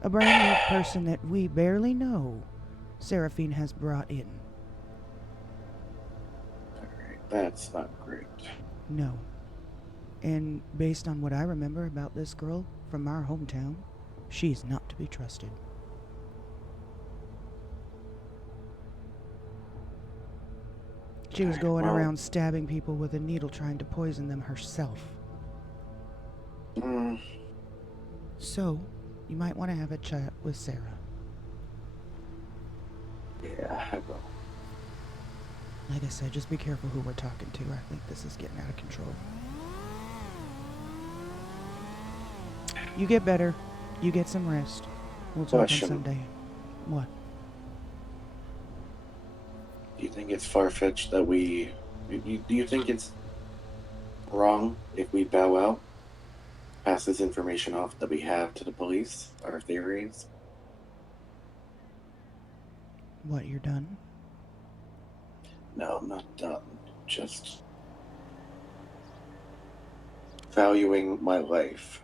A brand new person that we barely know, Seraphine has brought in. Alright, that's not great. No. And based on what I remember about this girl from our hometown, she's not to be trusted. She was going around stabbing people with a needle trying to poison them herself. So, you might want to have a chat with Sarah. Yeah, I will. Like I said, just be careful who we're talking to. I think this is getting out of control. You get better. You get some rest. We'll talk on Sunday. What? Do you think it's far-fetched that we... Do you think it's wrong if we bow out? Pass this information off that we have to the police? Our theories? What, you're done? No, I'm not done. Just... valuing my life.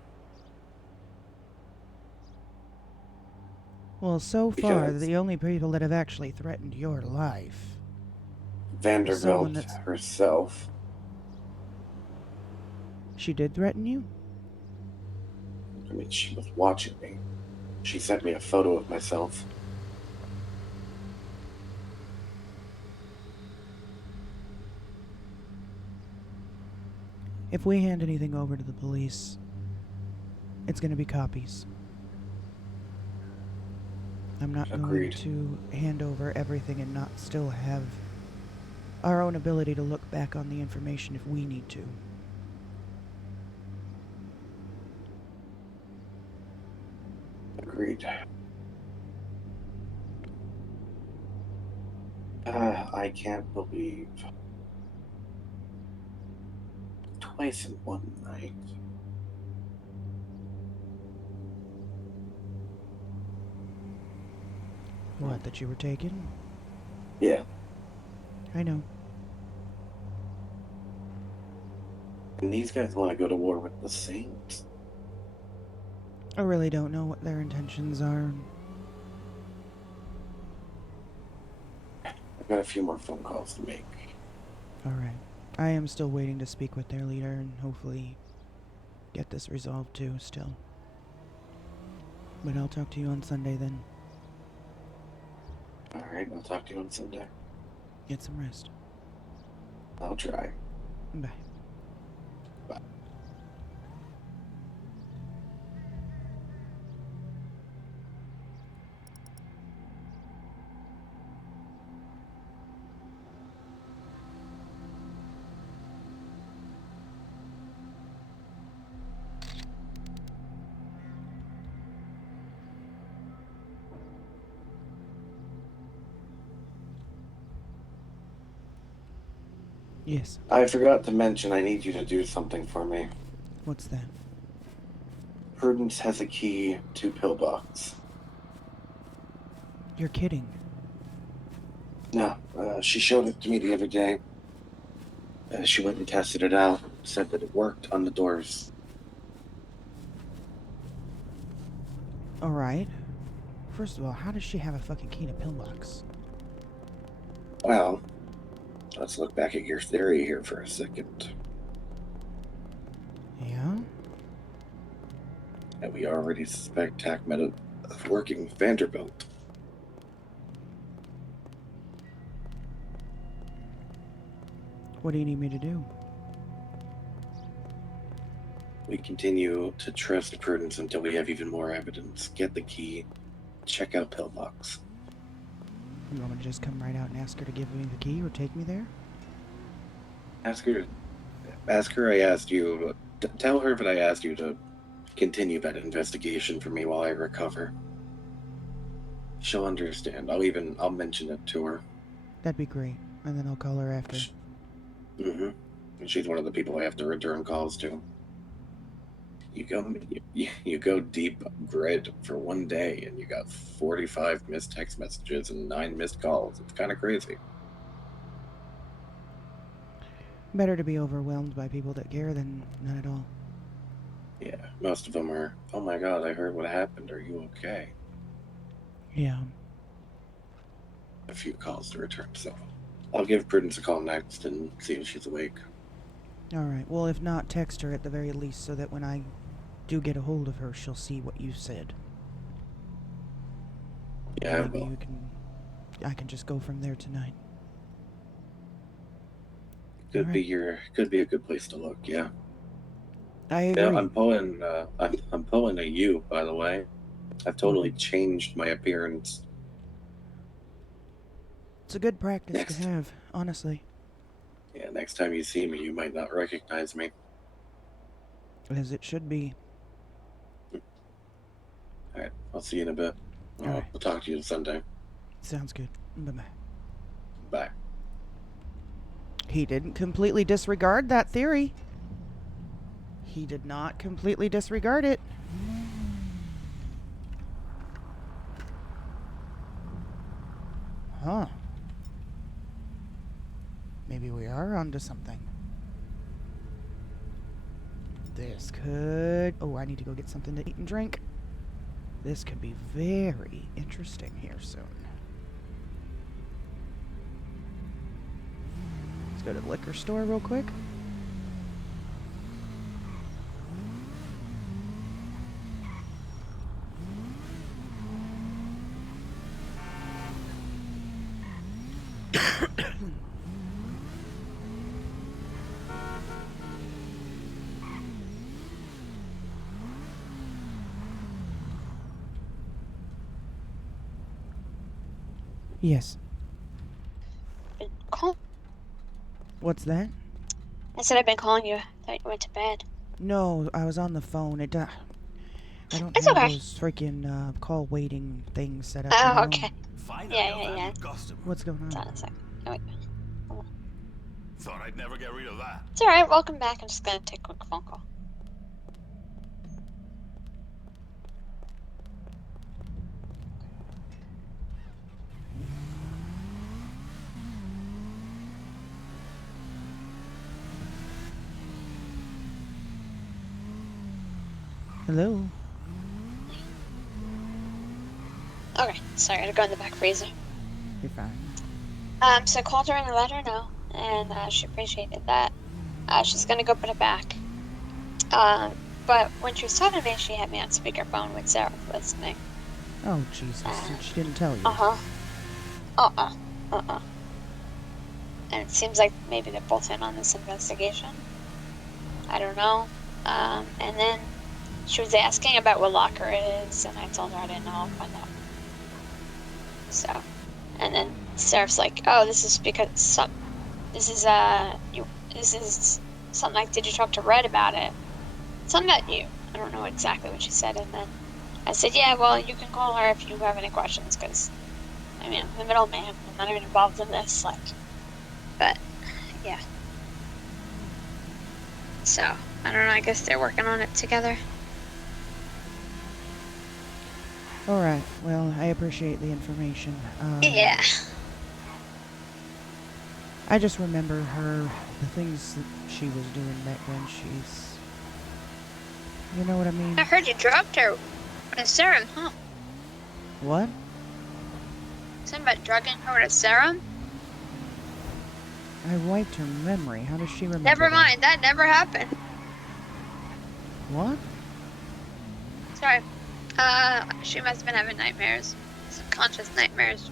Well, so far, the only people that have actually threatened your life... Vanderbilt herself. She did threaten you? I mean, she was watching me. She sent me a photo of myself. If we hand anything over to the police, it's going to be copies. I'm not going to hand over everything and not still have our own ability to look back on the information if we need to. Agreed. I can't believe twice in one night. What, that you were taken? Yeah. I know. And these guys want to go to war with the Saints. I really don't know what their intentions are. I've got a few more phone calls to make. Alright. I am still waiting to speak with their leader and hopefully get this resolved too, still. But I'll talk to you on Sunday then. Alright, I'll talk to you on Sunday. Get some rest. I'll try. Bye. Bye. Yes. I forgot to mention I need you to do something for me. What's that? Prudence has a key to Pillbox. You're kidding. No, she showed it to me the other day. She went and tested it out, said that it worked on the doors. Alright. First of all, how does she have a fucking key to Pillbox? Well, let's look back at your theory here for a second. Yeah? And we already suspect Tackman of working with Vanderbilt. What do you need me to do? We continue to trust Prudence until we have even more evidence. Get the key, check out Pillbox. You want me to just come right out and ask her to give me the key or take me there? Ask her I asked you, tell her that I asked you to continue that investigation for me while I recover. She'll understand. I'll mention it to her. That'd be great. And then I'll call her after. Mm-hmm. And she's one of the people I have to return calls to. You go deep grid for one day, and you got 45 missed text messages and 9 missed calls. It's kind of crazy. Better to be overwhelmed by people that care than none at all. Yeah, most of them are, oh my god, I heard what happened. Are you okay? Yeah. A few calls to return, so I'll give Prudence a call next and see if she's awake. Alright, well, if not, text her at the very least so that when I do get a hold of her, she'll see what you said. Yeah, Maybe I can just go from there tonight. Could be a good place to look, yeah. I agree. Yeah, I'm pulling a U, by the way. I've totally changed my appearance. It's a good practice to have, honestly. Yeah, next time you see me, you might not recognize me. As it should be. Alright, I'll see you in a bit. I'll talk to you Sunday. Sounds good. Bye-bye. Bye. He didn't completely disregard that theory. He did not completely disregard it. Huh. Maybe we are onto something. This could... Oh, I need to go get something to eat and drink. This could be very interesting here soon. Let's go to the liquor store real quick. Yes. Call. What's that? I said I've been calling you. I thought you went to bed. No, I was on the phone. I don't It's have okay. those freaking call waiting things set up. Oh, you know? okay. Yeah. What's going on? Hold on a sec. Oh, wait. Thought I'd never get rid of that. It's alright, welcome back. I'm just gonna take a quick phone call. Hello? Okay, sorry, I had to go in the back freezer. You're fine. So I called her and I let her know, and she appreciated that. She's gonna go put it back. But when she was talking to me, she had me on speakerphone with Sarah listening. Oh, Jesus. She didn't tell you. And it seems like maybe they're both in on this investigation. I don't know. And then she was asking about what locker it is, and I told her I didn't know. I'll find out. So, and then Seraph's like, "Oh, this is because this is something like, did you talk to Red about it? Something about you." I don't know exactly what she said, and then I said, "Yeah, well, you can call her if you have any questions, because I mean, I'm the middleman. I'm not even involved in this, like." But yeah. So I don't know. I guess they're working on it together. Alright, well, I appreciate the information. Yeah. I just remember the things that she was doing back then. She's... You know what I mean? I heard you dropped her with a serum, huh? What? Something about drugging her with a serum? I wiped her memory. How does she remember Never mind, that never happened. What? Sorry. She must have been having nightmares. Subconscious nightmares.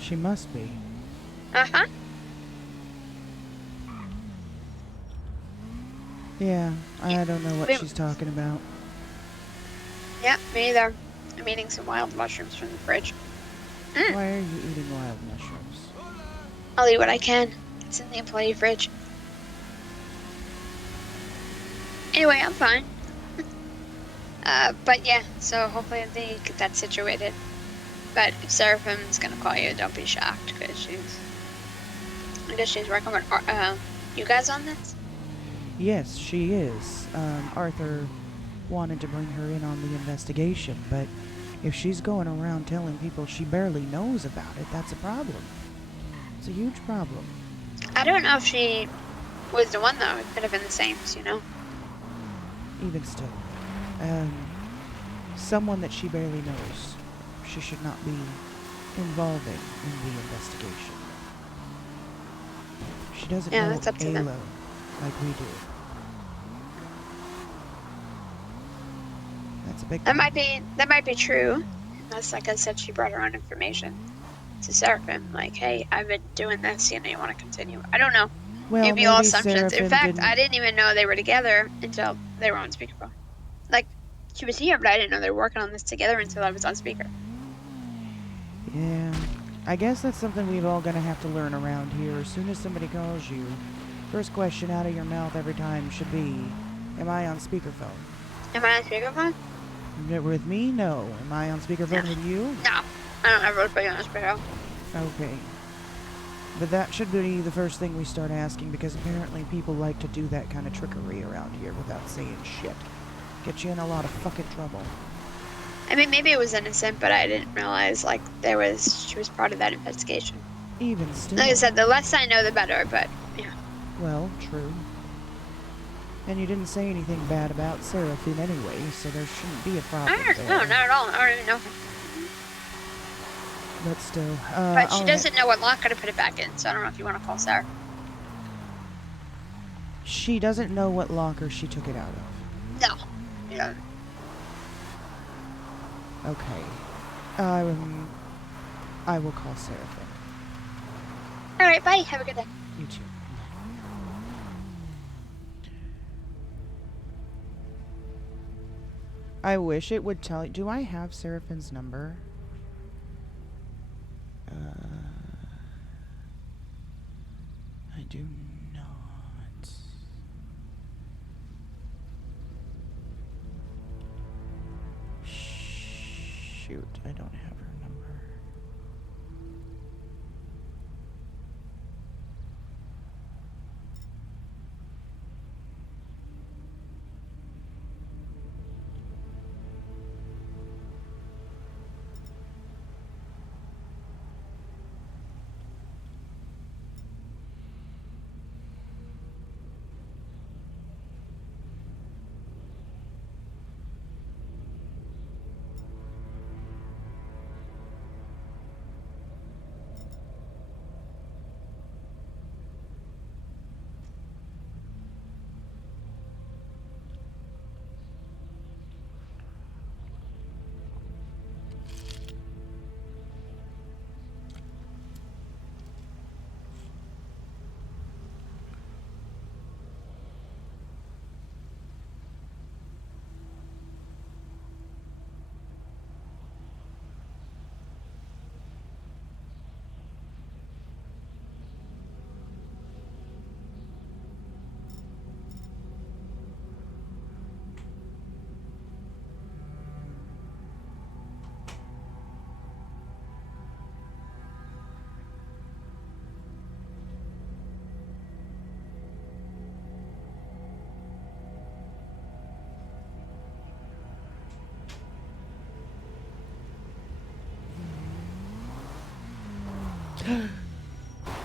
She must be. Uh-huh. Yeah, I don't know what she's talking about. Yeah, me either. I'm eating some wild mushrooms from the fridge. Why are you eating wild mushrooms? I'll eat what I can. It's in the employee fridge. Anyway, I'm fine. But yeah, so hopefully they get that situated. But if Seraphim's gonna call you, don't be shocked, because she's I guess she's working with you guys on this. Yes, she is. Arthur wanted to bring her in on the investigation, but if she's going around telling people she barely knows about it, that's a problem. It's a huge problem. I don't know if she was the one though. It could have been the Saints, you know. Even still, someone that she barely knows, she should not be involving in the investigation. She doesn't know that's up to them. Alo like we do. That's a big That might be true. That's like I said, she brought her own information to Seraphim. Like, hey, I've been doing this, you know, you want to continue. I don't know. Well, maybe all maybe assumptions. In Seraphim fact, didn't- I didn't even know they were together until they were on speakerphone. Like, she was here, but I didn't know they were working on this together until I was on speaker. Yeah, I guess that's something we've all gonna have to learn around here. As soon as somebody calls you, first question out of your mouth every time should be, am I on speakerphone? Am I on speakerphone? With me? No. Am I on speakerphone with you? No. I don't ever put you on speakerphone. Okay. But that should be the first thing we start asking, because apparently people like to do that kind of trickery around here without saying shit. Get you in a lot of fucking trouble. I mean, maybe it was innocent, but I didn't realize, like, she was part of that investigation. Even still. Like I said, the less I know, the better, but, yeah. Well, true. And you didn't say anything bad about Seraphim anyway, so there shouldn't be a problem there. No, not at all. I don't even know her. But still, but she doesn't know what locker to put it back in, so I don't know if you want to call Sarah. She doesn't know what locker she took it out of. No. Yeah. Okay. I will call Seraphim. Alright, bye. Have a good day. You too. I wish it would tell you. Do I have Seraphim's number? I do not. Shoot, I don't have her number.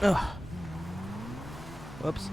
Ugh. Whoops.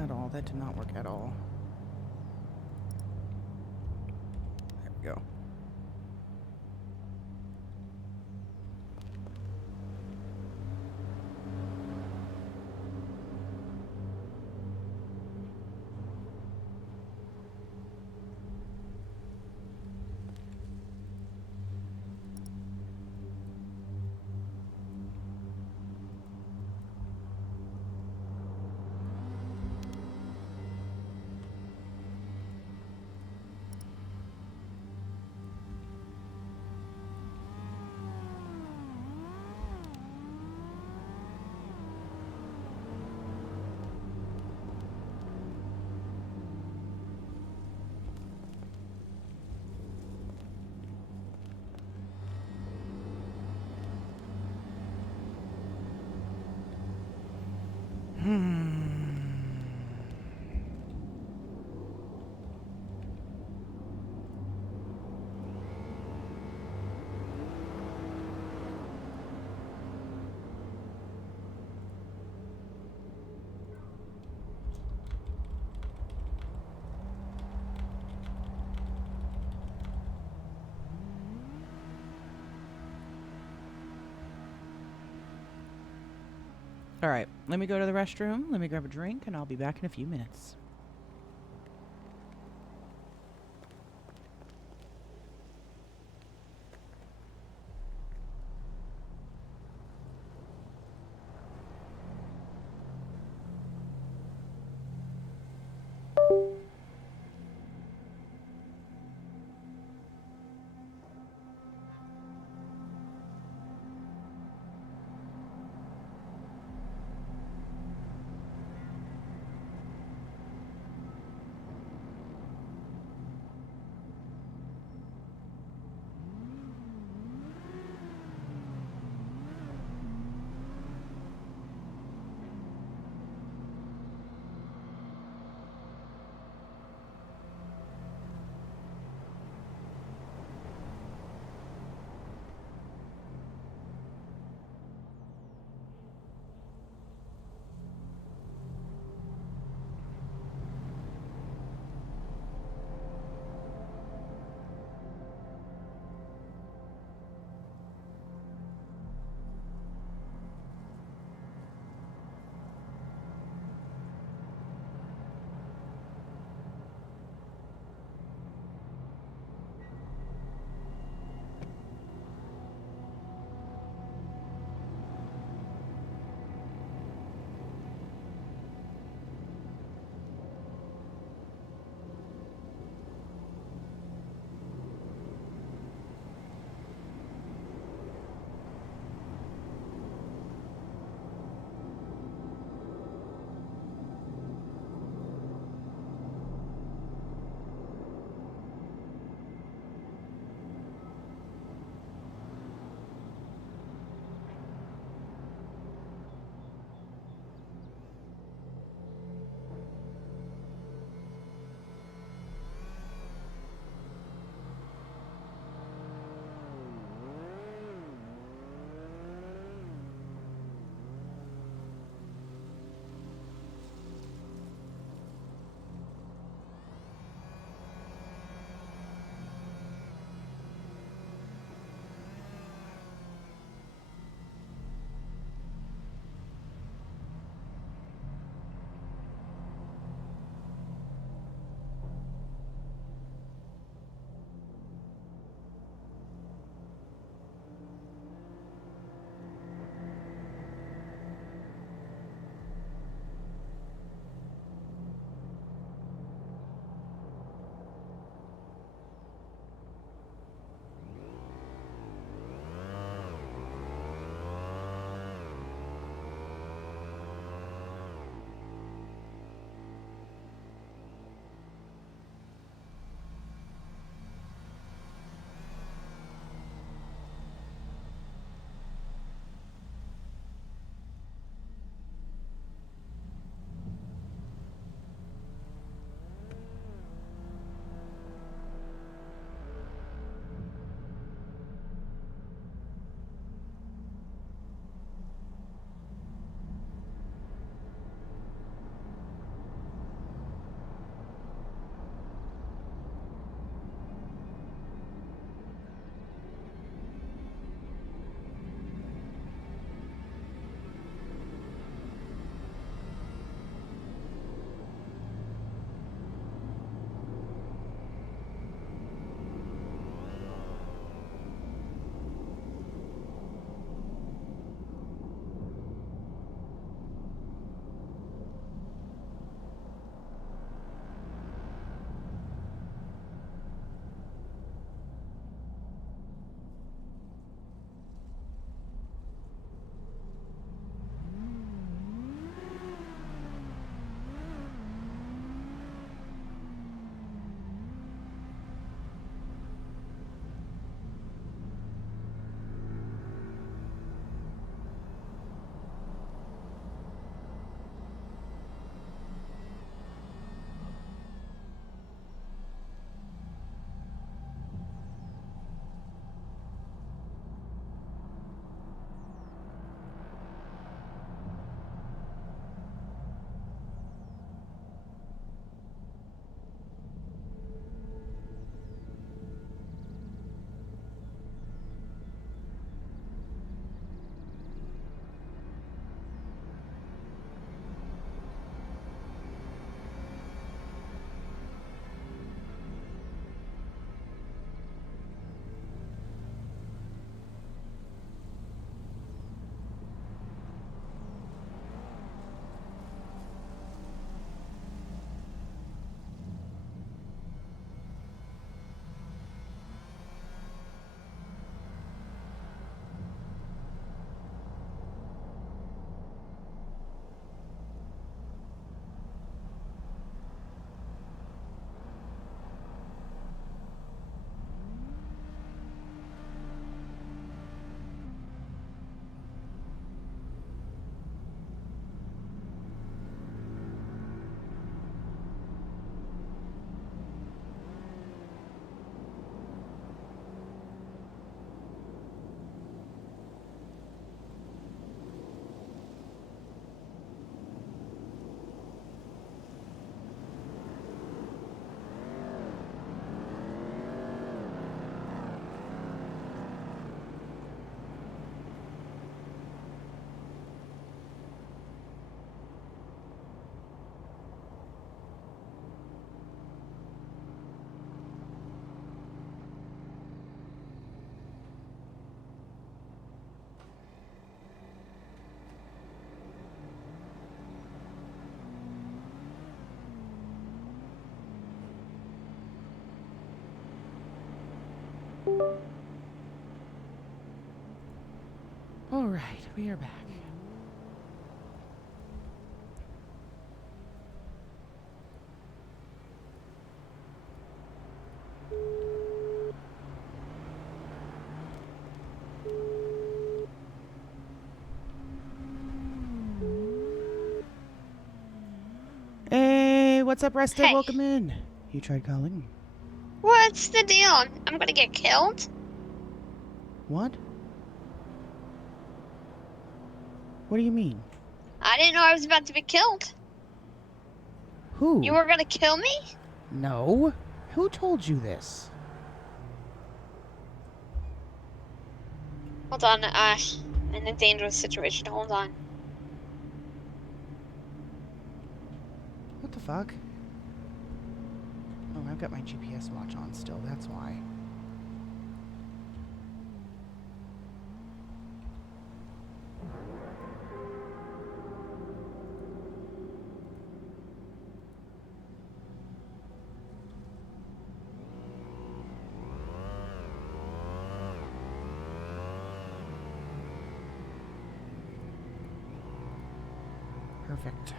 At all. That did not work at all. There we go. All right, let me go to the restroom. Let me grab a drink, and I'll be back in a few minutes. right, we are back. Hey, what's up, Rested? Hey. Welcome in. You tried calling? What's the deal? I'm gonna get killed? What? What do you mean? I didn't know I was about to be killed. Who? You were gonna kill me? No. Who told you this? Hold on, I'm in a dangerous situation. Hold on. What the fuck? Oh, I've got my GPS watch on still, that's why. Perfect.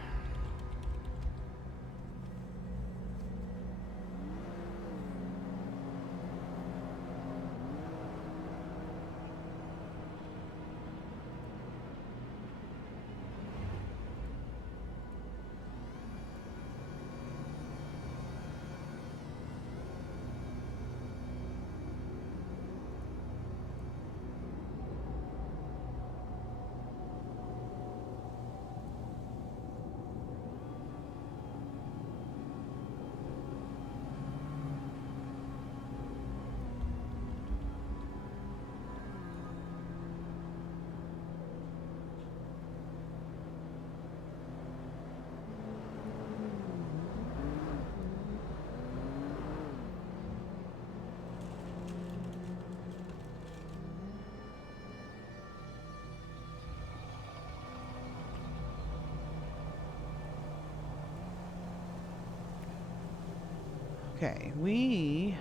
Okay, we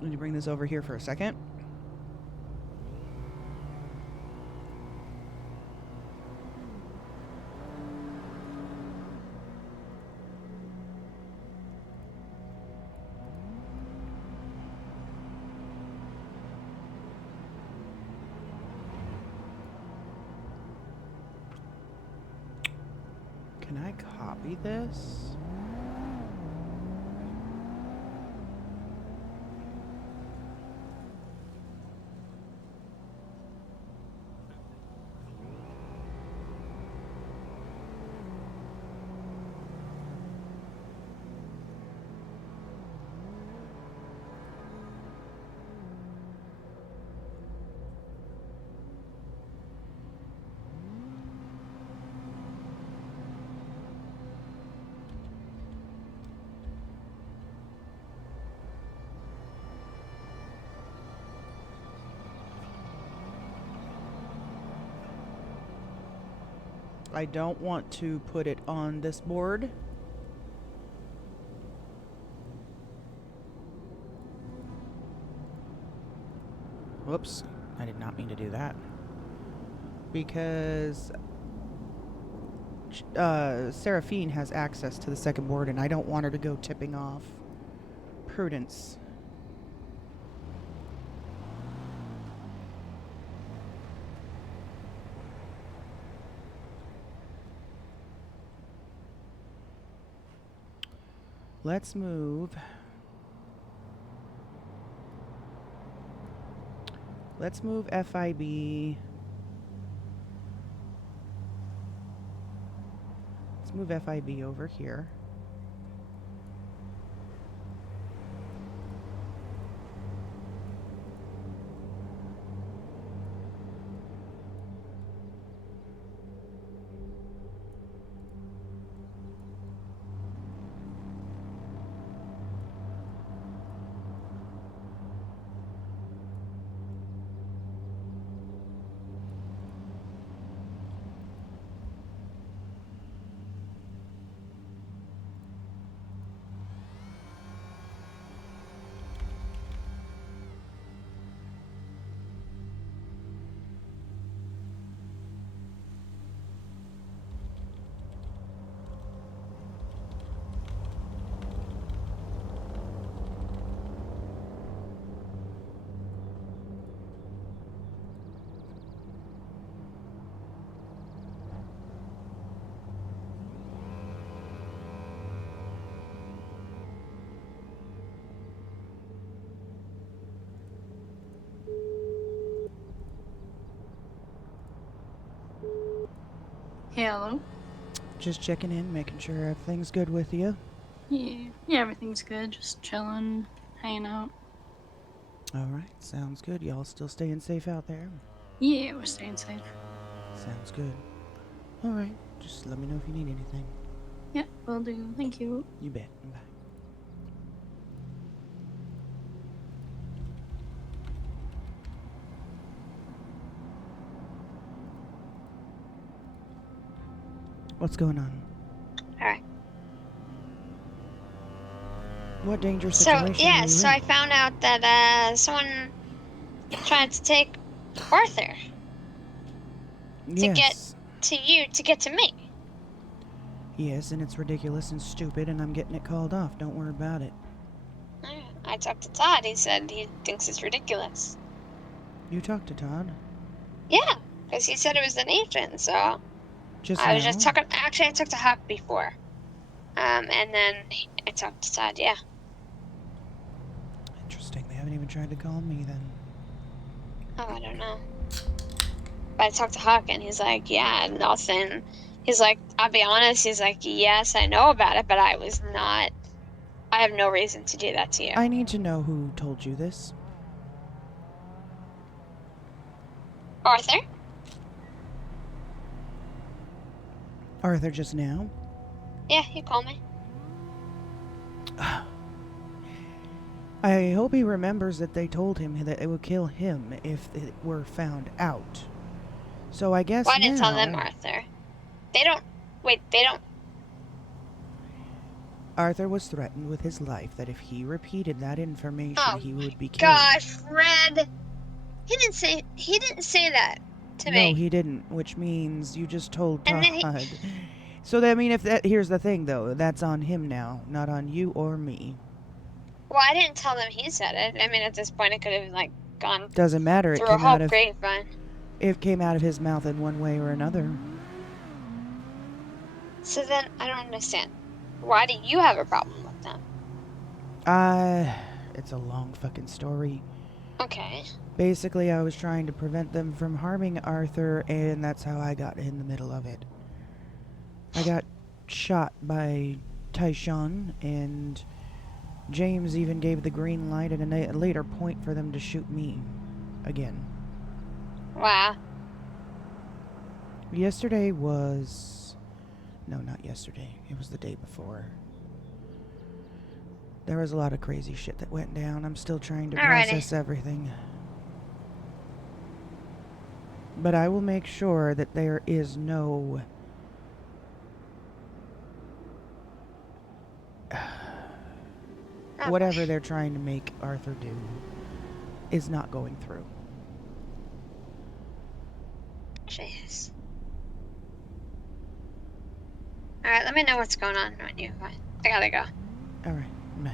need to bring this over here for a second. Can I copy this? I don't want to put it on this board. Whoops, I did not mean to do that. Because Seraphine has access to the second board and I don't want her to go tipping off Prudence. Let's move. Let's move FIB. Let's move FIB over here. Hello. Just checking in, making sure everything's good with you. Yeah, everything's good. Just chilling, hanging out. Alright, sounds good. Y'all still staying safe out there? Yeah, we're staying safe. Sounds good. Alright, just let me know if you need anything. Yeah, will do. Thank you. You bet. Bye. What's going on? Alright. What dangerous So, situation are yeah, you so in? I found out that, someone tried to take Arthur to get Yes. to you to get to me. Yes, and it's ridiculous and stupid, and I'm getting it called off. Don't worry about it. I talked to Todd. He said he thinks it's ridiculous. You talked to Todd? Yeah, because he said it was an agent, so Just I was now? just talking. Actually, I talked to Huck before. And then I talked to Todd, yeah. Interesting. They haven't even tried to call me then. Oh, I don't know. But I talked to Huck, and he's like, yeah, nothing. He's like, I'll be honest, he's like, yes, I know about it, but I have no reason to do that to you. I need to know who told you this. Arthur? Arthur just now? Yeah, he called me. I hope he remembers that they told him that it would kill him if it were found out. So I guess Well, I now... didn't tell them, Arthur. They don't... Wait, they don't... Arthur was threatened with his life that if he repeated that information, he would be killed. Gosh, Fred! He didn't say that to me. No, he didn't, which means you just told And then Todd. So, I mean, here's the thing, though. That's on him now, not on you or me. Well, I didn't tell them he said it. I mean, at this point, it could have, like, gone Doesn't matter. through a whole grapevine. It came out of his mouth in one way or another. So then, I don't understand. Why do you have a problem with them? It's a long fucking story. Okay. Basically, I was trying to prevent them from harming Arthur, and that's how I got in the middle of it. I got shot by Tyshawn, and James even gave the green light at a later point for them to shoot me again. Wow. Yesterday was... No, not yesterday. It was the day before. There was a lot of crazy shit that went down. I'm still trying to process everything. But I will make sure that there is no... whatever they're trying to make Arthur do is not going through. Jeez. Alright, let me know what's going on when you... I gotta go. Alright, bye.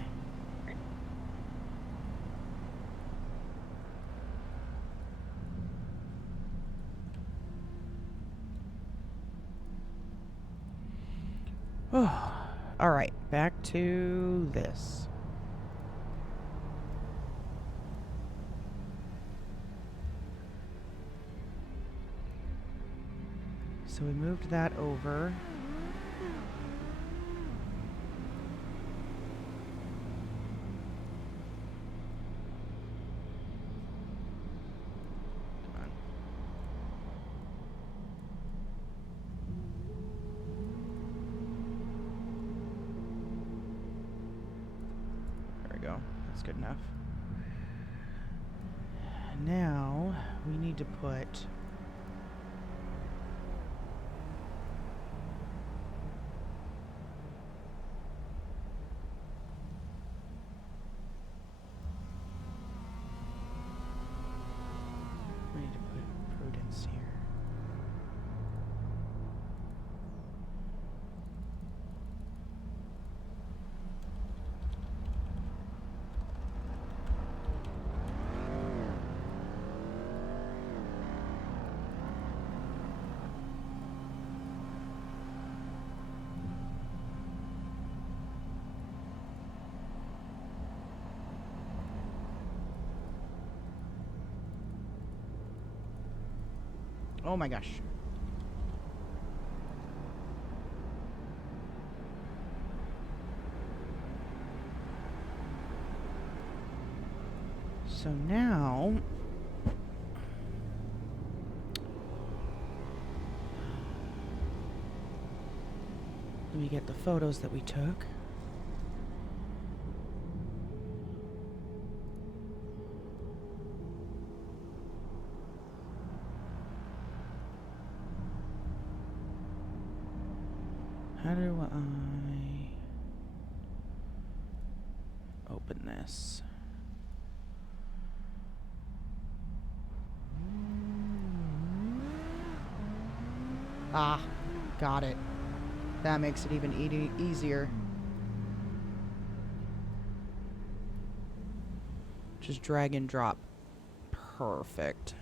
Oh, alright, back to this. So we moved that over. That's good enough. Now, we need to put... We need to put Prudence here. Oh my gosh. So now let me get the photos that we took. How do I open this? Ah, got it. That makes it even easier. Just drag and drop. Perfect.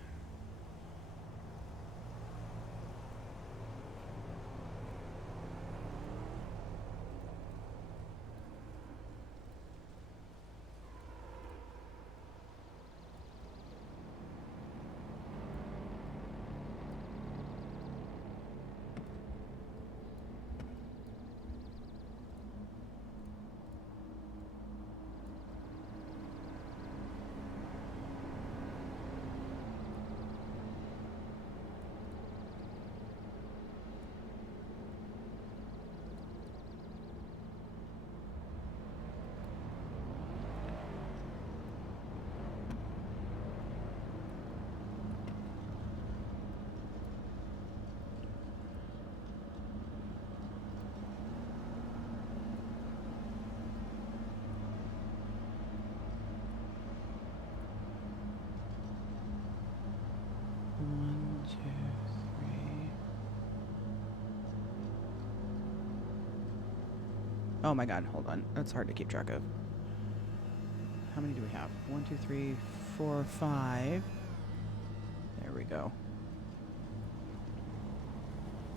Oh my god, hold on. That's hard to keep track of. How many do we have? 1, 2, 3, 4, 5. There we go.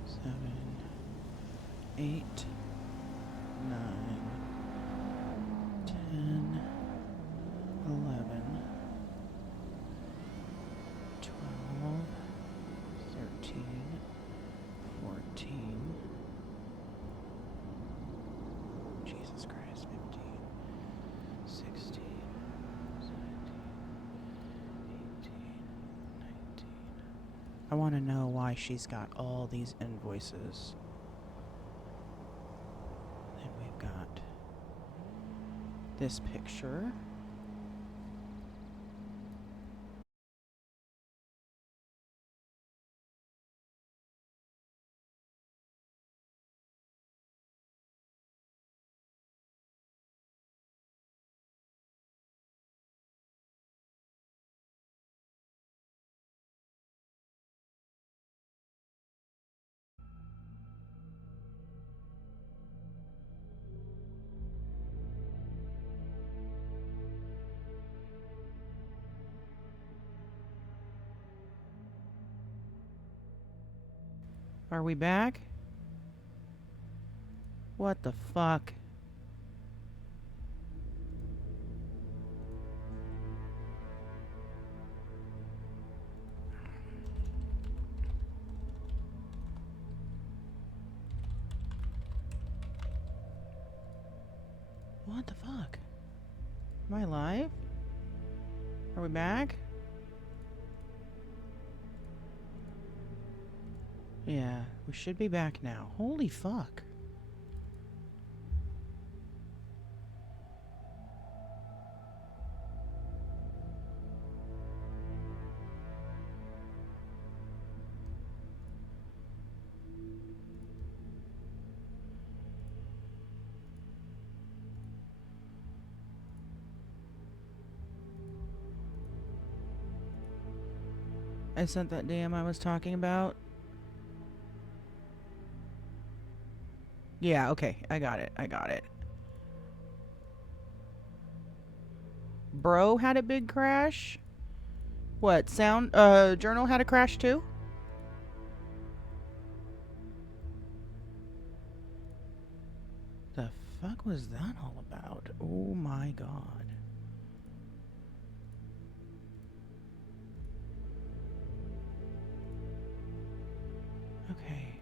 7, 8, 9, 10, 11, 12, 13, 14. Jesus Christ, 15, 16, 17, 18, 19. I want to know why she's got all these invoices. Then we've got this picture. Are we back? What the fuck? What the fuck? Am I live? Are we back? Yeah, we should be back now. Holy fuck. I sent that DM I was talking about. Yeah, okay. I got it. I got it. Bro had a big crash? What, Journal had a crash too? The fuck was that all about? Oh my god. Okay.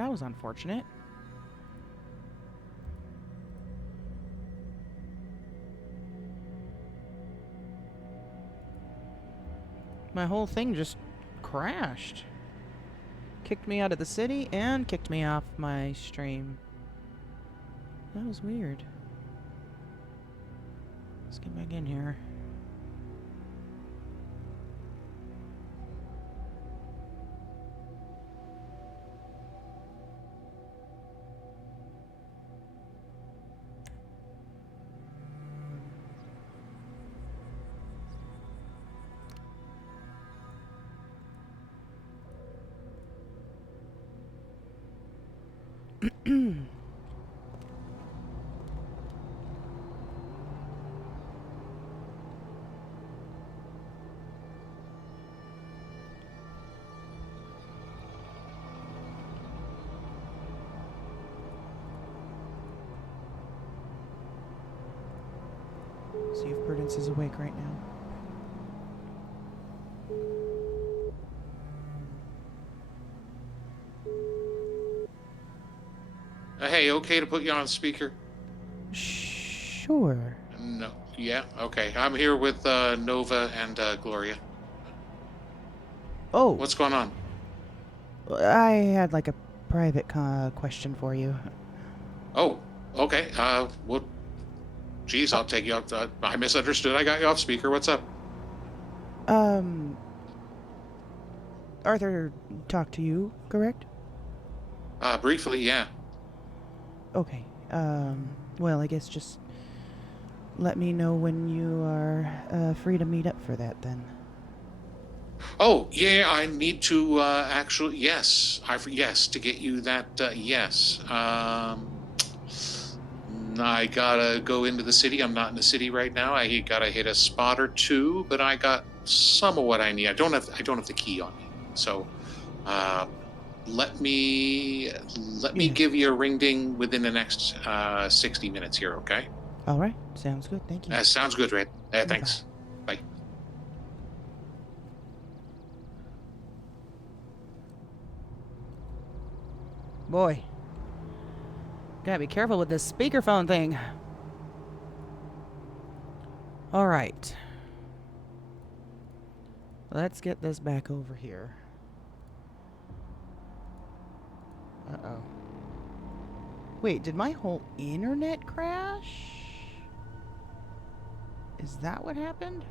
That was unfortunate. My whole thing just crashed. Kicked me out of the city and kicked me off my stream. That was weird. Let's get back in here. See if Prudence is awake right now. Hey, okay to put you on speaker? Sure. No. Yeah, okay. I'm here with Nova and Gloria. Oh. What's going on? I had like a private question for you. Oh, okay. Well, geez, I'll take you off. I misunderstood. I got you off speaker. What's up? Arthur talked to you, correct? Briefly, yeah. Okay. Well, I guess just let me know when you are free to meet up for that then. Oh, yeah, I need to actually, yes, yes, to get you that, yes. I gotta go into the city. I'm not in the city right now. I gotta hit a spot or two, but I got some of what I need. I don't have the key on me. So, let me give you a ring ding within the next 60 minutes here, okay? All right. Sounds good. Thank you. Sounds good, Red. Thanks. Bye. Boy. Gotta be careful with this speakerphone thing. All right. Let's get this back over here. Uh-oh. Wait, did my whole internet crash? Is that what happened?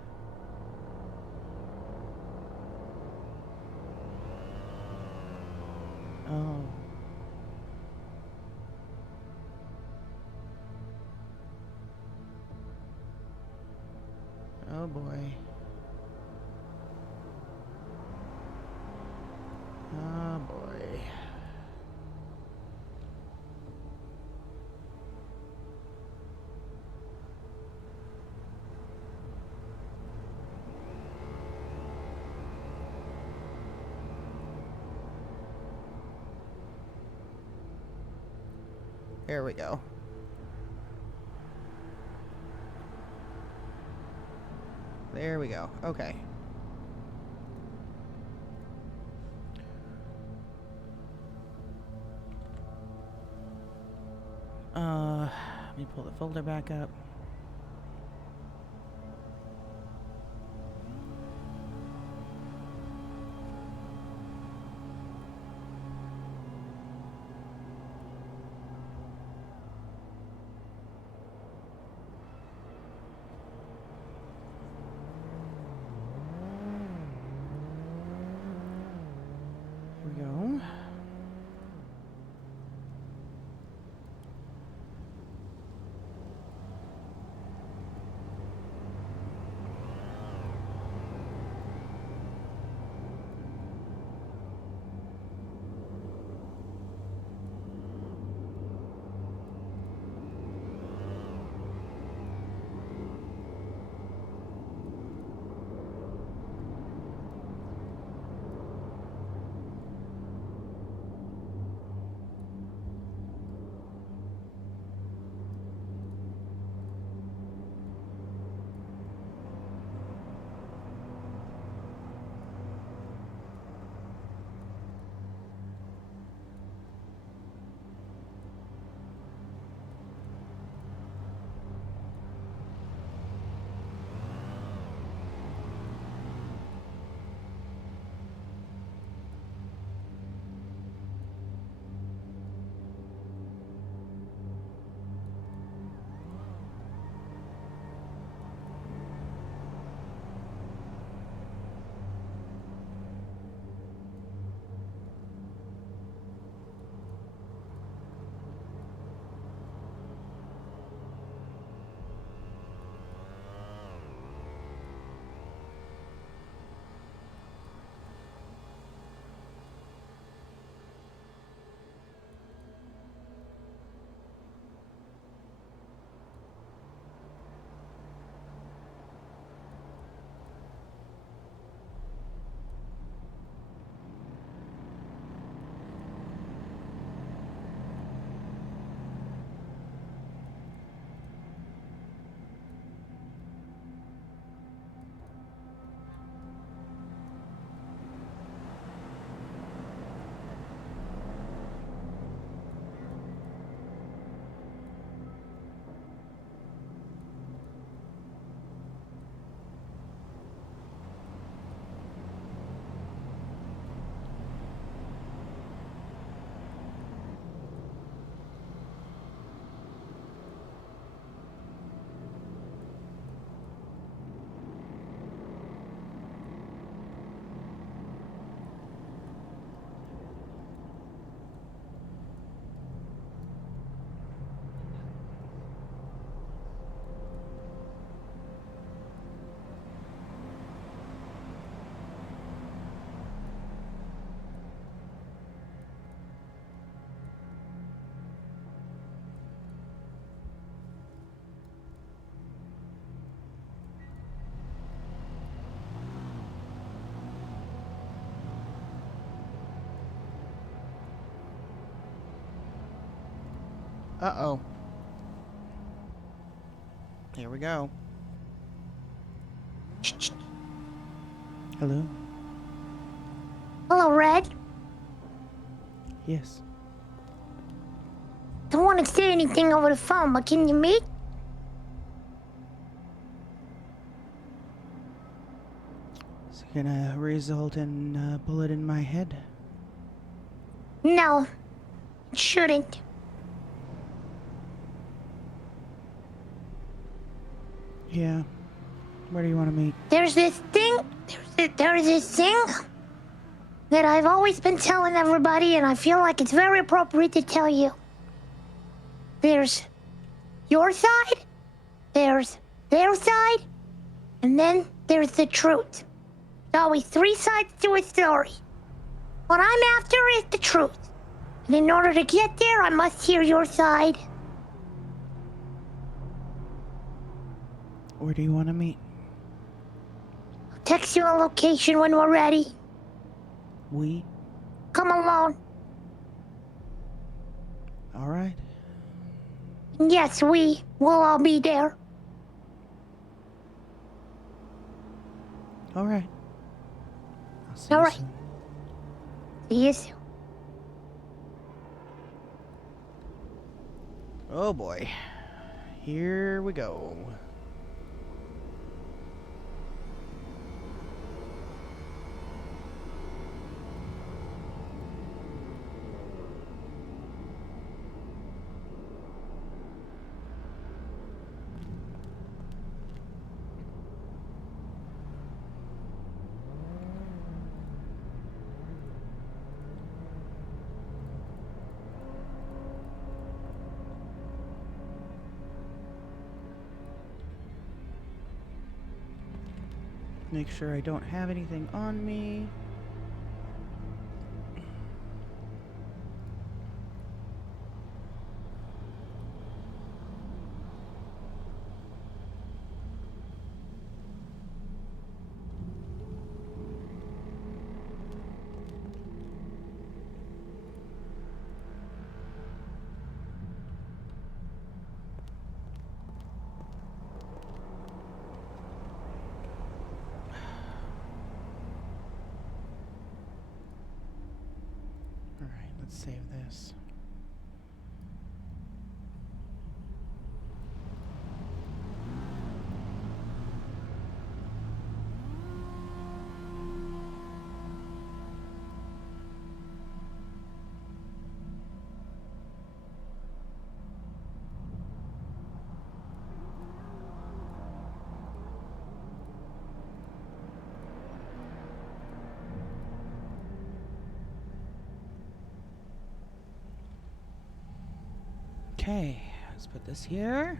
Oh. Oh boy. Oh boy. There we go. There we go. Okay. Let me pull the folder back up. Here we go. Uh-oh. Here we go. Hello? Hello, Red. Yes. Don't want to say anything over the phone, but can you meet? Is it gonna result in a bullet in my head? No, it shouldn't. Yeah. Where do you want to meet? There's this thing. There's this thing that I've always been telling everybody, and I feel like it's very appropriate to tell you. There's your side, there's their side, and then there's the truth. There's always three sides to a story. What I'm after is the truth. And in order to get there, I must hear your side. Where do you want to meet? I'll text you a location when we're ready. We? Come along. All right. Yes, we will all be there. All right. I'll see All you right. soon. See you soon. Oh boy. Here we go. Make sure I don't have anything on me. Alright, let's save this. Okay, let's put this here.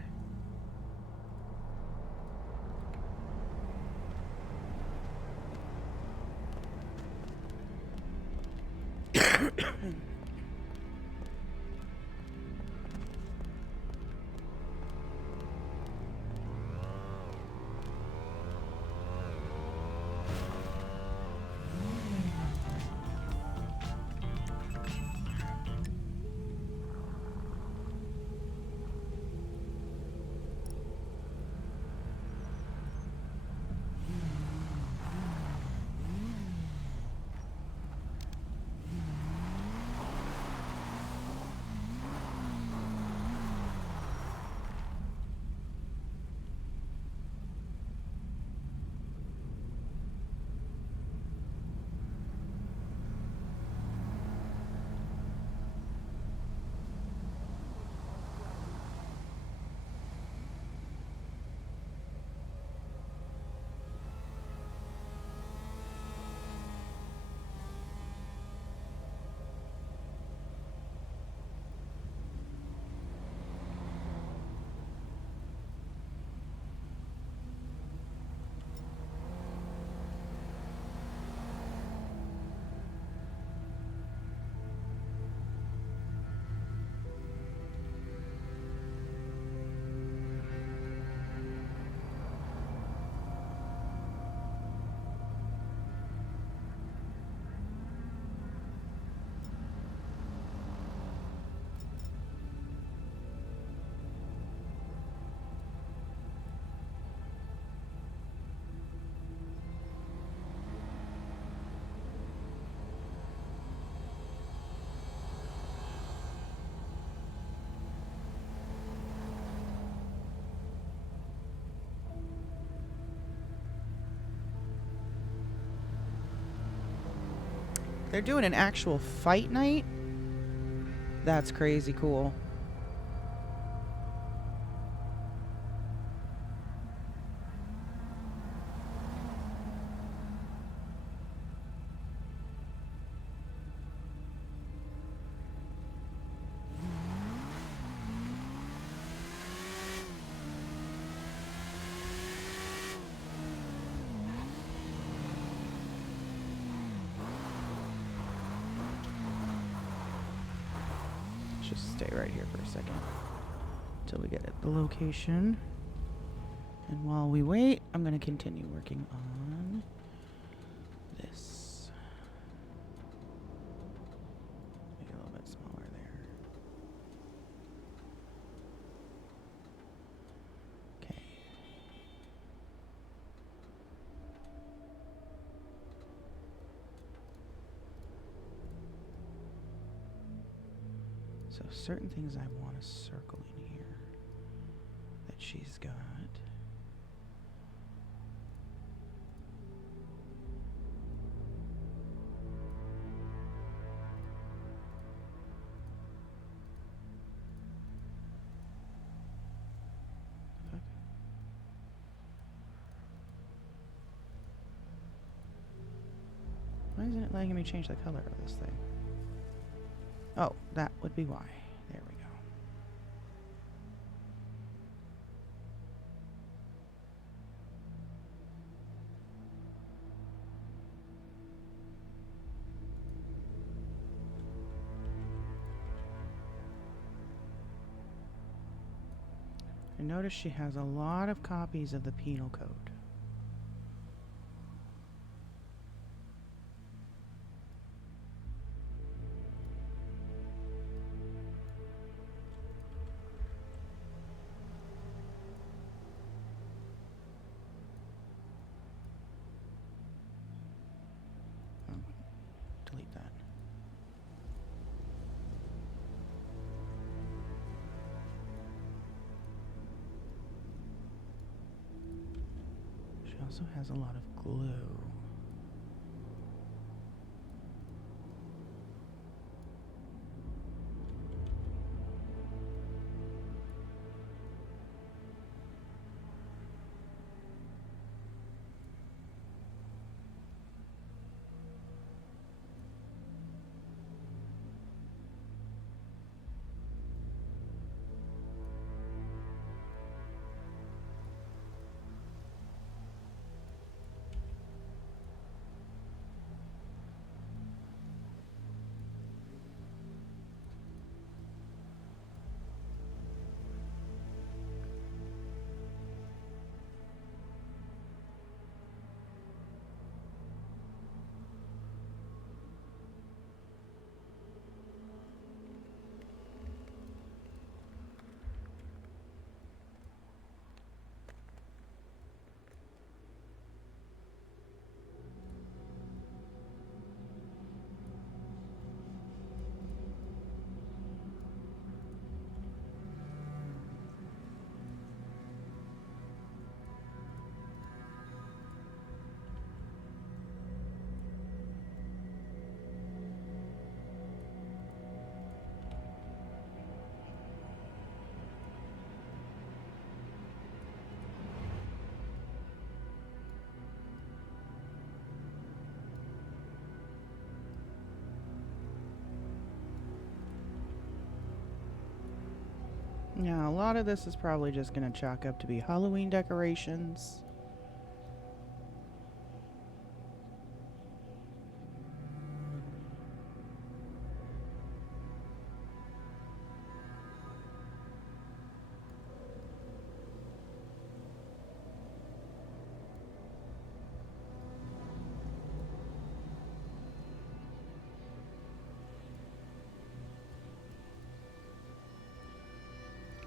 They're doing an actual fight night? That's crazy cool. Just stay right here for a second until we get at the location. And while we wait, I'm going to continue working on this. Make it a little bit smaller there. Okay. So certain things I want to circle in here that she's got. Why isn't it letting me change the color of this thing? Oh, that would be why. There we go. I notice she has a lot of copies of the penal code. Delete that. She also has a lot of glue. Now, a lot of this is probably just going to chalk up to be Halloween decorations.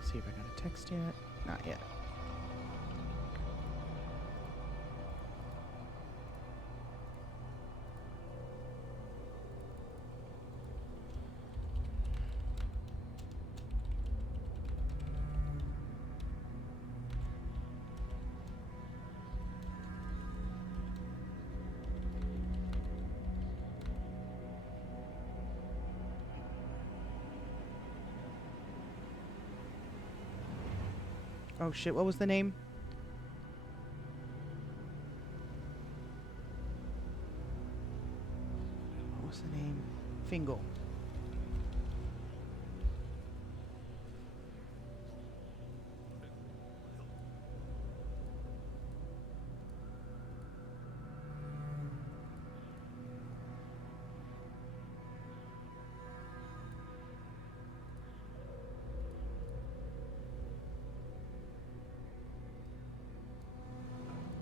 See if I got a text yet. Not yet. Oh shit, what was the name? What was the name? Fingal.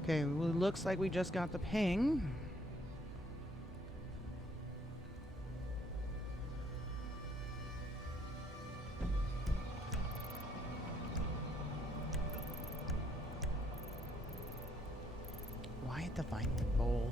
Okay, well, it looks like we just got the ping. Why at the Vinewood Bowl?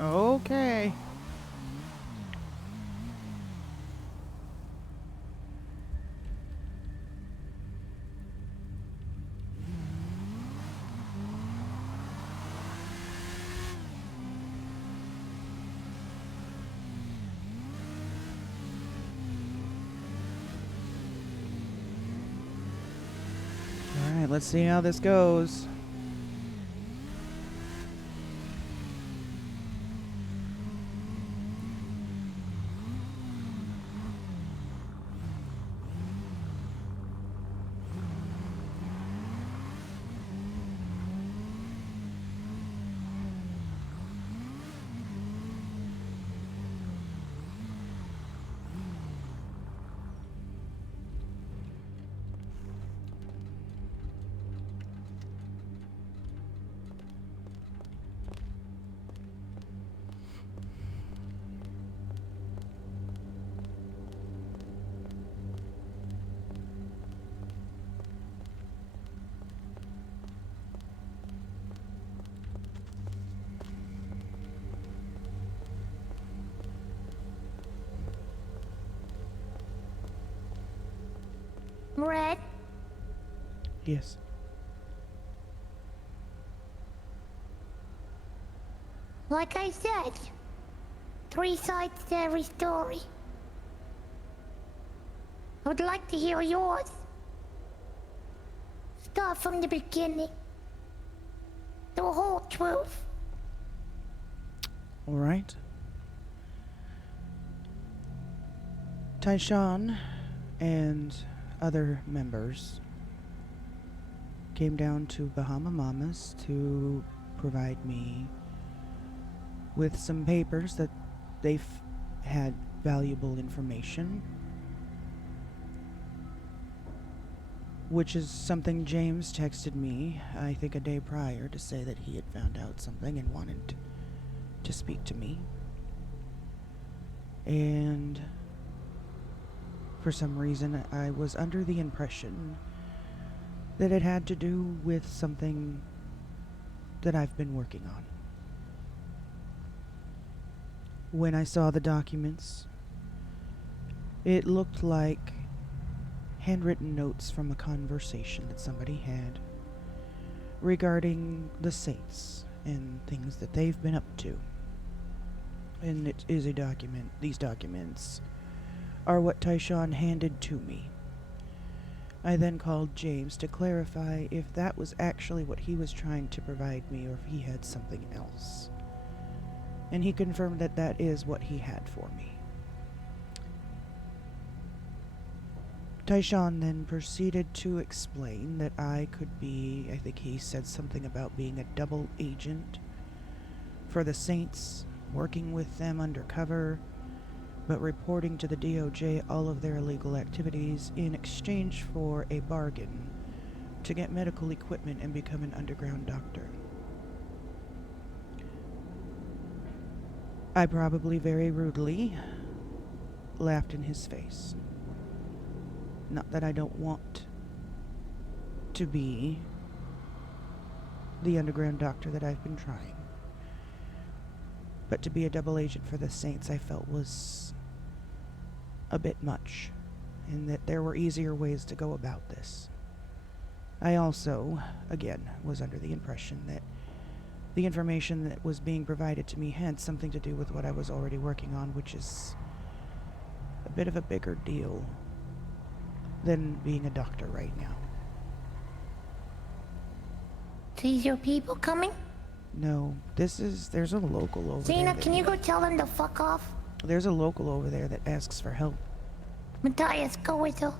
Okay. All right, let's see how this goes. Red, Yes. like I said, 3 sides to every story. I would like to hear yours. Start from the beginning. The whole truth. All right. Tyshawn and other members came down to Bahama Mamas to provide me with some papers that they had valuable information, which is something James texted me, I think a day prior, to say that he had found out something and wanted to speak to me. And for some reason, I was under the impression that it had to do with something that I've been working on. When I saw the documents, it looked like handwritten notes from a conversation that somebody had regarding the Saints and things that they've been up to. And it is a document. These documents are what Tyshawn handed to me. I then called James to clarify if that was actually what he was trying to provide me or if he had something else. And he confirmed that that is what he had for me. Tyshawn then proceeded to explain that I could be, I think he said something about being a double agent for the Saints, working with them undercover, but reporting to the DOJ all of their illegal activities in exchange for a bargain to get medical equipment and become an underground doctor. I probably very rudely laughed in his face. Not that I don't want to be the underground doctor that I've been trying, but to be a double agent for the Saints I felt was a bit much, and that there were easier ways to go about this. I also, again, was under the impression that the information that was being provided to me had something to do with what I was already working on, which is a bit of a bigger deal than being a doctor right now. These your people coming? No, there's a local over there. Zena, can you go tell them to fuck off? There's a local over there that asks for help. Matthias, go with her.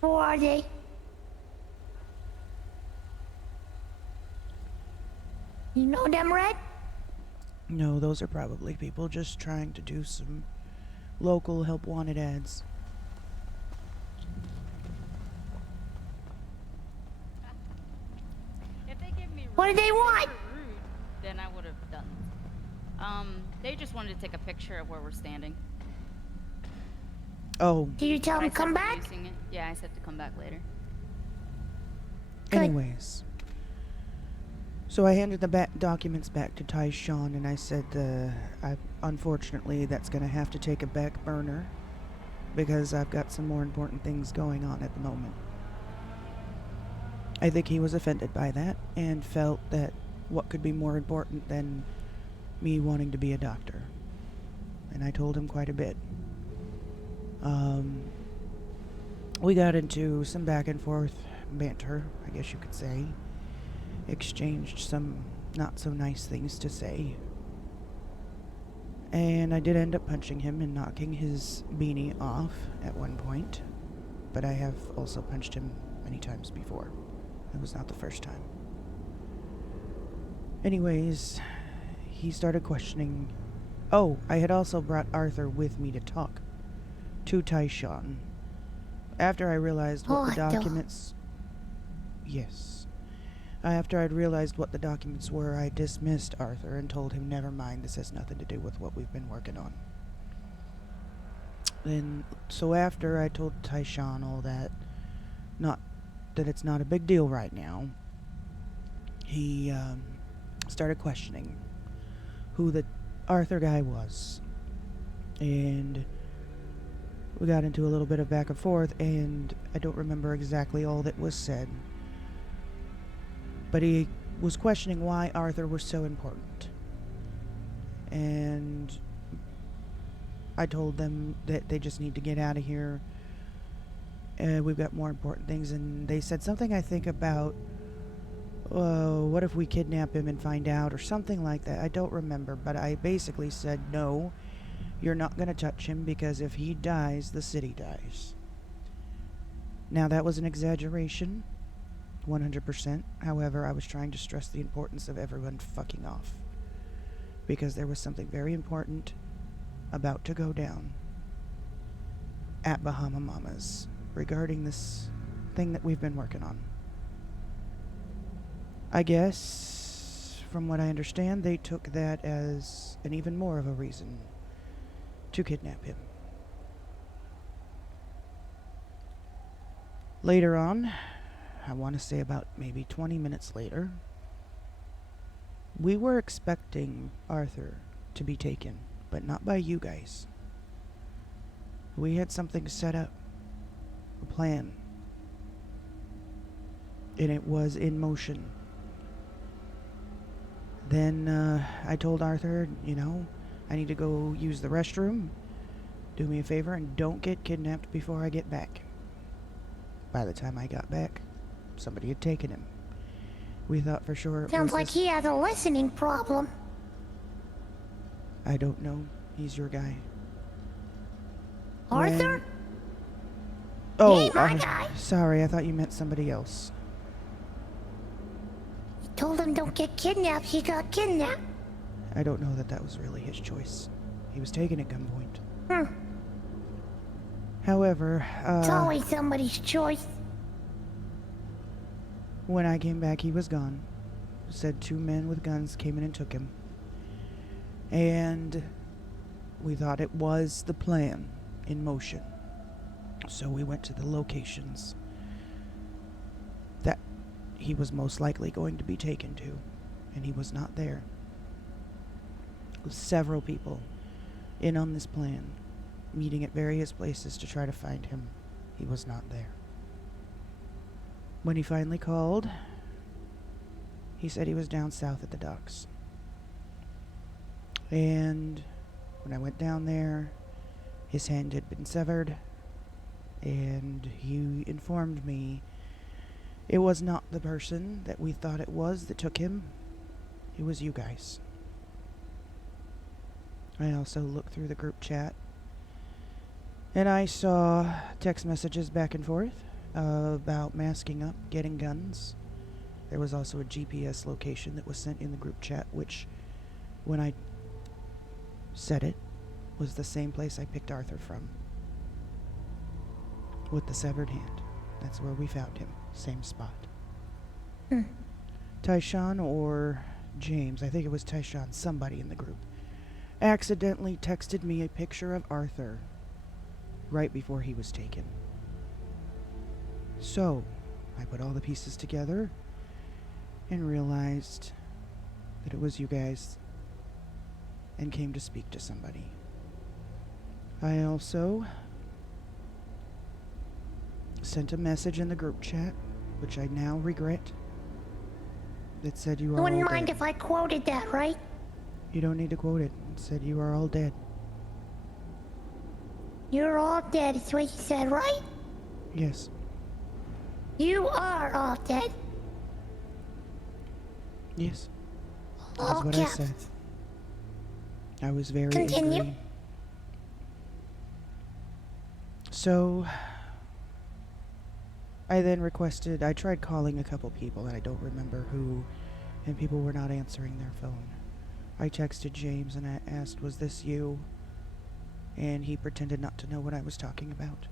Who are they? You know them, Red? No, those are probably people just trying to do some local help wanted ads. If they give me What do they want? rude, then I would have done. They just wanted to take a picture of where we're standing. Oh. Did you tell But I them to come said we're back? using it. Yeah, I said to come back later. Anyways. So I handed the documents back to Tyshawn and I said, unfortunately, that's going to have to take a back burner because I've got some more important things going on at the moment. I think he was offended by that and felt that what could be more important than me wanting to be a doctor. And I told him quite a bit. We got into some back and forth banter, I guess you could say. Exchanged some not so nice things to say. And I did end up punching him and knocking his beanie off at one point. But I have also punched him many times before. It was not the first time. Anyways, he started questioning. Oh, I had also brought Arthur with me to talk to Tyshawn. After I realized what the documents... Yes. After I'd realized what the documents were, I dismissed Arthur and told him, never mind, this has nothing to do with what we've been working on. And so after I told Tyshawn all that, not that it's not a big deal right now, he started questioning who the Arthur guy was. And we got into a little bit of back and forth, and I don't remember exactly all that was said. But he was questioning why Arthur was so important. And I told them that they just need to get out of here. We've got more important things. And they said something, I think, about, what if we kidnap him and find out, or something like that. I don't remember, but I basically said, no, you're not going to touch him, because if he dies, the city dies. Now, that was an exaggeration. 100%. However, I was trying to stress the importance of everyone fucking off. Because there was something very important about to go down at Bahama Mamas regarding this thing that we've been working on. I guess, from what I understand, they took that as an even more of a reason to kidnap him. Later on, I want to say about maybe 20 minutes later, we were expecting Arthur to be taken, but not by you guys. We had something set up, a plan, and it was in motion. Then I told Arthur, you know, I need to go use the restroom. Do me a favor and don't get kidnapped before I get back. By the time I got back, somebody had taken him. We thought for sure it Sounds was like this- he has a listening problem. I don't know. He's your guy. Arthur? When- Oh, Hey, my guy. sorry. I thought you meant somebody else. Told him don't get kidnapped. He got kidnapped. I don't know that that was really his choice. He was taken at gunpoint. Hmm. However, It's always somebody's choice. when I came back, he was gone. Said 2 men with guns came in and took him. And we thought it was the plan in motion. So we went to the locations that he was most likely going to be taken to, and he was not there. With several people in on this plan, meeting at various places to try to find him. He was not there. When he finally called, he said he was down south at the docks. And when I went down there, his hand had been severed, and he informed me it was not the person that we thought it was that took him. It was you guys. I also looked through the group chat, and I saw text messages back and forth about masking up, getting guns. There was also a GPS location that was sent in the group chat, which, when I said it, was the same place I picked Arthur from. With the severed hand. That's where we found him. Same spot. Hmm. Tyshawn or James, I think it was Tyshawn, somebody in the group, accidentally texted me a picture of Arthur right before he was taken. So, I put all the pieces together and realized that it was you guys and came to speak to somebody. I also sent a message in the group chat, which I now regret, that said you You are wouldn't all mind dead. if I quoted that, right? You don't need to quote it. It said you are all dead. You're all dead, is what you said, right? Yes. You are all dead. Yes. All That's what caps. I said. I was very Continue. angry. So, I then requested, I tried calling a couple people and I don't remember who, and people were not answering their phone. I texted James and I asked, was this you? And he pretended not to know what I was talking about.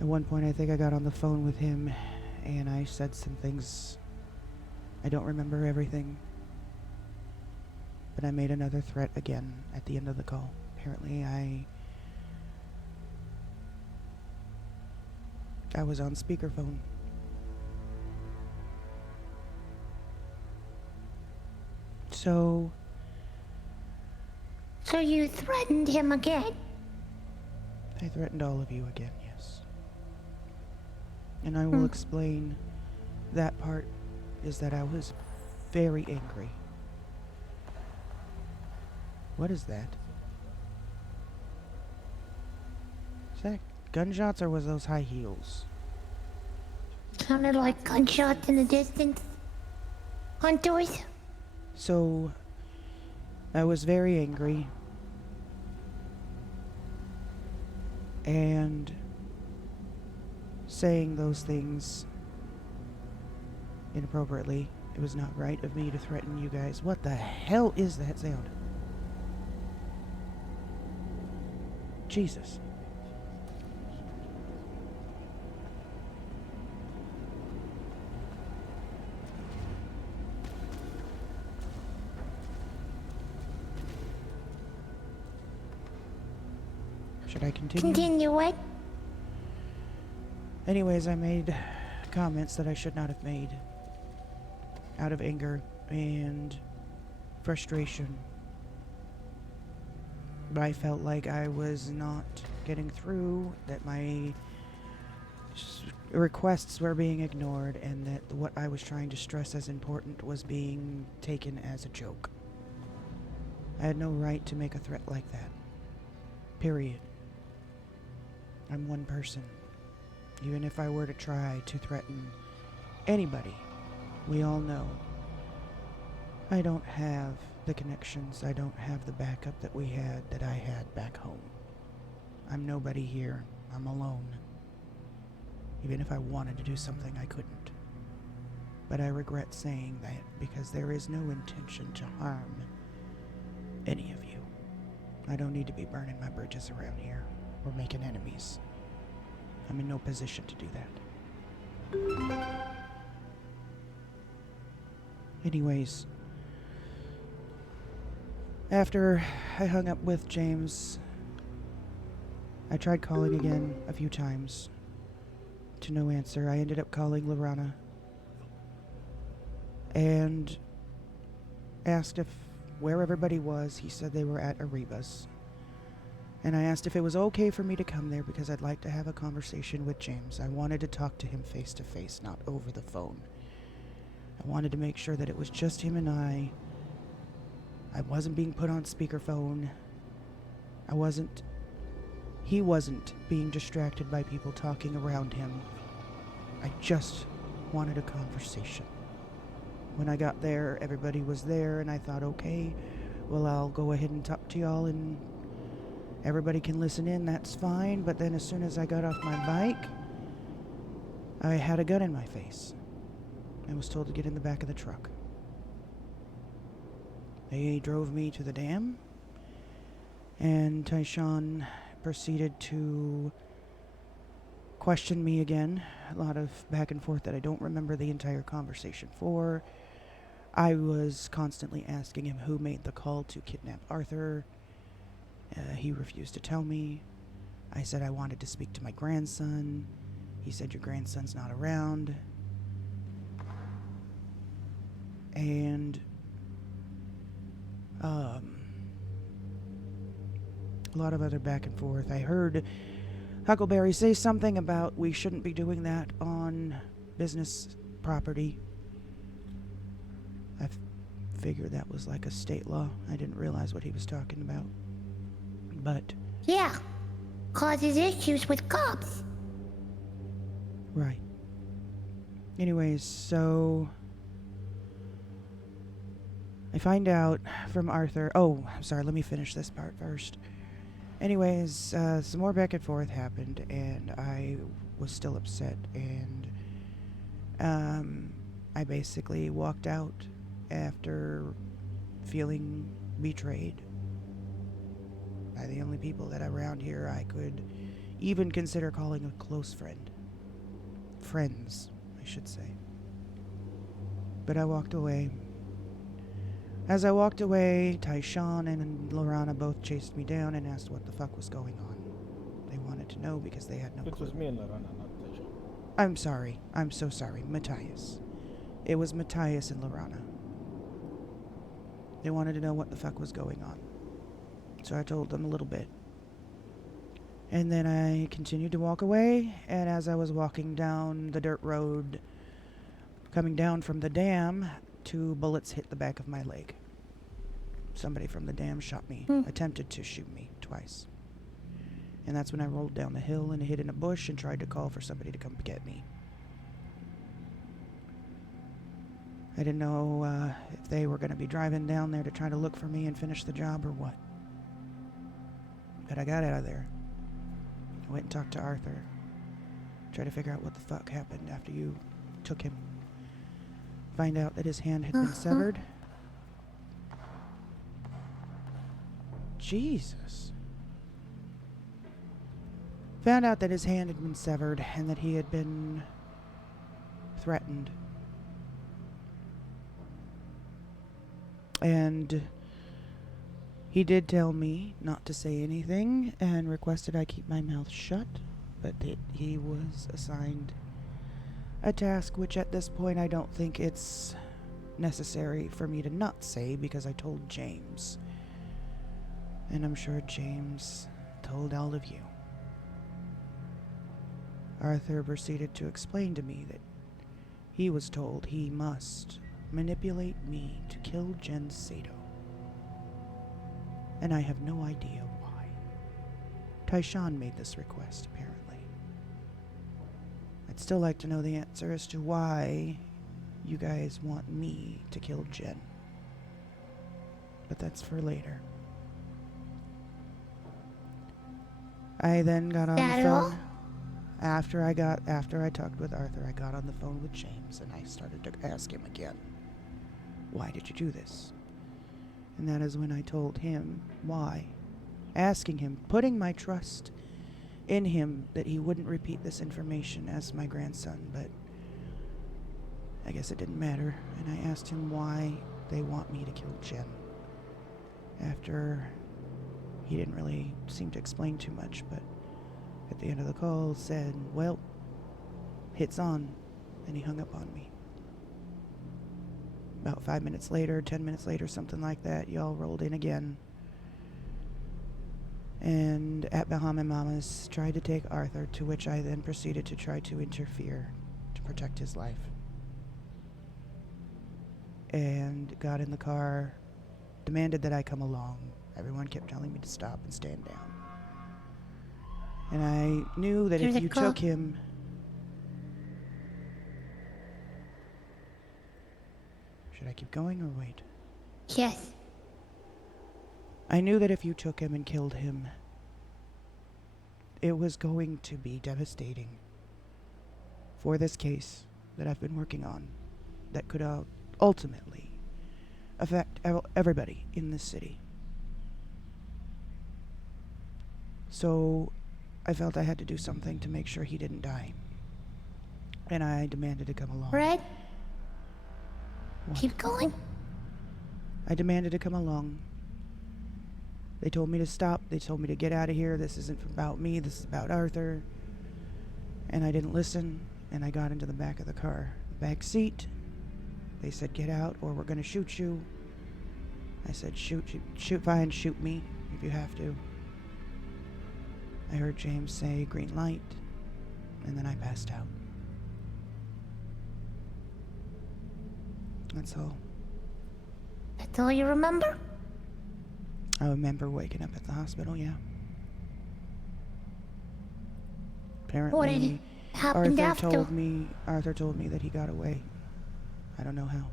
At one point, I think I got on the phone with him and I said some things. I don't remember everything. But I made another threat again at the end of the call. Apparently, I was on speakerphone. So you threatened him again? I threatened all of you again, yes. And I will explain that part is that I was very angry. What is that? Is that gunshots or was those high heels? Sounded like gunshots in the distance. Hunters? So, I was very angry. And saying those things inappropriately. It was not right of me to threaten you guys. What the hell is that sound? Jesus. Should I continue? Continue what? Anyways, I made comments that I should not have made out of anger and frustration. I felt like I was not getting through, that my requests were being ignored, and that what I was trying to stress as important was being taken as a joke. I had no right to make a threat like that. Period. I'm one person. Even if I were to try to threaten anybody, we all know I don't have the connections, I don't have the backup that I had back home. I'm nobody here. I'm alone. Even if I wanted to do something, I couldn't. But I regret saying that because there is no intention to harm any of you. I don't need to be burning my bridges around here or making enemies. I'm in no position to do that. Anyways, after I hung up with James, I tried calling again a few times. To no answer. I ended up calling Lorana and asked where everybody was. He said they were at Areba's. And I asked if it was okay for me to come there because I'd like to have a conversation with James. I wanted to talk to him face to face, not over the phone. I wanted to make sure that it was just him and I. I wasn't being put on speakerphone. He wasn't being distracted by people talking around him. I just wanted a conversation. When I got there, everybody was there, and I thought, okay, well, I'll go ahead and talk to y'all, and everybody can listen in, that's fine. But then as soon as I got off my bike, I had a gun in my face. I was told to get in the back of the truck. They drove me to the dam, and Tyshawn proceeded to question me again. A lot of back and forth that I don't remember the entire conversation for. I was constantly asking him who made the call to kidnap Arthur. He refused to tell me. I said I wanted to speak to my grandson. He said your grandson's not around. And a lot of other back and forth. I heard Huckleberry say something about we shouldn't be doing that on business property. I figured that was like a state law. I didn't realize what he was talking about. But Yeah, causes issues with cops. right. Anyways, so I find out from Arthur. Oh, I'm sorry, let me finish this part first. Anyways, some more back and forth happened, and I was still upset, and I basically walked out after feeling betrayed by the only people that around here I could even consider calling a close friend. Friends, I should say. But I walked away. As I walked away, Tyshawn and Lorana both chased me down and asked what the fuck was going on. They wanted to know because they had no clue. It was me and Lorana, not Tasha. I'm sorry. I'm so sorry. Matthias. It was Matthias and Lorana. They wanted to know what the fuck was going on. So I told them a little bit. And then I continued to walk away, and as I was walking down the dirt road, coming down from the dam, 2 bullets hit the back of my leg. Somebody from the dam shot me, attempted to shoot me twice. And that's when I rolled down the hill and hid in a bush and tried to call for somebody to come get me. I didn't know if they were going to be driving down there to try to look for me and finish the job or what. But I got out of there. I went and talked to Arthur. Tried to figure out what the fuck happened after you took him. Find out that his hand had been severed. Jesus. Found out that his hand had been severed and that he had been threatened. And He did tell me not to say anything and requested I keep my mouth shut, but he was assigned a task which at this point I don't think it's necessary for me to not say because I told James. And I'm sure James told all of you. Arthur proceeded to explain to me that he was told he must manipulate me to kill Jen Sato. And I have no idea why. Tyshawn made this request, apparently. I'd still like to know the answer as to why you guys want me to kill Jen. But that's for later. I then got on the phone. After I talked with Arthur, I got on the phone with James and I started to ask him again, why did you do this? And that is when I told him why, asking him, putting my trust in him that he wouldn't repeat this information as my grandson, but I guess it didn't matter. And I asked him why they want me to kill Jen. After he didn't really seem to explain too much, but at the end of the call said, well, hit's on, and he hung up on me. About 5 minutes later, 10 minutes later, something like that, y'all rolled in again. And at Bahama Mamas tried to take Arthur, to which I then proceeded to try to interfere to protect his life. And got in the car, demanded that I come along. Everyone kept telling me to stop and stand down. And I knew that if you took him... Should I keep going or wait? Yes. I knew that if you took him and killed him, it was going to be devastating for this case that I've been working on that could ultimately affect everybody in this city. So I felt I had to do something to make sure he didn't die. And I demanded to come along. Red? What? Keep going. I demanded to come along. They told me to stop. They told me to get out of here. This isn't about me. This is about Arthur. And I didn't listen, and I got into the back of the car. The back seat. They said, get out or we're going to shoot you. I said, shoot, fine, shoot me if you have to. I heard James say green light, and then I passed out. That's all. That's all you remember? I remember waking up at the hospital, yeah. Apparently, What had happened after? Arthur told me that he got away. I don't know how.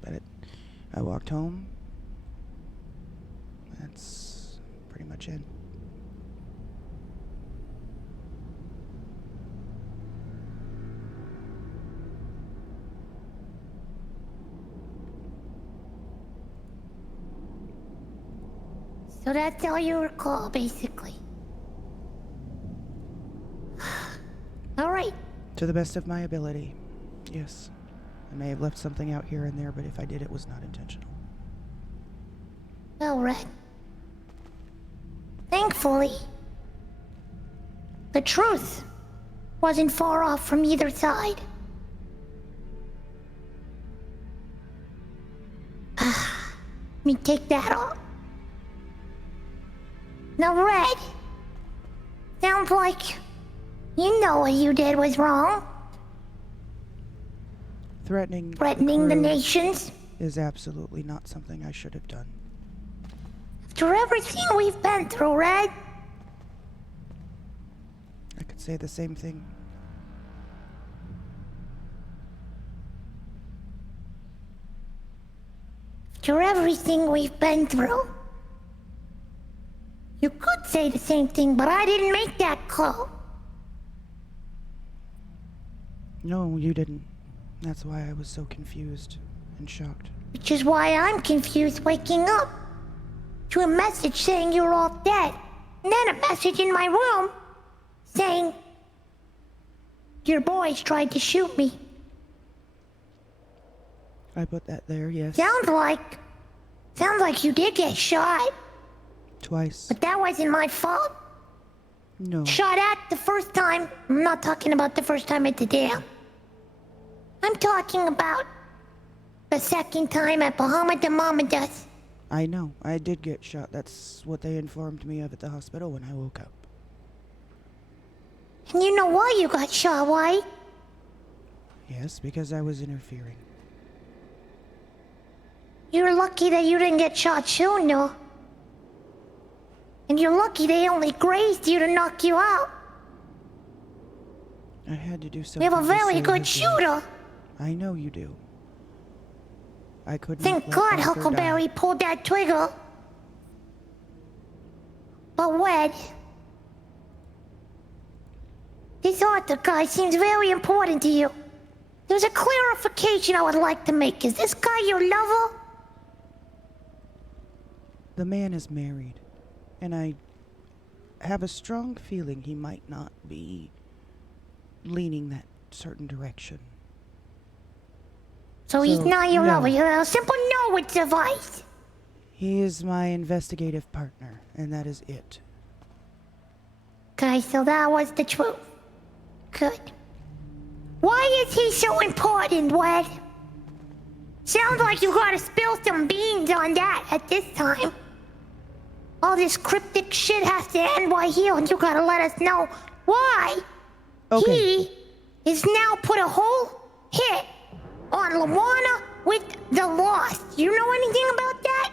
But I walked home. That's pretty much it. So that's all you recall, basically. All right. To the best of my ability, yes. I may have left something out here and there, but if I did, it was not intentional. Well, Red. Thankfully, the truth wasn't far off from either side. Let me take that off. Now, Red, sounds like you know what you did was wrong. Threatening the nations is absolutely not something I should have done. After everything we've been through, Red. I could say the same thing. After everything we've been through. You could say the same thing, but I didn't make that call. No, you didn't. That's why I was so confused and shocked. Which is why I'm confused waking up to a message saying you're all dead. And then a message in my room saying your boys tried to shoot me I put that there, yes. Sounds like you did get shot. Twice. But that wasn't my fault. No. Shot at the first time. I'm not talking about the first time at the dam. I'm talking about the second time at Bahama de Mamadas. I know. I did get shot. That's what they informed me of at the hospital when I woke up. And you know why you got shot, right? Yes, because I was interfering. You're lucky that you didn't get shot sooner. And you're lucky they only grazed you to knock you out. I had to do We something. have a very to save good his life. shooter. I know you do. I couldn't. Thank let God Arthur Huckleberry die. pulled that trigger. But Wed, this Arthur guy seems very important to you. There's a clarification I would like to make. Is this guy your lover? The man is married, and I have a strong feeling he might not be leaning that certain direction. So he's not your no. lover. You're a simple no would suffice. He is my investigative partner, and that is it. Okay, so that was the truth. Good. Why is he so important, Wed? Sounds like you gotta spill some beans on that at this time. All this cryptic shit has to end right here, and you gotta let us know why he is now put a whole hit on Luana with the Lost. You know anything about that?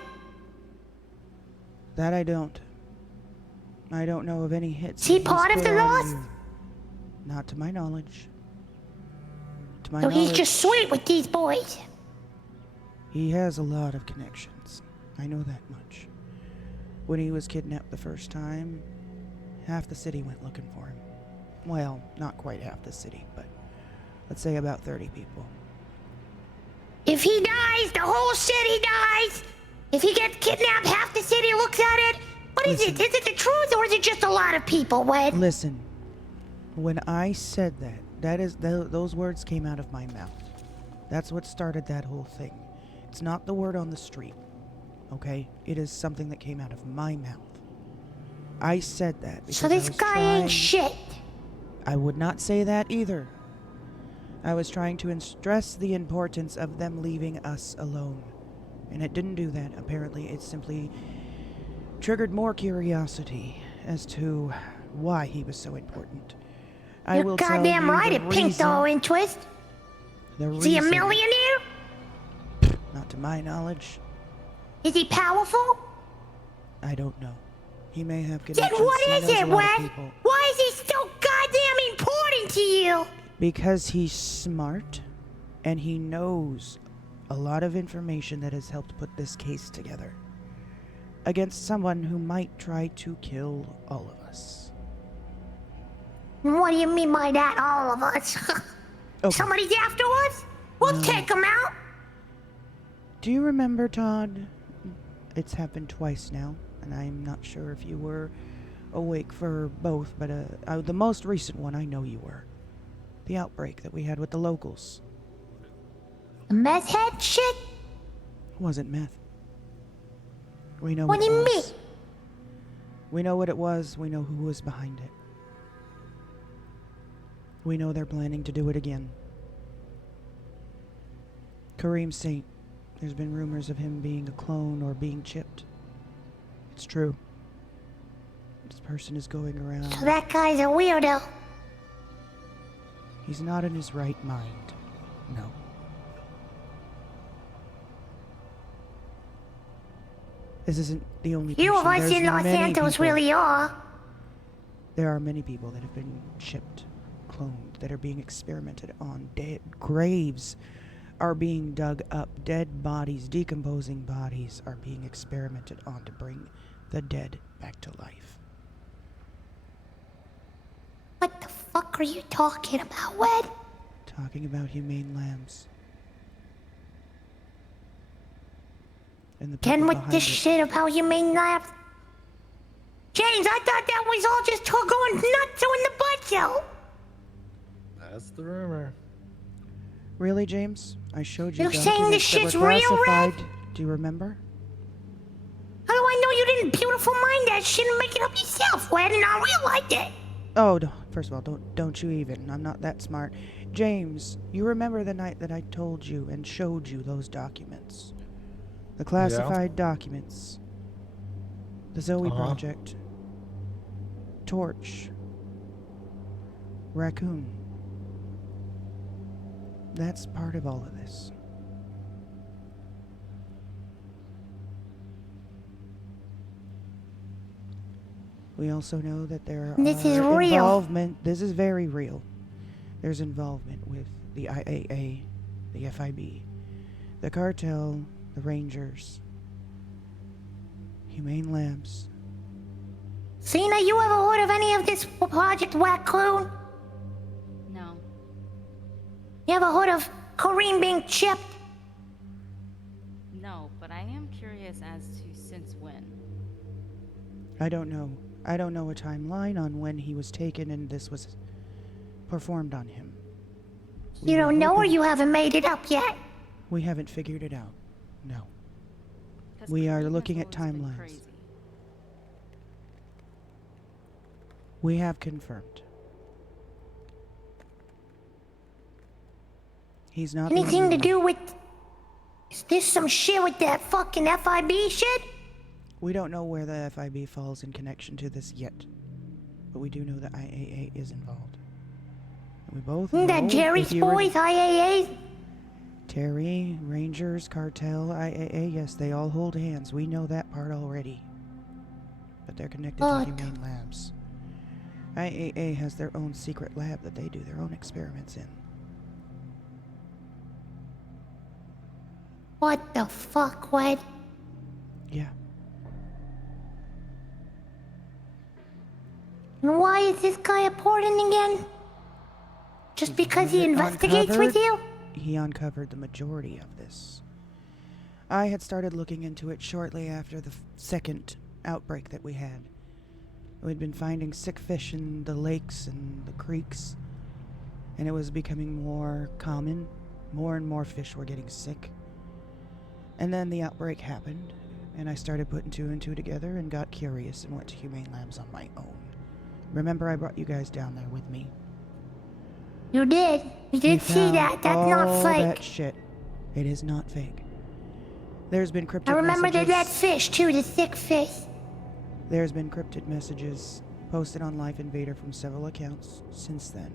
That I don't. I don't know of any hits. Is he that he's part of put the on Lost? you. Not to my knowledge. To my So he's knowledge, just sweet with these boys. he has a lot of connections. I know that much. When he was kidnapped the first time, half the city went looking for him. Well, not quite half the city, but let's say about 30 people. If he dies, the whole city dies. If he gets kidnapped, half the city looks at it. What is it? Is it the truth or is it just a lot of people, Wed? Listen, when I said that is those words came out of my mouth. That's what started that whole thing. It's not the word on the street, okay? It is something that came out of my mouth. I said that because So this I was guy ain't shit. I would not say that either. I was trying to stress the importance of them leaving us alone. And it didn't do that. Apparently, it simply triggered more curiosity as to why he was so important. I You're will tell goddamn you right the it piqued our reason- interest. the Is he a reason- millionaire? Not to my knowledge. Is he powerful? I don't know. He may have Then connections. what He is knows a it, lot of Wed? people. Why is he so goddamn important to you? Because he's smart, and he knows a lot of information that has helped put this case together against someone who might try to kill all of us. What do you mean by that, all of us? Somebody's after us? We'll take him out. Do you remember, Todd? It's happened twice now, and I'm not sure if you were awake for both, but the most recent one I know you were. The outbreak that we had with the locals. The meth head shit? It wasn't meth. We know What what do it you was. mean? We know what it was. We know who was behind it. We know they're planning to do it again. Kareem Saint. There's been rumors of him being a clone or being chipped. It's true. This person is going around. So that guy's a weirdo. He's not in his right mind. No. This isn't the only You of person. us There's in Los many Santos people. really are. There are many people that have been chipped, cloned, that are being experimented on. Dead graves are being dug up. Dead bodies, decomposing bodies are being experimented on to bring the dead back to life. What the fuck are you talking about, Wed? Talking about humane lambs. And the Again people with behind this it. shit about humane labs? James, I thought that was all just her going nuts in the butt cell. That's the rumor. Really, James? I showed you You're saying this documents that were shit's real, Red? classified. Do you remember? How do I know you didn't beautiful mind that shit and make it up yourself, Red, and I realized it? Oh, first of all, don't you even. I'm not that smart. James, you remember the night that I told you and showed you those documents? The classified documents. The Zoe Project. Torch. Raccoon. That's part of all of this. We also know that there This is real. involvement. This is very real. There's involvement with the IAA, the FIB, the cartel, the Rangers, Humane Labs. Cena, you ever heard of any of this Project Raccoon? No. You ever heard of Kareem being chipped? No, but I am curious as to since when. I don't know. I don't know a timeline on when he was taken and this was performed on him. You don't know, or you haven't made it up yet? We haven't figured it out. No. We are looking at timelines. We have confirmed. He's not Anything to do with... Is this some shit with that fucking FIB shit? We don't know where the FIB falls in connection to this yet. But we do know the IAA is involved. And we both know... That Jerry's boys, IAA? Terry, Rangers, Cartel, IAA, yes, they all hold hands. We know that part already. But they're connected to Humane Labs. IAA has their own secret lab that they do their own experiments in. What the fuck, Wed? Yeah. And why is this guy important again? Just because he investigates with you? He uncovered the majority of this. I had started looking into it shortly after the second outbreak that we had. We'd been finding sick fish in the lakes and the creeks, and it was becoming more common. More and more fish were getting sick. And then the outbreak happened, and I started putting two and two together and got curious and went to Humane Labs on my own. Remember, I brought you guys down there with me. You did. You did see that. That's not fake. That shit. It is not fake. There's been cryptic I remember messages. that fish too, the sick fish. There's been cryptic messages posted on Life Invader from several accounts since then.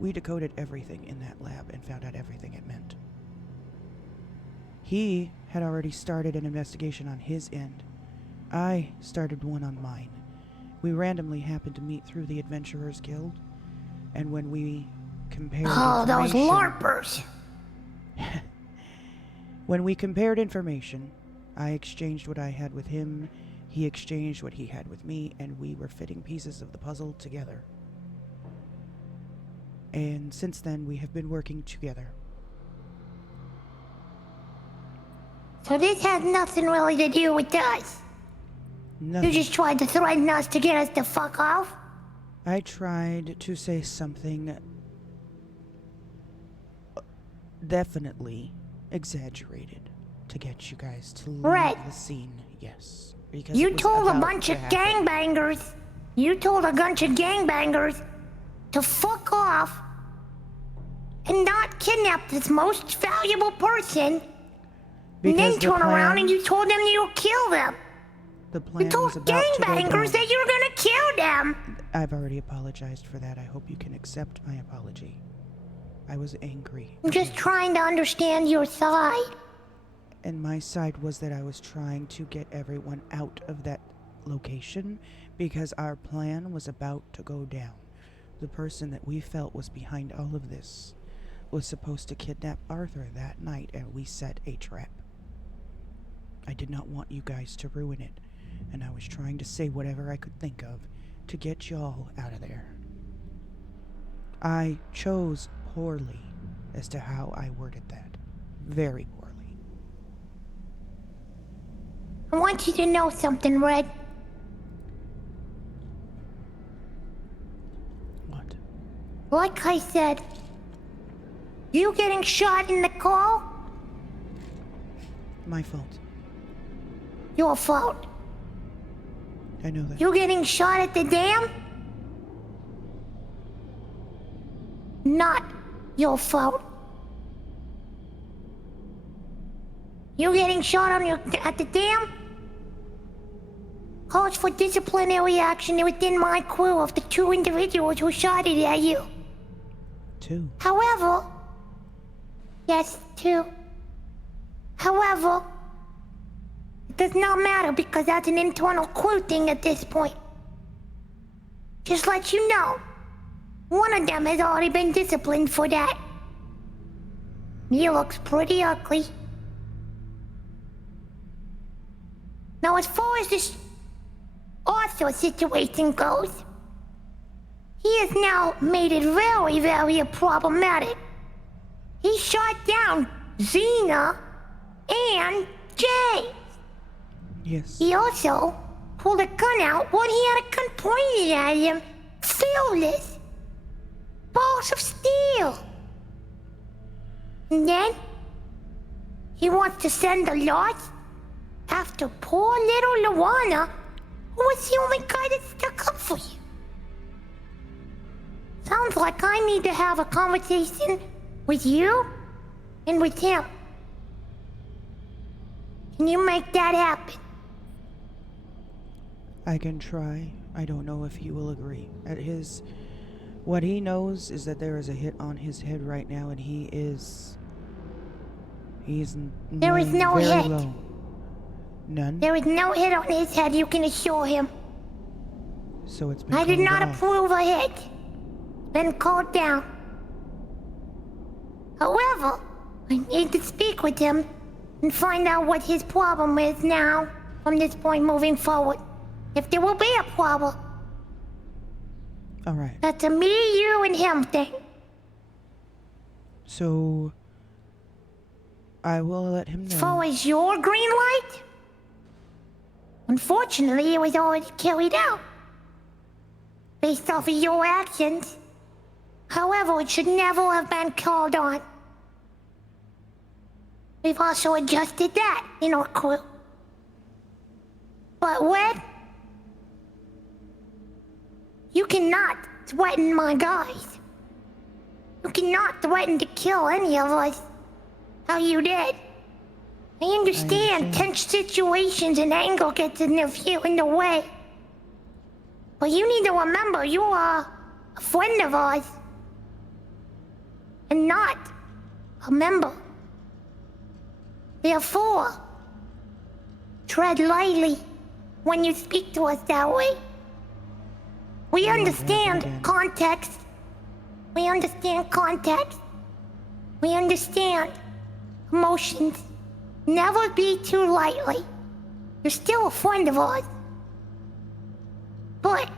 We decoded everything in that lab and found out everything it meant. He had already started an investigation on his end. I started one on mine. We randomly happened to meet through the Adventurers Guild, and when we compared those LARPers! When we compared information, I exchanged what I had with him, he exchanged what he had with me, and we were fitting pieces of the puzzle together. And since then, we have been working together. So this has nothing really to do with us? Nothing. You just tried to threaten us to get us to fuck off? I tried to say something definitely exaggerated to get you guys to leave the scene. Yes. Because you told a bunch of gangbangers. You told a bunch of gangbangers to fuck off and not kidnap this most valuable person. And then turn around and you told them you would kill them. The plan you told was about gangbangers that you were gonna kill them. I've already apologized for that. I hope you can accept my apology. I was angry. I'm just trying to understand your side. And my side was that I was trying to get everyone out of that location because our plan was about to go down. The person that we felt was behind all of this was supposed to kidnap Arthur that night, and we set a trap. I did not want you guys to ruin it, and I was trying to say whatever I could think of to get y'all out of there. I chose poorly as to how I worded that. Very poorly. I want you to know something, Red. What? Like I said, You getting shot in the car? My fault. Your fault. I know that. You getting shot at the dam? Not your fault. You getting shot at the dam? Calls for disciplinary action within my crew of the 2 individuals who shot it at you. 2. However, yes, 2. However, it does not matter because that's an internal crew thing at this point. Just let you know, one of them has already been disciplined for that. He looks pretty ugly. Now, as far as this Arthur situation goes, he has now made it very, very problematic. He shot down Xena and James. Yes. He also pulled a gun out when he had a gun pointed at him, filled with balls of steel. And then he wants to send the lot after poor little Luana, who was the only guy that stuck up for you. Sounds like I need to have a conversation with you and with him. Can you make that happen? I can try. I don't know if he will agree. What he knows is that there is a hit on his head right now, and he's There is no very hit. low. None. There is no hit on his head, you can assure him. So it's been I did called not off. approve a hit. Been called down. However, I need to speak with him and find out what his problem is now from this point moving forward. If there will be a problem. All right. That's a me, you, and him thing. So I will let him As know. far as your green light, unfortunately, it was already carried out. Based off of your actions. However, it should never have been called on. We've also adjusted that in our crew. But when you cannot threaten my guys. You cannot threaten to kill any of us. How you did. I understand tense situations and anger gets in the way. But you need to remember you are a friend of ours. And not a member. Therefore, tread lightly when you speak to us that way. We understand context. We understand context. We understand emotions. Never be too lightly. You're still a friend of ours. But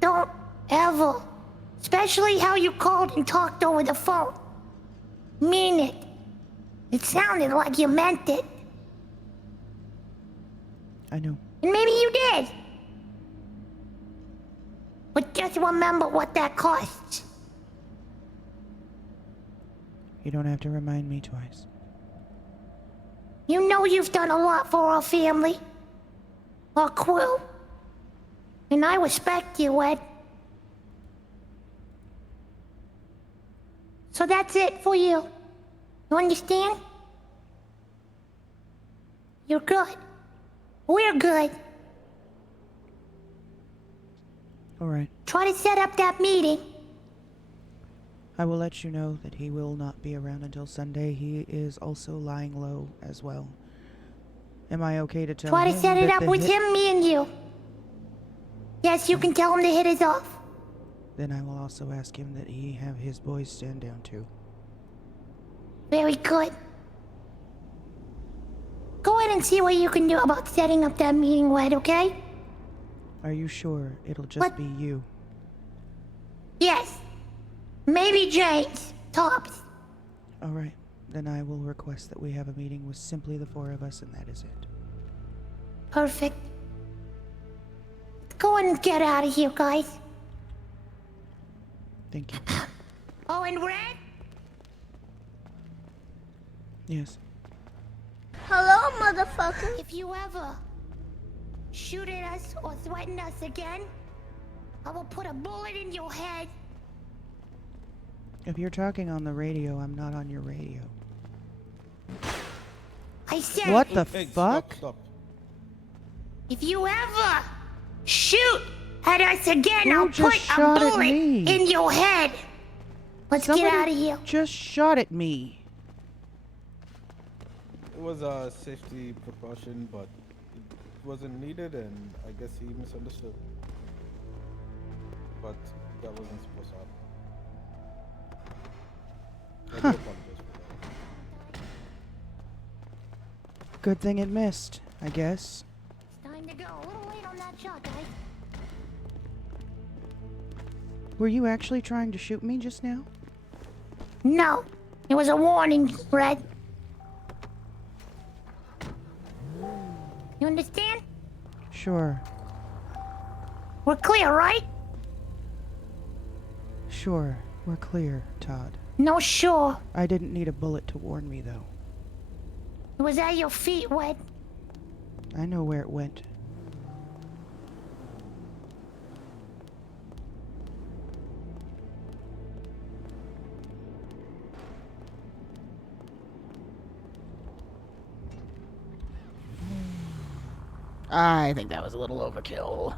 don't ever, especially how you called and talked over the phone, mean it. It sounded like you meant it. I know. And maybe you did. But just remember what that costs. You don't have to remind me twice. You know you've done a lot for our family. Our crew. And I respect you, Ed. So that's it for you. You understand? You're good. We're good. All right. Try to set up that meeting. I will let you know that he will not be around until Sunday. He is also lying low as well. Am I okay to tell Try him to set it that up the with hit- him, me, and you. Yes, you can tell him the hit is off. Then I will also ask him that he have his boys stand down too. Very good. Go ahead and see what you can do about setting up that meeting, Red, okay? Are you sure it'll just be you? Yes. Maybe James. Tops. All right. Then I will request that we have a meeting with simply the 4 of us, and that is it. Perfect. Go ahead and get out of here, guys. Thank you. Oh, and Red? Yes. Hello, motherfucker. If you ever shoot at us or threaten us again, I will put a bullet in your head. If you're talking on the radio, I'm not on your radio. I said, What the fuck? Stop. if you ever shoot at us again, Who I'll just put a shot at bullet me? in your head. Let's Somebody get out of here. just shot at me. It was a safety precaution, but it wasn't needed, and I guess he misunderstood. But that wasn't supposed to happen. I do apologize for that. Good thing it missed, I guess. It's time to go. A little late on that shot, guys. Were you actually trying to shoot me just now? No, it was a warning, Red. You understand? Sure. We're clear, right? Sure. We're clear, Todd. No, sure. I didn't need a bullet to warn me, though. It was at your feet, Red. I know where it went. I think that was a little overkill.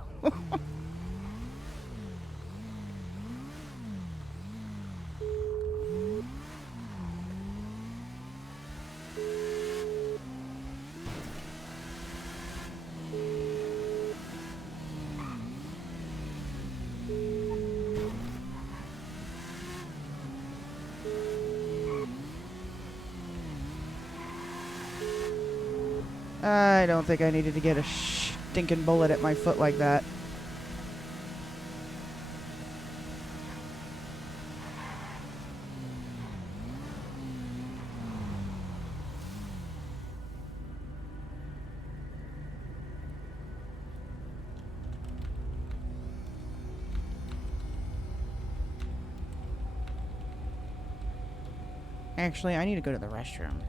I don't think I needed to get a stinking bullet at my foot like that. Actually, I need to go to the restroom.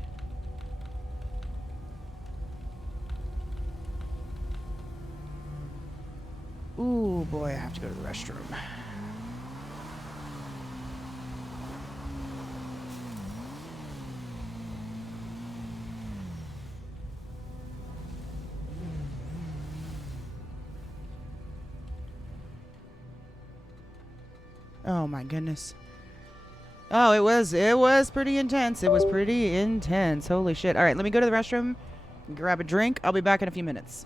Ooh, boy, I have to go to the restroom. Oh my goodness. Oh, it was pretty intense. It was pretty intense. Holy shit. All right, let me go to the restroom, grab a drink. I'll be back in a few minutes.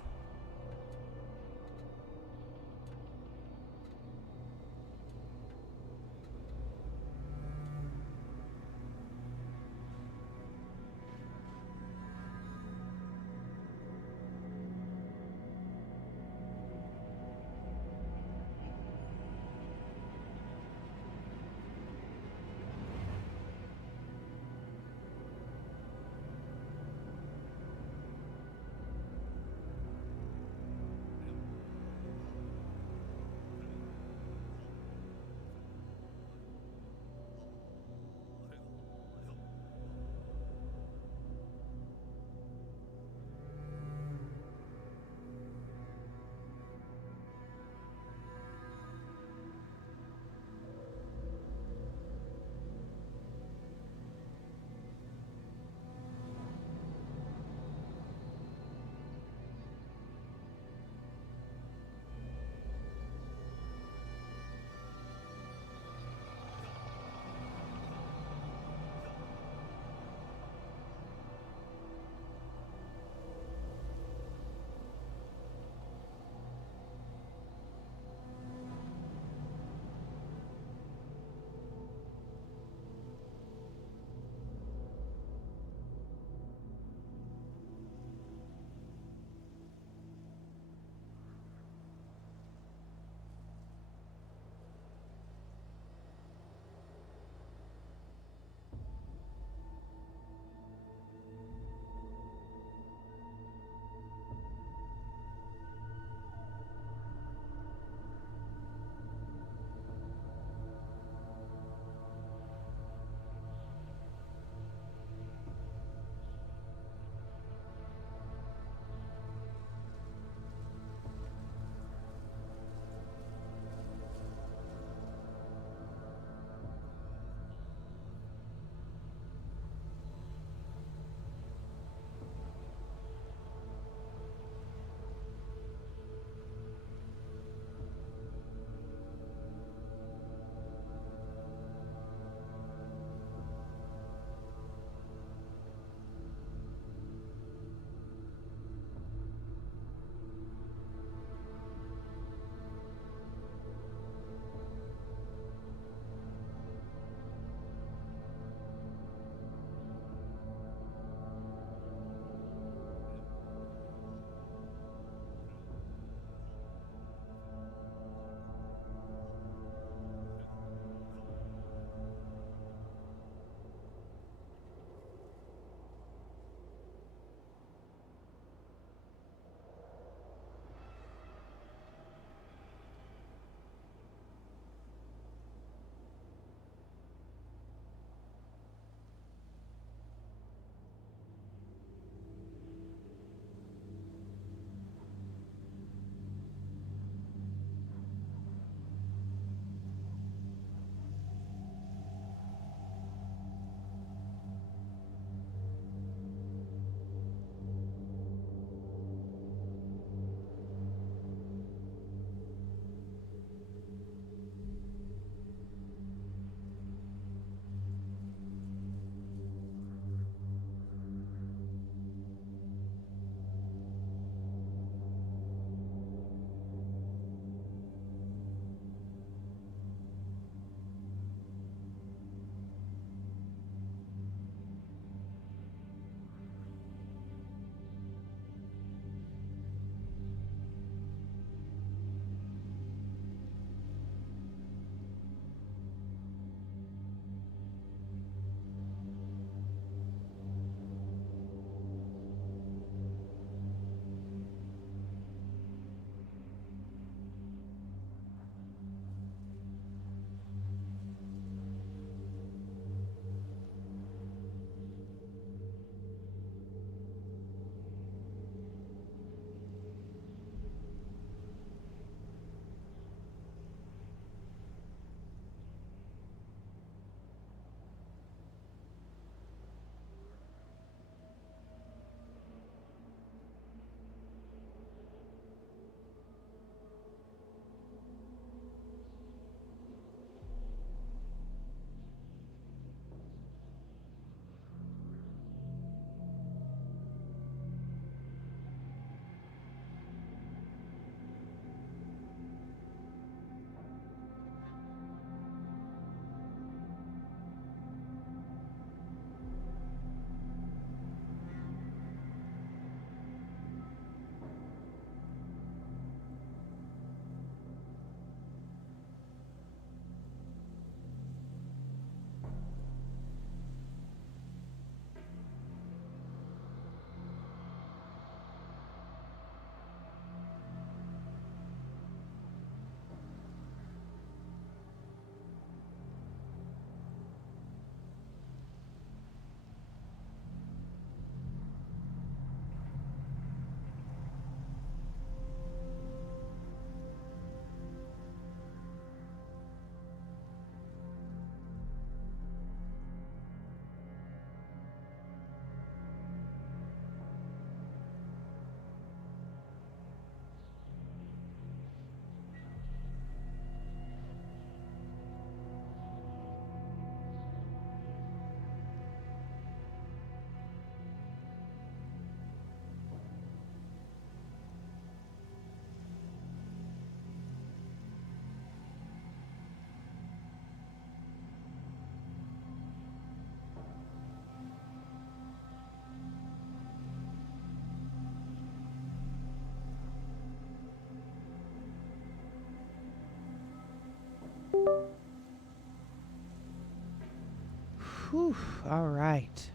Whew. All right.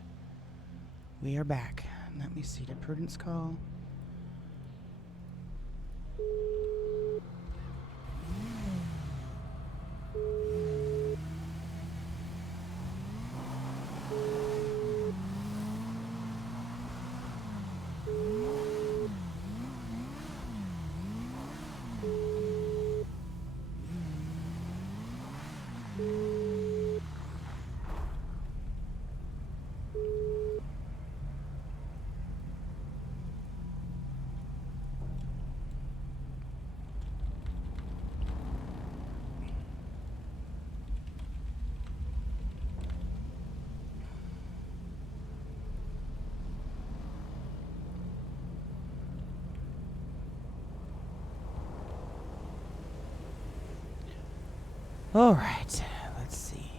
We are back. Let me see. Did Prudence call? All right. Let's see.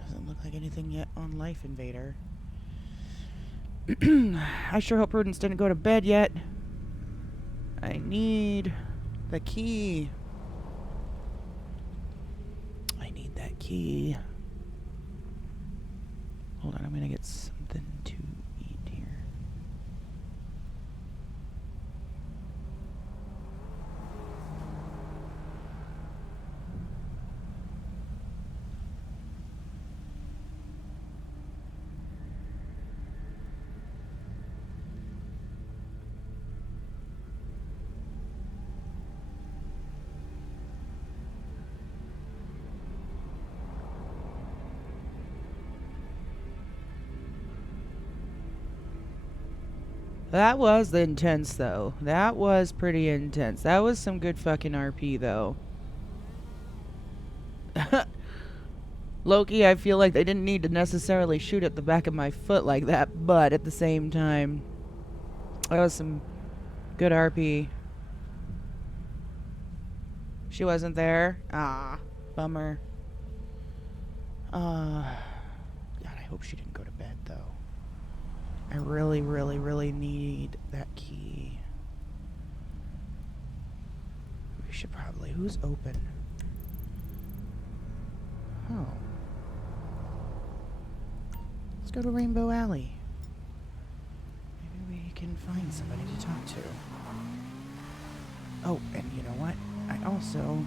Doesn't look like anything yet on Life Invader. I sure hope Prudence didn't go to bed yet. I need the key. I need that key. Hold on, I'm gonna get something to eat here. That was intense, though. That was pretty intense. That was some good fucking RP, though. Loki, I feel like they didn't need to necessarily shoot at the back of my foot like that, but at the same time, that was some good RP. She wasn't there? Ah, bummer. God, I hope she didn't go to bed, though. I really, really, really need that key. We should probably... Who's open? Oh. Let's go to Rainbow Alley. Maybe we can find somebody to talk to. Oh, and you know what? I also...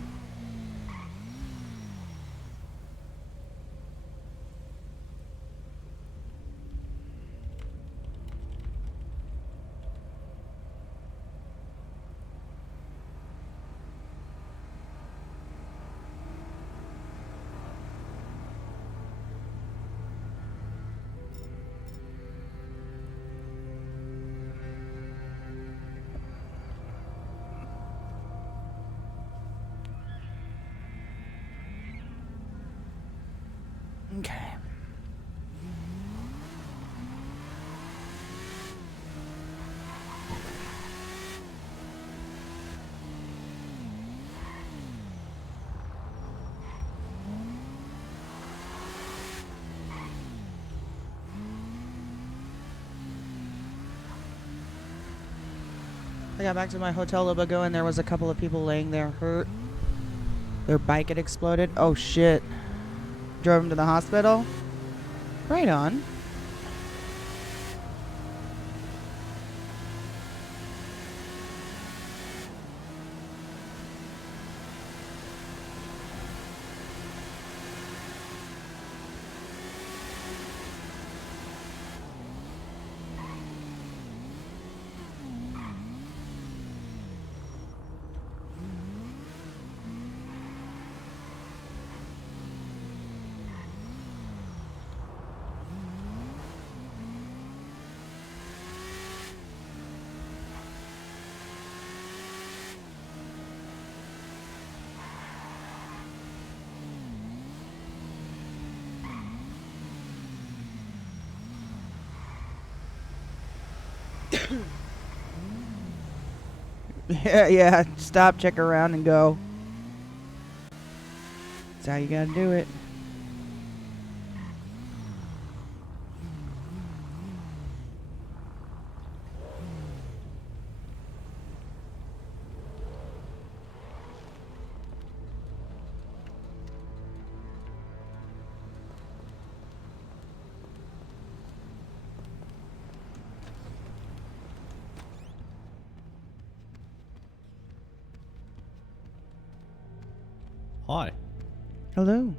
Okay. I got back to my hotel a little bit ago and there was a couple of people laying there hurt. Their bike had exploded. Oh shit. Drove him to the hospital? Right on. Yeah, stop, check around, and go. That's how you gotta do it. Hi. Hello.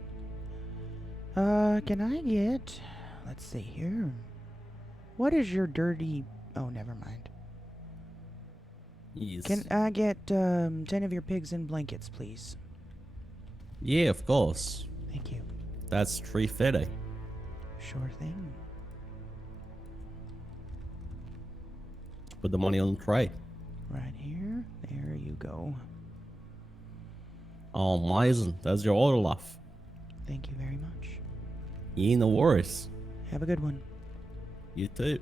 Can I get... Let's see here. What is your dirty... Oh, never mind. Yes. Can I get 10 of your pigs in blankets, please? Yeah, of course. Thank you. That's $3.50. Sure thing. Put the money on the tray. Right here. There you go. Oh, amazing. That's your order, love. Thank you very much. Yeah, no worries. Have a good one. You too.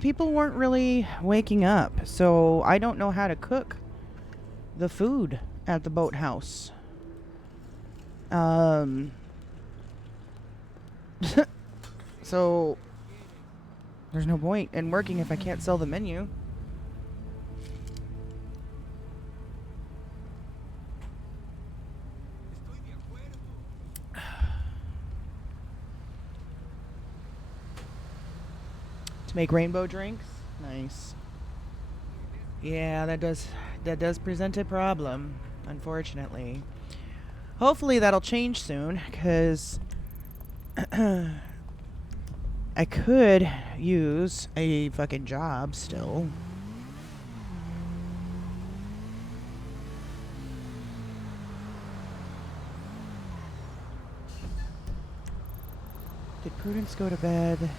People weren't really waking up, so I don't know how to cook the food at the boathouse. So there's no point in working if I can't sell the menu. To make rainbow drinks? Nice. Yeah, that does present a problem, unfortunately. Hopefully that'll change soon, because I could use a fucking job still. Did Prudence go to bed?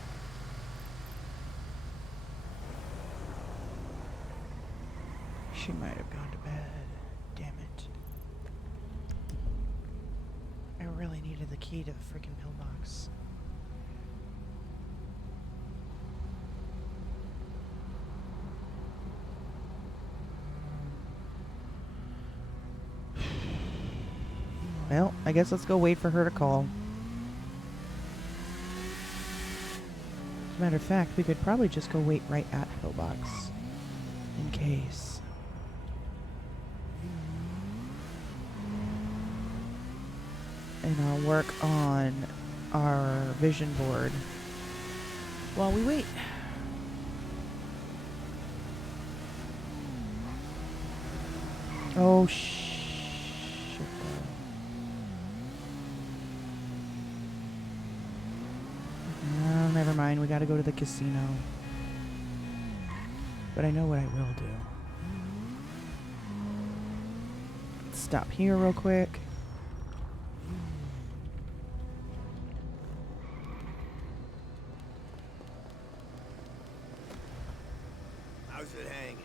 She might have gone to bed. Damn it. I really needed the key to the freaking pillbox. Well, I guess let's go wait for her to call. As a matter of fact, we could probably just go wait right at pillbox. In case. And I'll work on our vision board while we wait. Oh, shit. No, never mind. We gotta go to the casino. But I know what I will do. Let's stop here real quick. How's it hanging?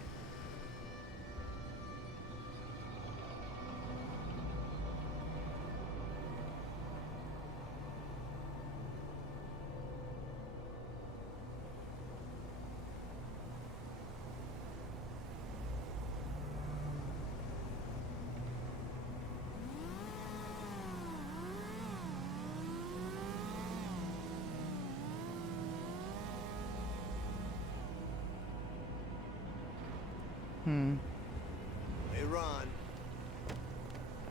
Hey, Ron.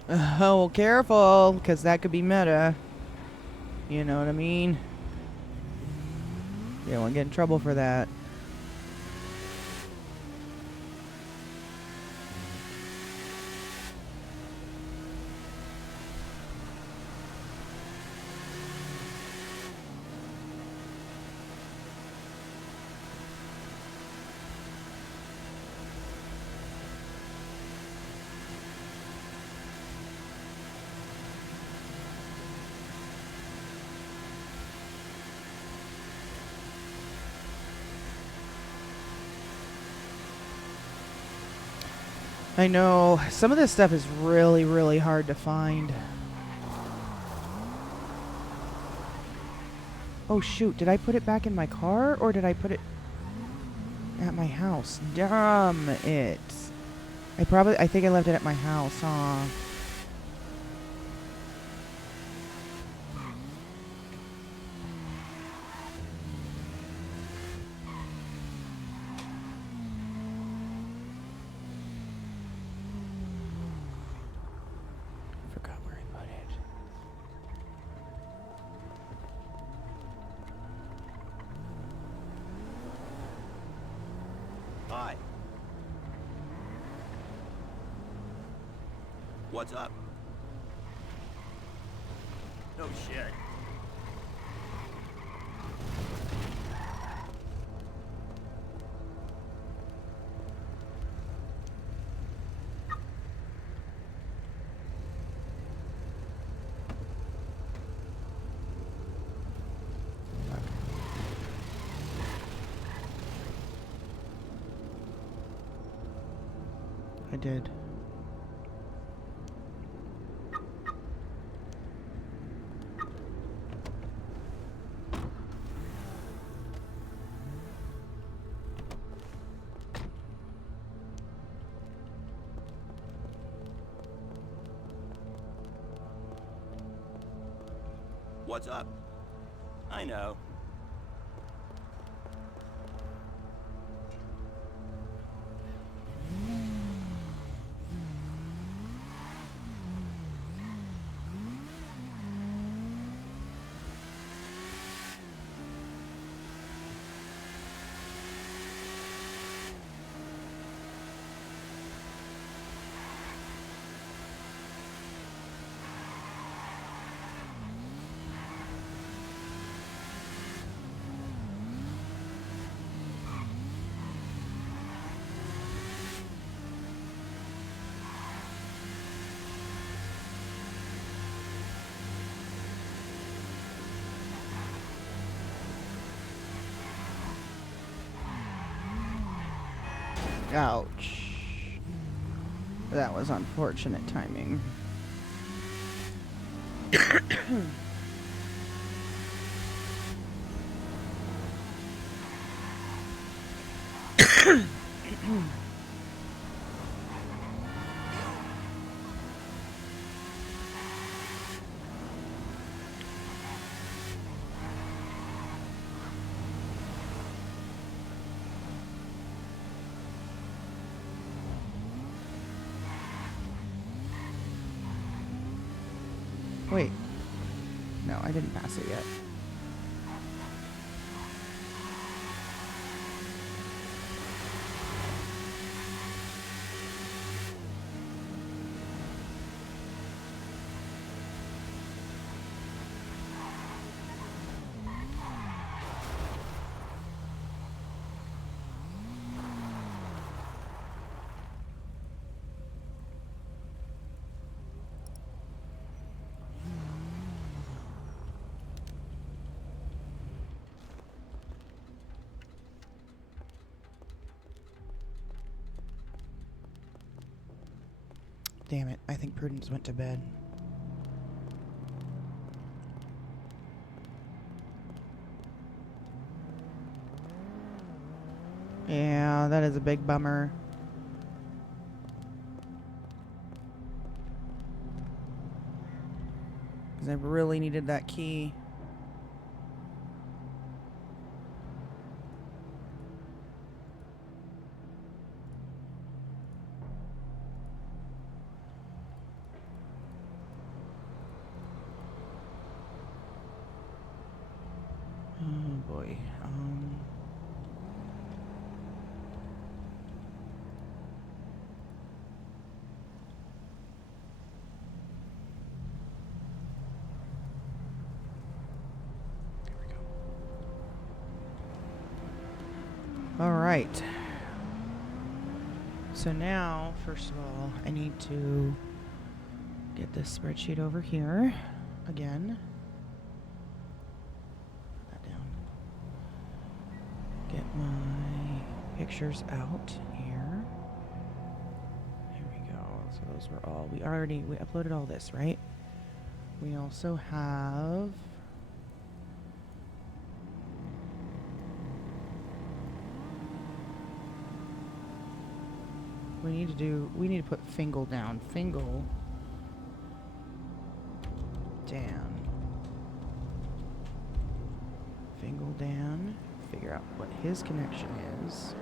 Oh, careful, because that could be meta. You know what I mean? You don't want to get in trouble for that. I know. Some of this stuff is really, really hard to find. Oh, shoot. Did I put it back in my car, or did I put it at my house? Damn it. I think I left it at my house, huh? Forgot where I put it. Hi. What's up? No shit. I did. What's up? I know. Ouch. That was unfortunate timing. Wait. No, I didn't pass it yet. Damn it, I think Prudence went to bed. Yeah, that is a big bummer. Because I really needed that key. All right. So now, first of all, I need to get this spreadsheet over here again. Put that down. Get my pictures out here. Here we go. So those were all, we uploaded all this, right? We also have we need to put Fingal down. Fingal Dan. Fingal Dan. Figure out what his connection is.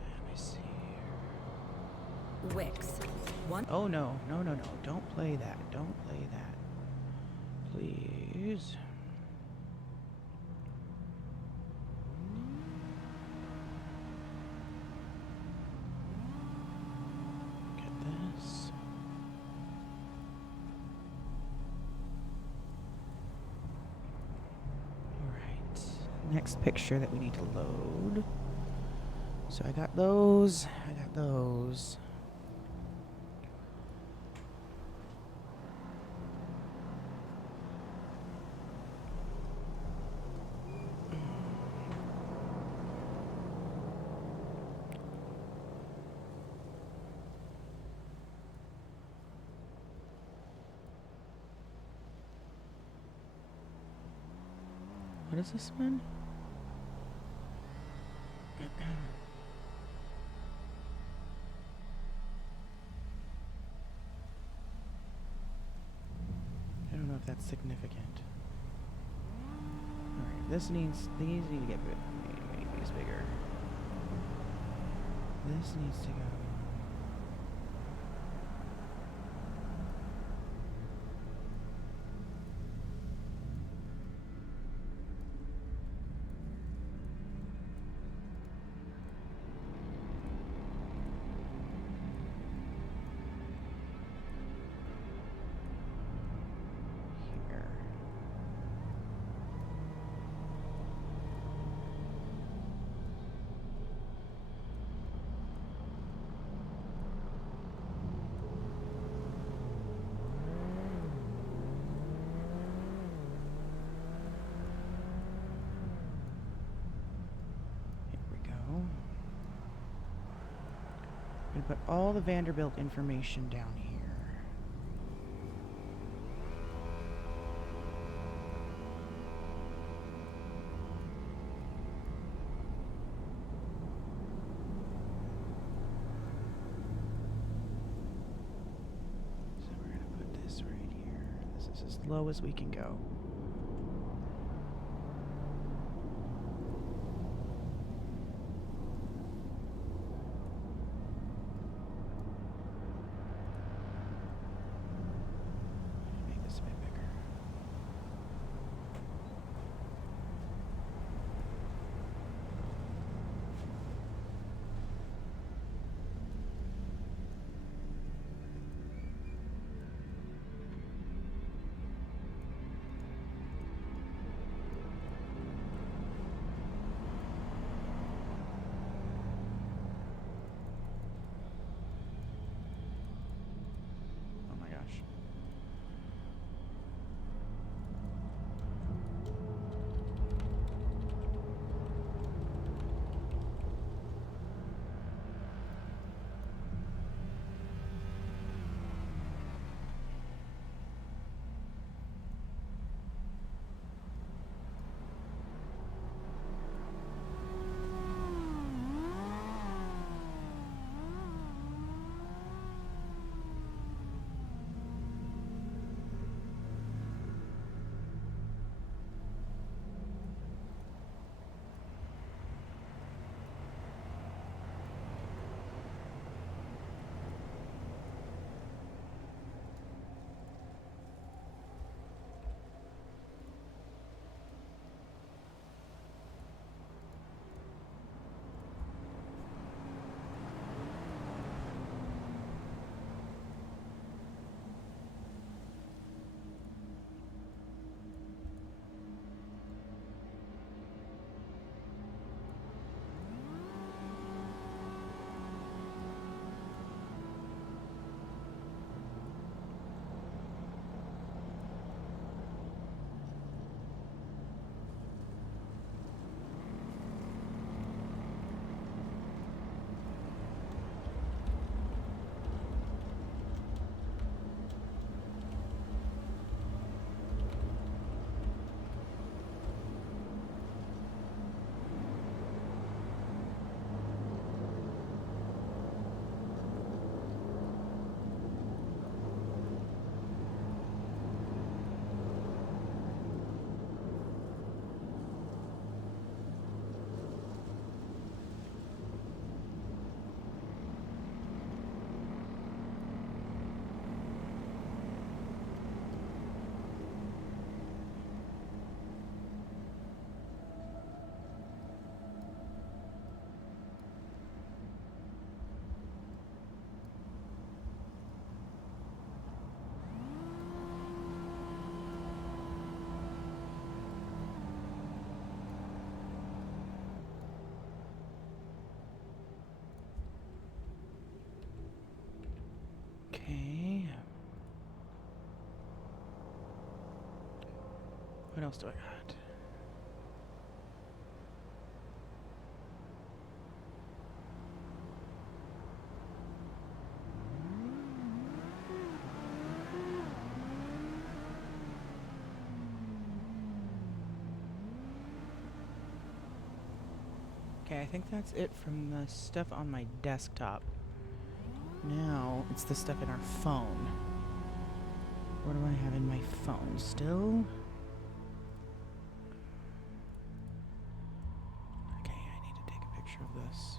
Let me see here. Wix. Oh no, no, no, no. Don't play that. Don't play that. Please. Get this. Alright. Next picture that we need to load. So I got those. I got those. What is this one? I don't know if that's significant. Alright, these need to get make these bigger. This needs to go. I'm going to put all the Vanderbilt information down here. So we're going to put this right here. This is as low as we can go. What else do I got? Okay, I think that's it from the stuff on my desktop. Now, it's the stuff in our phone. What do I have in my phone still? Okay, I need to take a picture of this.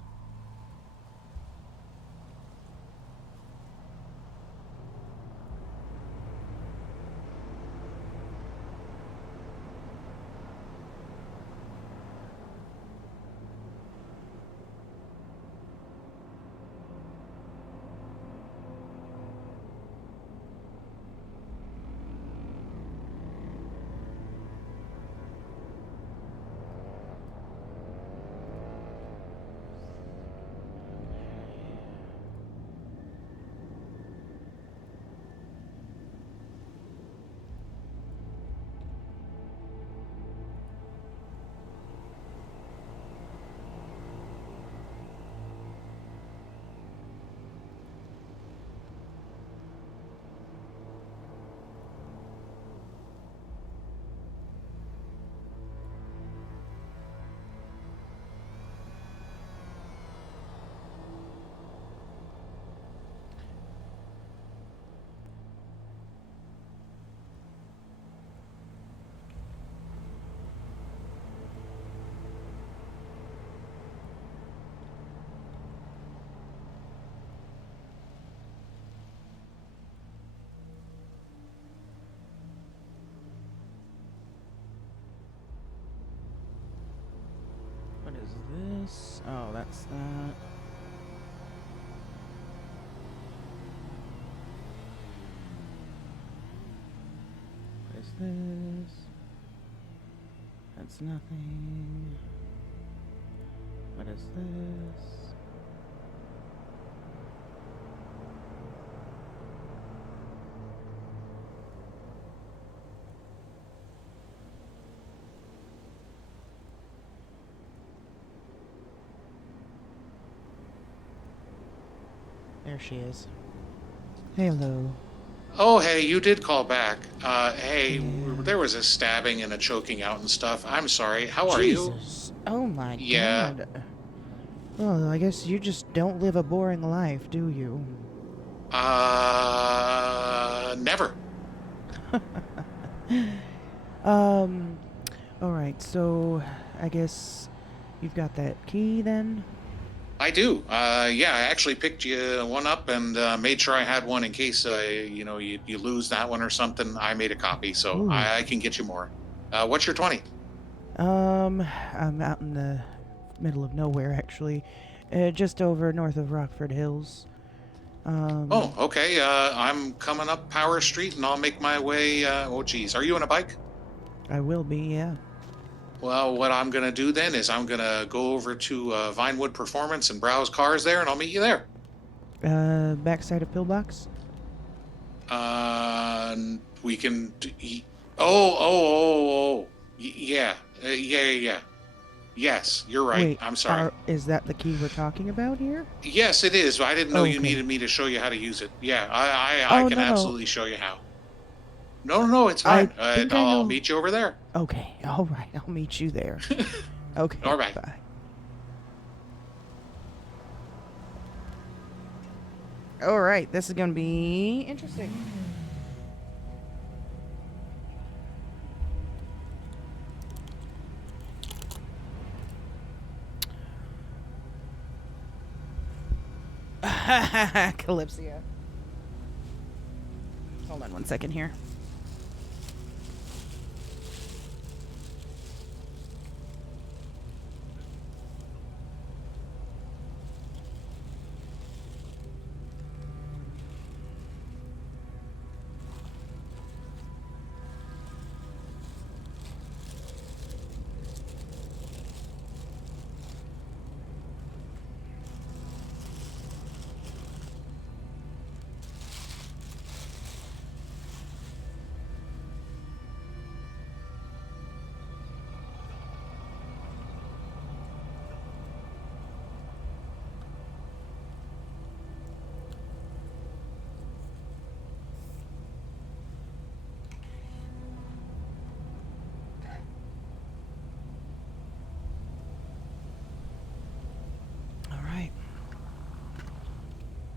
What is this? Oh, that's that. What is this? That's nothing. What is this? There she is. Hello. Oh, hey, you did call back. Hey, Yeah. there was a stabbing and a choking out and stuff. I'm sorry. How are you? Jesus. Oh my Yeah. God. Well, I guess you just don't live a boring life, do you? Never. Alright, so I guess you've got that key then? I do. Yeah, I actually picked you one up and made sure I had one in case, you lose that one or something. I made a copy, so Ooh. I can get you more. What's your 20? I'm out in the middle of nowhere, actually. Just over north of Rockford Hills. Oh, okay. I'm coming up Power Street and I'll make my way. Oh, geez. Are you on a bike? I will be, yeah. Well, what I'm going to do then is I'm going to go over to Vinewood Performance and browse cars there, and I'll meet you there. Backside of Pillbox? We can... Oh. Yeah. Yeah. Yes, you're right. Wait, I'm sorry. Is that the key we're talking about here? Yes, it is. I didn't know you Okay. needed me to show you how to use it. Yeah, I can no. absolutely show you how. No, it's I fine. think I I'll know. meet you over there. Okay, alright, I'll meet you there. Okay, All right. bye. Alright, this is gonna be interesting. Calypsia. Hold on one second here.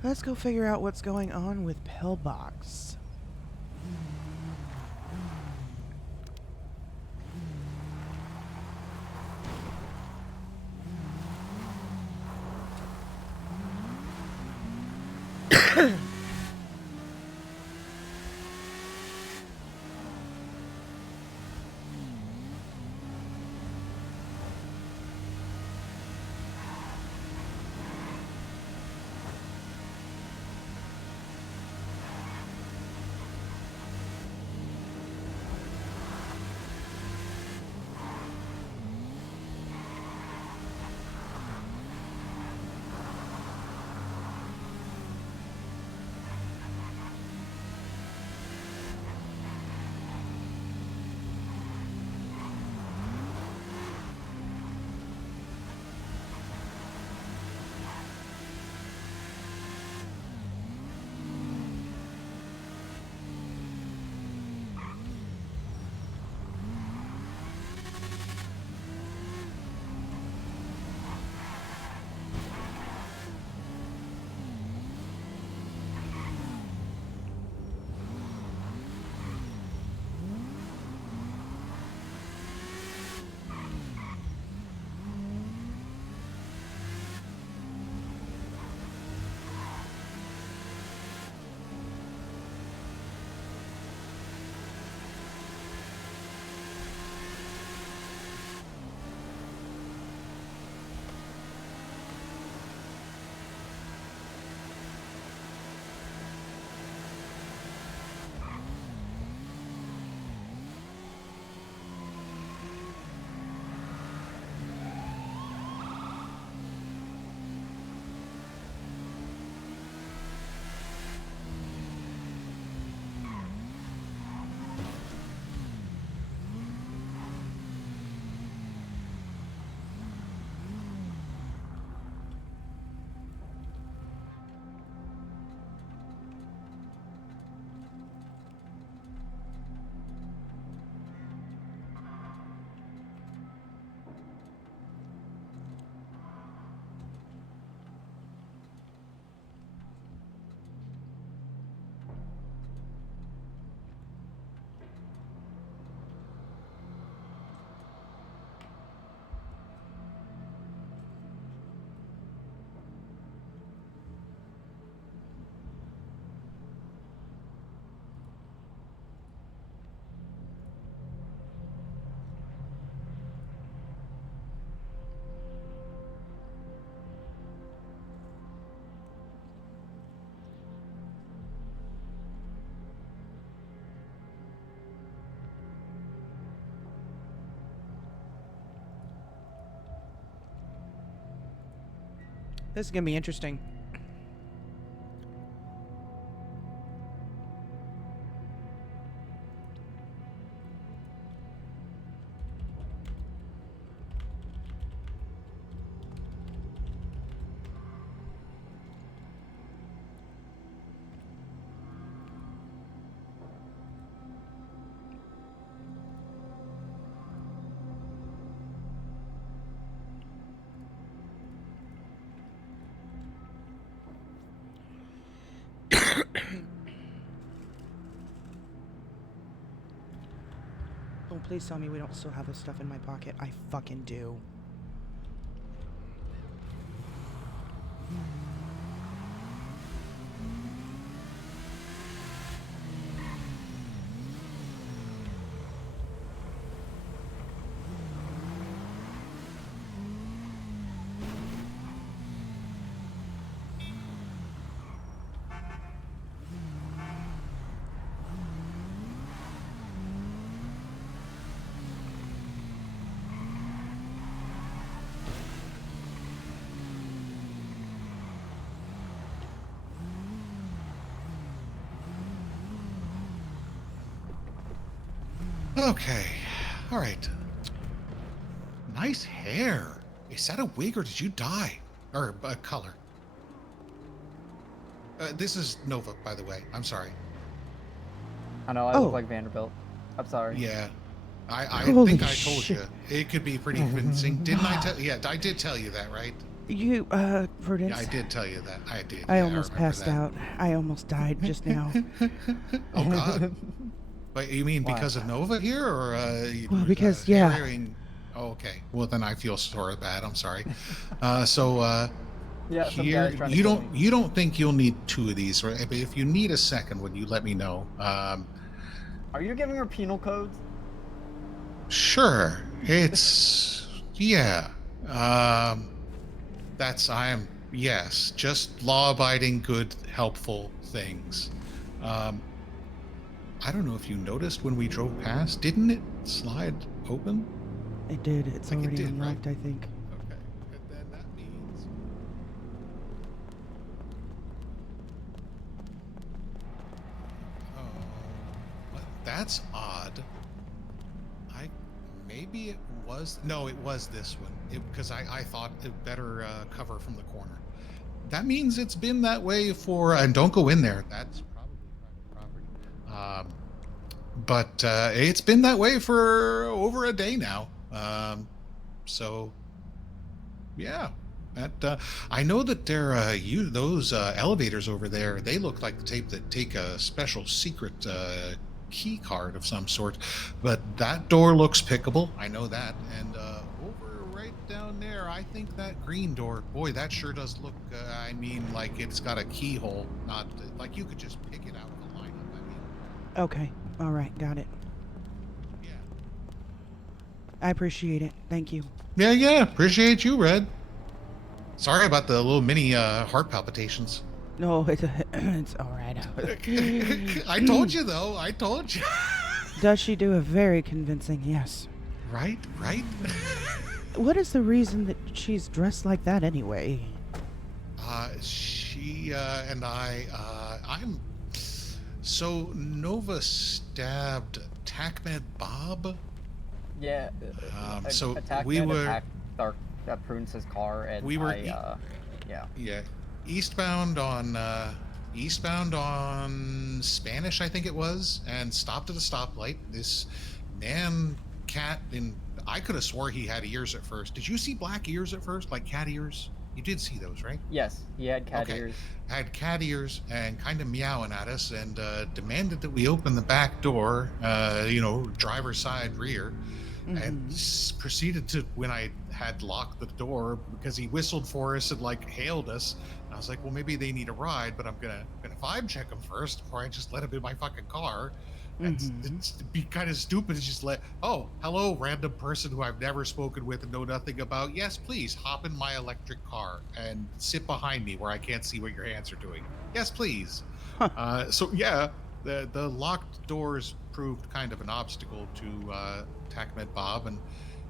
Let's go figure out what's going on with Pillbox. This is gonna be interesting. Oh, please tell me we don't still have this stuff in my pocket. I fucking do. Okay, all right. Nice hair. Is that a wig or did you dye? Or color? This is Nova, by the way. I'm sorry. I know, I look like Vanderbilt. I'm sorry. Yeah. I Holy think I told you. It could be pretty convincing. Didn't I tell you? Yeah, I did tell you that, right? You, Prudence. Yeah, I did tell you that. I did. I yeah, almost remember passed that. out. I almost died just now. Oh God. But you mean because of Nova here, or Well, because, yeah. harrowing- Oh, okay. Well, then I feel sort of bad. I'm sorry. Yeah, some guy's Here trying to you kill don't me. you don't think you'll need 2 of these, right? But if you need a second, would you let me know? Are you giving her penal codes? Sure. It's yeah. Yes, just law-abiding, good, helpful things. I don't know if you noticed when we drove past. Didn't it slide open? It did. It's Like it already did, unlocked, I think. Okay. And then that means. Oh, well, that's odd. Maybe it was. No, it was this one. Because I thought it better cover from the corner. That means it's been that way for. And don't go in there. That's probably private property. But it's been that way for over a day now. So, yeah. I know that those elevators over there. They look like the tape that take a special secret key card of some sort. But that door looks pickable. I know that. And over right down there, I think that green door. Boy, that sure does look. I mean, like it's got a keyhole. Not like you could just pick it out of the lineup. I mean. Okay. All right. Got it. Yeah. I appreciate it. Thank you. Yeah. Appreciate you, Red. Sorry about the little mini heart palpitations. No, it's all right. I told you, though. I told you. Does she do a very convincing yes? Right. What is the reason that she's dressed like that anyway? She and I'm. So Nova stabbed TACMed Bob. Yeah. So attack we were. attacked Prudence's car, and we were. Yeah. Eastbound on Spanish, I think it was, and stopped at a stoplight. This cat I could have swore he had ears at first. Did you see black ears at first, like cat ears? You did see those, right? Yes, he had cat ears. Had cat ears and kind of meowing at us, and demanded that we open the back door, driver's side rear. And proceeded to, when I had locked the door, because he whistled for us and like hailed us. And I was like, well, maybe they need a ride, but I'm gonna vibe check them first before I just let him in my fucking car. And it's be kind of stupid to just hello, random person who I've never spoken with and know nothing about. Yes, please hop in my electric car and sit behind me where I can't see what your hands are doing. Yes, please. So yeah, the locked doors proved kind of an obstacle to TACMed Bob, and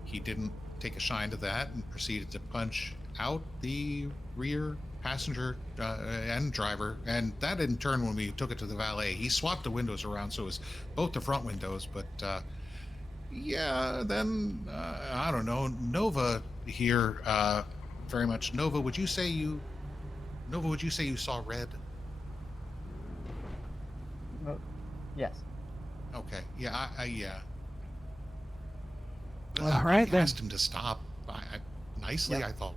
he didn't take a shine to that and proceeded to punch out the rear passenger and driver. And that in turn, when we took it to the valet, he swapped the windows around so it was both the front windows. But then I don't know. Nova here, very much. Nova, would you say you saw red? Yes. Okay. Yeah. Yeah. All right, I then. asked him to stop. Nicely, Yeah. I thought.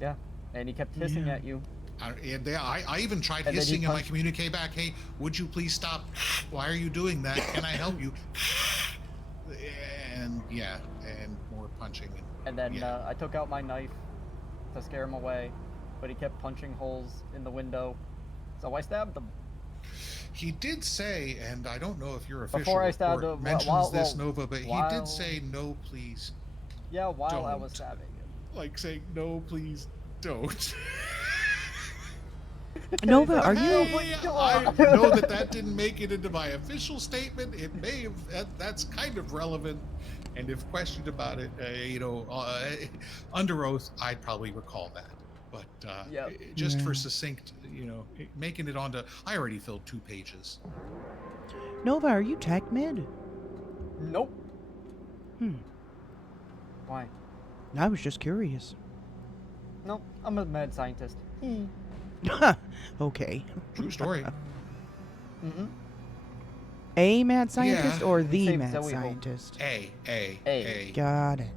Yeah, and he kept hissing at you. I even tried And then he hissing in my punched- communique back. Hey, would you please stop? Why are you doing that? Can I help you? And more punching. And then I took out my knife to scare him away, but he kept punching holes in the window, so I stabbed him. He did say, and I don't know if your official Before I stabbed report him, mentions this, Nova, but he while- did say, no, please. Yeah, while I don't. was stabbing him. Like saying, no, please don't. Nova, are you? I know that didn't make it into my official statement. It may have. That's kind of relevant, and if questioned about it, under oath, I'd probably recall that. But just for succinct, making it onto. I already filled 2 pages. Nova, are you TACMed? Nope. Why? I was just curious. Nope, I'm a mad scientist. Okay. True story. A mad scientist Yeah. or the Same mad Zoe Hope. scientist? A. A. Got it.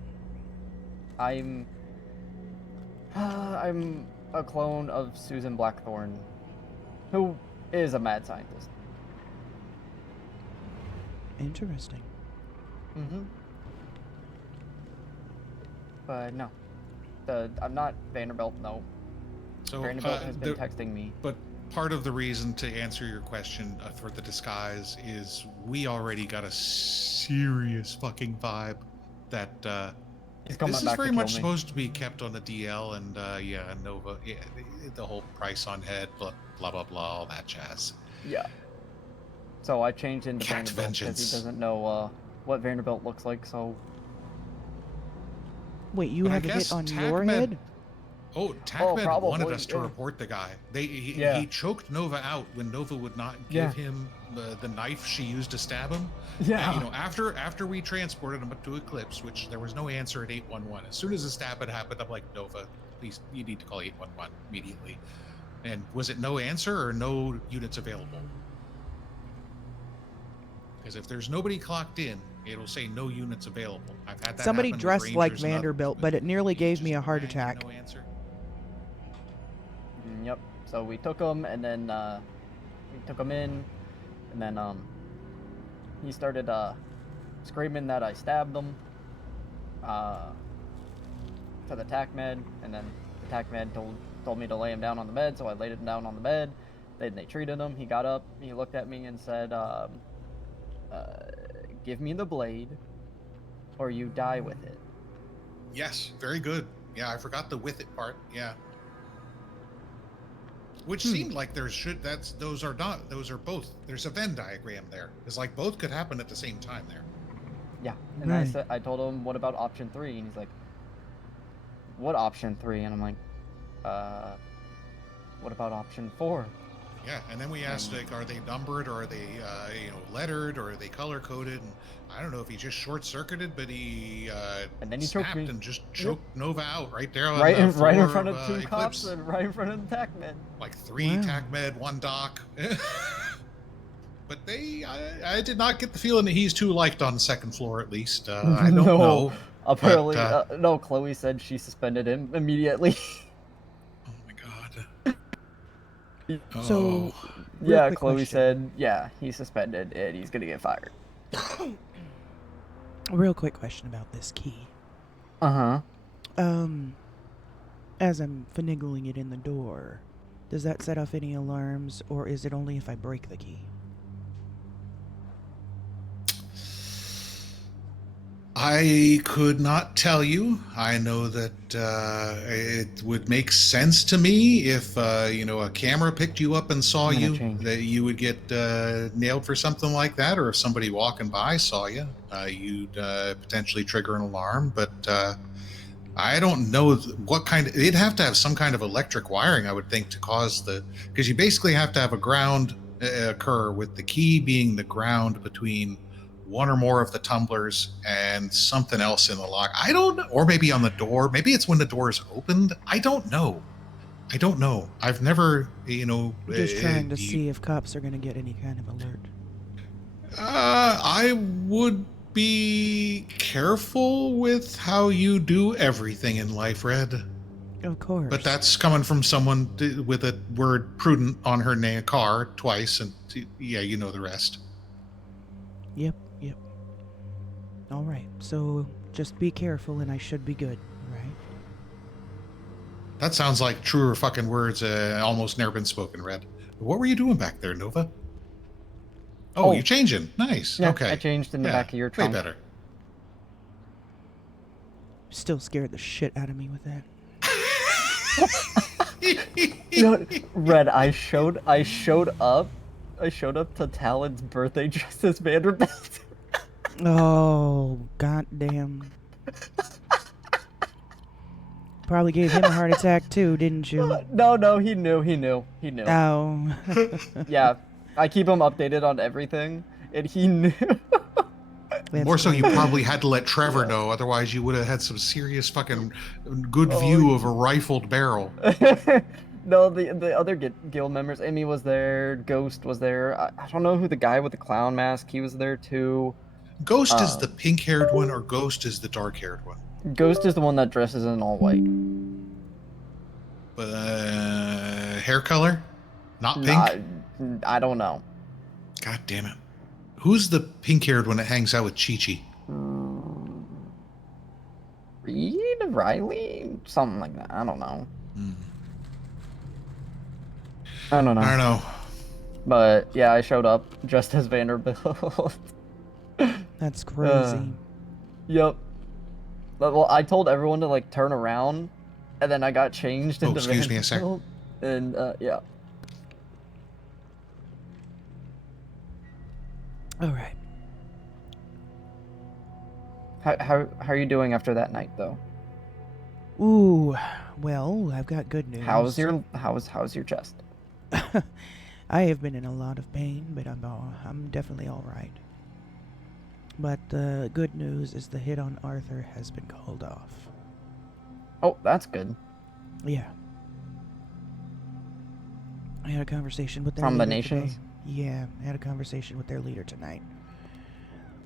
I'm I'm a clone of Susan Blackthorne, who is a mad scientist. Interesting. Mm-hmm. But no. I'm not Vanderbilt, no. So Vanderbilt has been texting me. But part of the reason to answer your question for the disguise is we already got a serious fucking vibe that this is very much supposed to be kept on the DL, and yeah, Nova, yeah, the whole price on head, blah blah blah, all that jazz. Yeah. So I changed into Cat Vanderbilt because vengeance. he doesn't know what Vanderbilt looks like. So. Wait, you have a hit on your head? Oh, TACMED wanted us to yeah. report the guy. He choked Nova out when Nova would not give him the knife she used to stab him. Yeah. And, after we transported him up to Eclipse, which there was no answer at 811. As soon as the stab had happened, I'm like, Nova, please, you need to call 811 immediately. And was it no answer or no units available? Because if there's nobody clocked in, it'll say no units available. I've had that Somebody happen with dressed like Rangers and others, Vanderbilt, but it nearly gave me a heart attack. no answer. Yep. So we took him, and then we took him in, and then he started screaming that I stabbed him to the TACMED, and then the TACMED told me to lay him down on the bed, so I laid him down on the bed. Then they treated him. He got up, he looked at me and said, "Give me the blade, or you die with it." Yes, very good. Yeah, I forgot the with it part. Yeah. Which seemed like those are both. There's a Venn diagram there. It's like both could happen at the same time there. Yeah. And I told him, what about option 3? And he's like, what option 3? And I'm like, what about option 4? Yeah, and then we asked, like, are they numbered, or are they, lettered, or are they color-coded? And I don't know if he just short-circuited, but he and then he snapped choked me. and just choked Nova out right there on right the in floor front of 2 Eclipse. cops and right in front of the TACMED. Like 3 TACMED, 1 doc. But I did not get the feeling that he's too liked on the second floor, at least. I don't know. Apparently, but, no, Chloe said she suspended him immediately. So, yeah, Chloe said, yeah, he's suspended and he's gonna get fired. A real quick question about this key. Uh-huh. As I'm finagling it in the door, does that set off any alarms, or is it only if I break the key? I could not tell you. I know that it would make sense to me if a camera picked you up and saw you, that you would get nailed for something like that, or if somebody walking by saw you, you'd potentially trigger an alarm. But I don't know what kind. It'd have to have some kind of electric wiring, I would think, to cause because you basically have to have a ground occur, with the key being the ground between one or more of the tumblers and something else in the lock. I don't know. Or maybe on the door. Maybe it's when the door is opened. I don't know. I've never, Just trying to see if cops are going to get any kind of alert. I would be careful with how you do everything in life, Red. Of course. But that's coming from someone with a word prudent on her car twice, and yeah, you know the rest. Yep. All right, so just be careful and I should be good, right? That sounds like truer fucking words almost never been spoken, Red. What were you doing back there, Nova? Oh, you're changing. Nice. Yeah, okay. I changed in the back of your trunk. Way better. Still scared the shit out of me with that. Red, I showed up to Talon's birthday dressed as Vanderbilt. Oh, goddamn. Probably gave him a heart attack too, didn't you? No, he knew. Oh. Yeah, I keep him updated on everything, and he knew. More so, you probably had to let Trevor know, otherwise you would have had some serious fucking good view of a rifled barrel. No, the other guild members, Amy was there, Ghost was there. I don't know who the guy with the clown mask, he was there too. Ghost is the pink-haired one, or Ghost is the dark-haired one? Ghost is the one that dresses in all white. Hair color? Not pink? I don't know. God damn it. Who's the pink-haired one that hangs out with Chi-Chi? Reed? Riley? Something like that. I don't know. I don't know. I don't know. But yeah, I showed up dressed as Vanderbilt. That's crazy. Yep. But, well, I told everyone to like turn around, and then I got changed into excuse me a sec. Vanderbilt. And yeah. All right. How are you doing after that night though? Ooh, well, I've got good news. How's your chest? I have been in a lot of pain, but I'm definitely all right. But the good news is the hit on Arthur has been called off. Oh, that's good. Yeah. I had a conversation with their From the leader nations? today. Yeah, I had a conversation with their leader tonight.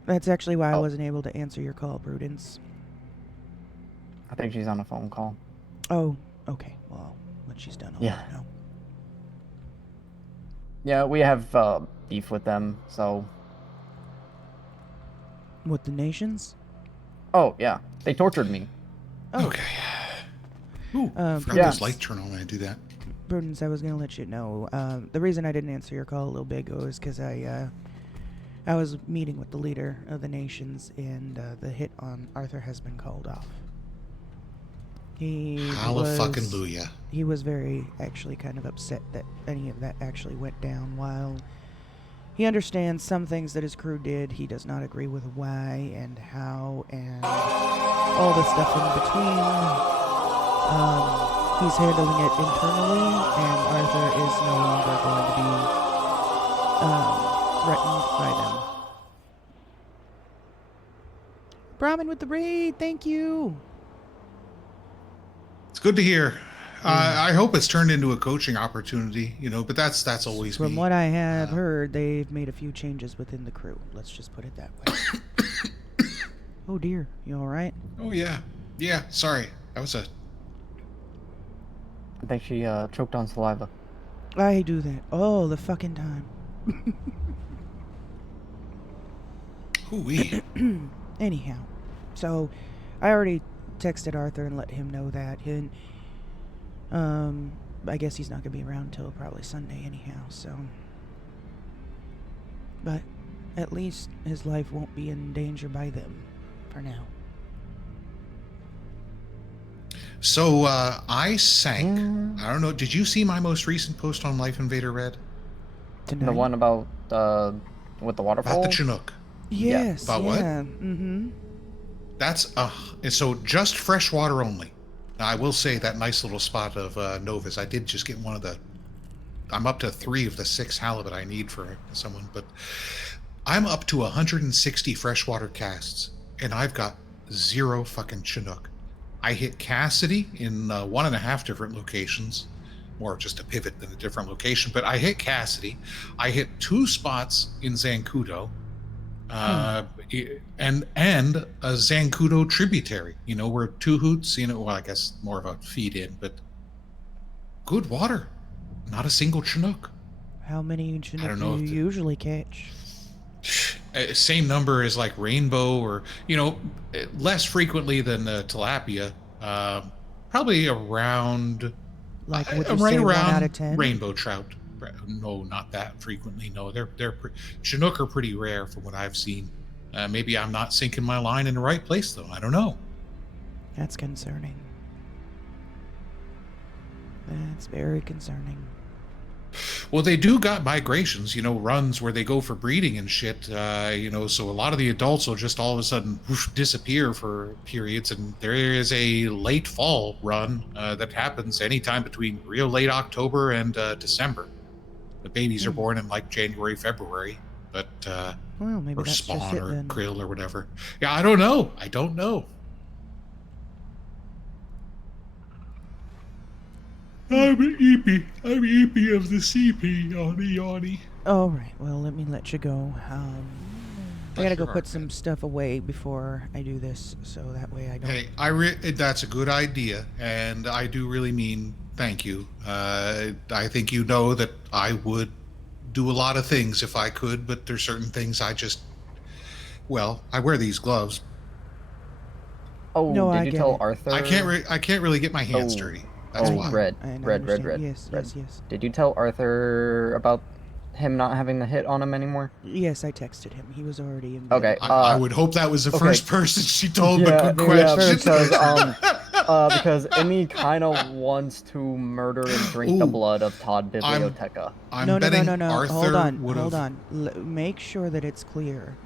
That's actually why I wasn't able to answer your call, Prudence. I think she's on a phone call. Oh, okay. Well, when she's done, I'll let her know. Yeah, we have beef with them, so. With the nations? Oh yeah, they tortured me. Oh. Okay. Ooh, forgot yeah. those light turn on when I do that. Prudence, I was going to let you know. The reason I didn't answer your call a little bit ago is because I was meeting with the leader of the nations, and the hit on Arthur has been called off. Hallelujah. He was very, actually, kind of upset that any of that actually went down. While he understands some things that his crew did, he does not agree with why and how and all the stuff in between. He's handling it internally, and Arthur is no longer going to be threatened by them. Brahmin with the raid, thank you. It's good to hear. I hope it's turned into a coaching opportunity, but that's always From me. what I have heard, they've made a few changes within the crew. Let's just put it that way. Oh dear, you all right? Oh yeah. Yeah, sorry. That was a... I think she choked on saliva. I do that all the fucking time. Hoo-wee. Anyhow, so I already texted Arthur and let him know that. And I guess he's not gonna be around until probably Sunday anyhow. So, but at least his life won't be in danger by them for now. So I sank. I don't know. Did you see my most recent post on Life Invader Red? Tonight? The one about with the waterfall. About the Chinook. Yes. About what? Mm-hmm. That's so just fresh water only. Now, I will say that nice little spot of Novus. I did just get one of the. I'm up to 3 of the 6 halibut I need for someone, but I'm up to 160 freshwater casts, and I've got 0 fucking Chinook. I hit Cassidy in 1.5 different locations, more just a pivot than a different location. But I hit Cassidy. I hit 2 spots in Zancudo, and a Zancudo tributary. Where 2 hoots. Well, I guess more of a feed in, but good water. Not a single Chinook. How many Chinook do you usually catch? Same number as like rainbow, or less frequently than tilapia. Probably around, like would you right say around 1 out of 10? Rainbow trout. No, not that frequently. No, they're Chinook are pretty rare from what I've seen. Maybe I'm not sinking my line in the right place though. I don't know. That's concerning. That's very concerning. Well, they do got migrations, runs where they go for breeding and shit, so a lot of the adults will just all of a sudden disappear for periods, and there is a late fall run that happens anytime between real late October and December. The babies are born in like January, February, but well, maybe or that's spawn just it or then. krill or whatever. Yeah, I don't know. I'm EP of the CP, yawny. All right, well, let me let you go. I gotta go your put heart, some stuff away before I do this, so that way I don't. Hey, that's a good idea, and I do really mean thank you. I think you know that I would do a lot of things if I could, but there's certain things I just, well, I wear these gloves. Oh, No, did I you get tell it. Arthur? I can't really get my hands dirty. That's oh, why. Red, And I Red, Red, understand. Red. Yes, Red. yes, yes. Did you tell Arthur about him not having the hit on him anymore? Yes, I texted him. He was already in bed. Okay. I would hope that was the first person she told, but good Yeah, question. because Emmy kind of wants to murder and drink the blood of Todd Biblioteca. No. Arthur Hold on. would've- Hold on. Make sure that it's clear.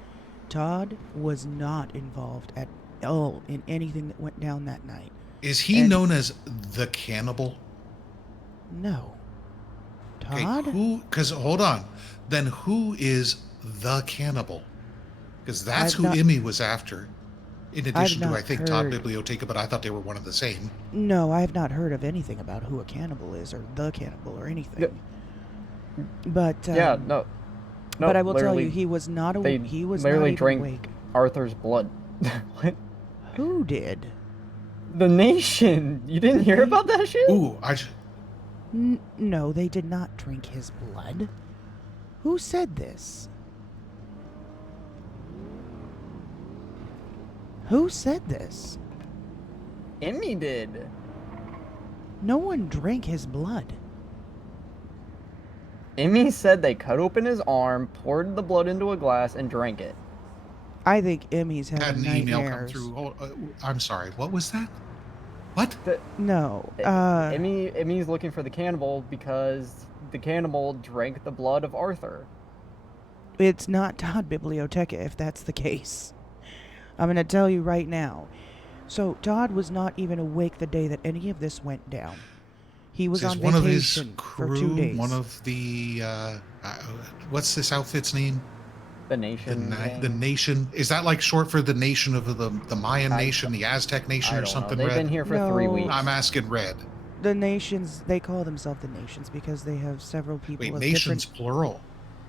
Todd was not involved at all in anything that went down that night. Is he known as the cannibal? No. Okay, Todd? because hold on. Then who is the cannibal? Because that's I've who not- Emmy was after. In addition to, not I think, Todd heard- Biblioteca, but I thought they were one of the same. No, I have not heard of anything about who a cannibal is or the cannibal or anything. But No, but I will tell literally, you, he was not they he was literally not even drank awake. Arthur's blood. What? Who did? The nation. You didn't hear about that shit? Ooh, No, they did not drink his blood. Who said this? Who said this? Emmy did. No one drank his blood. Emmy said they cut open his arm, poured the blood into a glass, and drank it. I think Emmy's had having an email come nightmares. through. I'm sorry. What was that? What? No. Emmy's looking for the cannibal because the cannibal drank the blood of Arthur. It's not Todd Biblioteca if that's the case. I'm going to tell you right now. So Todd was not even awake the day that any of this went down. He was on one of his vacation crew, for 2 days. one of the what's this outfit's name? The Nation. The Nation. Is that like short for the nation of the Mayan nation, the Aztec nation, or something? They've Red? been here for 3 weeks. I'm asking Red. The nations, they call themselves the nations because they have several people Wait, of nations different... plural.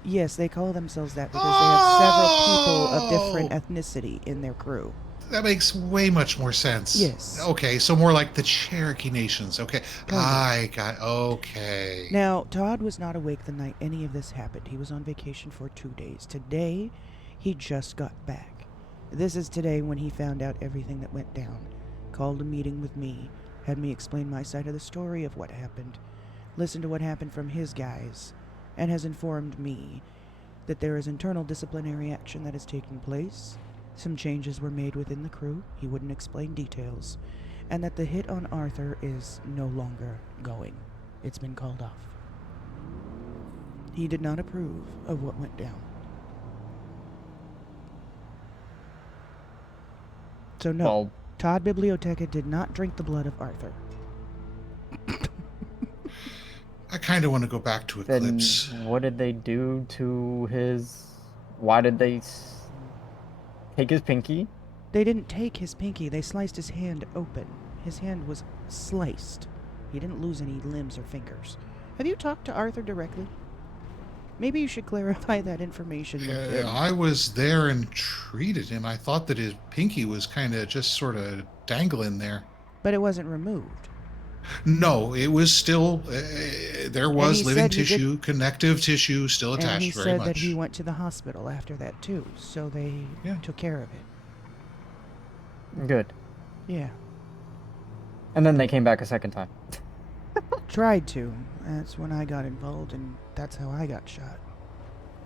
Yes, they call themselves that because they have several people of different ethnicity in their crew. That makes way much more sense. Yes. Okay, so more like the Cherokee nations. Okay, I got. Okay. Now, Todd was not awake the night any of this happened. He was on vacation for 2 days. Today, he just got back. This is today when he found out everything that went down. Called a meeting with me, had me explain my side of the story of what happened, listened to what happened from his guys, and has informed me that there is internal disciplinary action that is taking place. Some changes were made within the crew, he wouldn't explain details, and that the hit on Arthur is no longer going. It's been called off. He did not approve of what went down. So no, Well, Todd Biblioteca did not drink the blood of Arthur. I kind of want to go back to Eclipse. Then what did they do to his... Why did they take his pinky? They didn't take his pinky, they sliced his hand open. His hand was sliced. He didn't lose any limbs or fingers. Have you talked to Arthur directly? Maybe you should clarify that information with him. I was there and treated him. I thought that his pinky was kind of just sort of dangling there. But it wasn't removed. No, it was still, there was he living said he did- tissue, connective tissue still attached And he very said much. that he went to the hospital after that too, so they took care of it. Good. Yeah. And then they came back a second time. Tried to. That's when I got involved, and that's how I got shot.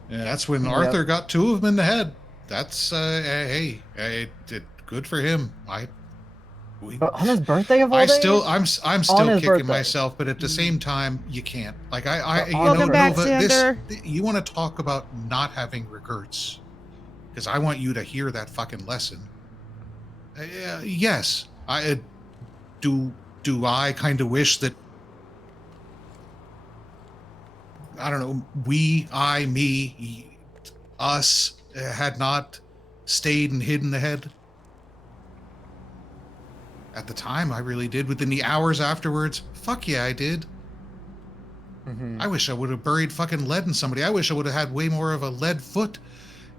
Yeah, that's when Yep. Arthur got 2 of them in the head. That's, good for him. But on his birthday of all days? I'm On still his kicking birthday. myself, but at the same time, you can't. Like Welcome back, Sander. You want to talk about not having regrets? Because I want you to hear that fucking lesson. Yes, I do. Do I kind of wish that? I don't know. We, I, me, us had not stayed and hidden the head. At the time, I really did. Within the hours afterwards, fuck yeah, I did. I wish I would have buried fucking lead in somebody. I wish I would have had way more of a lead foot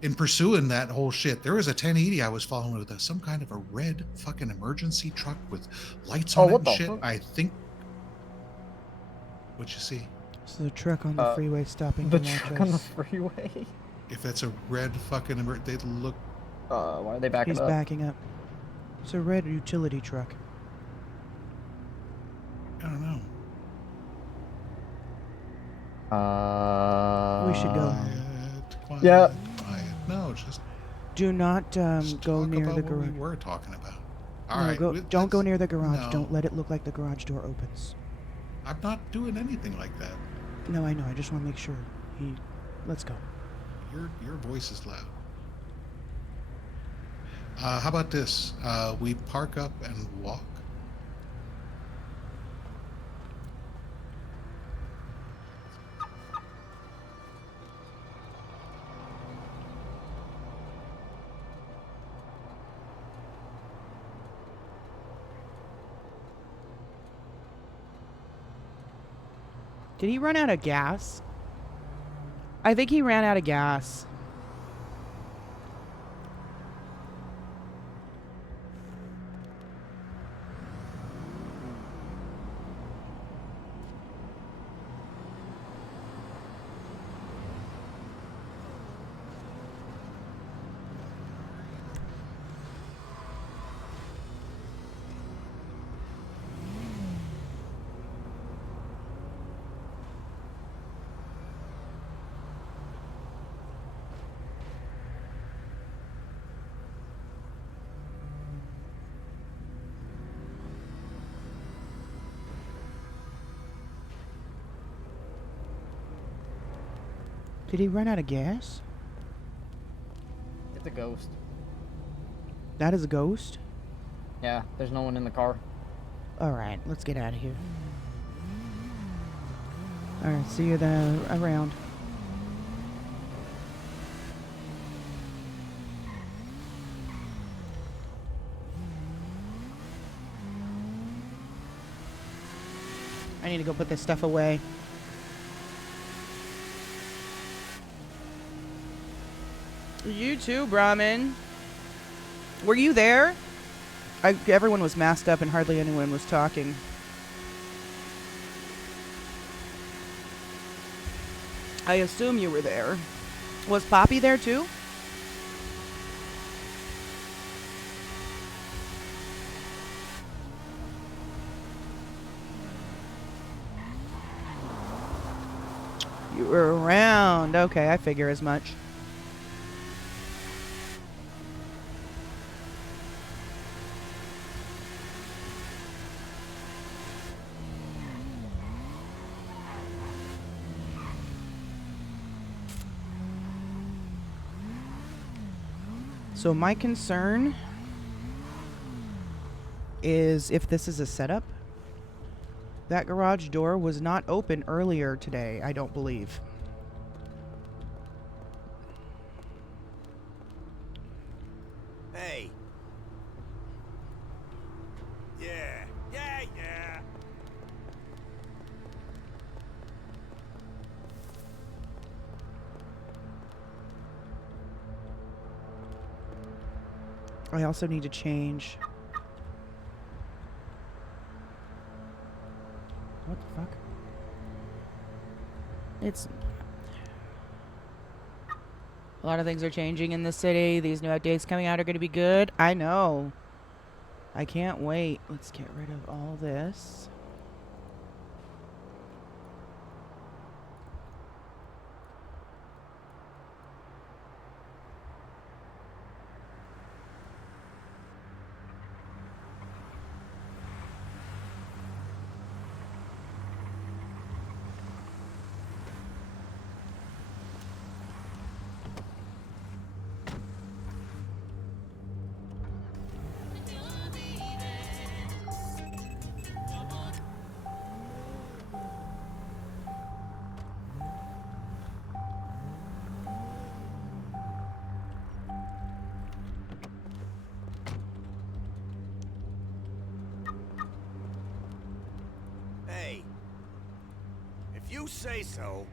in pursuing that whole shit, there was a 1080 I was following with some kind of a red fucking emergency truck with lights on it what and the shit. fuck? I think. What'd you see? It's the truck on the freeway stopping The to watch truck on the us. freeway. If that's a red fucking they look. Why are they backing He's up? backing up. It's a red utility truck. I don't know. We should go. Quiet, Yeah. quiet. No, just Do not go talk near about the what garage. we were talking about. All No, right, don't go near the garage. no. Don't let it look like the garage door opens. I'm not doing anything like that. No, I know. I just want to make sure. Let's go. Your voice is loud. How about this? We park up and walk. Did he run out of gas? I think he ran out of gas. Did he run out of gas? It's a ghost. That is a ghost? Yeah, there's no one in the car. Alright, let's get out of here. Alright, see you around. I need to go put this stuff away. You too, Brahmin. Were you there? Everyone was masked up and hardly anyone was talking. I assume you were there. Was Poppy there too? You were around. Okay, I figure as much. So my concern is if this is a setup. That garage door was not open earlier today, I don't believe. Hey. Yeah. I also need to change. What the fuck? It's... A lot of things are changing in the city. These new updates coming out are going to be good. I know. I can't wait. Let's get rid of all this. Hey. If you say so.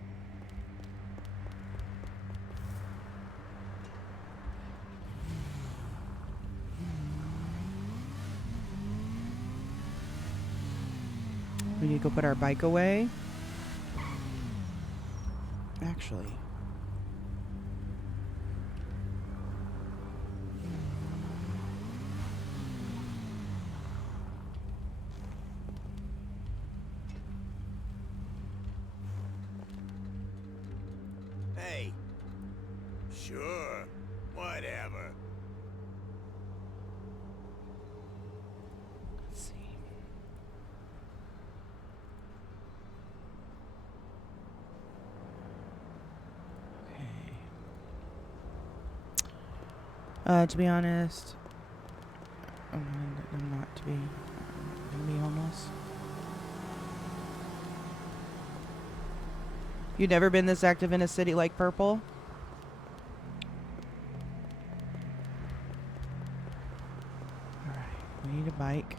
We need to go put our bike away. Actually. Hey. Sure. Whatever. Let's see. To be honest, I'm not to be. I'm gonna be homeless. You've never been this active in a city like Purple? Alright, we need a bike.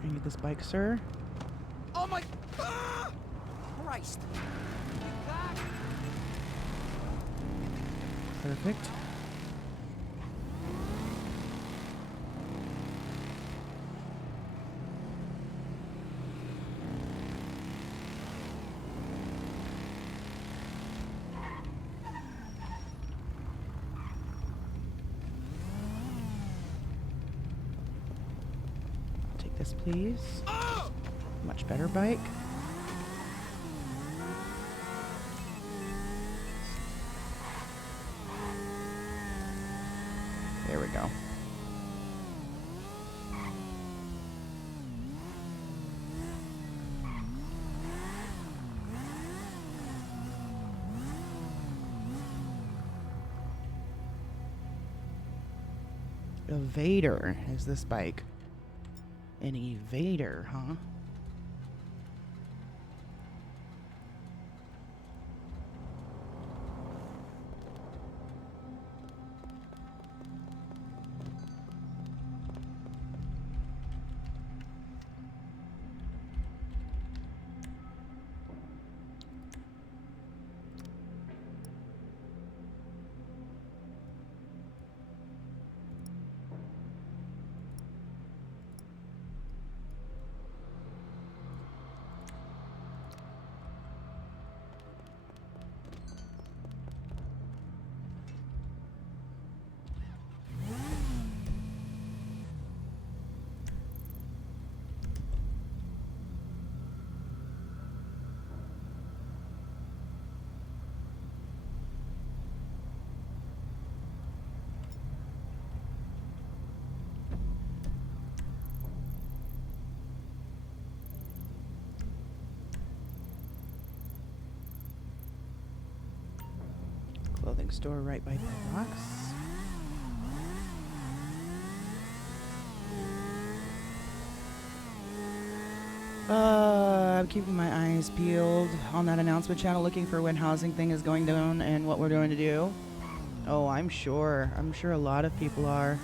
I need this bike, sir. Oh my... Ah! Christ. Perfect. I'll take this, please. Much better bike. There we go. Evader is this bike. An evader, huh? Clothing store right by the box. I'm keeping my eyes peeled on that announcement channel, looking for when housing thing is going down and what we're going to do. Oh, I'm sure. I'm sure a lot of people are.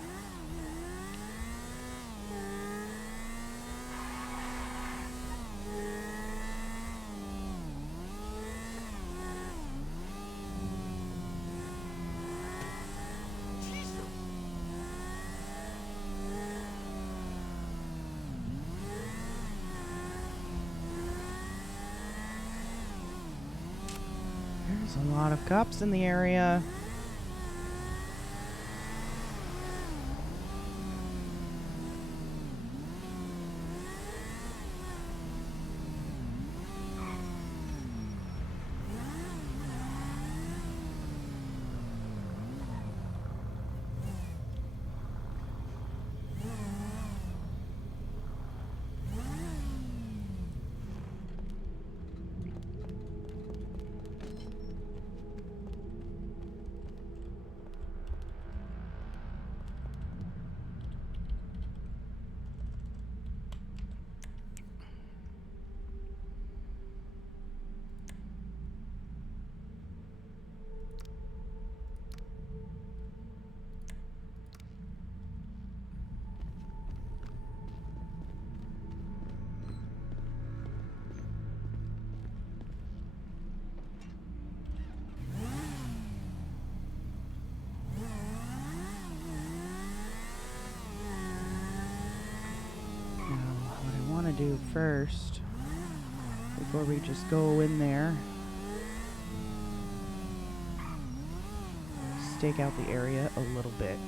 There's a lot of cops in the area. do first, before we just go in there, stake out the area a little bit.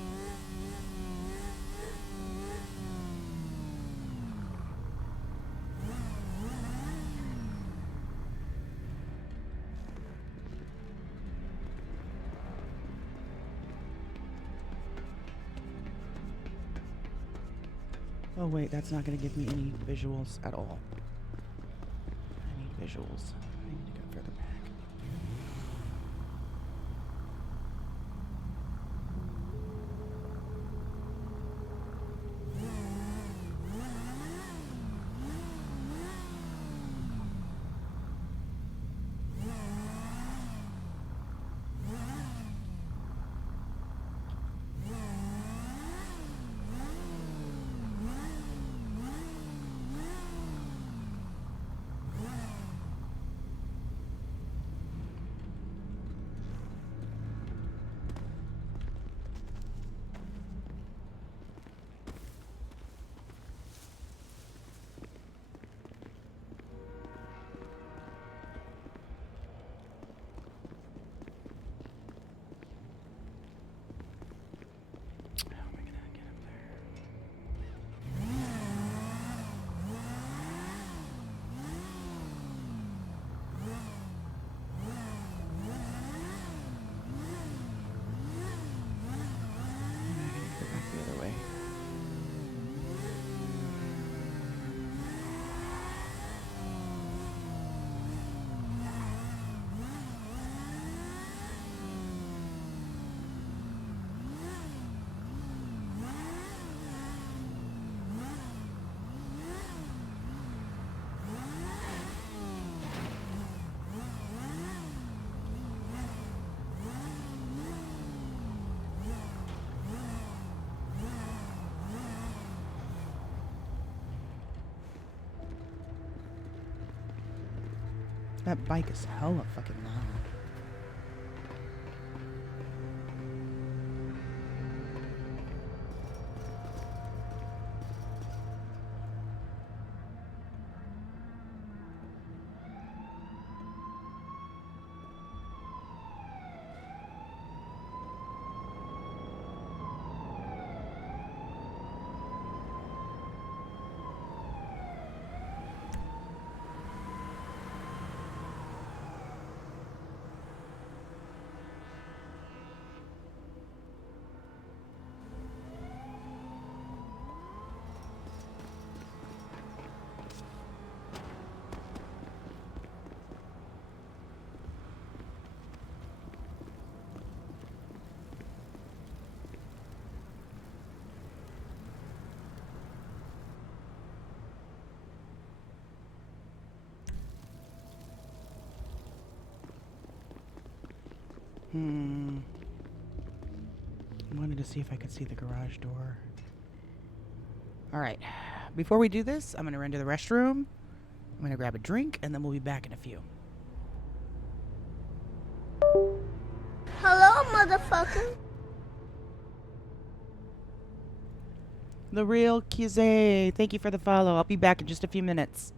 Oh wait, that's not going to give me any visuals at all. I need visuals. I need to go further back. That bike is hella fucking loud. I wanted to see if I could see the garage door. Alright. Before we do this, I'm going to run to the restroom. I'm going to grab a drink, and then we'll be back in a few. Hello, motherfucker. The real Kize, thank you for the follow. I'll be back in just a few minutes.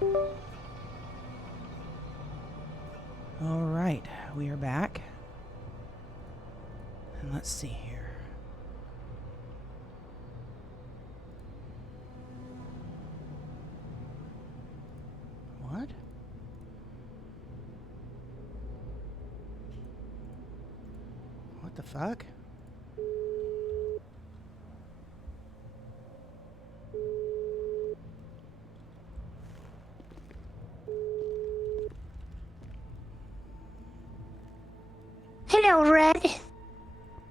All right, we are back. And let's see here. What? What the fuck? Hello, Red.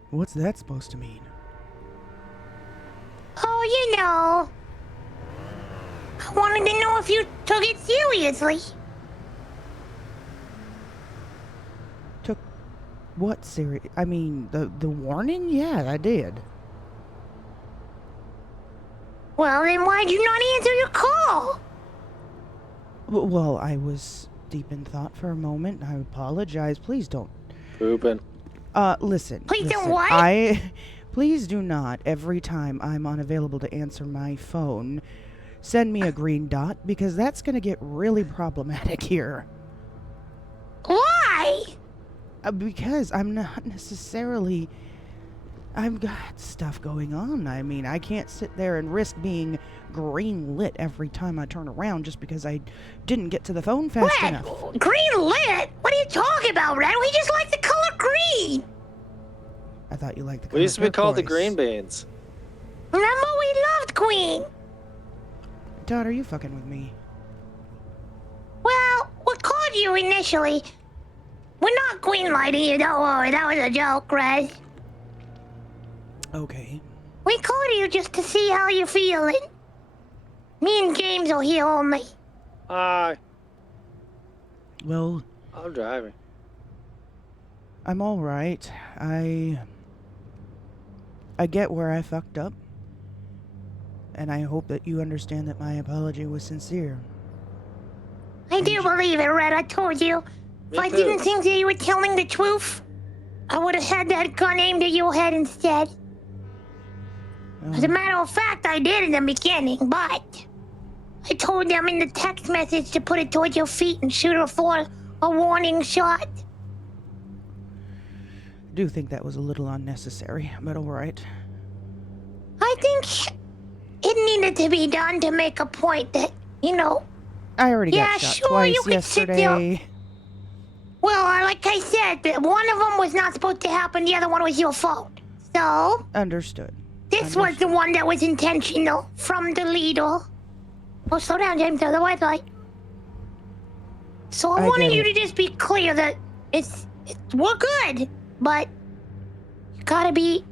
What's that supposed to mean? Oh, you know. I wanted to know if you took it seriously. Took what serious? I mean, the warning? Yeah, I did. Well, then why'd you not answer your call? Well, I was deep in thought for a moment. I apologize. Please don't. Pooping. Listen. Please don't listen. what? Please do not, every time I'm unavailable to answer my phone, send me a green dot, because that's going to get really problematic here. Why? Because I'm not necessarily... I've got stuff going on. I mean, I can't sit there and risk being green lit every time I turn around just because I didn't get to the phone fast Red, enough. green lit? What are you talking about, Red? We just like the color green. I thought you liked the color We used to be called the turquoise. green beans. Remember, we loved green. Todd, are you fucking with me? Well, we called you initially. We're not green lighting you, don't worry. That was a joke, Red. Okay. We called you just to see how you're feeling. Me and James are here only. Hi. Well, I'm driving. I'm all right. I get where I fucked up. And I hope that you understand that my apology was sincere. I do believe it, Red. I told you. If I didn't think that you were telling the truth, I would have had that gun aimed at your head instead. As a matter of fact, I did in the beginning, but I told them in the text message to put it towards your feet and shoot her for a warning shot. I do think that was a little unnecessary, but all right. I think it needed to be done to make a point that, you know... I already yeah, got shot sure, twice you could sit there. yesterday. Well, like I said, one of them was not supposed to happen, the other one was your fault. So... Understood. This was the one that was intentional, from the leader. Oh, slow down, James, there's the white light. So I wanted you to just be clear that we're good, but you gotta be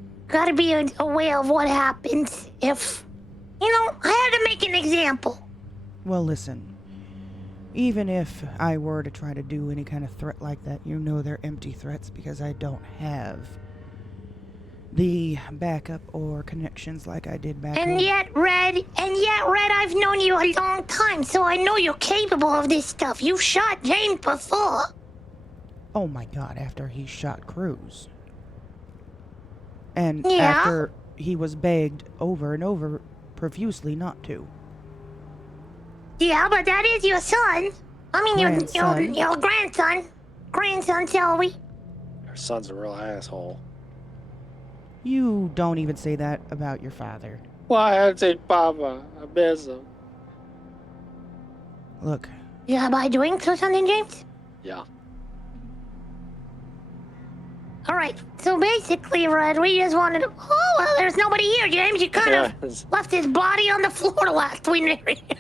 aware of what happens if, you know, I had to make an example. Well, listen. Even if I were to try to do any kind of threat like that, you know they're empty threats because I don't have the backup or connections like I did back home. And yet, Red, I've known you a long time, so I know you're capable of this stuff. You shot James before. Oh my god, after he shot Cruz. And Yeah? after he was begged over and over profusely not to. Yeah, but that is your son. I mean, your grandson. Grandson, shall we? Her son's a real asshole. You don't even say that about your father. Why I say Papa? I miss him. Look. You have my drinks or something, James? Yeah. Alright, so basically, Red, we just wanted to... Oh, well, there's nobody here, James. You kind of left his body on the floor last we were here.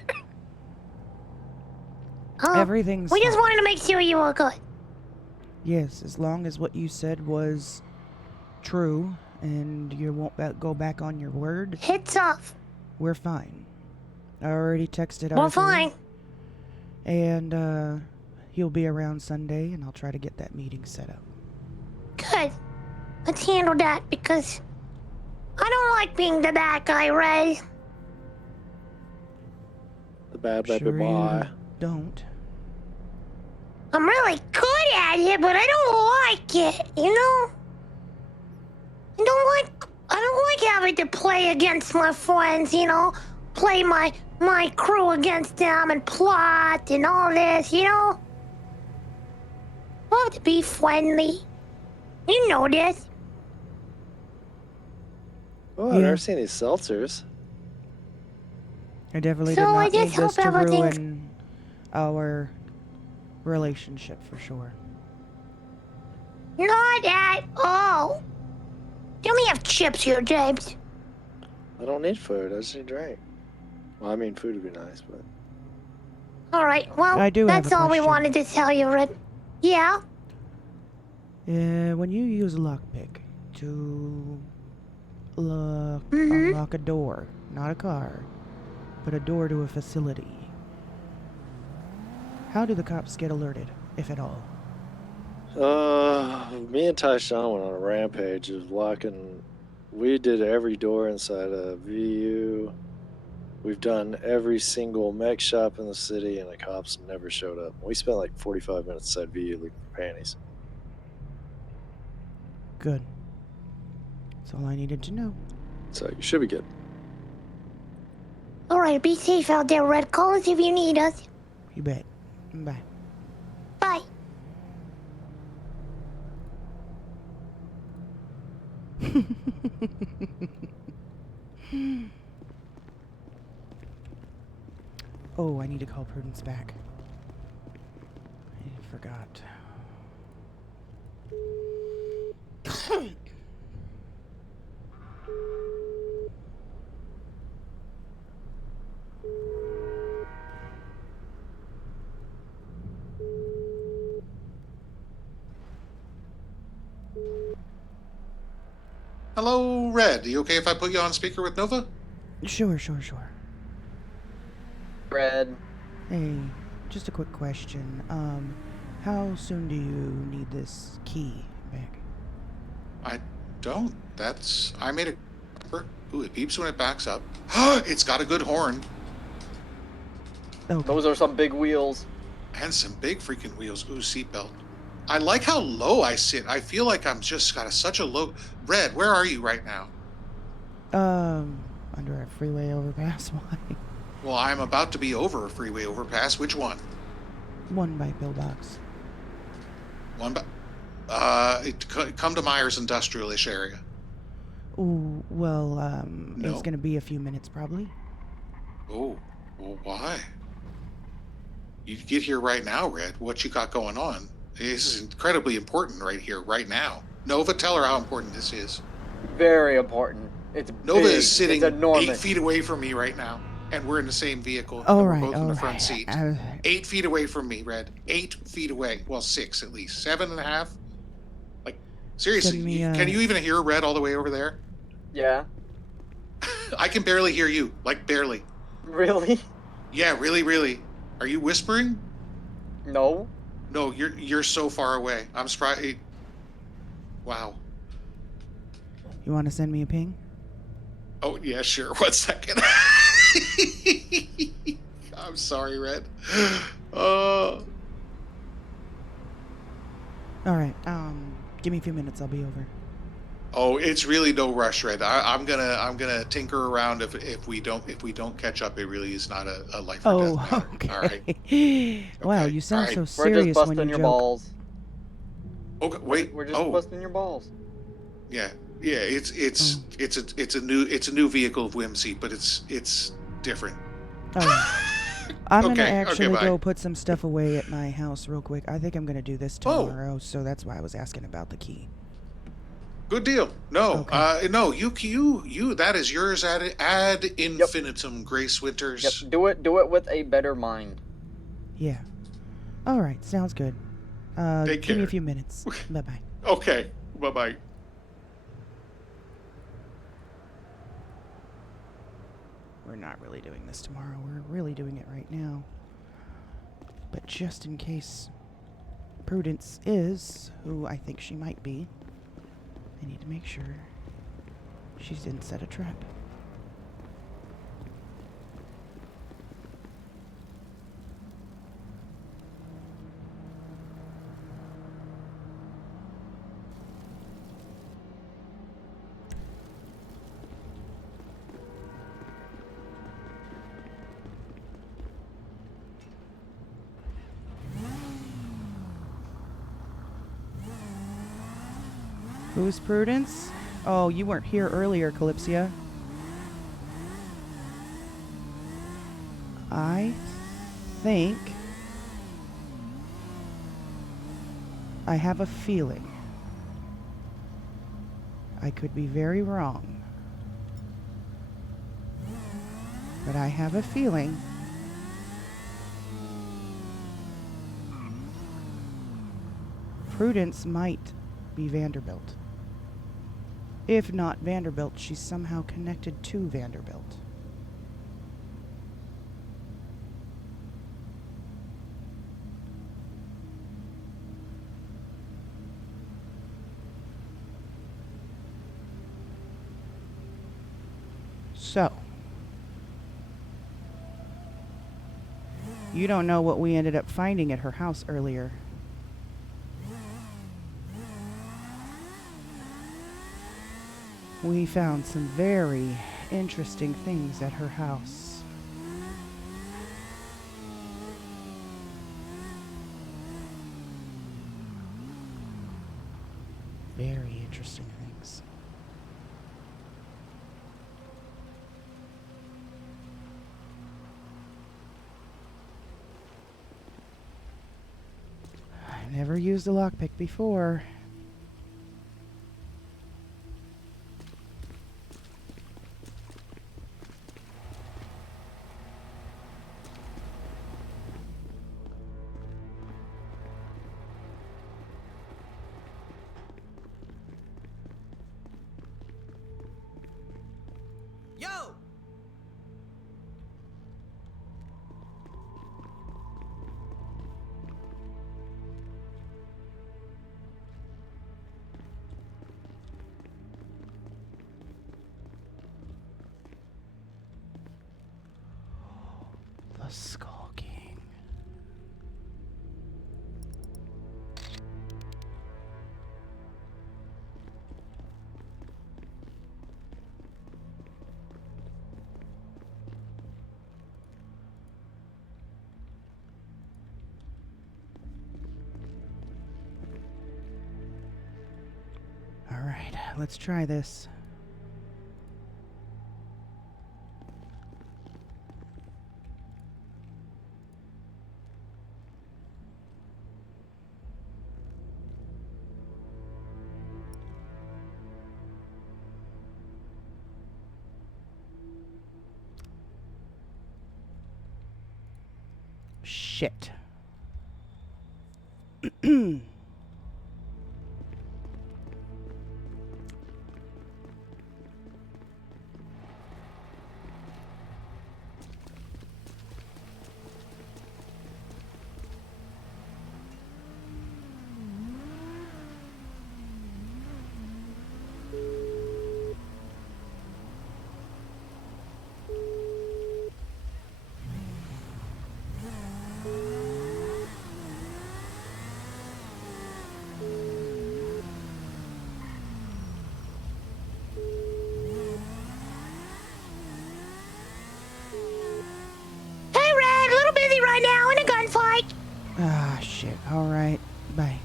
Everything's We just fine. wanted to make sure you were good. Yes, as long as what you said was true and you won't go back on your word. It's off. We're fine. I already texted We're Arthur. fine. And he'll be around Sunday and I'll try to get that meeting set up. Good. Let's handle that because I don't like being the bad guy, Red. The bad baby Sure boy. you don't. I'm really good at it, but I don't like it, you know? I don't like having to play against my friends, you know? play my crew against them and plot and all this, you know? Love to be friendly. You know this. Oh, I've never seen any seltzers. I definitely So did I not need just this hope to everything's- ruin our relationship for sure. Not at all. Let me have chips here, James. I don't need food. I just need drink. Well, I mean, food would be nice, but. All right, well, I do have that's a all we question. wanted to tell you, Red. Yeah? When you use a lockpick to Mm-hmm. unlock a door, not a car, but a door to a facility, how do the cops get alerted, if at all? Me and Tyshawn went on a rampage of locking. We did every door inside a VU. We've done every single mech shop in the city, and the cops never showed up. We spent like 45 minutes inside VU looking for panties. Good. That's all I needed to know. So you should be good. All right, be safe out there, Red. Call us if you need us. You bet. Bye. Bye. Oh, I need to call Prudence back. I forgot. Hello, Red. You okay if I put you on speaker with Nova? Sure. Red. Hey, just a quick question. How soon do you need this key back? I don't. I made a. Ooh, it beeps when it backs up. It's got a good horn. Okay. Those are some big wheels. And some big freaking wheels. Ooh, seatbelt. I like how low I sit. I feel like I'm just got such a low. Red, where are you right now? Under a freeway overpass. Why? Well, I'm about to be over a freeway overpass. Which one? One by pillbox. One by. Come to Myers Industrial-ish area. Ooh, well, No. it's gonna be a few minutes probably. Oh, well, why? You get here right now, Red. What you got going on? This is incredibly important right here, right now. Nova, tell her how important this is. Very important. It's Nova big. is sitting It's enormous. 8 feet away from me right now, and we're in the same vehicle. All and right, we're both in all the right. front seat. 8 feet away from me, Red. 8 feet away. Well, 6 at least. 7.5. Like, seriously, Send me, can you even hear Red all the way over there? Yeah. I can barely hear you. Like, barely. Really? Yeah, really, really. Are you whispering? No. No, you're so far away. I'm surprised. Wow. You want to send me a ping? Oh, yeah, sure. 1 second. I'm sorry, Red. All right. Give me a few minutes. I'll be over. Oh, it's really no rush, Red. I'm gonna tinker around if we don't catch up. It really is not a life or death matter. Okay. All right. Wow, you sound All so right. We're just serious when busting you your joke. balls. Okay, wait. We're just busting your balls. Yeah. It's a new vehicle of whimsy, but it's different. All right. I'm gonna Okay, actually bye. go put some stuff away at my house real quick. I think I'm gonna do this Oh. tomorrow, so that's why I was asking about the key. Good deal. No, no, you. That is yours ad infinitum, Grace Winters. Yep. Do it with a better mind. Yeah. All right. Sounds good. Take Give me a care. few minutes. Bye bye. Okay. Bye bye. We're not really doing this tomorrow. We're really doing it right now. But just in case Prudence is who I think she might be, I need to make sure she didn't set a trap. Who's Prudence? Oh, you weren't here earlier, Calypsia. I think I have a feeling. I could be very wrong. But I have a feeling Prudence might be Vanderbilt. If not Vanderbilt, she's somehow connected to Vanderbilt. So, you don't know what we ended up finding at her house earlier. We found some very interesting things at her house. Very interesting things. I've never used a lockpick before. Yo! The Skull King. All right, let's try this. Shit. Hey, Red, a little busy right now in a gunfight. Ah, shit. All right. Bye.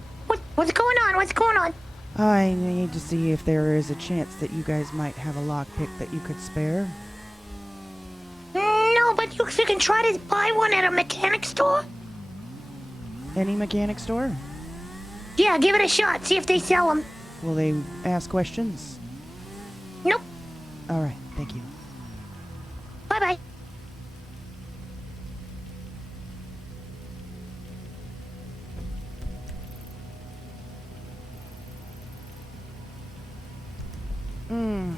What's going on? What's going on? I need to see if there is a chance that you guys might have a lockpick that you could spare. No, but you can try to buy one at a mechanic store. Any mechanic store? Yeah, give it a shot. See if they sell them. Will they ask questions? Nope. All right. Thank you. Bye-bye. Hmm.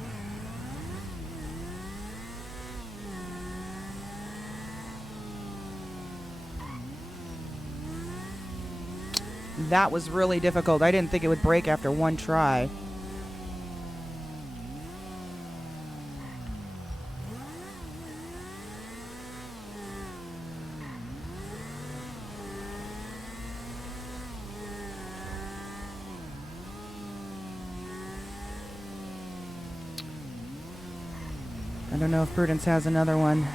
That was really difficult. I didn't think it would break after one try. I don't know if Prudence has another one.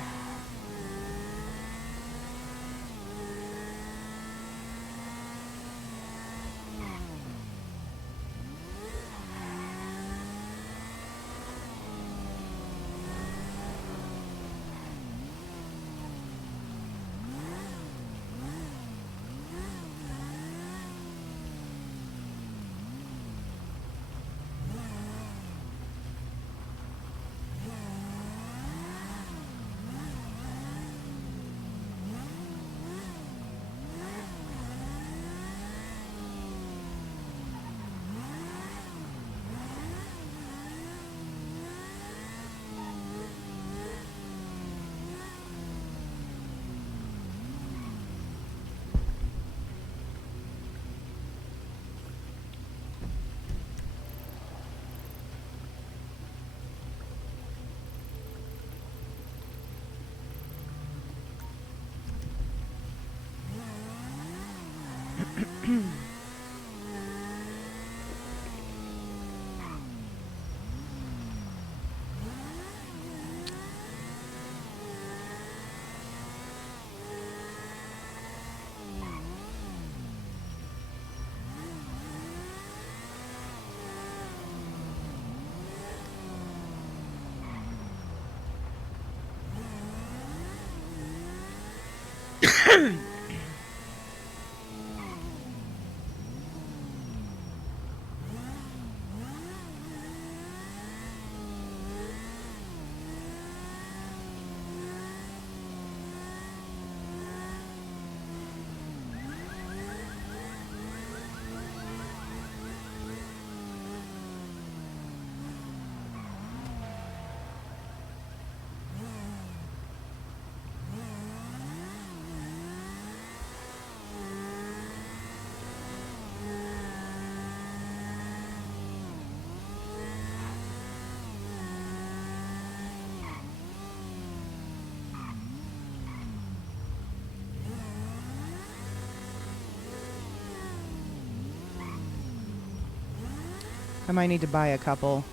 I might need to buy a couple.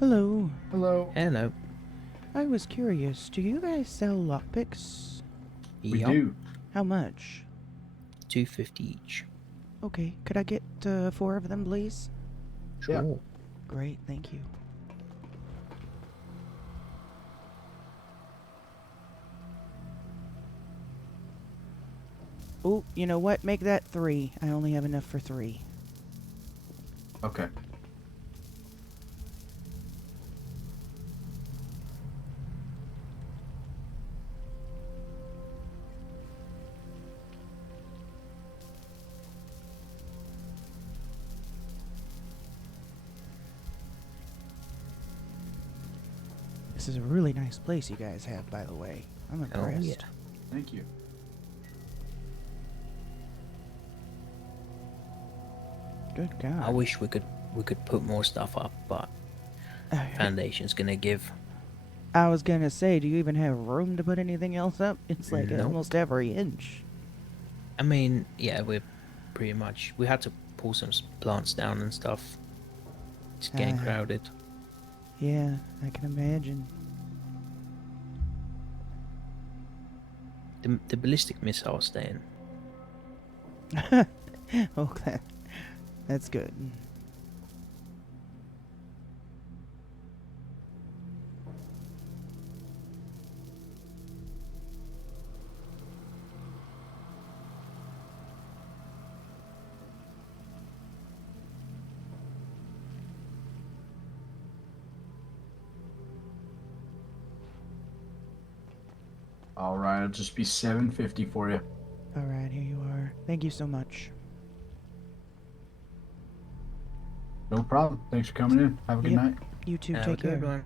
Hello. Hello. Hello. I was curious, do you guys sell lockpicks? We do. How much? $2.50 each. Okay, could I get 4 of them, please? Sure. Great, thank you. Oh, you know what? Make that 3. I only have enough for 3. Okay. This is a really nice place you guys have, by the way. I'm impressed. Oh, yeah. Thank you. Good God. I wish we could put more stuff up, but foundation's gonna give. I was gonna say, do you even have room to put anything else up? It's like Nope. almost every inch. I mean, yeah, we're pretty much. We had to pull some plants down and stuff. It's getting crowded. Yeah, I can imagine. The ballistic missile staying. Okay, that's good. All right, it'll just be $7.50 for you. All right, here you are. Thank you so much. No problem. Thanks for coming in. Have a good Yep. night. You too. Have Take a good care. one.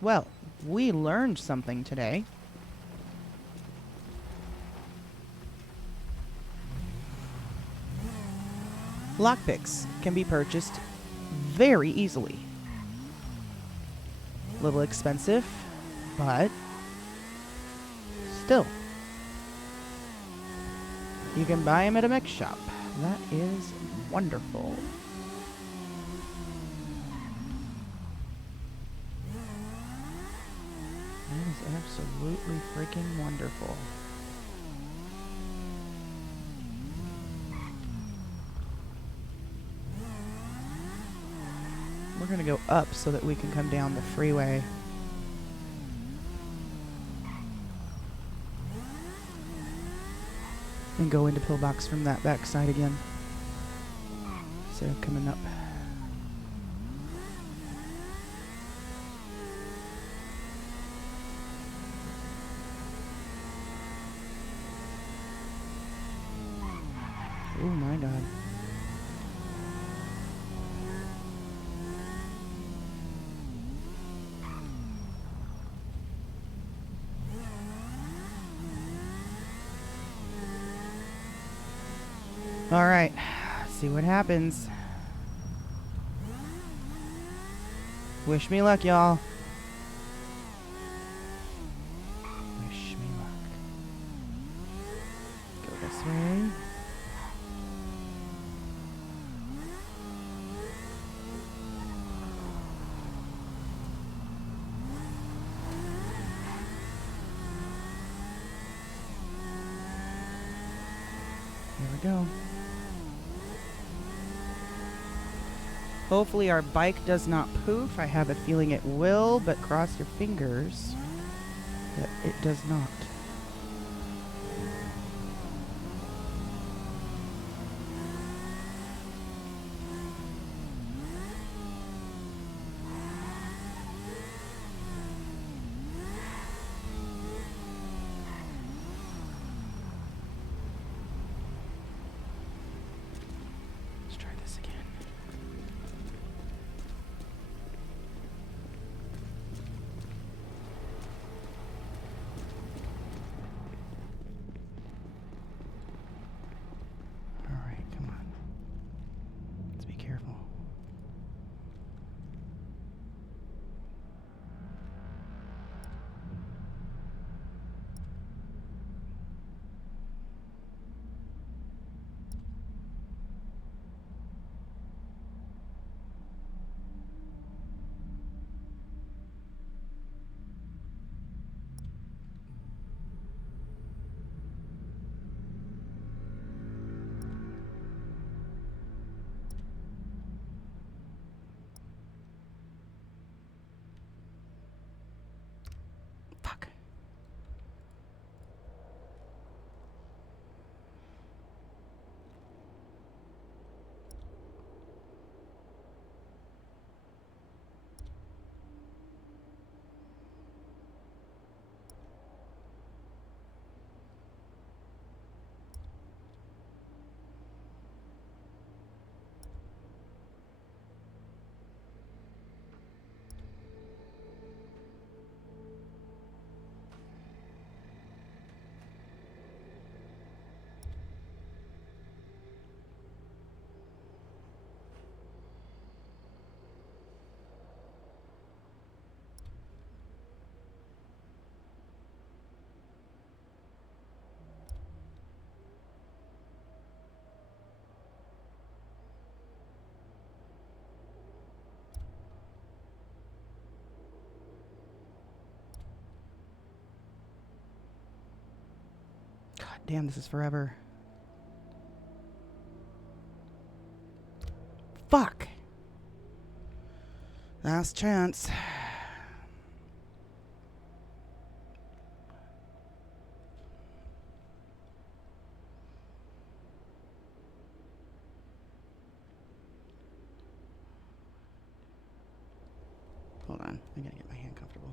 Well, we learned something today. Lockpicks can be purchased very easily. A little expensive, but Still, you can buy them at a mix shop. That is wonderful. That is absolutely freaking wonderful. We're gonna go up so that we can come down the freeway. And go into Pillbox from that back side again. So coming up. Oh my god. All right, see what happens. Wish me luck, y'all. Wish me luck. Go this way. Here we go. Hopefully our bike does not poof. I have a feeling it will, but cross your fingers that it does not. Let's try this again. All right, come on. Let's be careful. Fuck. God damn, this is forever. Fuck. Last chance. Hold on, I gotta get my hand comfortable.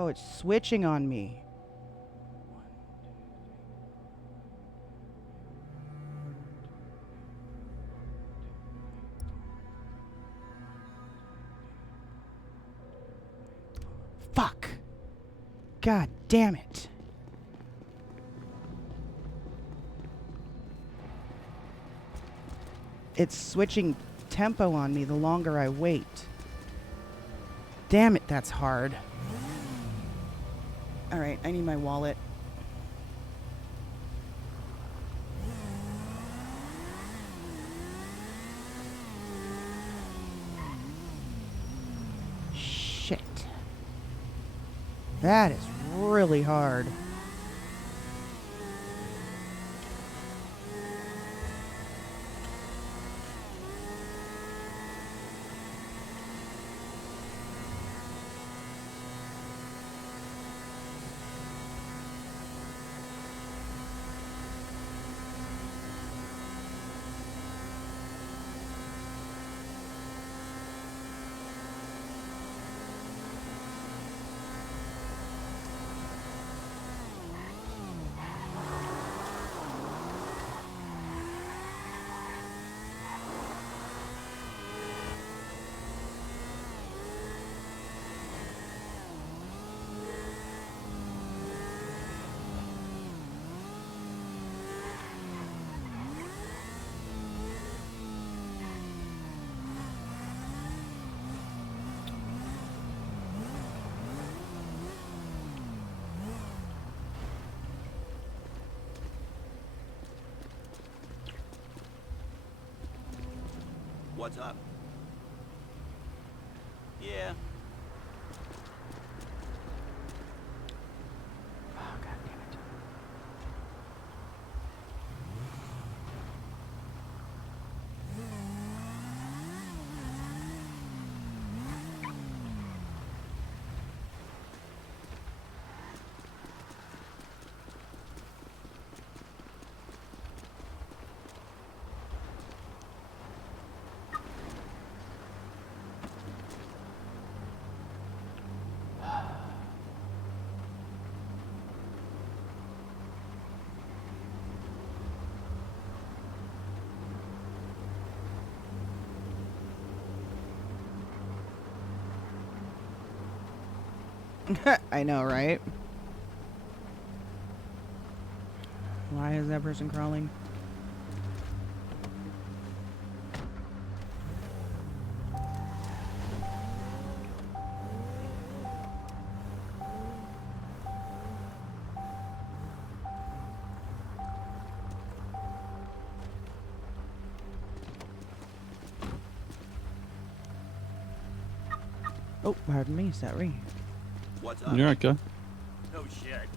Oh, it's switching on me. Fuck. God damn it. It's switching tempo on me the longer I wait. Damn it, that's hard. All right, I need my wallet. Shit. That is really hard. What's up? Yeah. I know, right? Why is that person crawling? Oh, pardon me, sorry. What's up? You're okay. No shit.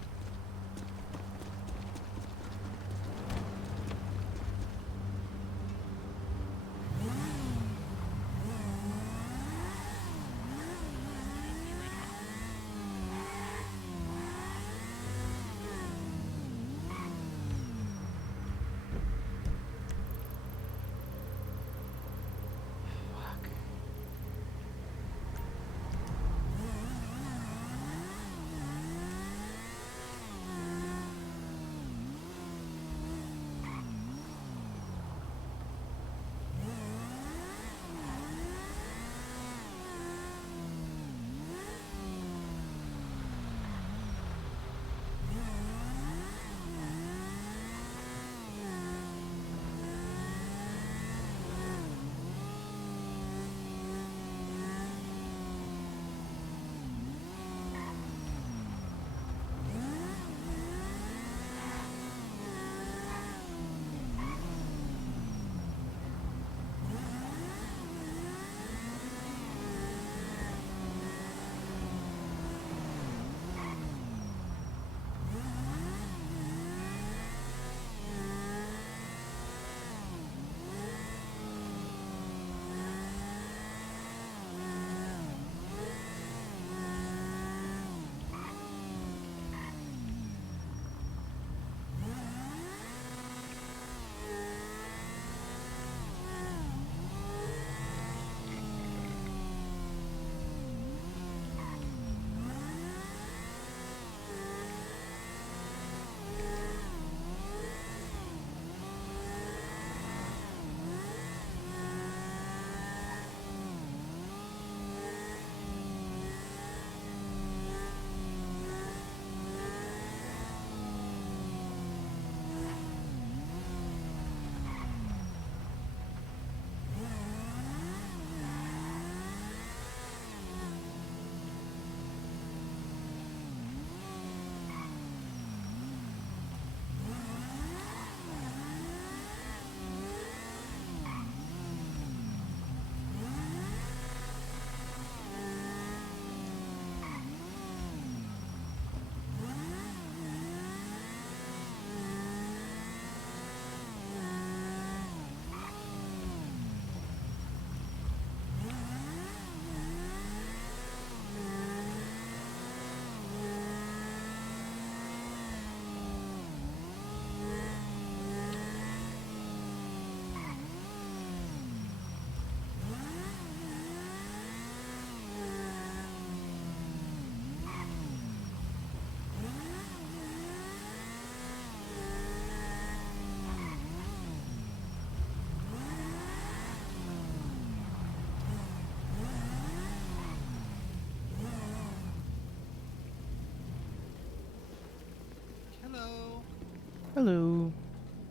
Hello.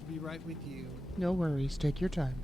Be right with you. No worries. Take your time.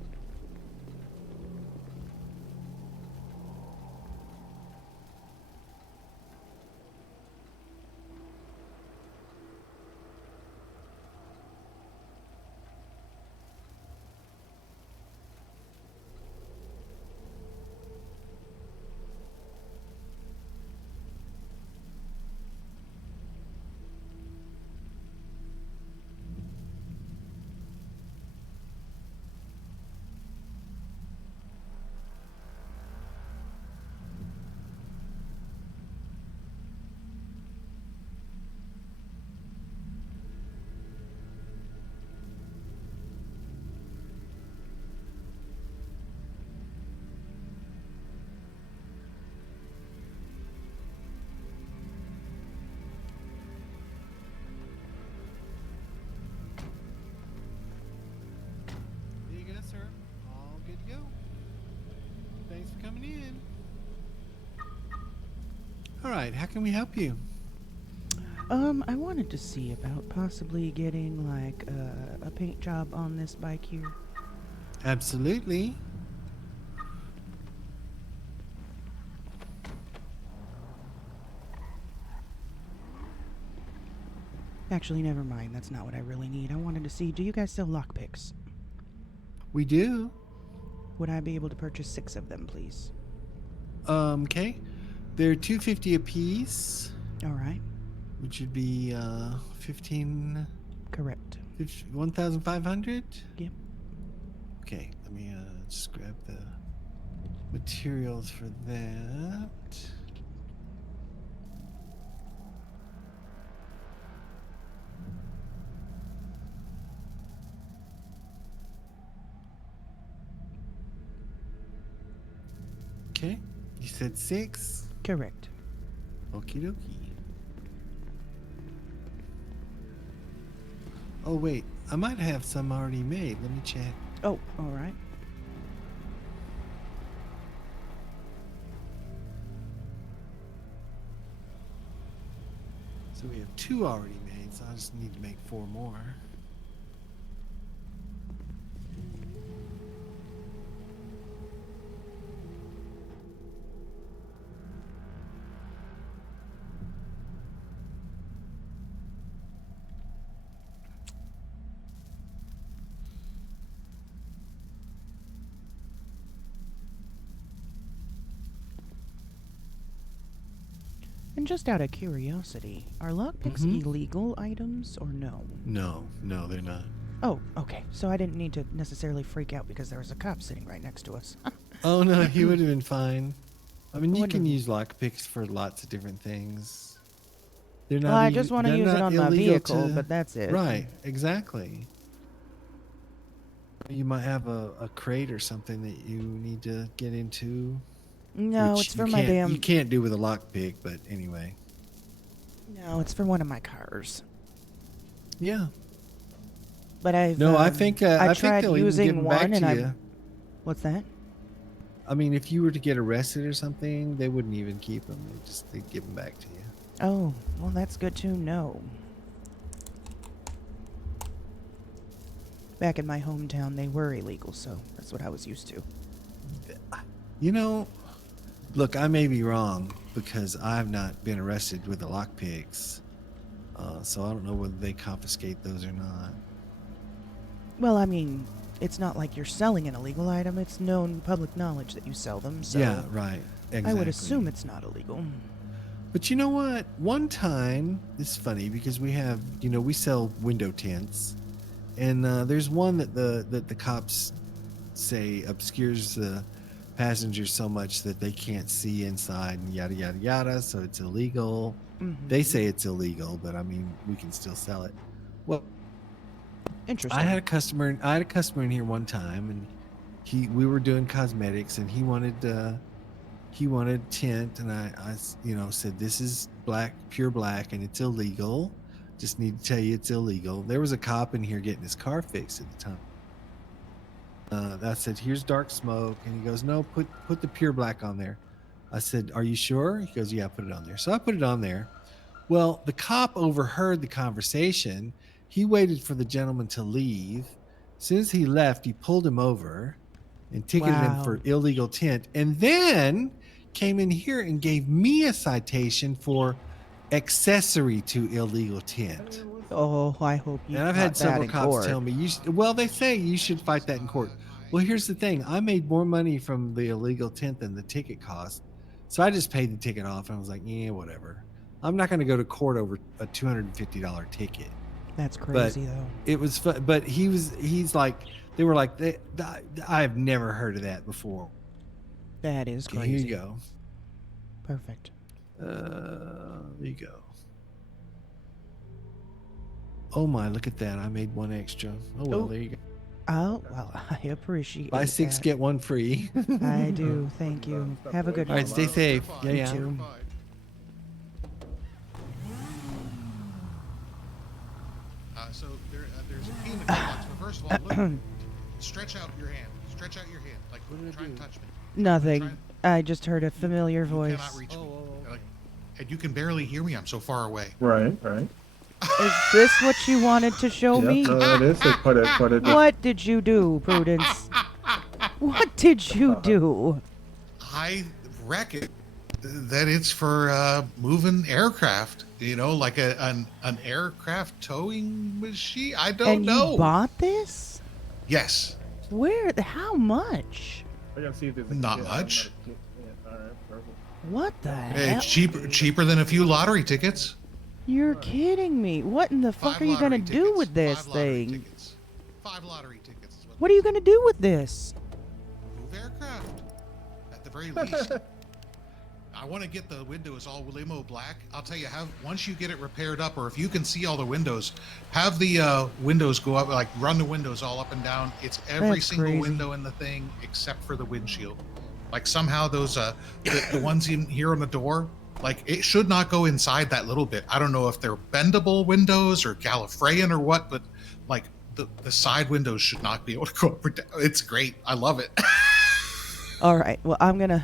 There you go, sir. All good to go. Thanks for coming in. All right, how can we help you? I wanted to see about possibly getting like a paint job on this bike here. Absolutely. Actually, never mind. That's not what I really need. I wanted to see, do you guys sell lockpicks? We do. Would I be able to purchase 6 of them, please? Okay. They're $250 a piece. All right. Which would be 15. Correct. 1,500. Yep. Okay. Let me just grab the materials for that. Okay. You said 6? Correct. Okie dokie. Oh, wait. I might have some already made. Let me check. Oh, all right. So we have 2 already made, so I just need to make 4 more. And just out of curiosity, are lockpicks illegal items or no? No, they're not. Oh, okay. So I didn't need to necessarily freak out because there was a cop sitting right next to us. Oh, no, he would have been fine. I mean, you can use lockpicks for lots of different things. They're not. Well, I just want to use it on my vehicle, but that's it. Right, exactly. You might have a crate or something that you need to get into. No, it's for my damn... You can't do with a lockpick, but anyway. No, it's for one of my cars. Yeah. But I've... No, I think... I I tried think using one and I... What's that? I mean, if you were to get arrested or something, they wouldn't even keep them. They'd give them back to you. Oh, well, that's good to know. Back in my hometown, they were illegal, so that's what I was used to. You know, look, I may be wrong because I've not been arrested with the lockpicks, so I don't know whether they confiscate those or not. Well, I mean, it's not like you're selling an illegal item. It's known public knowledge that you sell them, so... Yeah, right. Exactly. I would assume it's not illegal. But you know what? One time, it's funny because we have, we sell window tints, and there's one that the cops say obscures the passengers so much that they can't see inside and yada yada yada, so it's illegal. They say it's illegal, but I mean, we can still sell it. Well, interesting. I had a customer in here one time, and we were doing cosmetics, and he wanted tint, and I said, this is black, pure black, and it's illegal. Just need to tell you it's illegal. There was a cop in here getting his car fixed at the time. I said, here's dark smoke, and he goes, no, put the pure black on there. I said, are you sure? He goes, yeah, put it on there. So I put it on there. Well, the cop overheard the conversation, He waited for the gentleman to leave. As soon as he left, he pulled him over and ticketed him for Wow. illegal tent, and then came in here and gave me a citation for accessory to illegal tent. Oh, I hope you And I've got had that several in cops court. tell me, well, they say you should fight that in court. Well, here's the thing. I made more money from the illegal tent than the ticket cost. So I just paid the ticket off and I was like, yeah, whatever. I'm not going to go to court over a $250 ticket. That's But crazy, though. it was fun. But he's like, they were like, I've never heard of that before. That is Okay, crazy. here you go. Perfect. There you go. Oh my, look at that. I made one extra. Oh, well, there you go. Oh, well, I appreciate Buy 6, that. get 1 free. I do. Thank you. Have a good All one. right, stay safe. Yeah, You yeah. too. So there's a key in the mailbox. But first of all, look, stretch out your hand. Stretch out your hand. Like, try and touch me. Nothing. I just heard a familiar voice. Cannot reach me. Like, and you can barely hear me. I'm so far away. Right, right. Is this what you wanted to show me? No, it is quite a What did you do, Prudence? What did you do? I reckon that it's for moving aircraft. You know, like an aircraft towing machine. I don't know. And you bought this? Yes. Where? How much? I gotta see if there's a Not kit. much. All right, perfect. What the hell? It's cheaper than a few lottery tickets. You're kidding me. What in the fuck are you gonna do with this thing? 5 lottery tickets. Is What are you gonna do with this? move aircraft, at the very least. I want to get the windows all limo black. I'll tell you, once you get it repaired up, or if you can see all the windows, have the windows go up, like run the windows all up and down. It's every That's single crazy. window in the thing except for the windshield. Like somehow those the ones in here on the door, like it should not go inside that little bit. I don't know if they're bendable windows or Gallifreyan or what, but like the side windows should not be able to go up or down. It's great. I love it. All right. Well, I'm gonna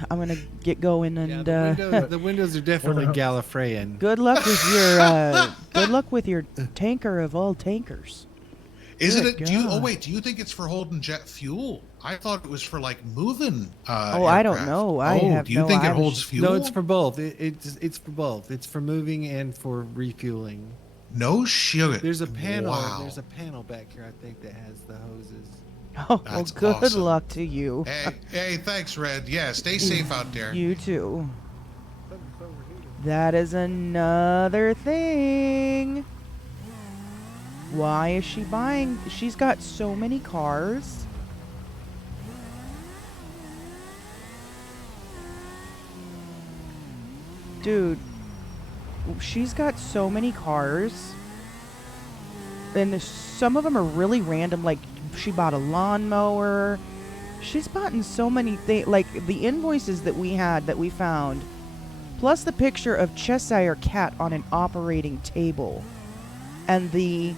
get going and the windows are definitely Gallifreyan. good luck with your tanker of all tankers. Isn't Good it? God. Do you think it's for holding jet fuel? I thought it was for like moving. I don't aircraft. know. I have do you no- think I it was holds just- fuel? No, it's for both. It's for both. It's for moving and for refueling. No shit. There's a panel. Wow. There's a panel back here, I think, that has the hoses. Oh, well, That's good awesome. luck to you. Hey, thanks, Red. Yeah, stay safe out there. You too. That is another thing. Why is she buying? She's got so many cars. Dude, she's got so many cars. And some of them are really random. Like, she bought a lawnmower. She's bought in so many things. Like, the invoices that we found, plus the picture of Cheshire Cat on an operating table. And the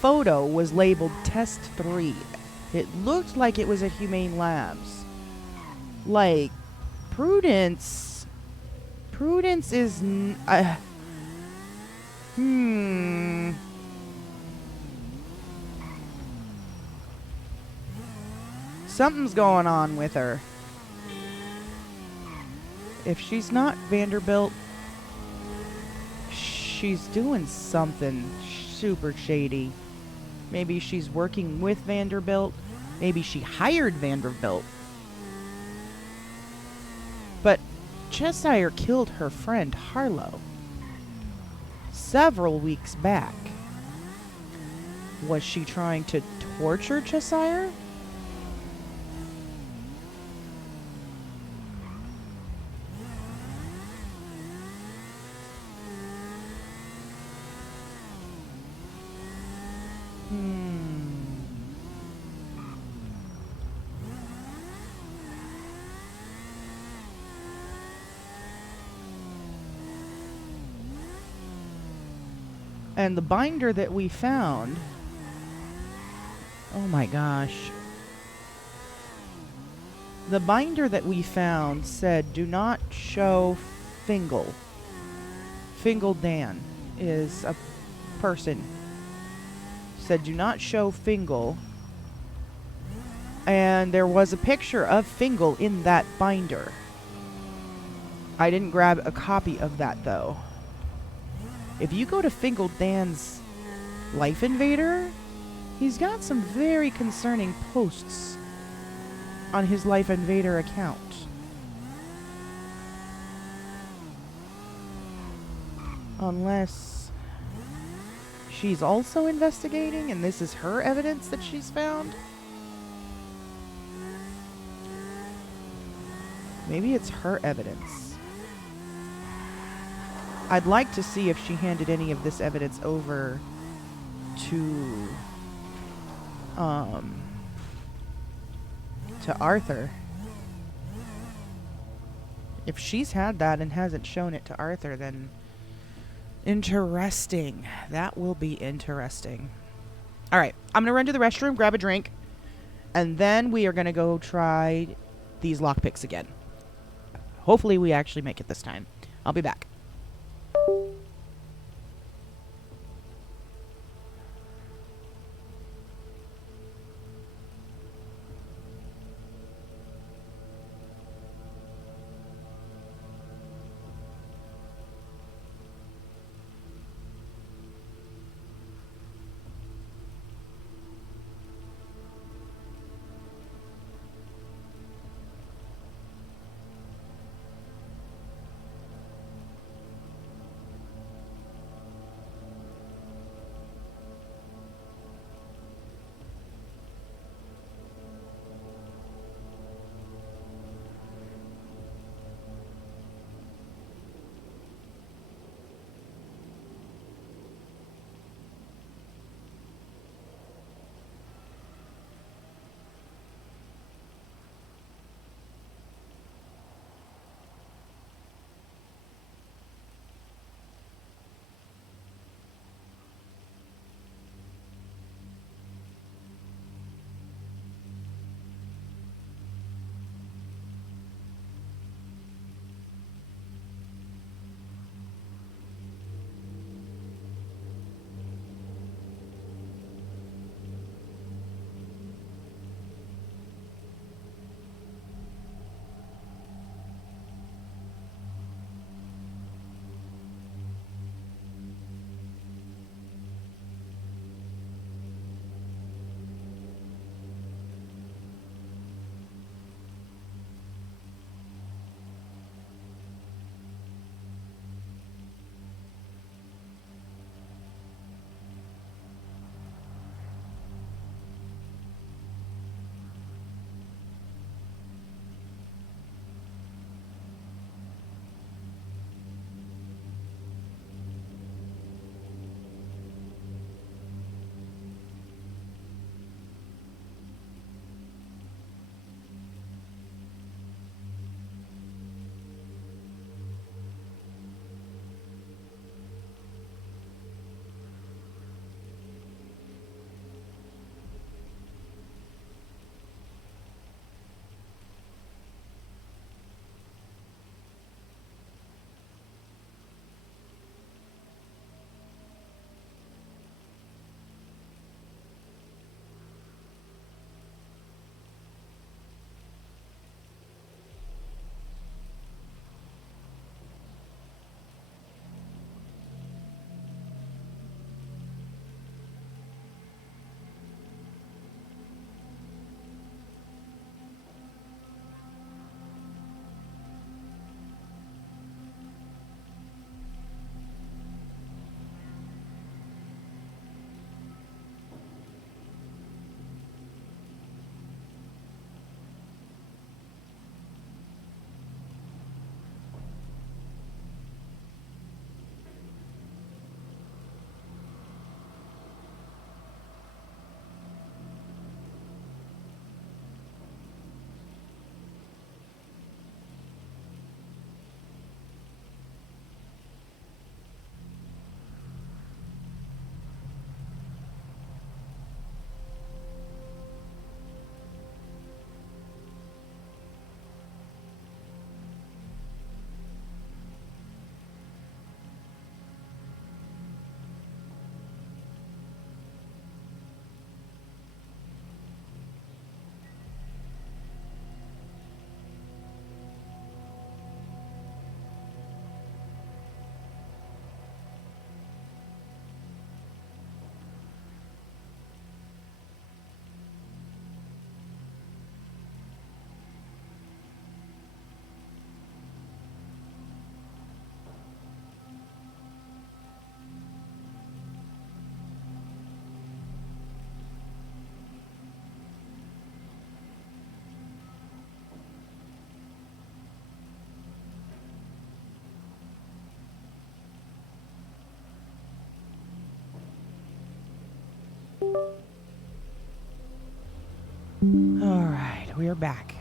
photo was labeled Test 3. It looked like it was a Humane Labs. Like, Prudence is... Something's going on with her. If she's not Vanderbilt, she's doing something super shady. Maybe she's working with Vanderbilt. Maybe she hired Vanderbilt. But Cheshire killed her friend Harlow several weeks back. Was she trying to torture Cheshire? And the binder that we found, oh my gosh. The binder that we found said, do not show Fingal. Fingal Dan is a person. said do not show Fingal. And there was a picture of Fingal in that binder. I didn't grab a copy of that though. If you go to Fingal Dan's Life Invader, he's got some very concerning posts on his Life Invader account. Unless she's also investigating and this is her evidence that she's found. Maybe it's her evidence. I'd like to see if she handed any of this evidence over to Arthur. If she's had that and hasn't shown it to Arthur, then interesting. That will be interesting. All right, I'm going to run to the restroom, grab a drink, and then we are going to go try these lockpicks again. Hopefully we actually make it this time. I'll be back. Alright, we are back.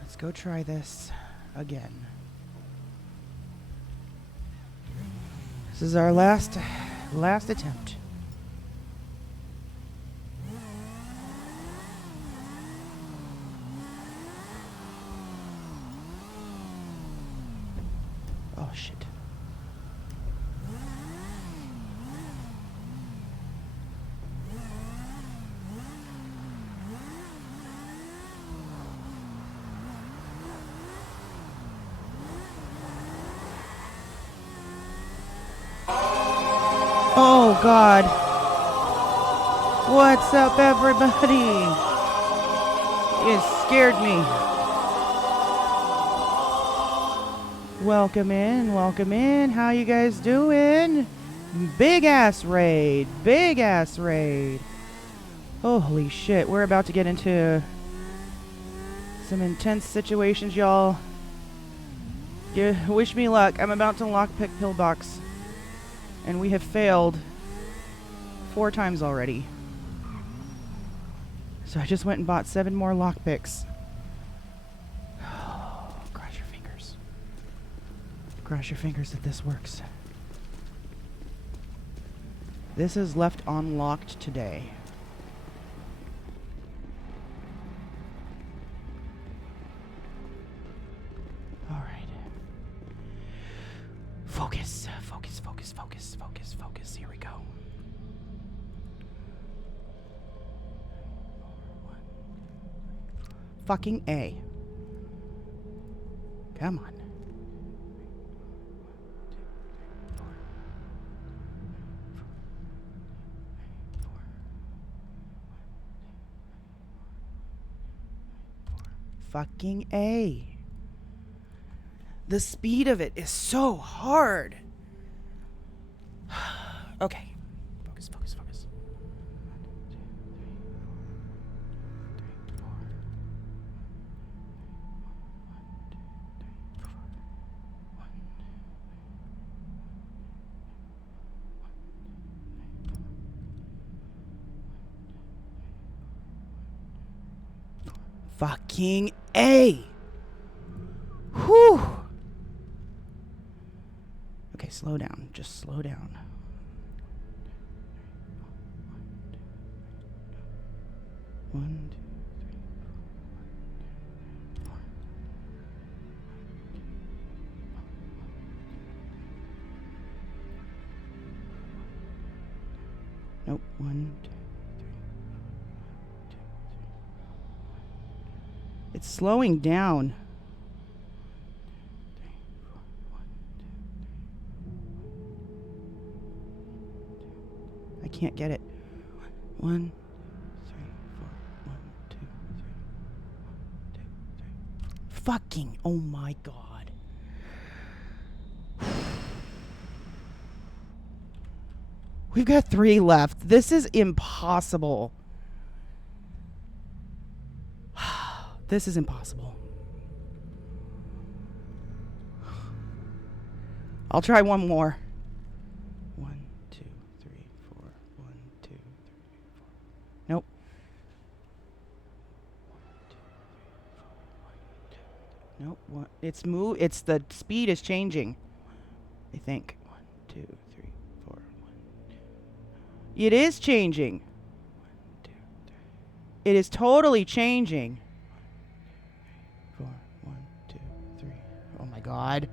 Let's go try this again. This is our last attempt. Oh shit. Oh God. What's up, everybody? You scared me. Welcome in, welcome in. How you guys doing? Big ass raid, big ass raid. Holy shit, we're about to get into some intense situations, y'all. Wish me luck. I'm about to lockpick Pillbox. And we have failed 4 times already. So I just went and bought 7 more lockpicks. Cross your fingers. Cross your fingers that this works. This is left unlocked today. Alright. Focus, focus, focus, focus, focus, focus. Here we go. Fucking A. Come on. Fucking A. The speed of it is so hard. Okay. Focus, focus, focus. 1, 2, 3, 4. Fucking A. Whew. Okay, slow down. Just slow down. One, two, three, four. Nope. 1, 2, 3. It's slowing down. I can't get it. 1, 2, 3, 4. 1, 2, 3. 1, 2, 3. Fucking, oh my God. We've got 3 left. This is impossible. This is impossible. I'll try one more. 1, 2, 3, 4. 1, 2, 3, 4. Nope. 1, 2, 3, 4. 1, 2, 3. Nope. It's the speed is changing. I think. 1, 2, 3, 4. 1. It is changing. 1, 2, 3. It is totally changing. 1, 2, 3. Oh my God.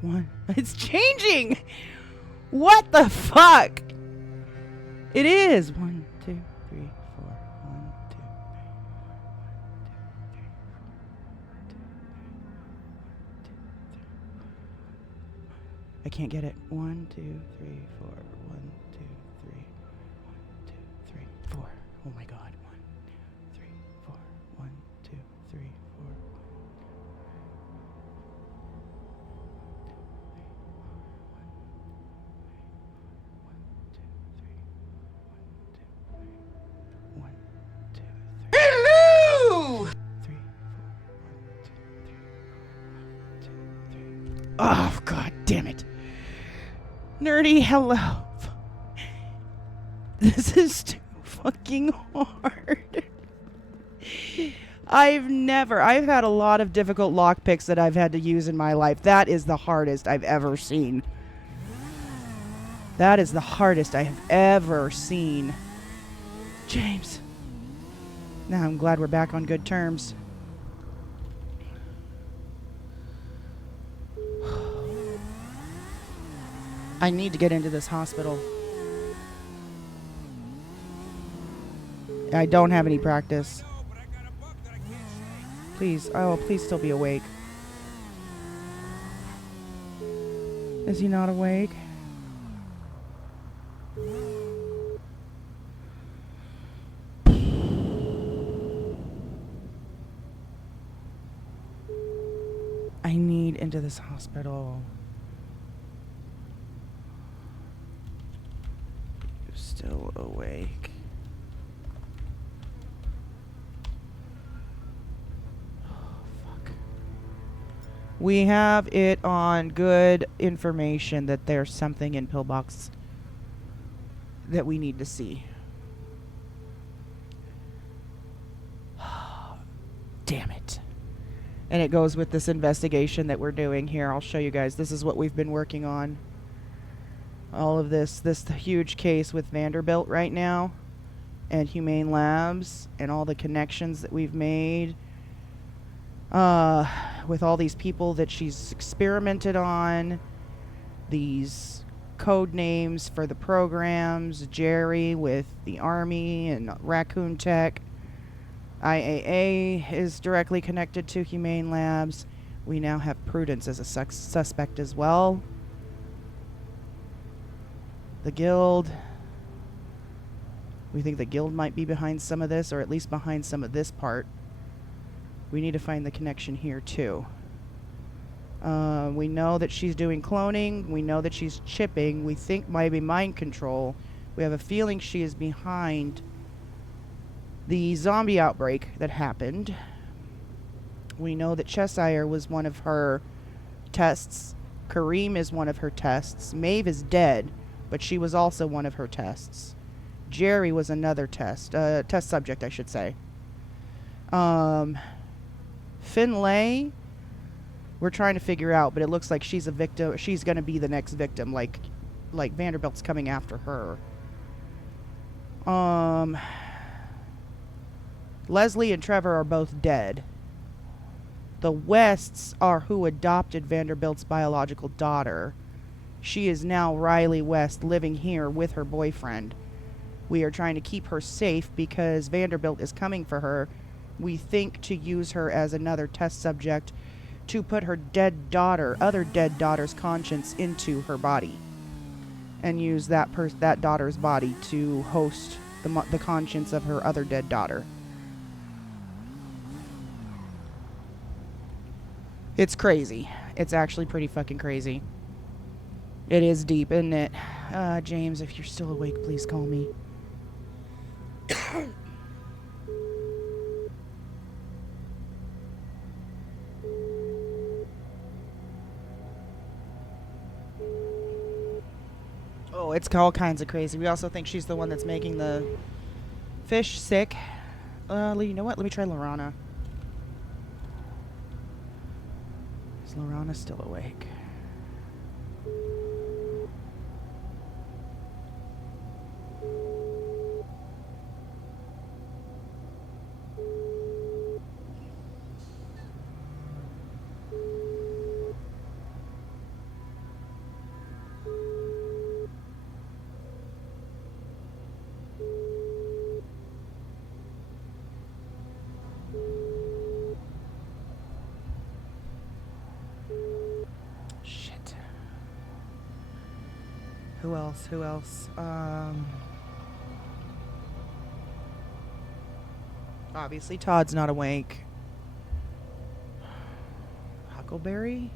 1. It's changing. What the fuck? It is. 1, 2, 3, 4. 1, 2, 3. 1, 2, 3. 1, 2, 3. I can't get it. 1, 2, 3, 4. 1, 2, 3. 1, 2, 3, 4. Oh my God. 1, 3, 4. 1, 2, 3, 4. Hello! Oh, God damn it. Nerdy, hello. This is too fucking hard. I've had a lot of difficult lockpicks that I've had to use in my life. That is the hardest I've ever seen. That is the hardest I have ever seen. James. Now I'm glad we're back on good terms. I need to get into this hospital. I don't have any practice. Please, oh, please still be awake. Is he not awake? I need into this hospital. You're still awake. We have it on good information that there's something in Pillbox that we need to see. Damn it. And it goes with this investigation that we're doing here. I'll show you guys. This is what we've been working on. All of this huge case with Vanderbilt right now and Humane Labs and all the connections that we've made with all these people that she's experimented on, these code names for the programs, Jerry with the Army and Raccoon Tech. IAA is directly connected to Humane Labs. We now have Prudence as a suspect as well. The Guild. We think the Guild might be behind some of this, or at least behind some of this part. We need to find the connection here too. We know that she's doing cloning. We know that she's chipping. We think maybe mind control. We have a feeling she is behind the zombie outbreak that happened. We know that Cheshire was one of her tests. Kareem is one of her tests. Maeve is dead, but she was also one of her tests. Jerry was another test subject, I should say. Finlay, we're trying to figure out, but it looks like she's a victim. She's going to be the next victim, like Vanderbilt's coming after her. Leslie and Trevor are both dead. The Wests are who adopted Vanderbilt's biological daughter. She is now Riley West, living here with her boyfriend. We are trying to keep her safe because Vanderbilt is coming for her. We think to use her as another test subject to put her other dead daughter's conscience into her body, and use that daughter's body to host the conscience of her other dead daughter. It's crazy. It's actually pretty fucking crazy. It is deep, isn't it? James, if you're still awake, please call me. Oh, it's all kinds of crazy. We also think she's the one that's making the fish sick. You know what? Let me try Lorana. Is Lorana still awake? Who else? Obviously Todd's not awake. Huckleberry?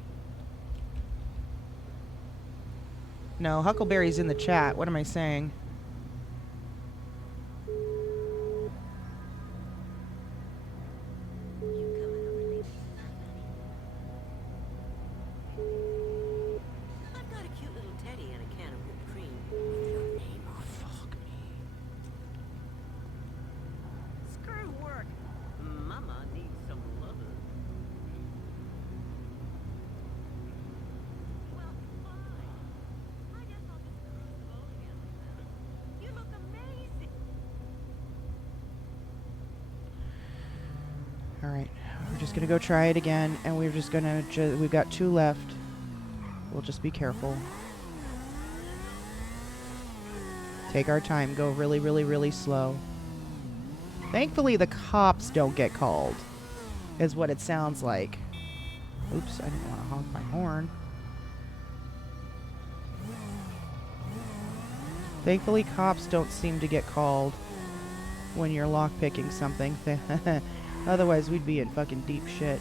No, Huckleberry's in the chat. What am I saying? just gonna go try it again, and we're just gonna. We've got 2 left. We'll just be careful. Take our time. Go really, really, really slow. Thankfully, the cops don't get called, is what it sounds like. Oops, I didn't want to honk my horn. Thankfully, cops don't seem to get called when you're lockpicking something. Otherwise, we'd be in fucking deep shit.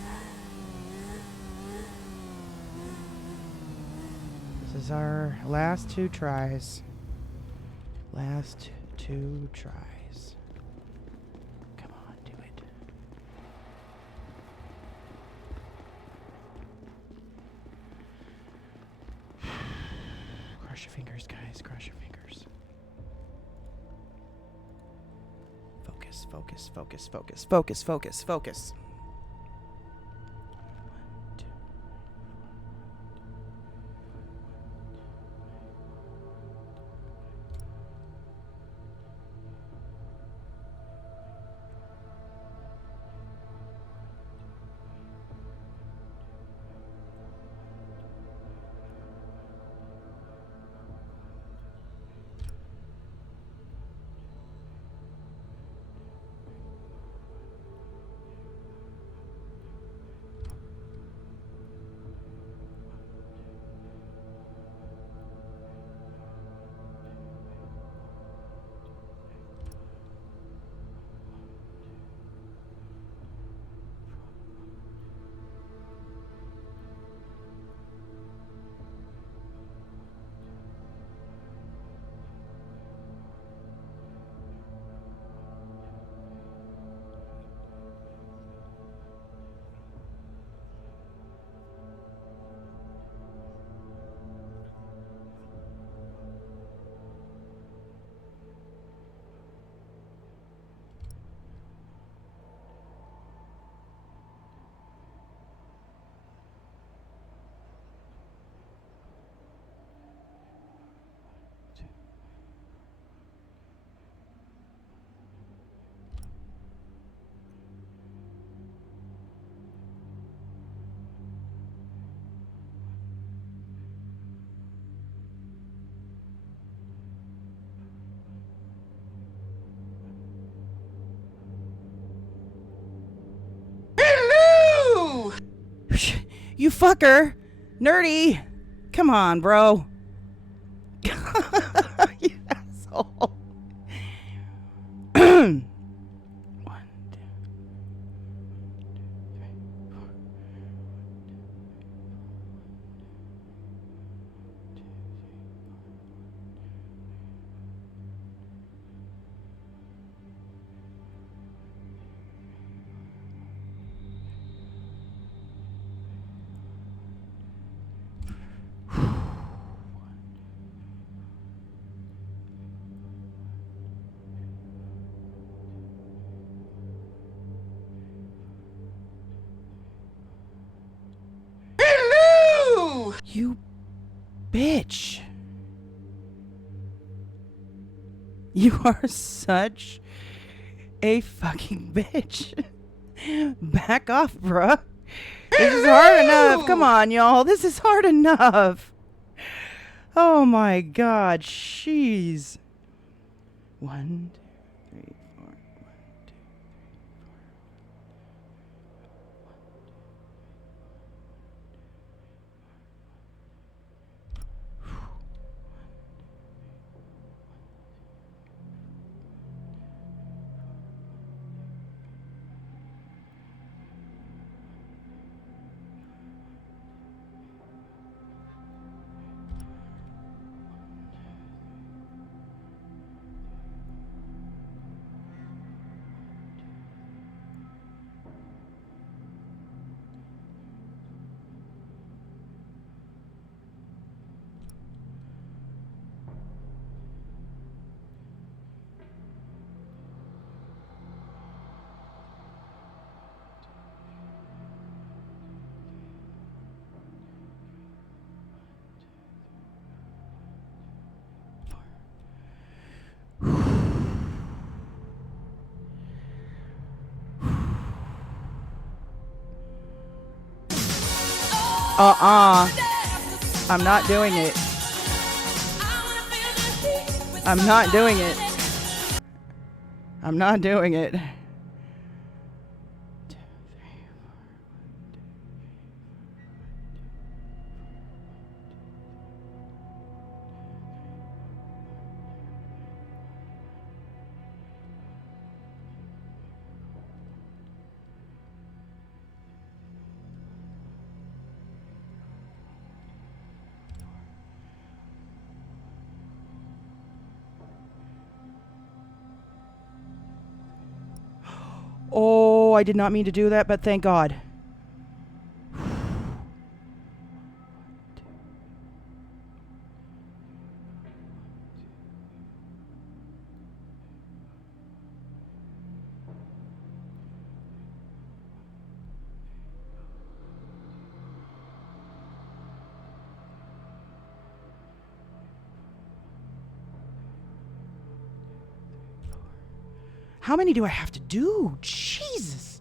This is our last 2 tries. Last 2 tries. Come on, do it. Cross your fingers, guys. Cross your fingers. Focus, focus, focus, focus, focus, focus, focus. You fucker! Nerdy! Come on, bro. You asshole. You bitch. You are such a fucking bitch. Back off, bruh. This is hard enough. Come on, y'all. This is hard enough. Oh my god. Jeez. 1, 2, 3, 4. 1, 2, 3, 4. I'm not doing it. I'm not doing it. I'm not doing it. Oh, I did not mean to do that, but thank God. How many do I have to do? Jesus.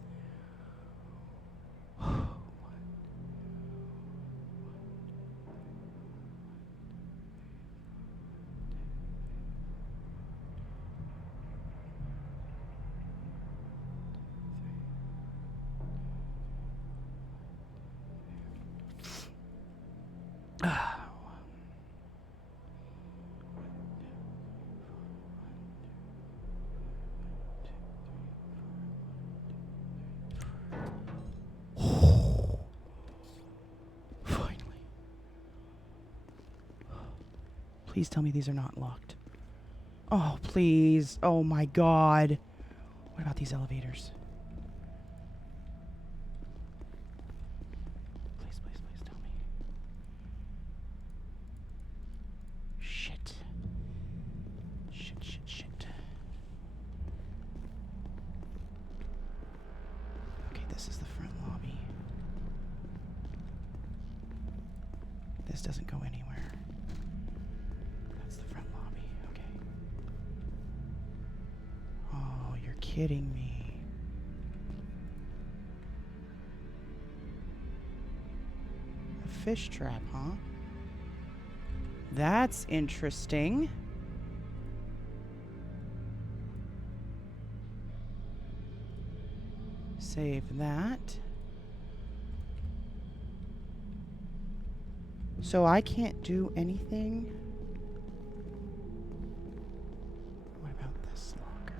Please tell me these are not locked. Oh, please. Oh my God. What about these elevators? Please, please, please tell me. Shit. Shit, shit, shit. Okay, this is the front lobby. This doesn't go anywhere. That's the front lobby. Okay. Oh, you're kidding me. A fish trap, huh? That's interesting. Save that. So I can't do anything? What about this locker?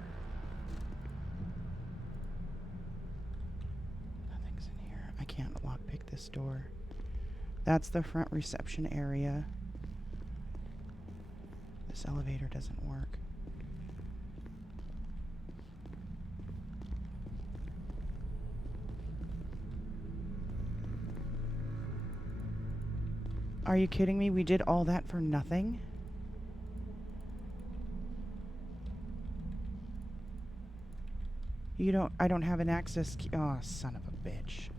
Nothing's in here. I can't lockpick this door. That's the front reception area. This elevator doesn't work. Are you kidding me? We did all that for nothing? I don't have an access key. Oh, son of a bitch.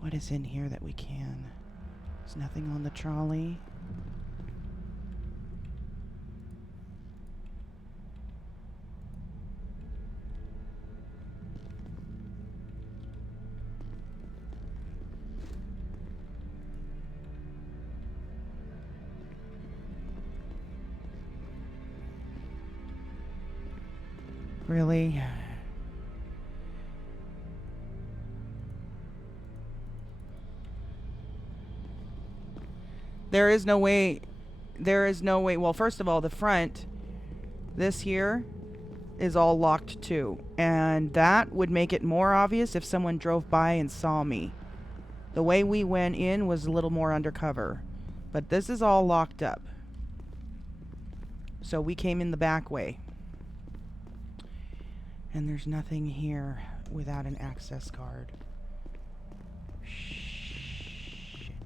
What is in here that we can? There's nothing on the trolley. Really? There is no way. There is no way. Well, first of all, the front, this here, is all locked too. And that would make it more obvious if someone drove by and saw me. The way we went in was a little more undercover. But this is all locked up. So we came in the back way. And there's nothing here without an access card. Shit.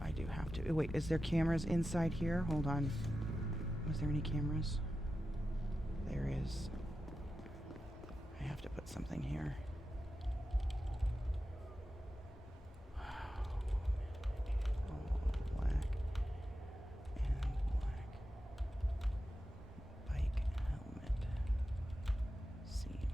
I do have to. Wait, is there cameras inside here? Hold on. Was there any cameras? There is. I have to put something here. Black and black. Bike helmet. Scene.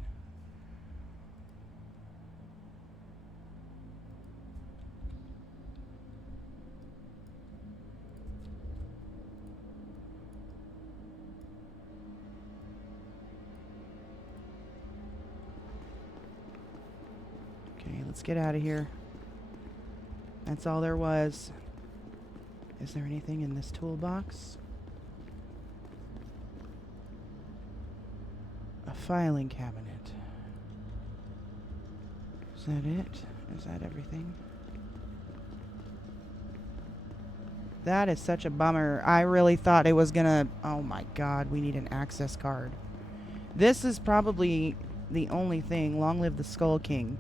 Let's get out of here. That's all there was. Is there anything in this toolbox? A filing cabinet. Is that it? Is that everything? That is such a bummer. I really thought it was gonna... Oh my god, we need an access card. This is probably the only thing, long live the Skull King,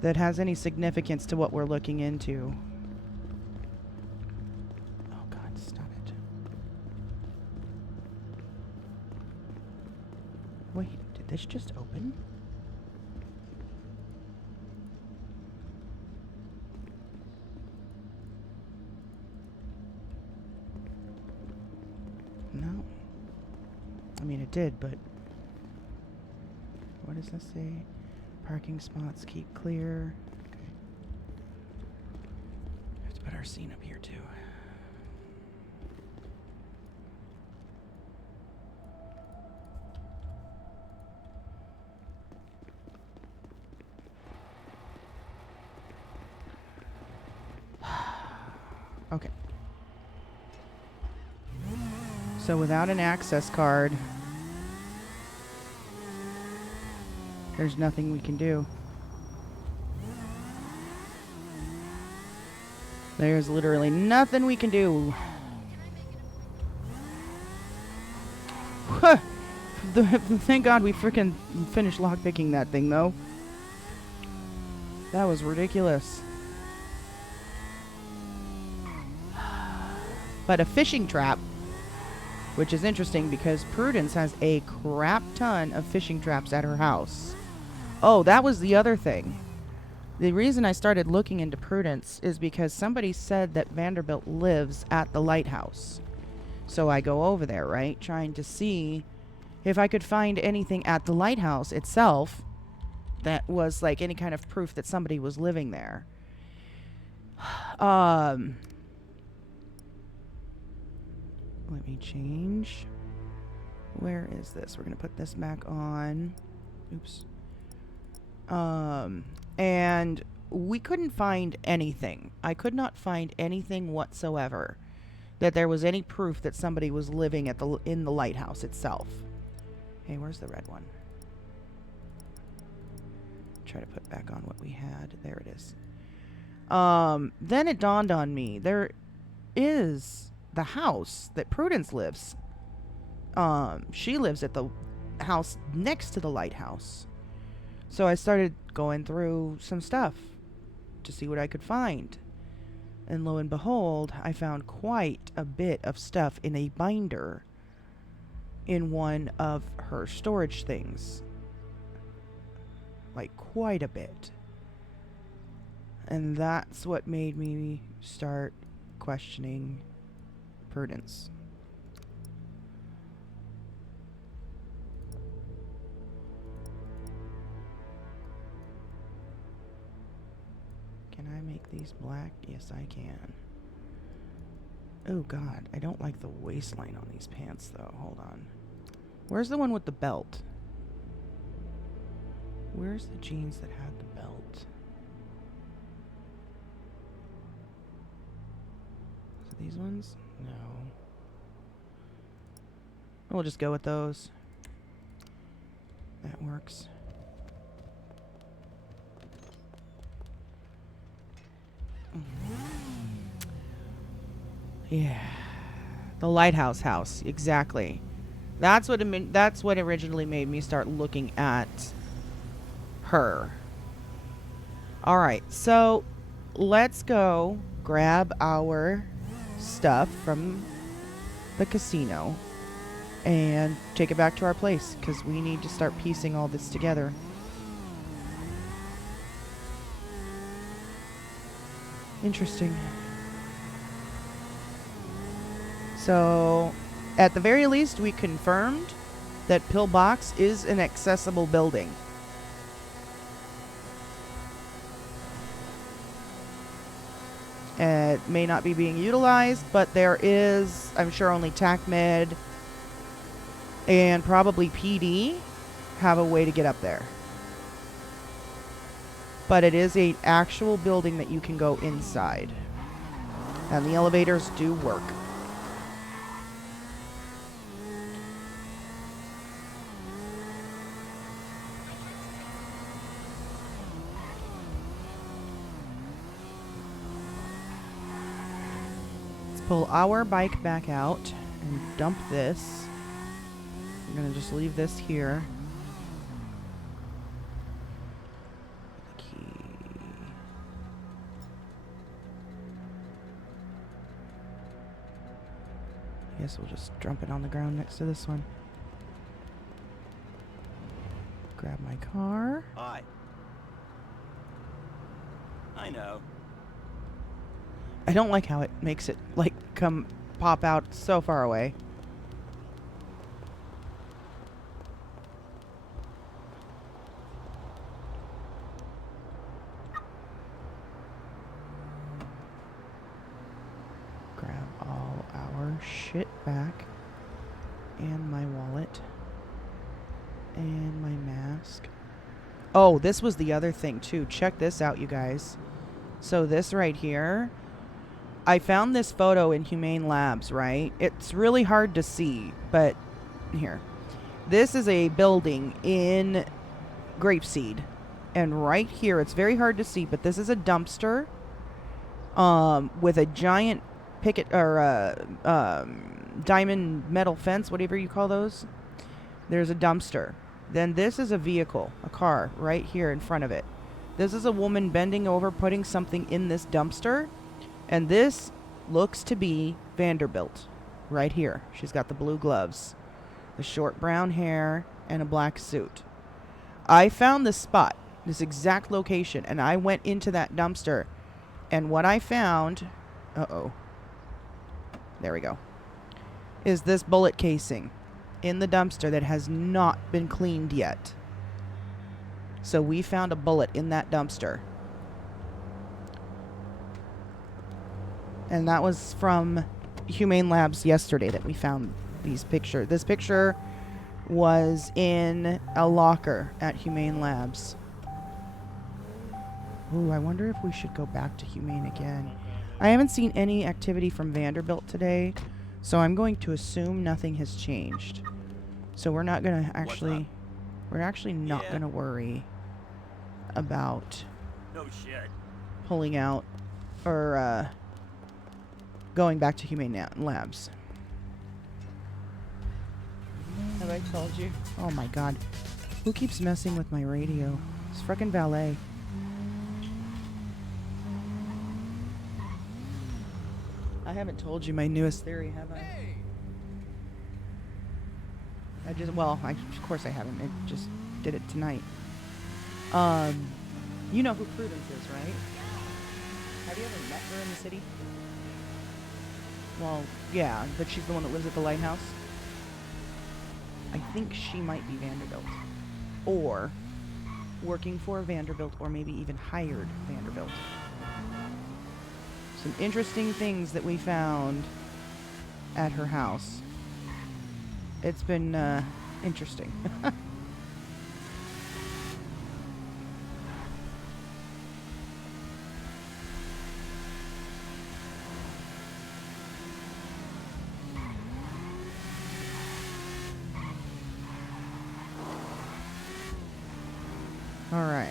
that has any significance to what we're looking into. Oh god, stop it. Wait, did this just open? No. I mean, it did, but... What does this say? Parking spots keep clear. Okay. We have to put our scene up here, too. Okay. So without an access card, there's nothing we can do. There's literally nothing we can do. Thank God we freaking finished lockpicking that thing, though. That was ridiculous. But a fishing trap, which is interesting because Prudence has a crap ton of fishing traps at her house. Oh, that was the other thing. The reason I started looking into Prudence is because somebody said that Vanderbilt lives at the lighthouse. So I go over there, right, trying to see if I could find anything at the lighthouse itself that was like any kind of proof that somebody was living there. Let me change. Where is this? We're going to put this back on. Oops. And we couldn't find anything. I could not find anything whatsoever that there was any proof that somebody was living at in the lighthouse itself. Hey, where's the red one? Try to put back on what we had. There it is. Then it dawned on me. There is the house that Prudence lives. She lives at the house next to the lighthouse. So I started going through some stuff to see what I could find. And lo and behold, I found quite a bit of stuff in a binder in one of her storage things. Like, quite a bit. And that's what made me start questioning Prudence. Can I make these black? Yes, I can. Oh god, I don't like the waistline on these pants though. Hold on. Where's the one with the belt? Where's the jeans that had the belt? Is it these ones? No. We'll just go with those. That works. Yeah. The lighthouse house, exactly. That's what that's what originally made me start looking at her. All right, so let's go grab our stuff from the casino and take it back to our place because we need to start piecing all this together. Interesting. So, at the very least, we confirmed that Pillbox is an accessible building. It may not be being utilized, but there is, I'm sure, only TACMed and probably PD have a way to get up there. but it is a actual building that you can go inside. And the elevators do work. Let's pull our bike back out and dump this. I'm gonna just leave this here. Guess we'll just dump it on the ground next to this one. Grab my car. Hi. I know. I don't like how it makes it like pop out so far away. Grab all our shit back. And my wallet. And my mask. Oh, this was the other thing too. Check this out, you guys. So this right here, I found this photo in Humane Labs, right? It's really hard to see, but here. This is a building in Grapeseed. And right here, it's very hard to see, but this is a dumpster with a giant picket or diamond metal fence, whatever you call those. There's a dumpster. Then this is a vehicle, a car, right here in front of it. This is a woman bending over, putting something in this dumpster. And this looks to be Vanderbilt, right here. She's got the blue gloves, the short brown hair, and a black suit. I found this spot, this exact location, and I went into that dumpster. And what I found, there we go, is this bullet casing in the dumpster that has not been cleaned yet. So we found a bullet in that dumpster. And that was from Humane Labs yesterday that we found these pictures. This picture was in a locker at Humane Labs. Ooh, I wonder if we should go back to Humane again. I haven't seen any activity from Vanderbilt today, so I'm going to assume nothing has changed. So we're not going to actually... We're actually not going to worry about No shit. pulling out or going back to Humane Labs. Have I told you? Oh my god. Who keeps messing with my radio? It's frickin' valet. I haven't told you my newest theory, have I? Of course I haven't. I just did it tonight. You know who Prudence is, right? Have you ever met her in the city? Well, yeah, but she's the one that lives at the lighthouse. I think she might be Vanderbilt. Or working for Vanderbilt, or maybe even hired Vanderbilt. Some interesting things that we found at her house. It's been interesting. All right.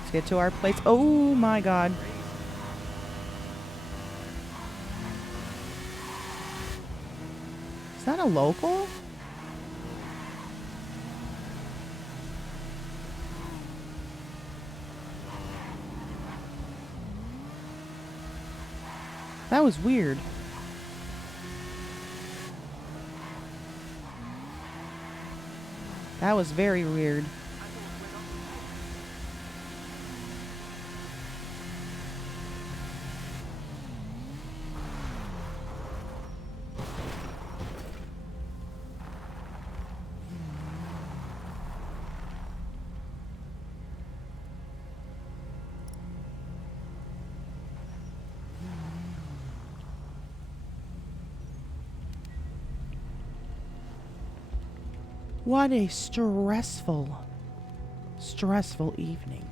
Let's get to our place. Oh my god. Is that a local? That was weird. That was very weird. What a stressful evening.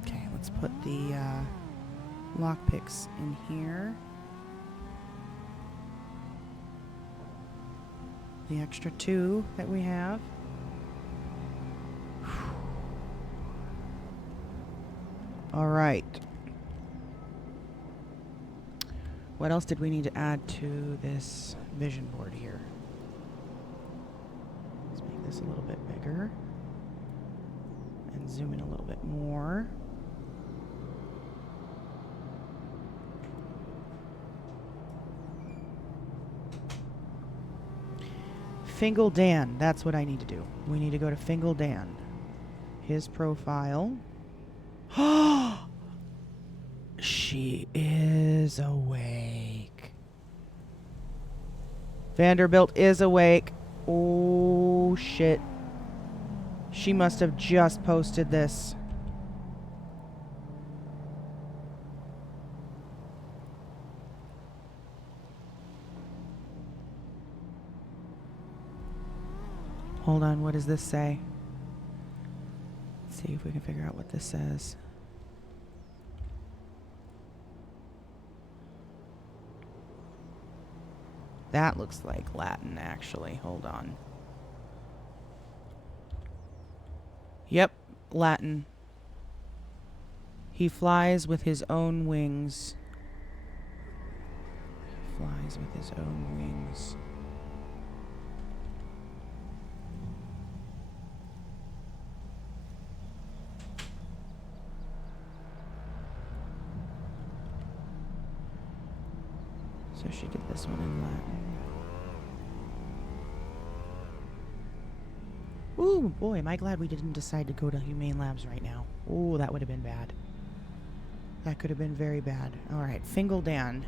Okay, let's put the lockpicks in here. The extra 2 that we have. All right. What else did we need to add to this vision board here? Let's make this a little bit bigger. And zoom in a little bit more. Fingal Dan, that's what I need to do. We need to go to Fingal Dan. His profile. She is awake. Vanderbilt is awake. Oh, shit. She must have just posted this. Hold on, what does this say? Let's see if we can figure out what this says. That looks like Latin, actually. Hold on. Yep, Latin. He flies with his own wings. He flies with his own wings. So she did this one in Latin. Ooh, boy, am I glad we didn't decide to go to Humane Labs right now. Ooh, that would have been bad. That could have been very bad. Alright, Fingal Dan.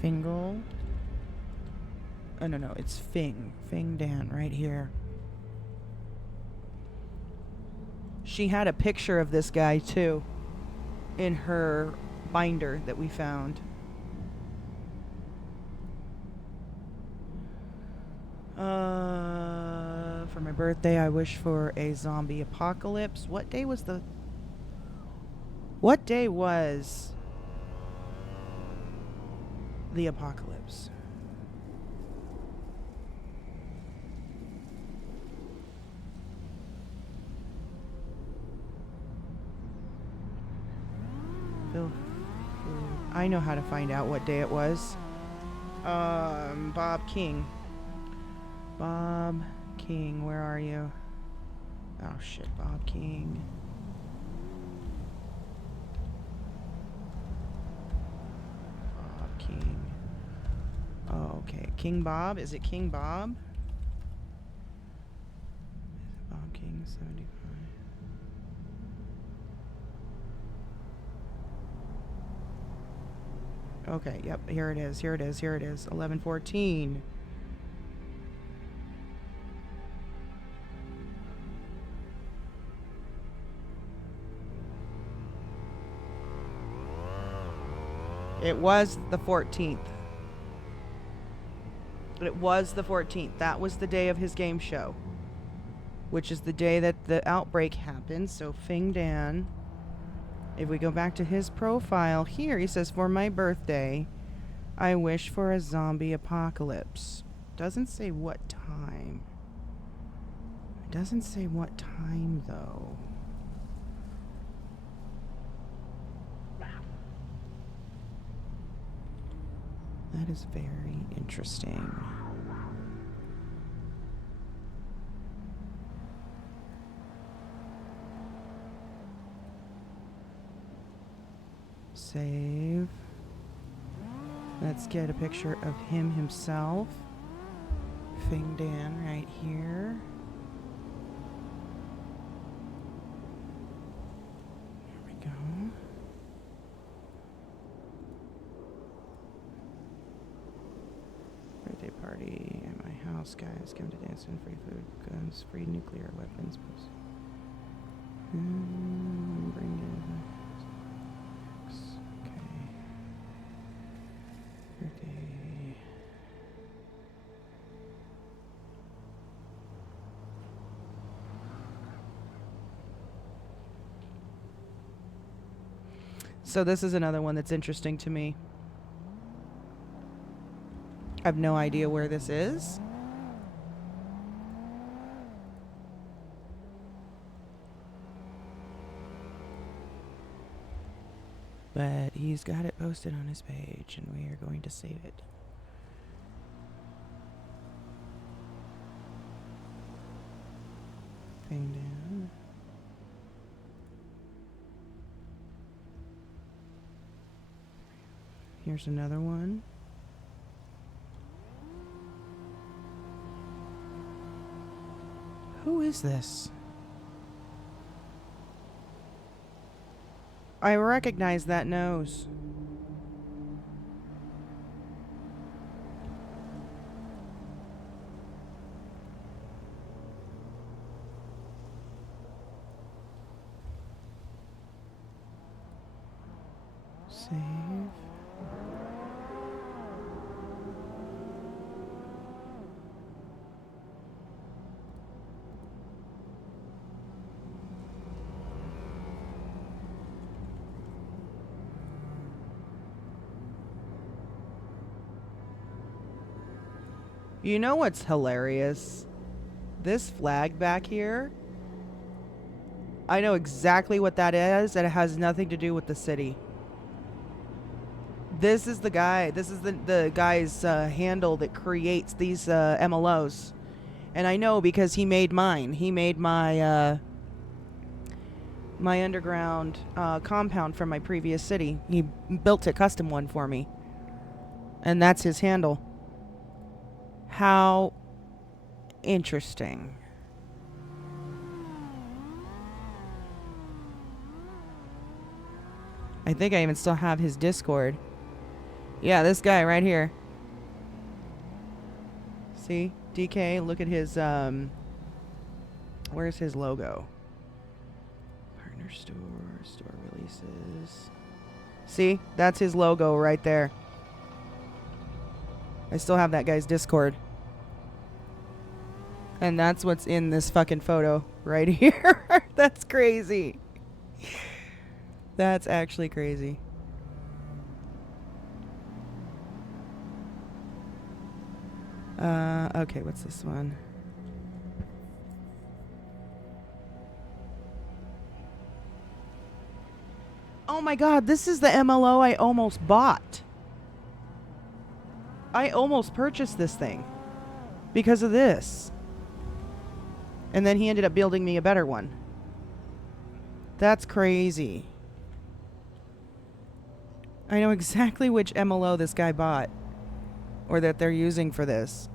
Fingal. Oh, no, it's Fing. Fing Dan, right here. She had a picture of this guy, too, in her binder that we found. For my birthday, I wish for a zombie apocalypse. What day was the apocalypse? I know how to find out what day it was. Bob King. Bob King, where are you? Oh shit, Bob King. Bob King. Oh, okay. King Bob? Is it King Bob? Bob King 75. Okay, yep, here it is. 11/14. It was the 14th. It was the 14th. That was the day of his game show, which is the day that the outbreak happened. So Fing Dan, if we go back to his profile here, he says, for my birthday, I wish for a zombie apocalypse. Doesn't say what time. It doesn't say what time, though. That is very interesting. Save. Let's get a picture of him himself. Fing Dan right here. There we go. Birthday party at my house, guys. Come to dance and free food, guns, free nuclear weapons. Bring in. So this is another one that's interesting to me. I have no idea where this is. But he's got it posted on his page, and we are going to save it. Thing down. Here's another one. Who is this? I recognize that nose. Save. You know what's hilarious? This flag back here, I know exactly what that is, and it has nothing to do with the city. This is the guy. This is the guy's handle that creates these MLOs. And I know because he made mine. He made my my underground compound from my previous city. He built a custom one for me. And that's his handle. How interesting. I think I even still have his Discord. Yeah, this guy right here. See? DK, look at his, where's his logo? Partner store, store releases. See? That's his logo right there. I still have that guy's Discord. And that's what's in this fucking photo right here. That's crazy. That's actually crazy. Okay, what's this one? Oh my god, this is the MLO I almost bought. I almost purchased this thing because of this. And then he ended up building me a better one. That's crazy. I know exactly which MLO this guy bought. Or that they're using for this.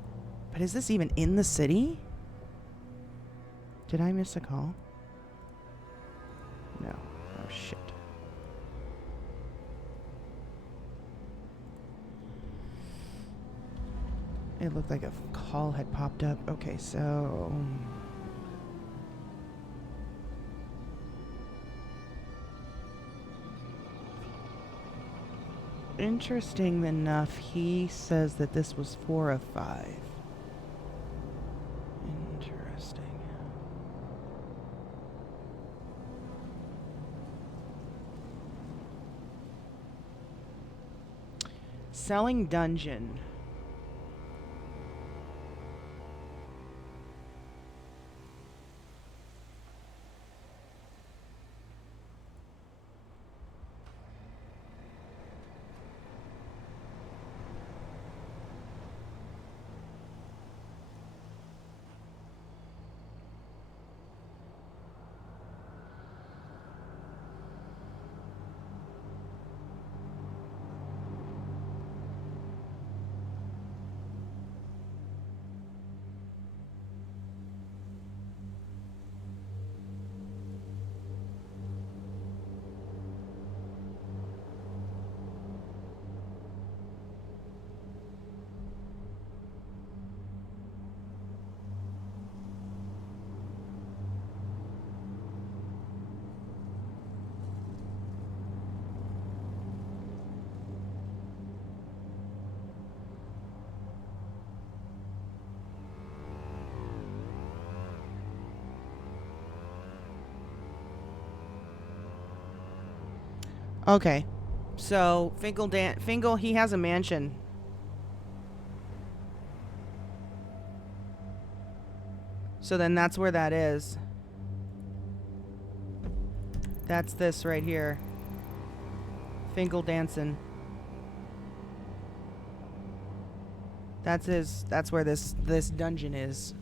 But is this even in the city? Did I miss a call? No. Oh, shit. It looked like a call had popped up. Okay, so... Interesting enough, he says that this was 4 of 5. Interesting. Selling dungeon. Okay. So, Fingal, he has a mansion. So then that's where that is. That's this right here. Fingal dancing. That's where this dungeon is.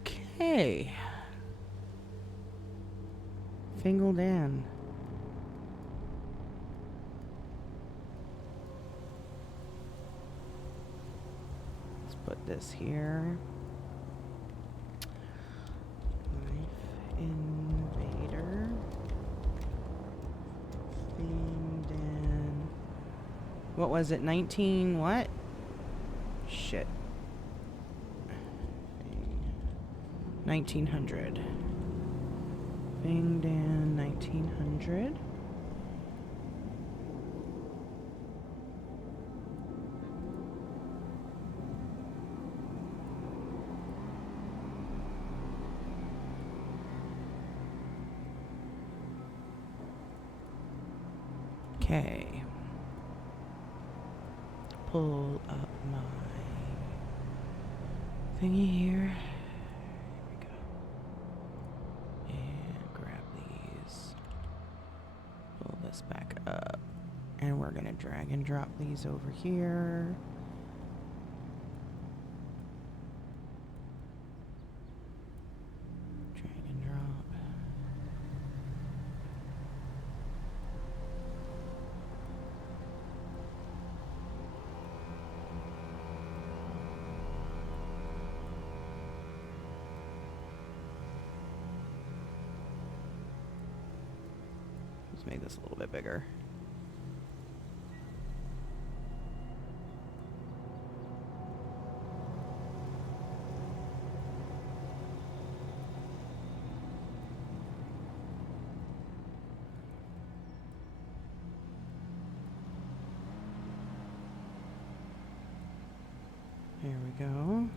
Okay. Fingal Dan. Let's put this here. Knife Invader. Thing Dan. What was it? 19 what? Shit. 1900. Bing Dan 1900. Okay. Pull up my thingy here. Here we go. And grab these. Pull this back up. And we're gonna drag and drop these over here. Drag and drop. Let's make this a little bit bigger. There we go.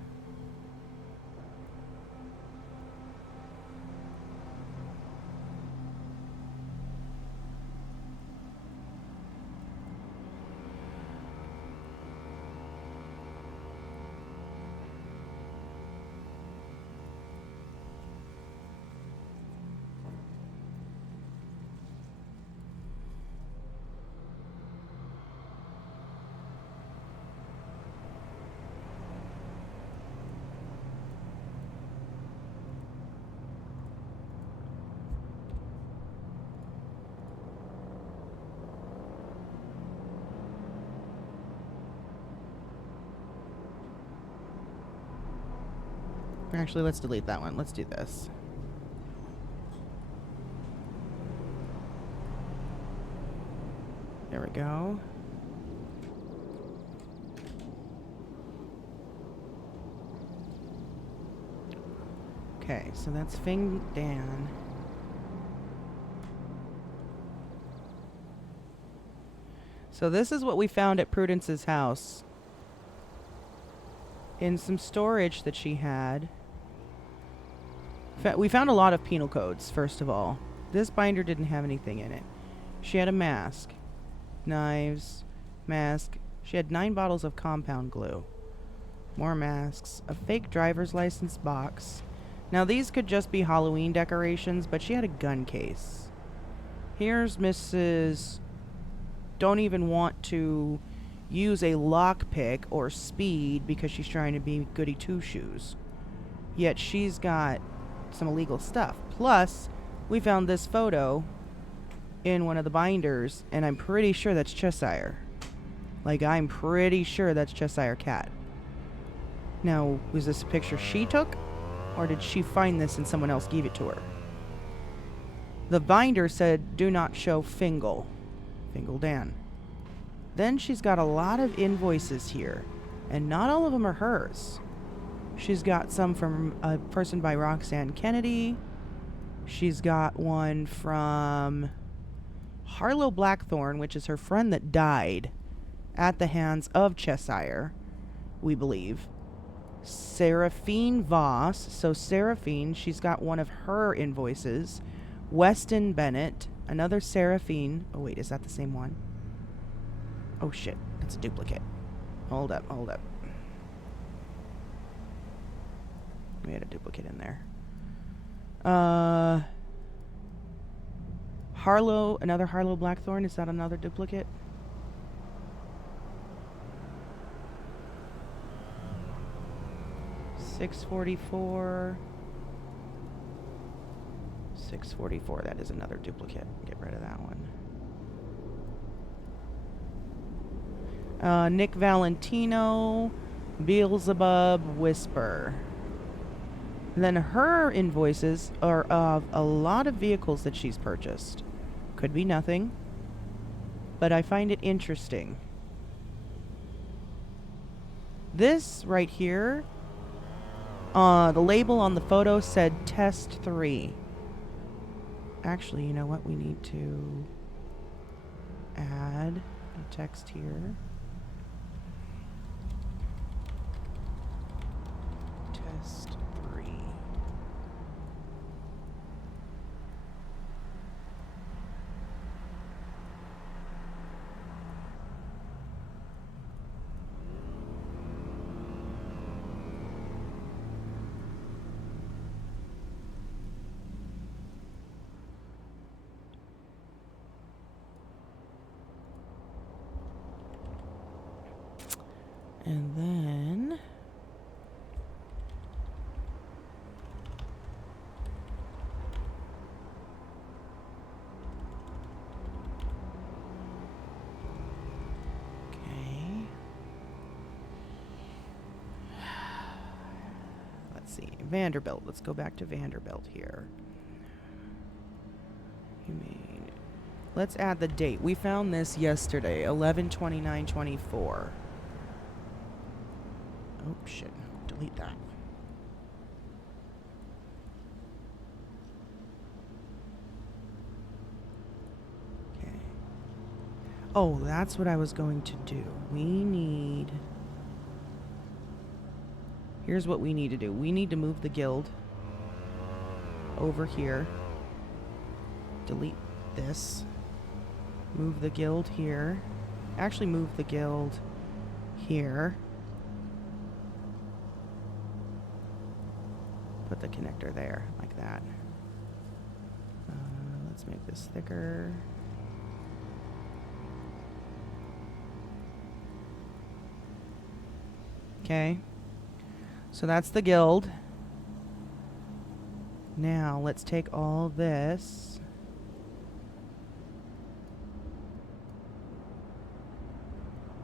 Actually, let's delete that one. Let's do this. There we go. Okay, so that's Fing Dan. So this is what we found at Prudence's house. In some storage that she had. We found a lot of penal codes, first of all. This binder didn't have anything in it. She had a mask. Knives. Mask. She had 9 bottles of compound glue. More masks. A fake driver's license box. Now these could just be Halloween decorations, but she had a gun case. Here's Mrs. Don't even want to use a lockpick or speed because she's trying to be goody two-shoes. Yet she's got some illegal stuff. Plus, we found this photo in one of the binders, and I'm pretty sure that's Cheshire. Like, I'm pretty sure that's Cheshire Cat. Now, was this a picture she took? Or did she find this and someone else gave it to her? The binder said, do not show Fingal. Fingal Dan. Then she's got a lot of invoices here, and not all of them are hers. She's got some from a person by Roxanne Kennedy. She's got one from Harlow Blackthorn, which is her friend that died at the hands of Cheshire, we believe. Seraphine Voss. So Seraphine, she's got one of her invoices. Weston Bennett. Another Seraphine. Oh, wait, is that the same one? Oh, shit. That's a duplicate. Hold up, hold up. We had a duplicate in there. Harlow, another Harlow Blackthorn. Is that another duplicate? $644. $644. That is another duplicate. Get rid of that one. Nick Valentino, Beelzebub, Whisper. And then her invoices are of a lot of vehicles that she's purchased. Could be nothing, but I find it interesting. This right here, the label on the photo said Test 3. Actually, you know what? We need to add a text here. Test 3. And then let's see, Vanderbilt. Let's go back to Vanderbilt here. You mean, let's add the date. We found this yesterday, 11/29/24. Oh shit, delete that. Okay. Oh, that's what I was going to do. Here's what we need to do. We need to move the guild over here. Delete this. Move the guild here. Actually, move the guild here. Put the connector there, like that. Let's make this thicker. Okay. So that's the guild. Now, let's take all this.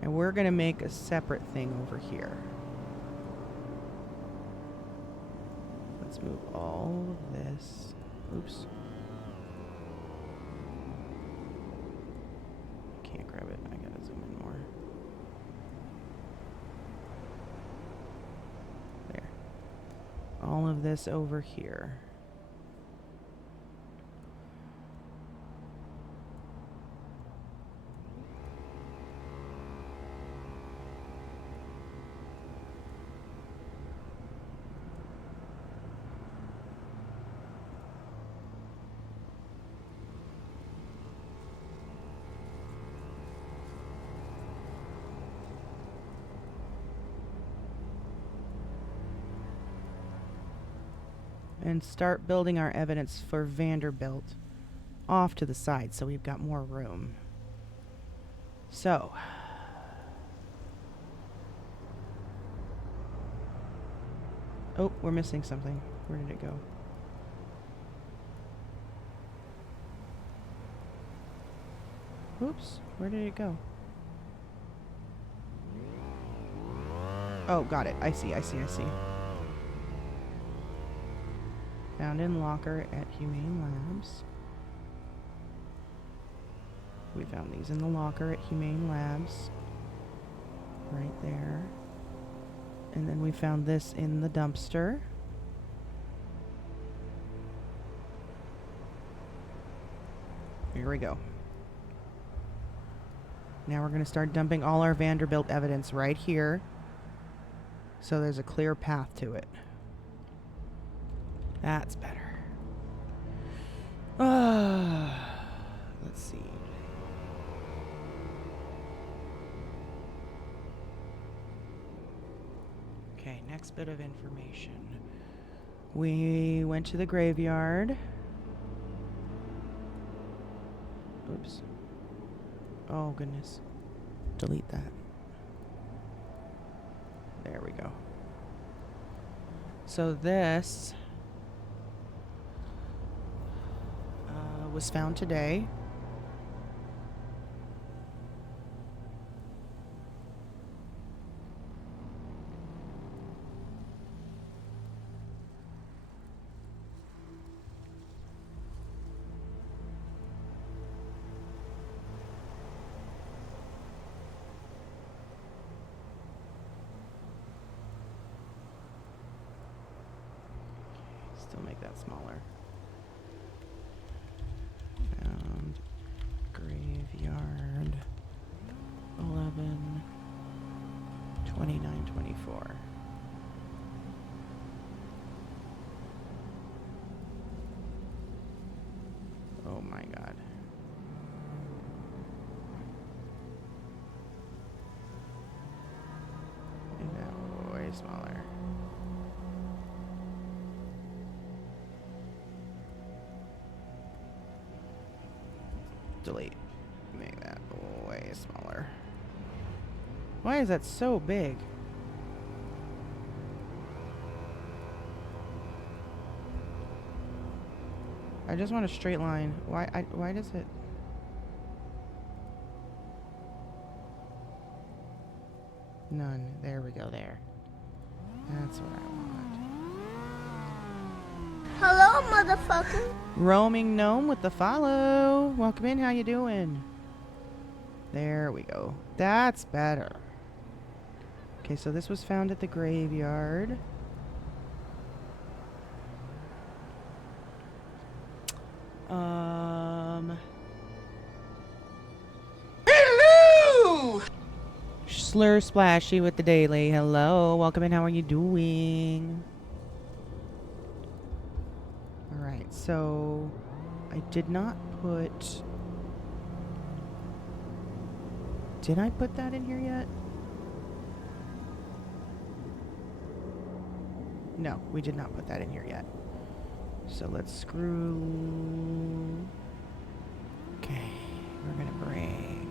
And we're going to make a separate thing over here. Let's move all of this. Oops. Can't grab it. I gotta zoom in more. There. All of this over here. And start building our evidence for Vanderbilt off to the side so we've got more room. So, oh, we're missing something. Where did it go? Oops, where did it go? Oh, got it. I see. Found in locker at Humane Labs. We found these in the locker at Humane Labs. Right there. And then we found this in the dumpster. Here we go. Now we're going to start dumping all our Vanderbilt evidence right here. So there's a clear path to it. That's better. Let's see. Okay, next bit of information. We went to the graveyard. Oops. Oh, goodness. Delete that. There we go. So this was found today. Still make that smaller. Found graveyard 11/29/24. Oh my god. Make that way smaller. Delete. Make that way smaller. Why is that so big? I just want a straight line. Why does it? None. There we go, there. That's what I want. Hello, motherfucker. Roaming gnome with the follow. Welcome in, how you doing? There we go. That's better. Okay, so this was found at the graveyard. Hello! Slur Splashy with the daily. Hello, welcome in. How are you doing? All right, so I did not put. Did I put that in here yet? No, we did not put that in here yet. So let's screw. Okay, we're gonna bring.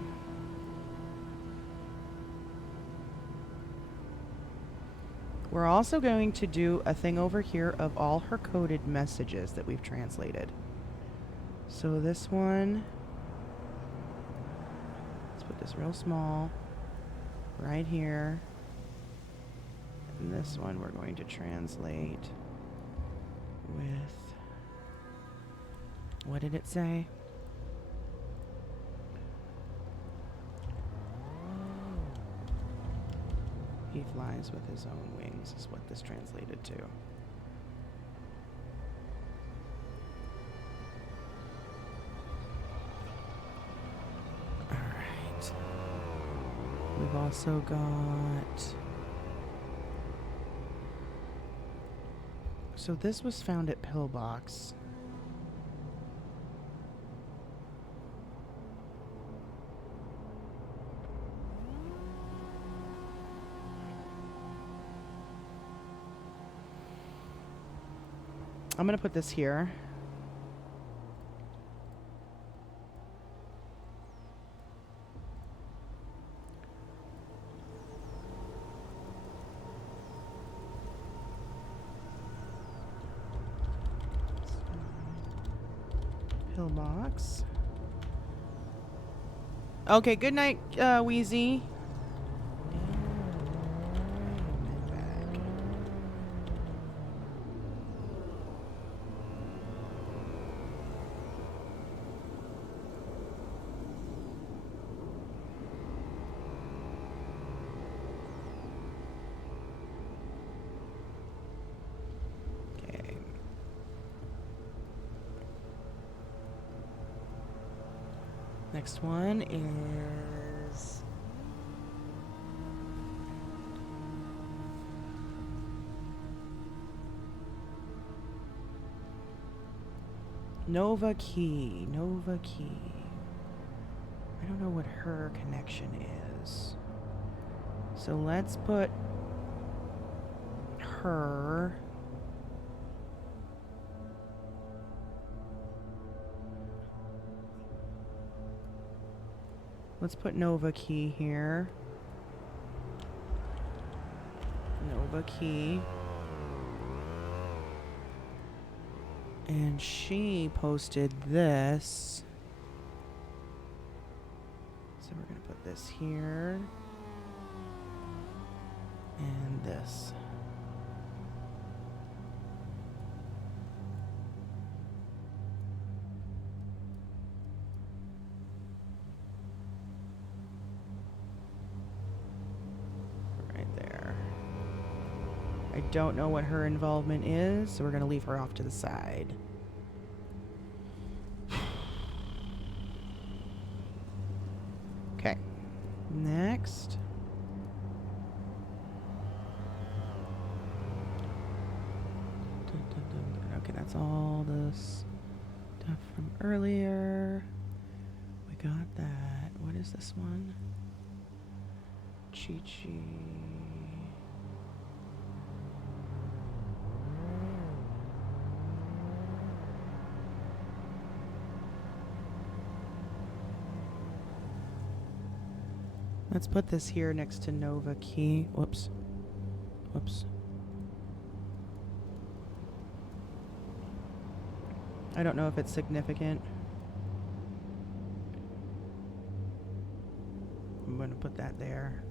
We're also going to do a thing over here of all her coded messages that we've translated. So this one, let's put this real small right here. And this one we're going to translate with, what did it say? He flies with his own wings is what this translated to. Alright. We've also got... So this was found at Pillbox. I'm gonna put this here. Pillbox. Okay, good night, Wheezy. Next one is Nova Key. Nova Key. don't know what her connection is. So let's put her. Let's put Nova Key here. Nova Key. And she posted this. So we're going to put this here. And this. Right there. I don't know what her involvement is, so we're going to leave her off to the side. Okay. Next. Okay, that's all the stuff from earlier. We got that. What is this one? Chi-Chi. Let's put this here next to Nova Key. Whoops. Whoops. I don't know if it's significant. I'm going to put that there.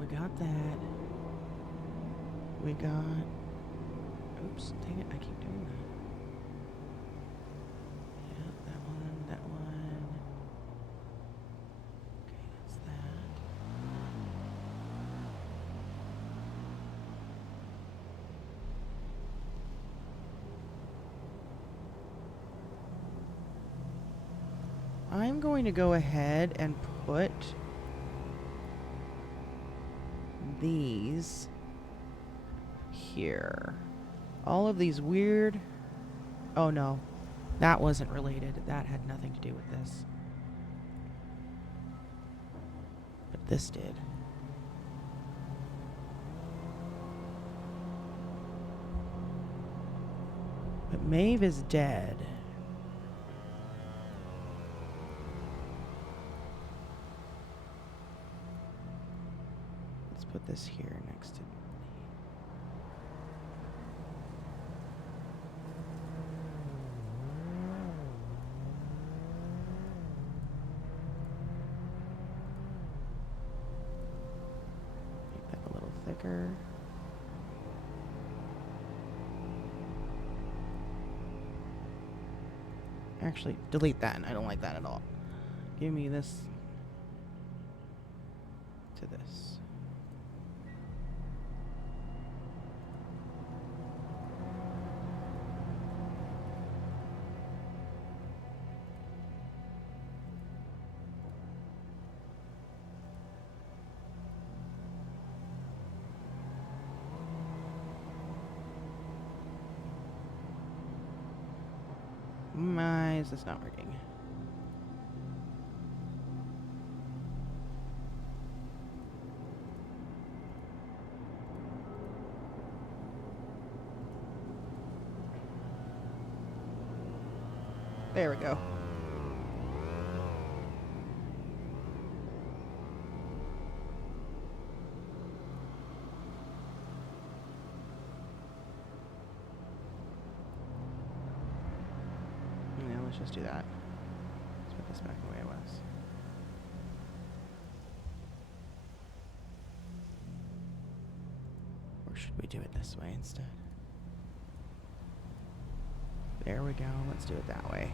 We got that. We got... Oops, dang it, I keep doing that. Yeah, that one, that one. Okay, that's that. I'm going to go ahead and put these here. All of these weird... Oh no, that wasn't related. That had nothing to do with this. But this did. But Maeve is dead. Let's put this here next to... Make that a little thicker. Actually, delete that. I don't like that at all. Give me this to this. Why is this not working? There we go. Yeah, let's just do that. Let's put this back the way it was. Or should we do it this way instead? There we go. Let's do it that way.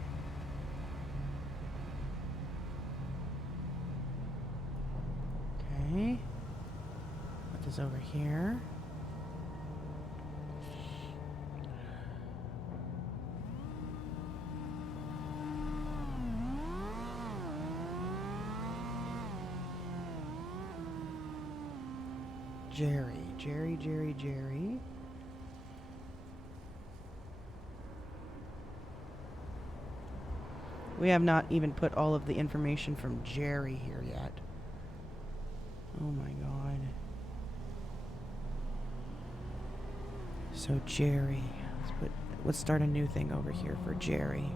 Okay. Put this over here. Jerry. We have not even put all of the information from Jerry here yet. Oh my god. So Jerry, let's start a new thing over here for Jerry.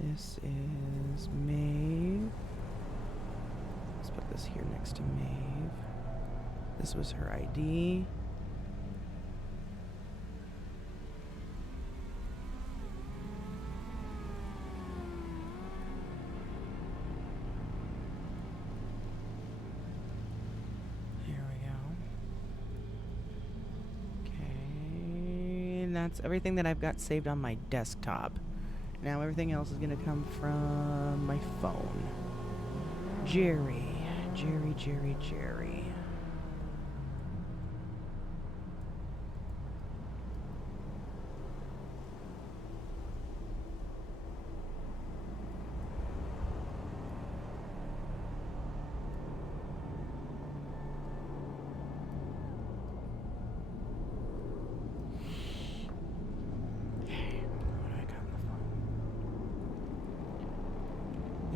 This is Maeve. Let's put this here next to Maeve. This was her ID. Here we go. Okay, and that's everything that I've got saved on my desktop. Now everything else is gonna come from my phone. Jerry.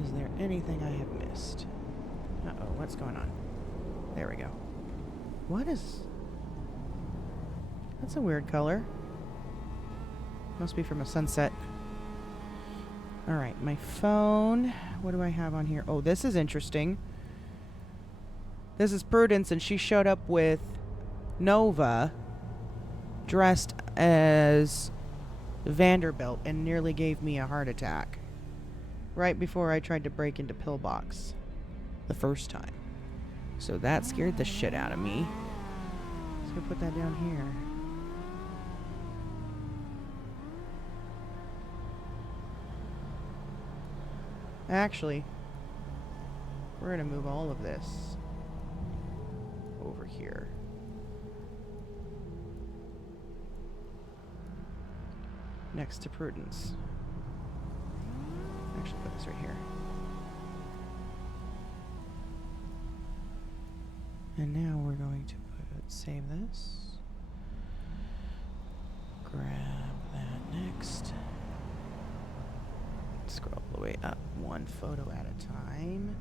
Is there anything I have missed? Uh-oh, what's going on? There we go. What is... That's a weird color. Must be from a sunset. Alright, my phone. What do I have on here? Oh, this is interesting. This is Prudence, and she showed up with Nova dressed as Vanderbilt and nearly gave me a heart attack. Right before I tried to break into Pillbox the first time. So that scared the shit out of me. Let's go put that down here. Actually, we're gonna move all of this over here. Next to Prudence. Actually, put this right here. And now we're going to save this. Grab that next. Scroll all the way up one photo at a time.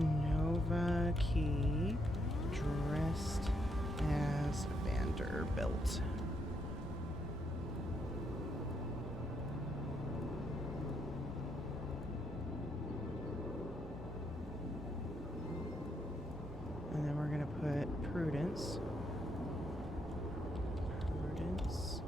Nova Key dressed as Vanderbilt. And then we're going to put Prudence. Prudence.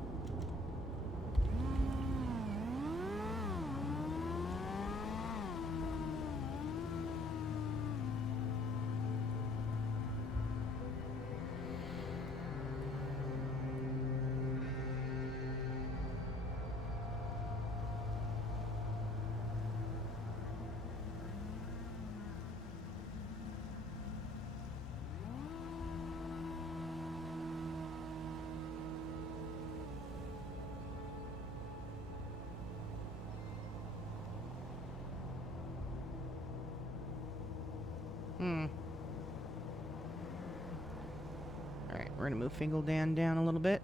Alright, we're gonna move Fingaldan down a little bit.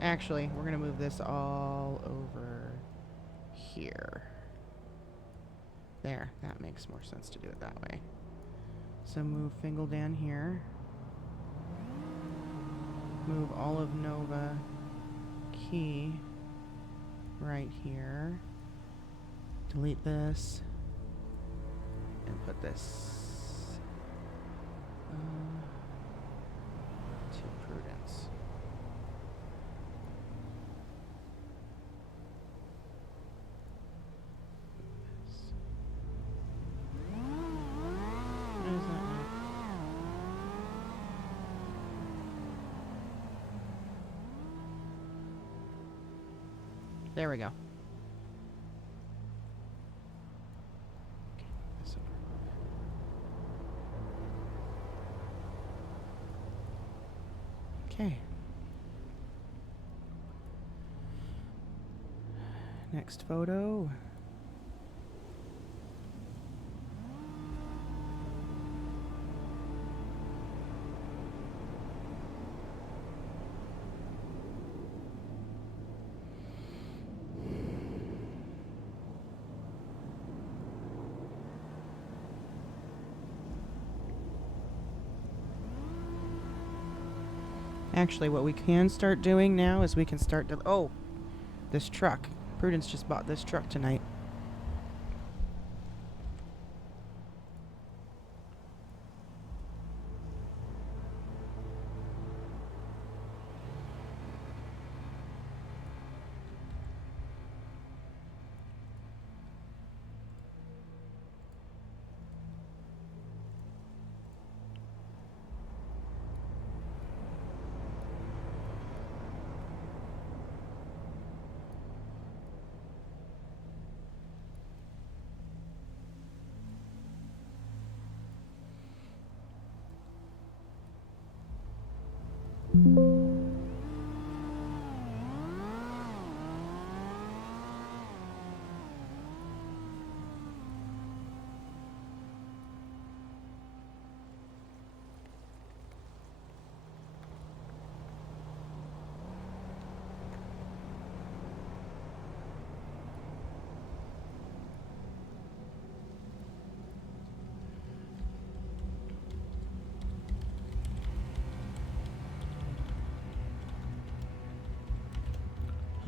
Actually, we're gonna move this all over here. There, that makes more sense to do it that way. So So move Fingal down here. Move all of Nova Key right here. Delete this. And put this to Prudence. What is that now? There we go. Okay. Next photo. Actually, what we can start doing now is we can start to... Oh! This truck. Prudence just bought this truck tonight.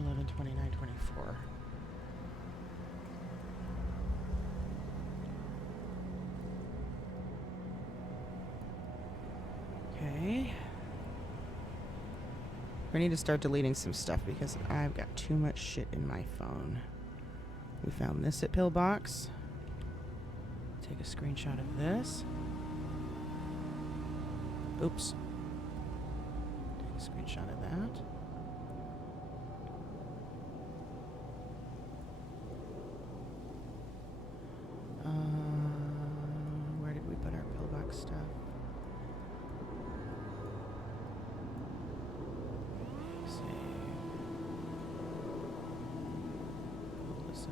$11.29.24. Okay. We need to start deleting some stuff because I've got too much shit in my phone. We found this at Pillbox. Take a screenshot of this. Oops. Take a screenshot of that. Where did we put our Pillbox stuff? Let's see. Pull this up.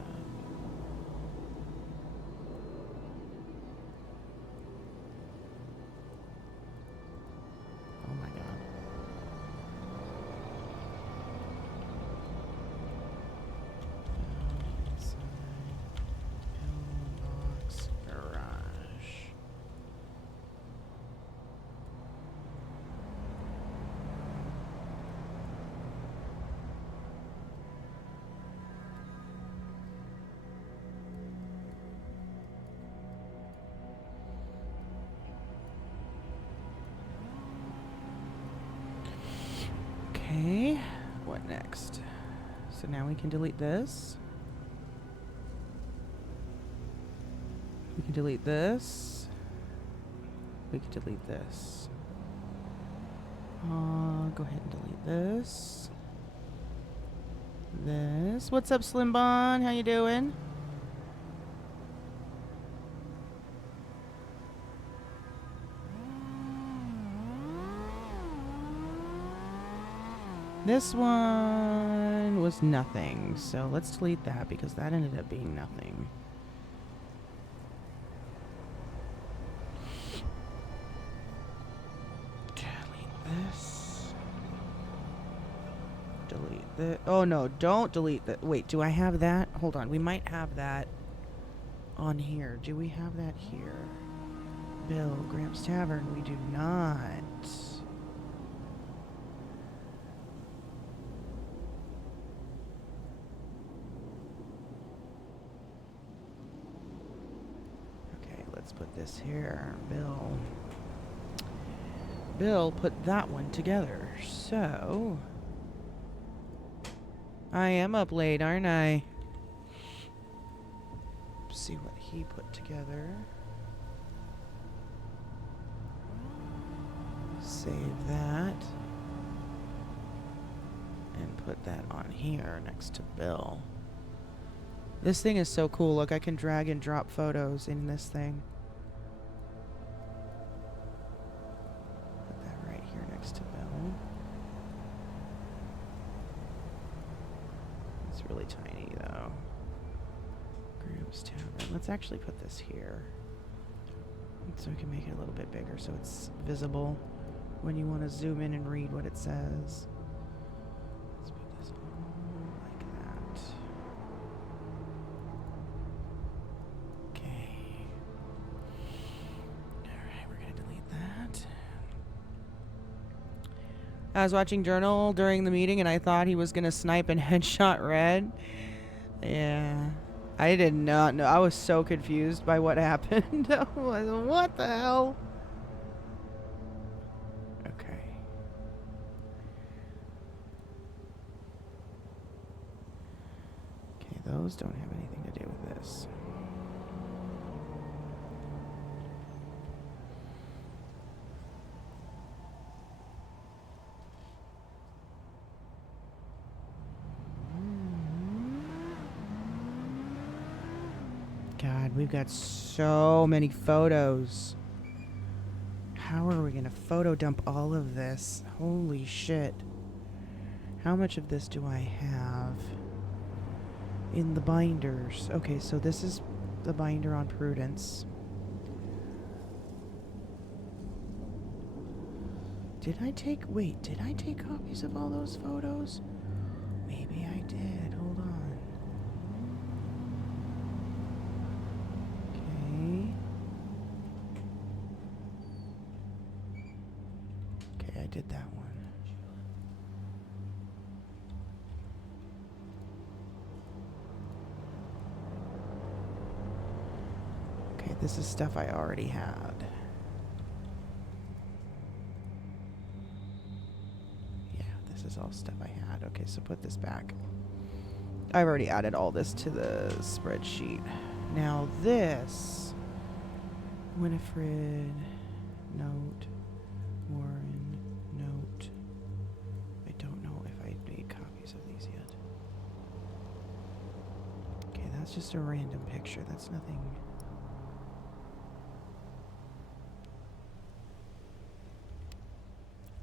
Oh my god. Pillbox garage. Okay, what next? So now we can delete this. We can delete this. We can delete this. Go ahead and delete this. This. What's up, Slim Bon? How you doing? This one was nothing, so let's delete that because that ended up being nothing. Delete this. Delete the. Oh no, don't delete that. Wait, do I have that? Hold on, we might have that on here. Do we have that here? Bill, Gramps Tavern, we do not. Okay, let's put this here. Bill put that one together. So, I am up late, aren't I? Let's see what he put together. Save that. And put that on here next to Bill. This thing is so cool. Look, I can drag and drop photos in this thing. Put that right here next to Bill. It's really tiny though. Gramps Tavern. Let's actually put this here. So we can make it a little bit bigger so it's visible when you want to zoom in and read what it says. Let's put this all like that. Okay. Alright, we're going to delete that. I was watching Journal during the meeting and I thought he was going to snipe and headshot Red. Yeah. I did not know. I was so confused by what happened. I was, what the hell? Okay. Okay, those don't have anything to do with this. God, we've got so many photos. How are we gonna photo dump all of this? Holy shit. How much of this do I have in the binders? Okay, so this is the binder on Prudence. Did I take copies of all those photos? Maybe I did. Hold on. Okay, I did that one. Okay, this is stuff I already had. Yeah, this is all stuff I had. Okay, so put this back. I've already added all this to the spreadsheet. Now this, Winifred, note, Warren, note. I don't know if I made copies of these yet. Okay, that's just a random picture. That's nothing.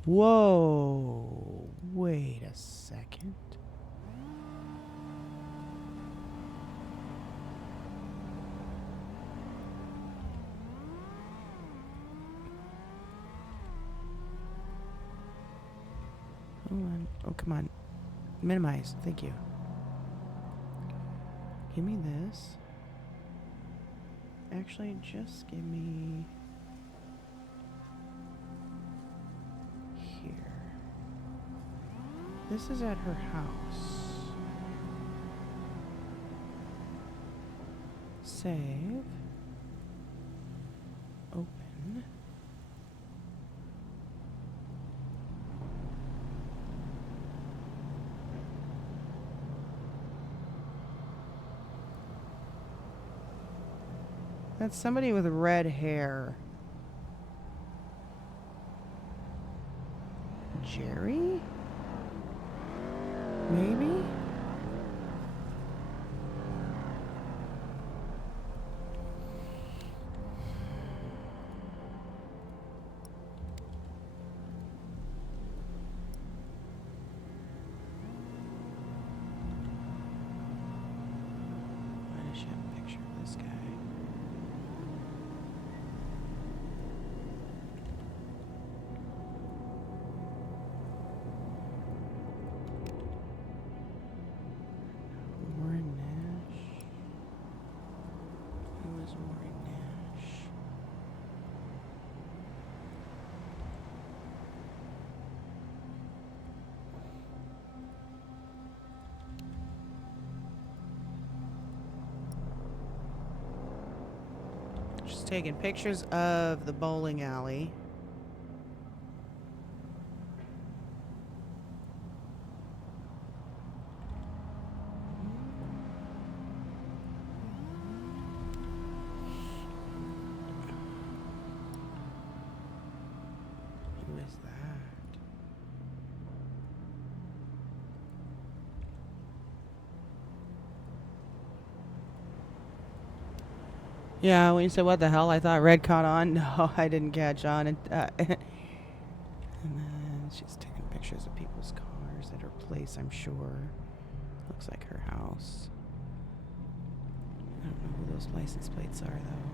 Whoa, wait a second. Hold on. Oh, come on. Minimize. Thank you. Give me this. Actually, just give me here. This is at her house. Save. Open. That's somebody with red hair. Jerry? Maybe? Why does she have a picture of this guy? Just taking pictures of the bowling alley. Who is that? Yeah, when you said what the hell, I thought Red caught on. No, I didn't catch on. And then she's taking pictures of people's cars at her place, I'm sure. Looks like her house. I don't know who those license plates are, though.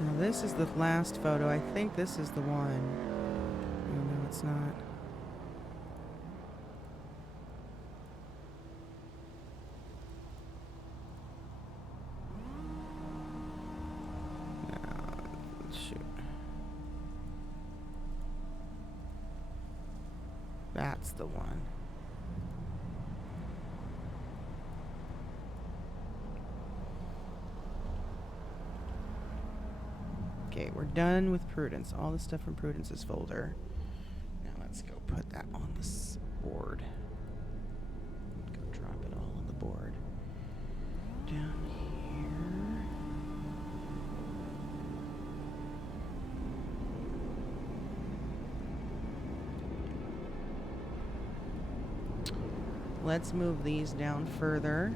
Now this is the last photo. I think this is the one. Oh, no, it's not. No, shoot. That's the one. Okay, we're done with Prudence. All the stuff from Prudence's folder. Now let's go put that on this board. Go drop it all on the board. Down here. Let's move these down further.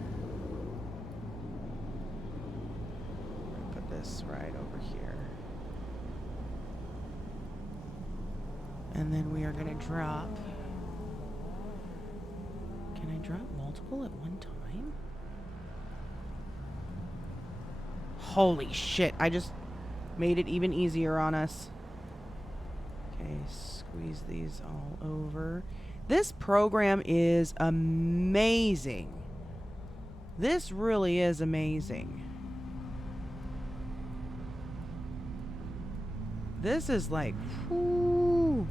Put this right over here. And then we are going to drop. Can I drop multiple at one time? Holy shit, I just made it even easier on us. Okay, squeeze these all over. This program is amazing. This really is amazing. This is like, whoo.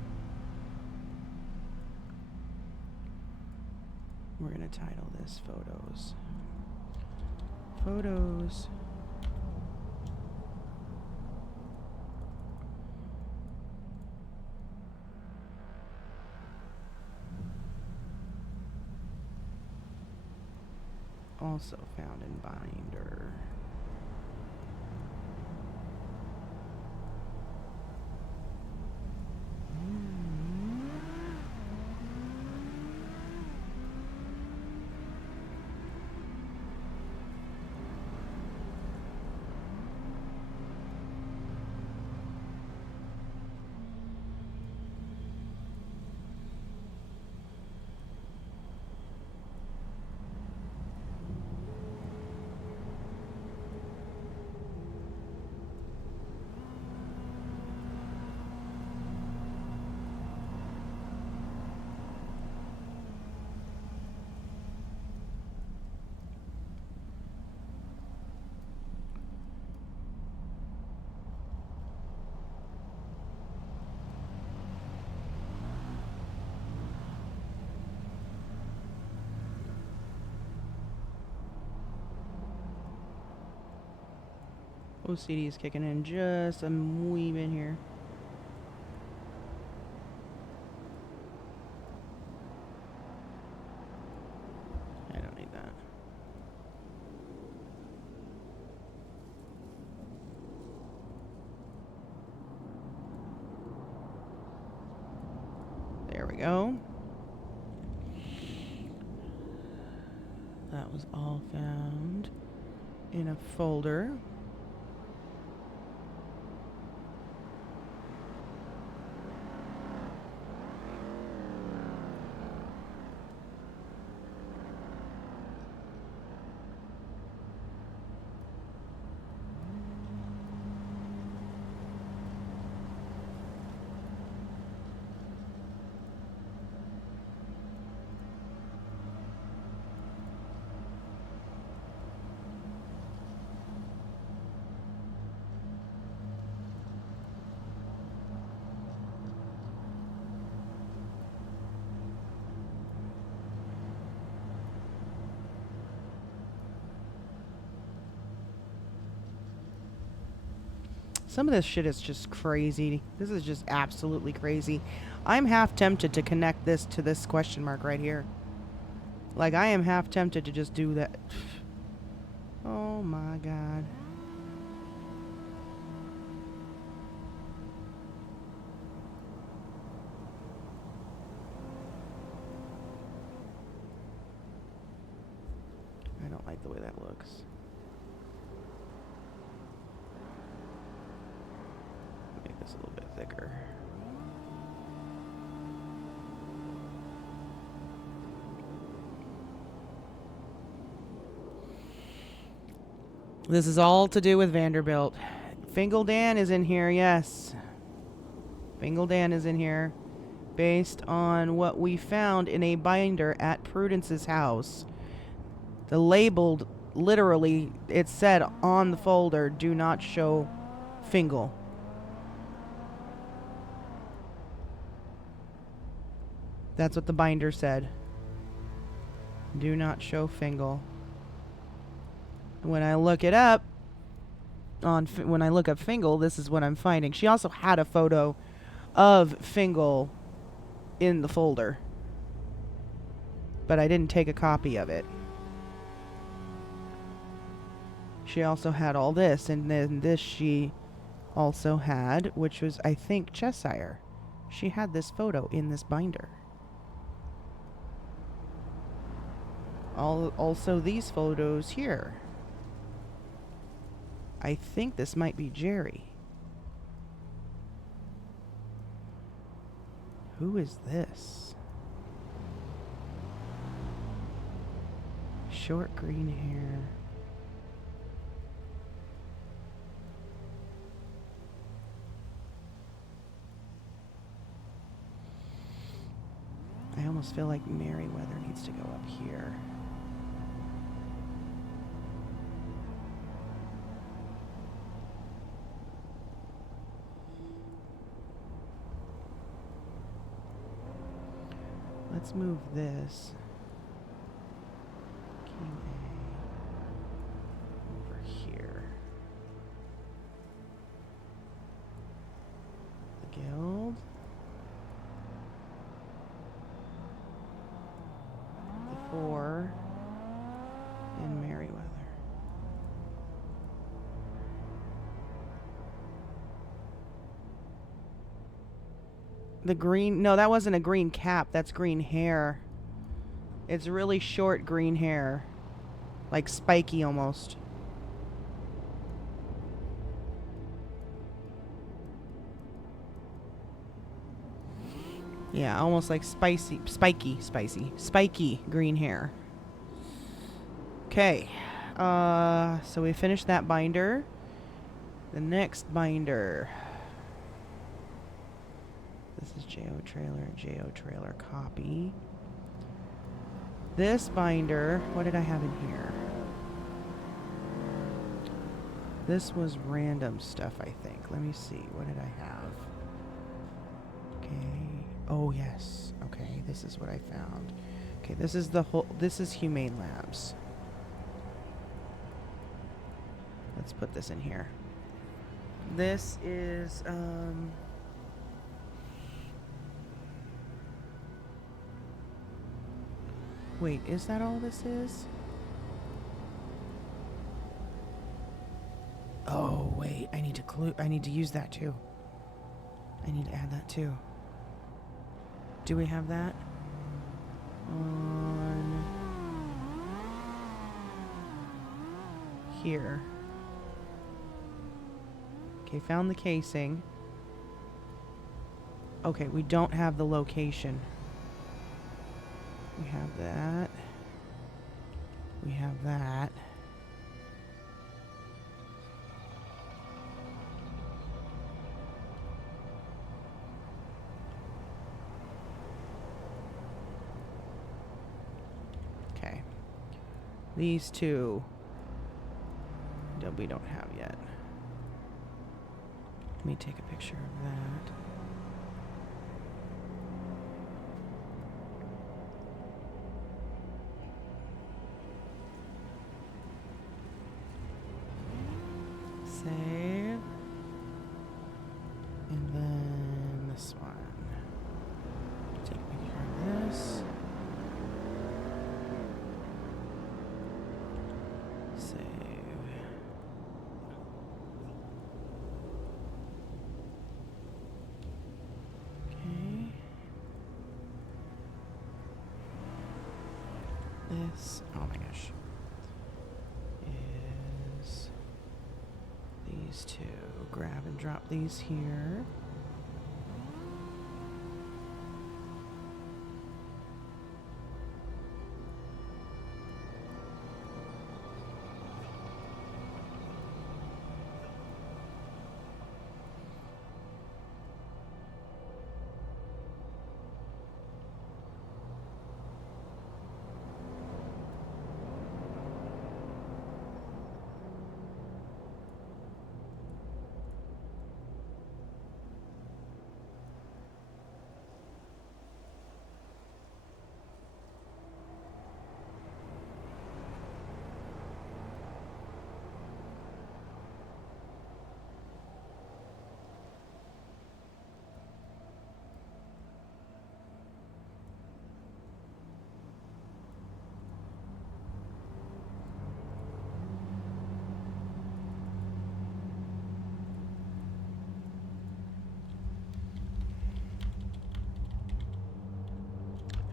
We're gonna title this Photos. Photos. Also found in binder. OCD is kicking in just a wee bit here. I don't need that. There we go. That was all found in a folder. Some of this shit is just crazy. This is just absolutely crazy. I'm half tempted to connect this to this question mark right here. Like, I am half tempted to just do that. Oh my god. I don't like the way that looks. Make this a little bit thicker. This is all to do with Vanderbilt. Fingal Dan is in here, yes. Fingal Dan is in here. Based on what we found in a binder at Prudence's house. The labeled, literally, it said on the folder, do not show Fingal. That's what the binder said. Do not show Fingal. When I look it up, when I look up Fingal, this is what I'm finding. She also had a photo of Fingal in the folder, but I didn't take a copy of it. She also had all this, and then this she also had, which was, I think, Cheshire. She had this photo in this binder. Also these photos here. I think this might be Jerry. Who is this? Short green hair. I almost feel like Merriweather needs to go up here. Let's move this. King A over here. The Guild. The 4. And Merriweather. The green, no, that wasn't a green cap, that's green hair. It's really short green hair. Like spiky almost. Yeah, almost like spiky green hair. Okay. So we finished that binder. The next binder. This is JO trailer copy. This binder, what did I have in here? This was random stuff, I think. Let me see. What did I have? Okay. Oh, yes. Okay, this is what I found. Okay, this is the whole, this is Humane Labs. Let's put this in here. This is, wait, is that all this is? Oh, wait, I need to use that too. I need to add that too. Do we have that? On here. Okay, found the casing. Okay, we don't have the location. We have that. We have that. Okay. These two that we don't have yet. Let me take a picture of that. Save. this, oh my gosh, is these two. Grab and drop these here.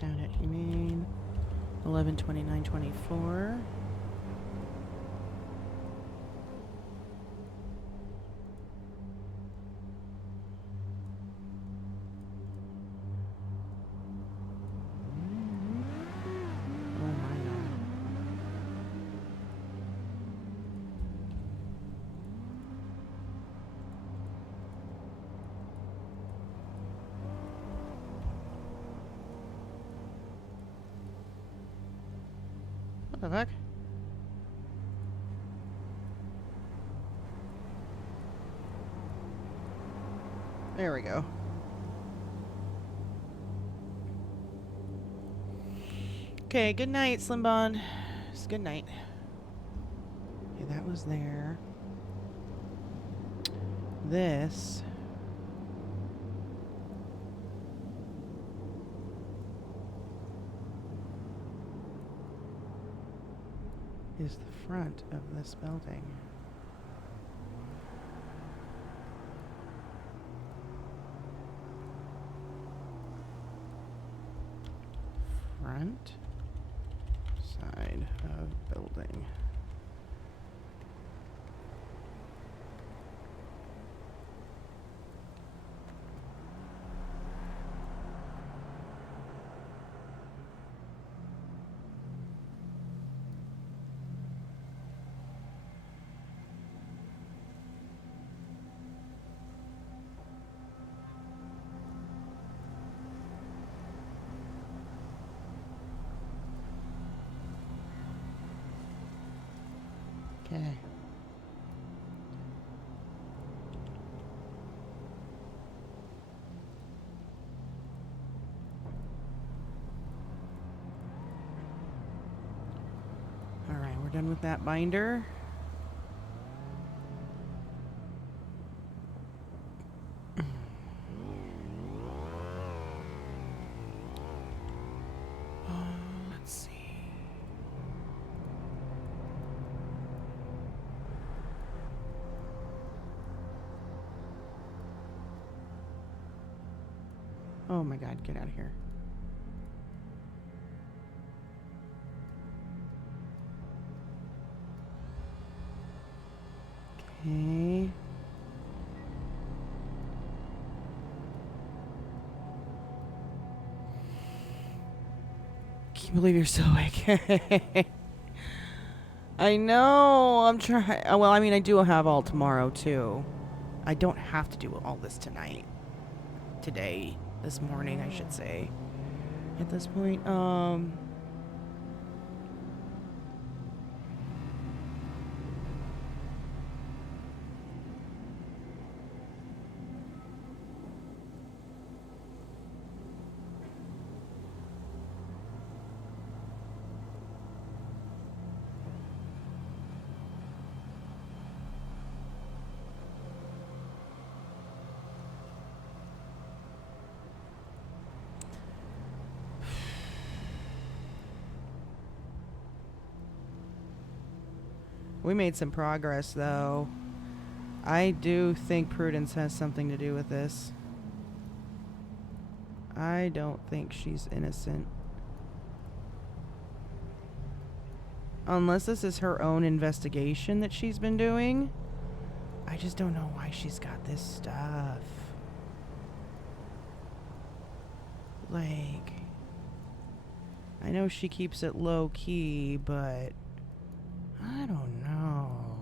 Found it humane. 11/29/24. Oh my god. What the fuck? There we go. Okay, good night, Slimbon. It's good night. Okay, that was there. This is the front of this building. Front side of building. Okay. All right, we're done with that binder. Let's see. Oh my god, get out of here. Okay. Can't believe you're still awake. I know, I'm trying. Well, I mean, I do have all tomorrow, too. I don't have to do all this tonight. Today. This morning, I should say. At this point, we made some progress, though. I do think Prudence has something to do with this. I don't think she's innocent. Unless this is her own investigation that she's been doing. I just don't know why she's got this stuff. Like, I know she keeps it low key, but I don't know.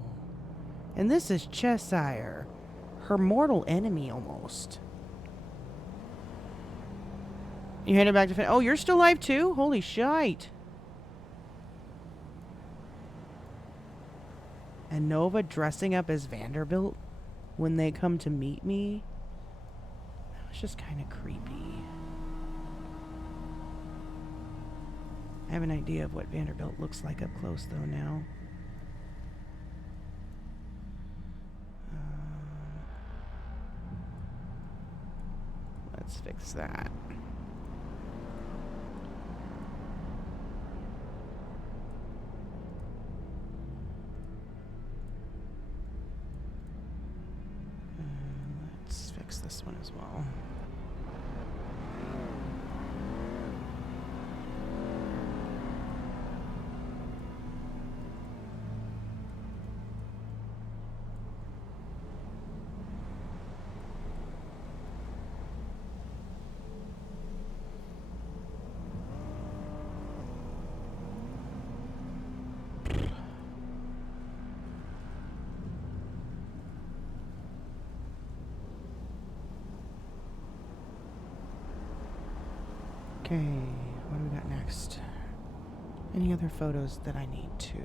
And this is Cheshire, her mortal enemy almost. You headed back to oh, you're still alive too? Holy shite. And Nova dressing up as Vanderbilt when they come to meet me? That was just kind of creepy. I have an idea of what Vanderbilt looks like up close though now. Let's fix that. Let's fix this one as well. Okay, what do we got next? Any other photos that I need to?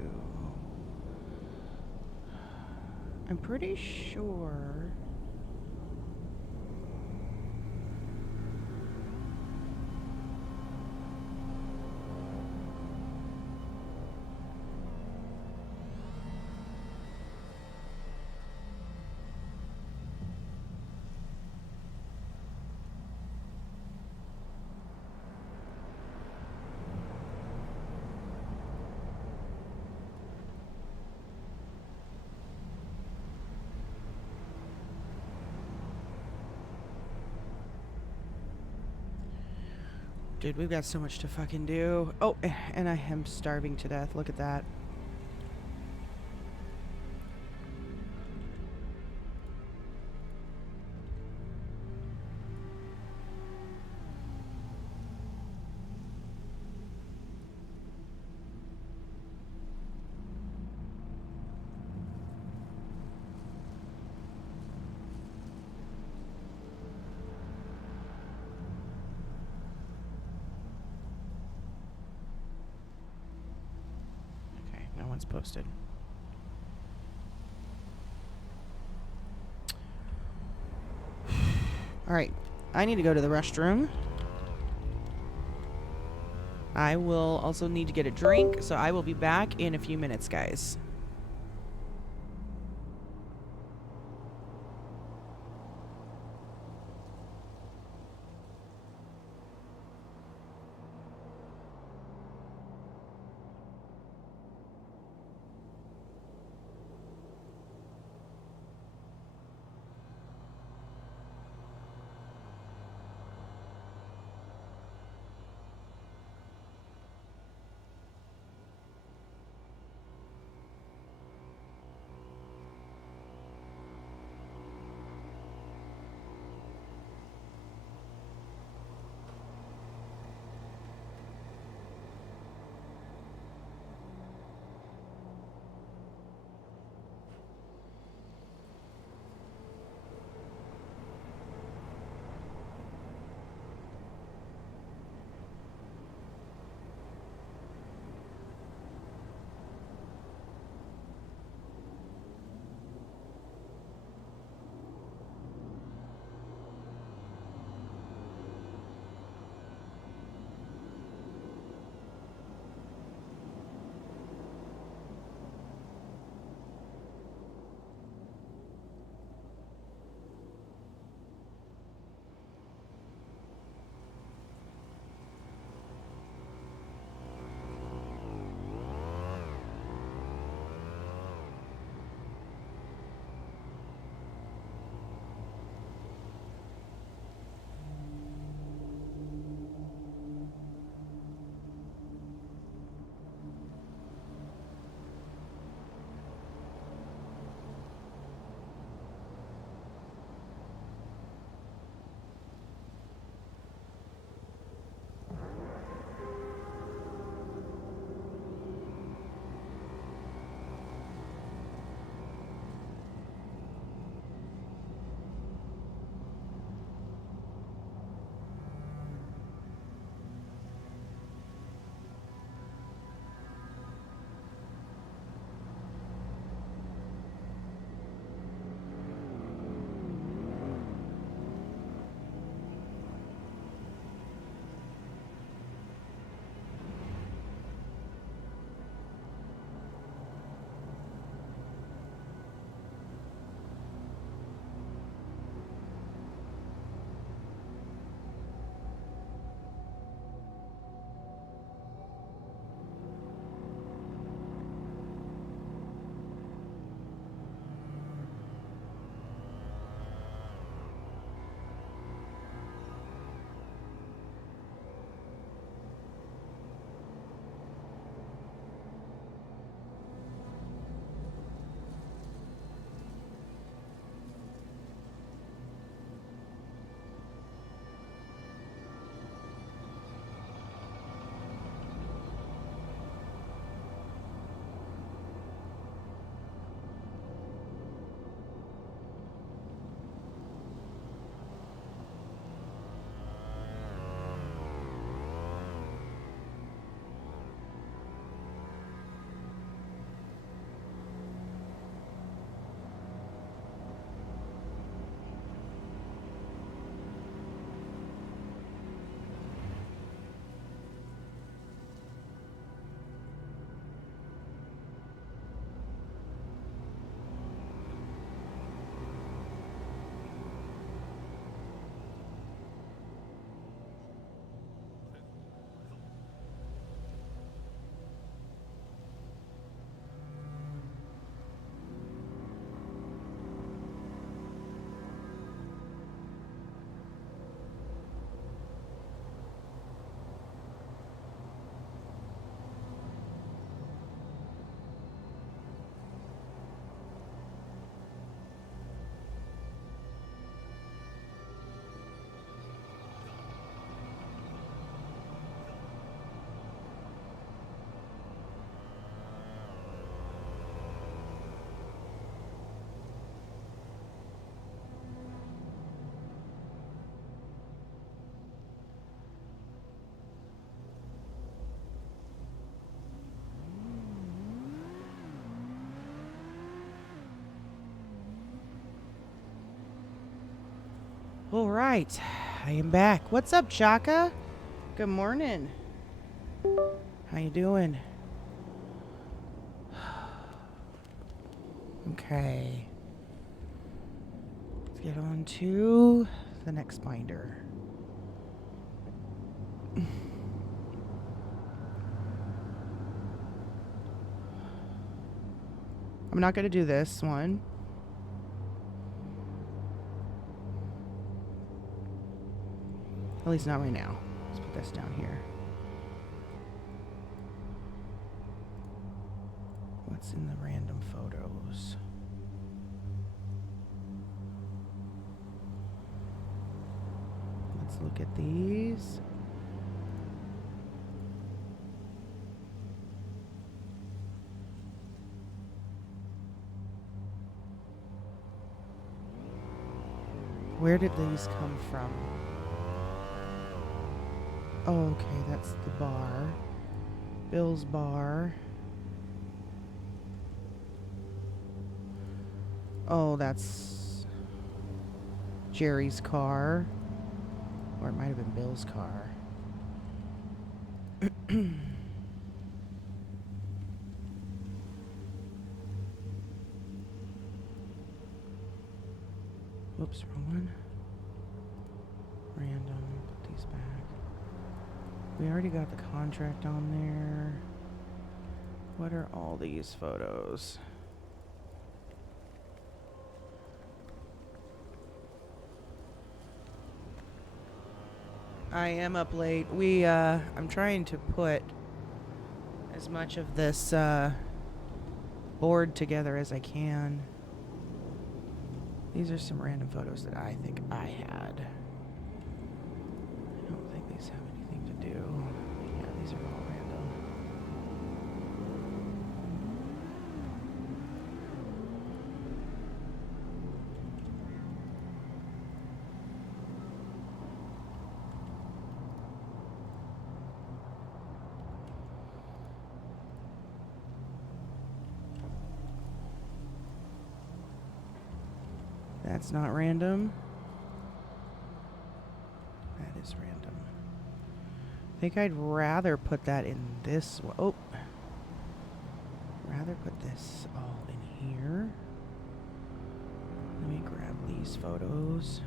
I'm pretty sure. Dude, we've got so much to fucking do. Oh, and I am starving to death. Look at that. No one's posted. All right, I need to go to the restroom. I will also need to get a drink, so I will be back in a few minutes, guys. All right, I am back. What's up, Chaka? Good morning. How you doing? Okay. Let's get on to the next binder. I'm not going to do this one. At least not right now. Let's put this down here. What's in the random photos? Let's look at these. Where did these come from? Oh, okay, that's the bar. Bill's bar. Oh, that's Jerry's car. Or it might have been Bill's car. Whoops, wrong one. Random, put these back. We already got the contract on there. What are all these photos? I am up late. I'm trying to put as much of this board together as I can. These are some random photos that I think I had. I don't think these have anything to do. Yeah, these are all random. That's not random. That is random. I think I'd rather put that in this one. Oh. Rather put this all in here. Let me grab these photos.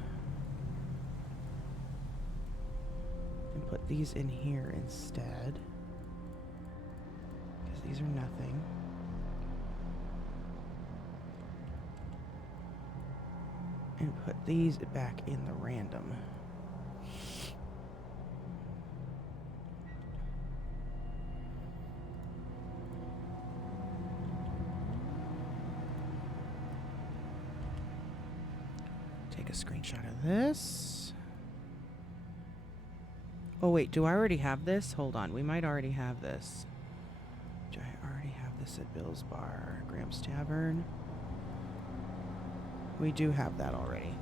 And put these in here instead. Because these are nothing. And put these back in the random. Take a screenshot of this. Oh wait, do I already have this? Hold on, we might already have this. Do I already have this at Bill's Bar? Graham's Tavern? We do have that already.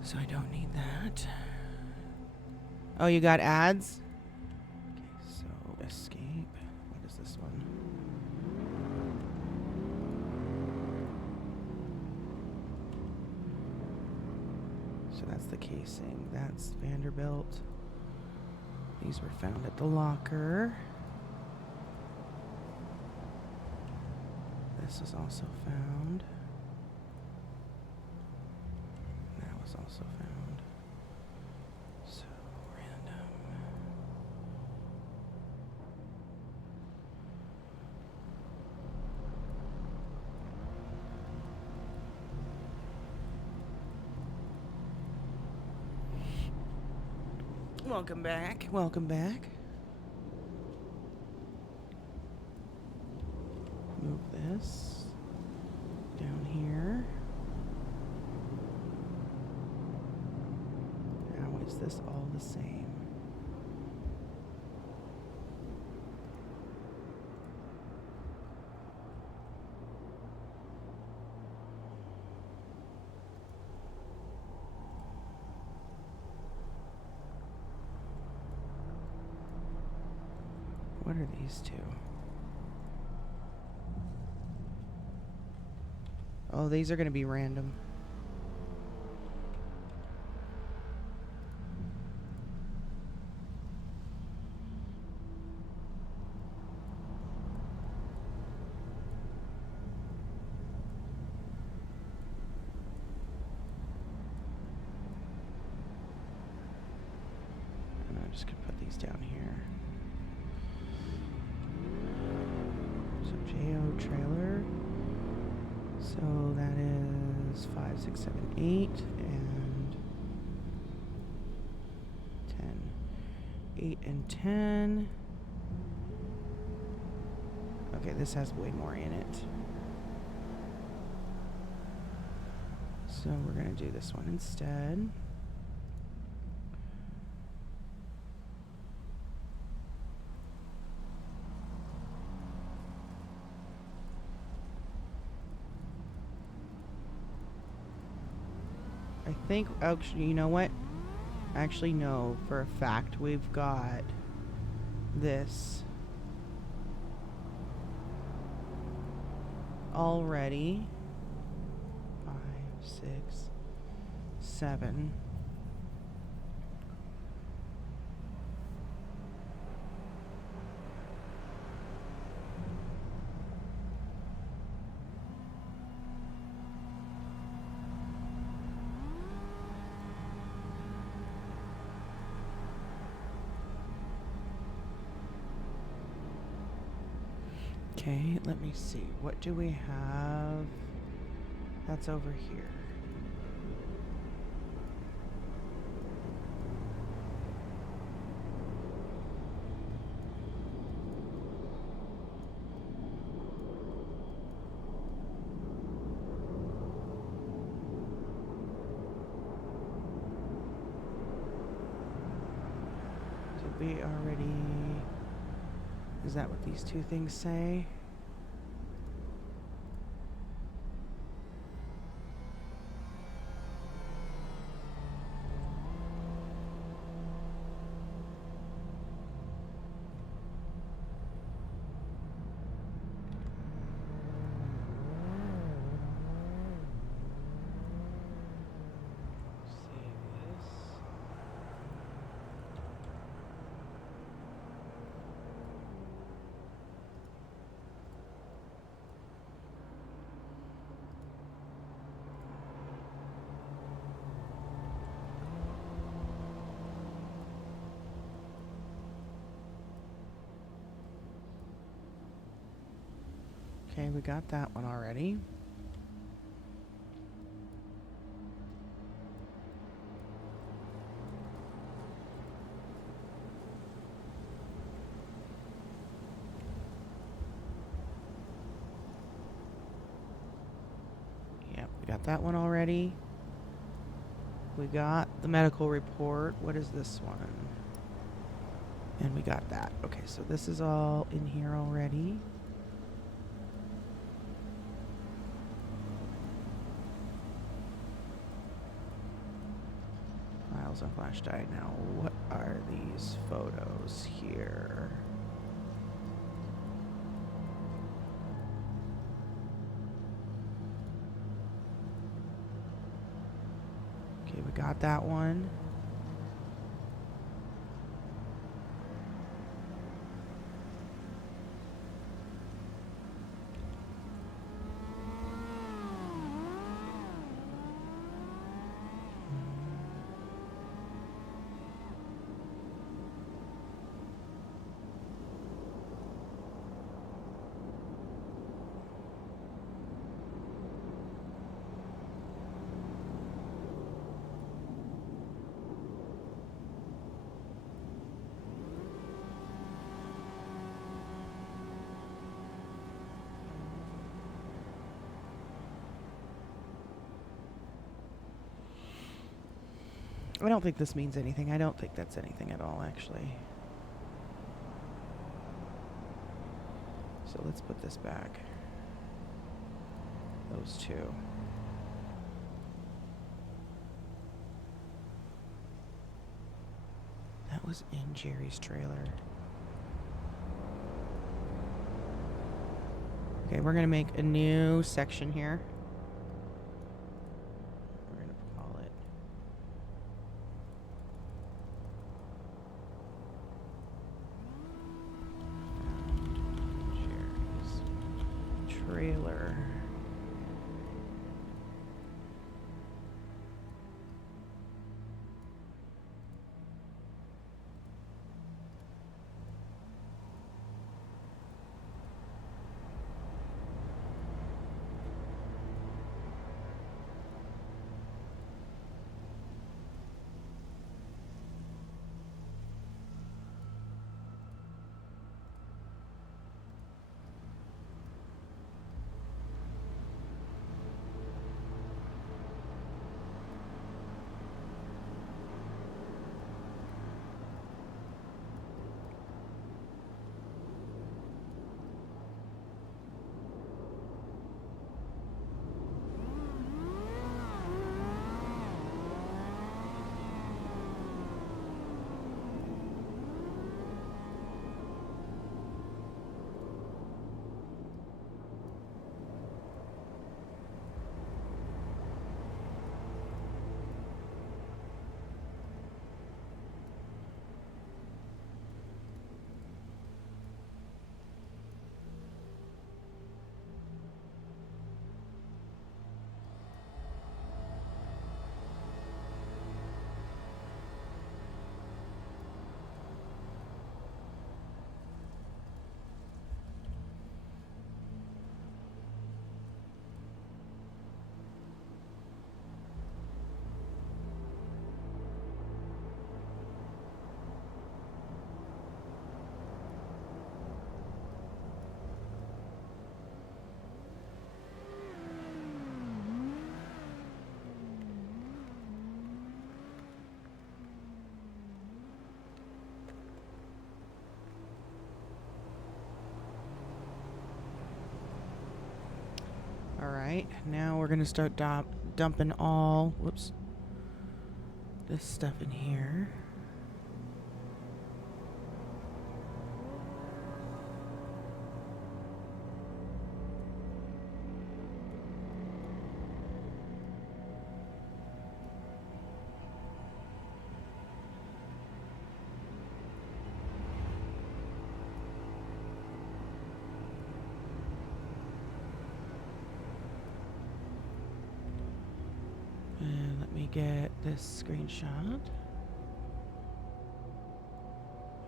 So I don't need that. Oh, you got ads? Okay, so escape. What is this one? So that's the casing. That's Vanderbilt. These were found at the locker. This was also found. That was also found. So random. Welcome back. Welcome back. Move this down here. Now is this all the same? What are these two? Oh, these are going to be random. just gonna put these down here. So JO trailer. So that is 5, 6, 7, 8, and 10. 8 and 10. Okay, this has way more in it. So we're gonna do this one instead. I think, actually, you know what? Actually, no, for a fact, we've got this already. 5, 6, 7. Okay, let me see. What do we have? That's over here. Did we already... Is that what these two things say? Okay, we got that one already. Yep, we got that one already. We got the medical report. What is this one? And we got that. Okay, so this is all in here already. Files on flash drive. Now, what are these photos here? Okay, we got that one. I don't think this means anything. I don't think that's anything at all, actually. So let's put this back. Those two. That was in Jerry's trailer. Okay, we're gonna make a new section here. We're gonna call it Jerry's trailer. Alright, now we're gonna start dumping all, whoops, this stuff in here. And let me get this screenshot.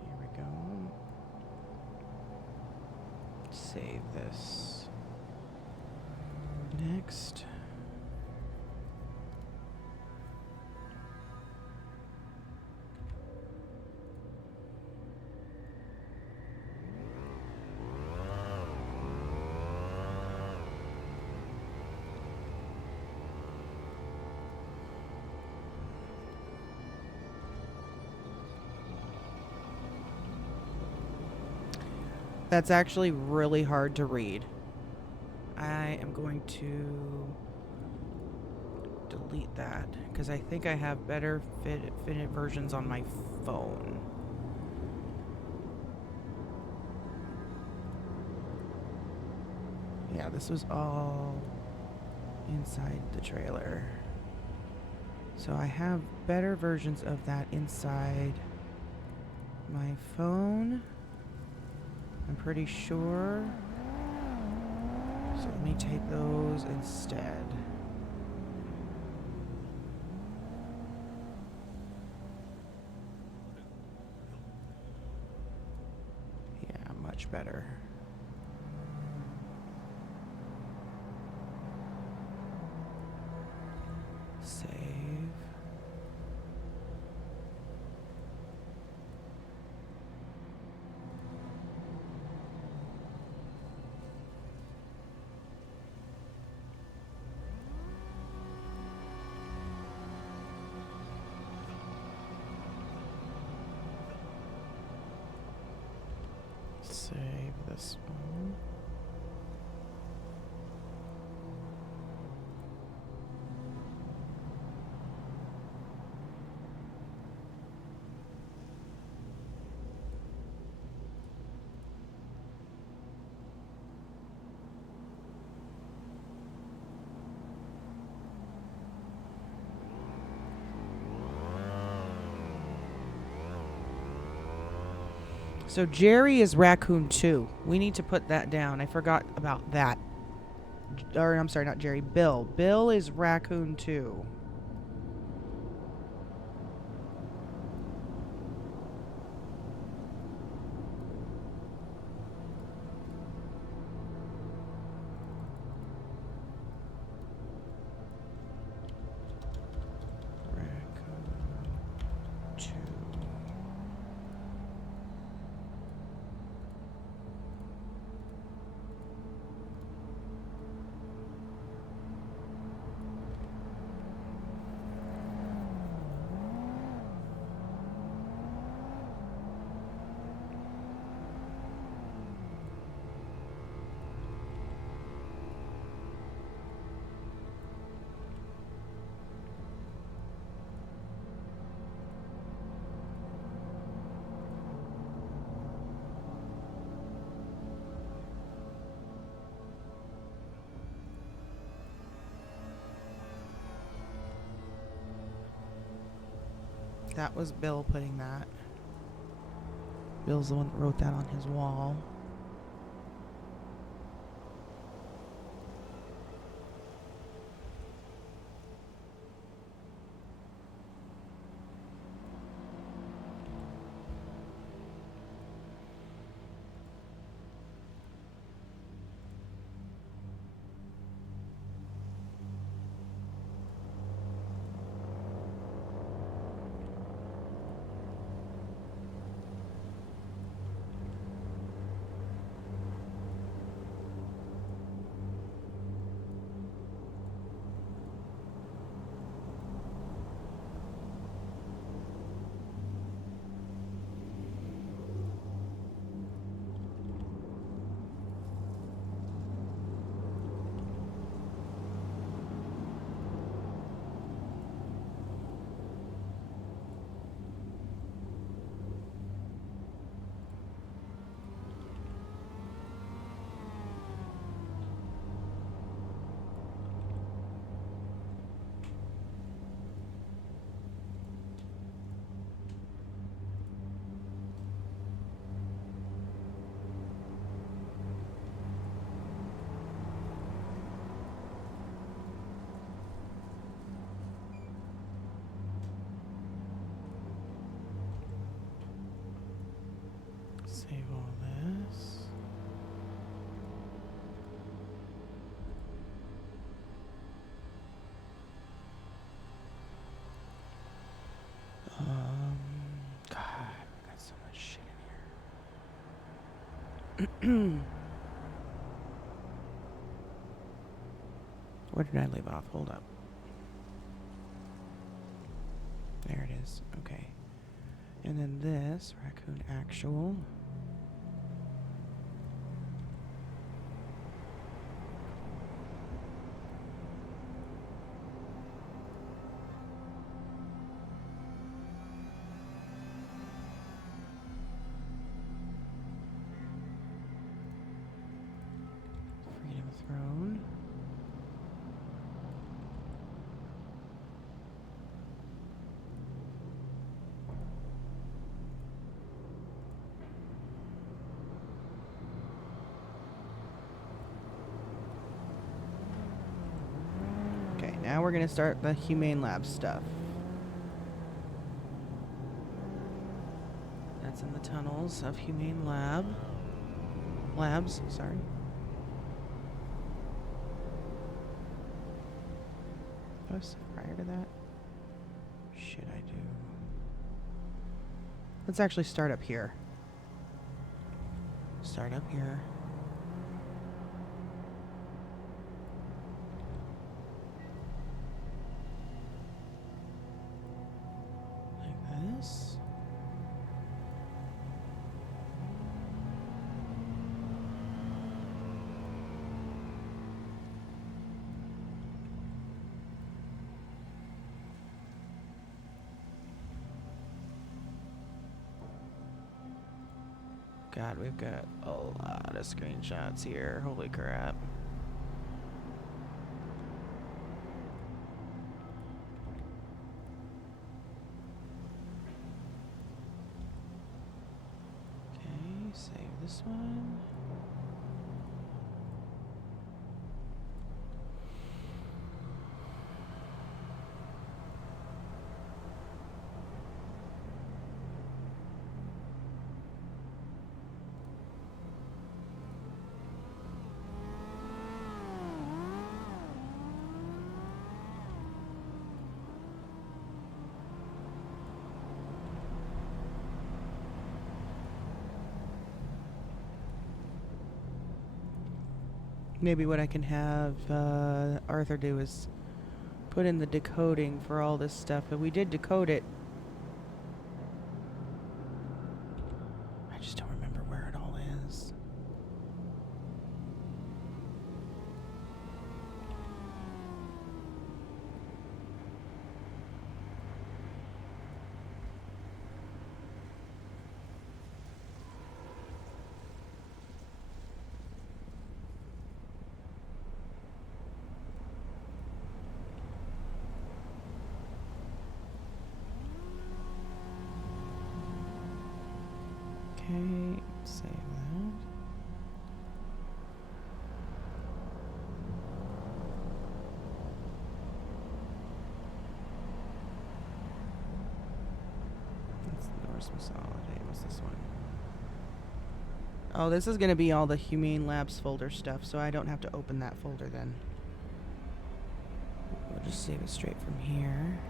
Here we go. Save this. Next. That's actually really hard to read. I am going to delete that because I think I have better fitted versions on my phone. Yeah, this was all inside the trailer. So I have better versions of that inside my phone. I'm pretty sure. So let me take those instead. Yeah, much better. Save. Save this one. So Jerry is Raccoon 2. We need to put that down. I forgot about that. Or I'm sorry, not Jerry. Bill. Bill is Raccoon 2. That was Bill putting that. Bill's the one that wrote that on his wall. Save all this. God, we got so much shit in here. Where did I leave off? Hold up. There it is. Okay. And then this, raccoon actual. Freedom Throne. Okay, now we're gonna start the Humane Lab stuff. That's in the tunnels of Humane Labs, sorry. Was prior to that? Should I do? Let's actually start up here. Start up here. Like this. God, we've got a lot of screenshots here. Holy crap. Okay, save this one. Maybe what I can have Arthur do is put in the decoding for all this stuff. But we did decode it. I just don't remember where it all is. Okay, save that. That's the Norse Mythology. What's this one? Oh, this is going to be all the Humane Labs folder stuff, so I don't have to open that folder then. We'll just save it straight from here.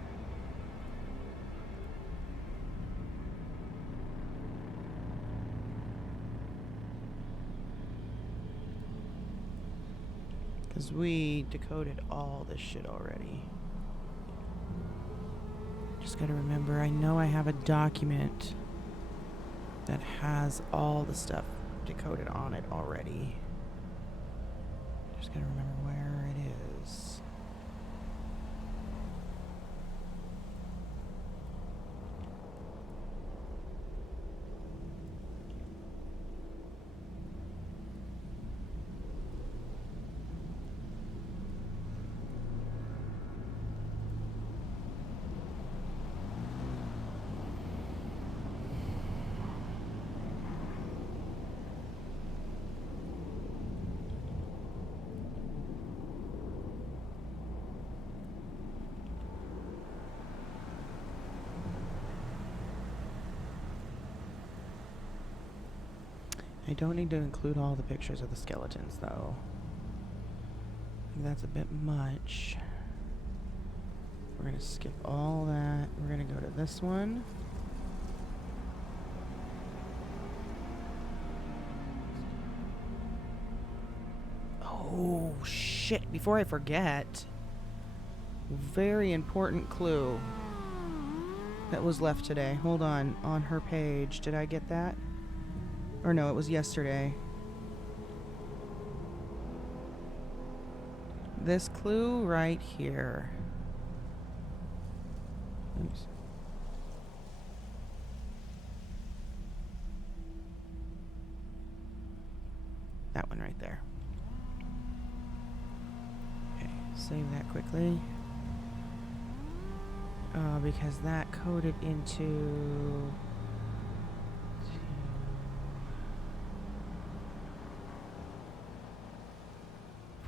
Because we decoded all this shit already. Just gotta remember, I know I have a document that has all the stuff decoded on it already. Just gotta remember where it is. I don't need to include all the pictures of the skeletons, though. I think that's a bit much. We're going to skip all that. We're going to go to this one. Oh, shit. Before I forget, very important clue that was left today. Hold on her page. Did I get that? Or no, it was yesterday. This clue right here. Oops. That one right there. Okay, save that quickly. Because that coded into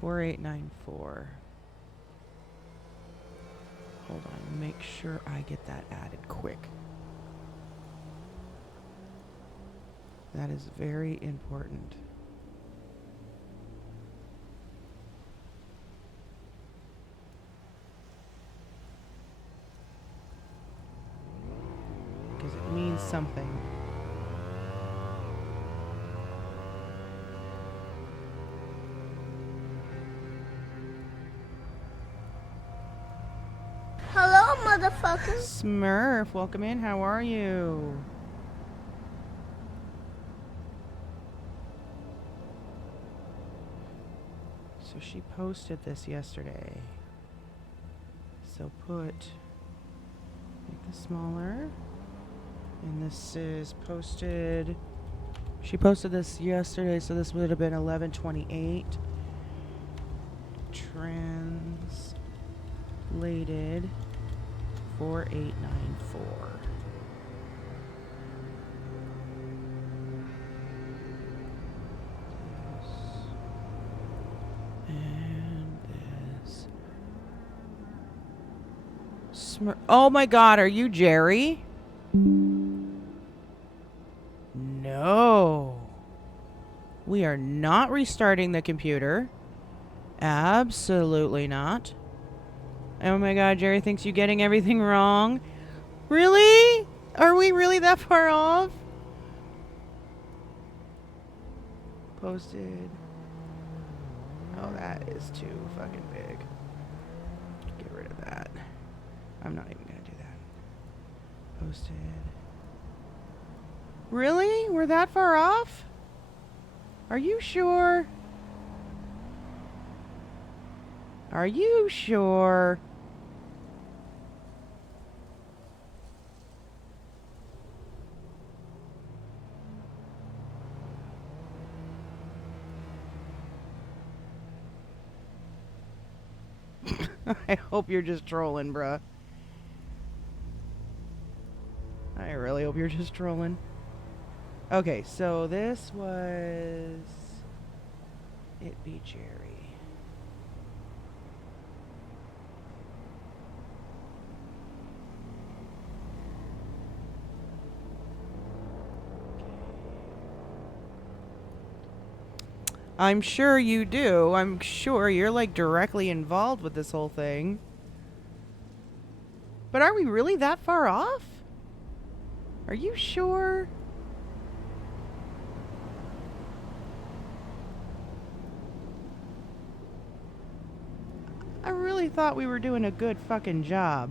4894. Hold on, make sure I get that added quick. That is very important. Because it means something. Hello, motherfucker. Smurf, welcome in. How are you? So she posted this yesterday. So make this smaller. And this is posted. She posted this yesterday, so this would have been 11/28. Translated 4894. And this. Oh my god, are you Jerry? No. We are not restarting the computer. Absolutely not. Oh my god, Jerry thinks you're getting everything wrong. Really? Are we really that far off? Posted. Oh, that is too fucking big. Get rid of that. I'm not even gonna do that. Posted. Really? We're that far off? Are you sure? Are you sure? I hope you're just trolling, bruh. I really hope you're just trolling. Okay, so this was... It Be Jerry. I'm sure you do. I'm sure you're like directly involved with this whole thing. But are we really that far off? Are you sure? I really thought we were doing a good fucking job.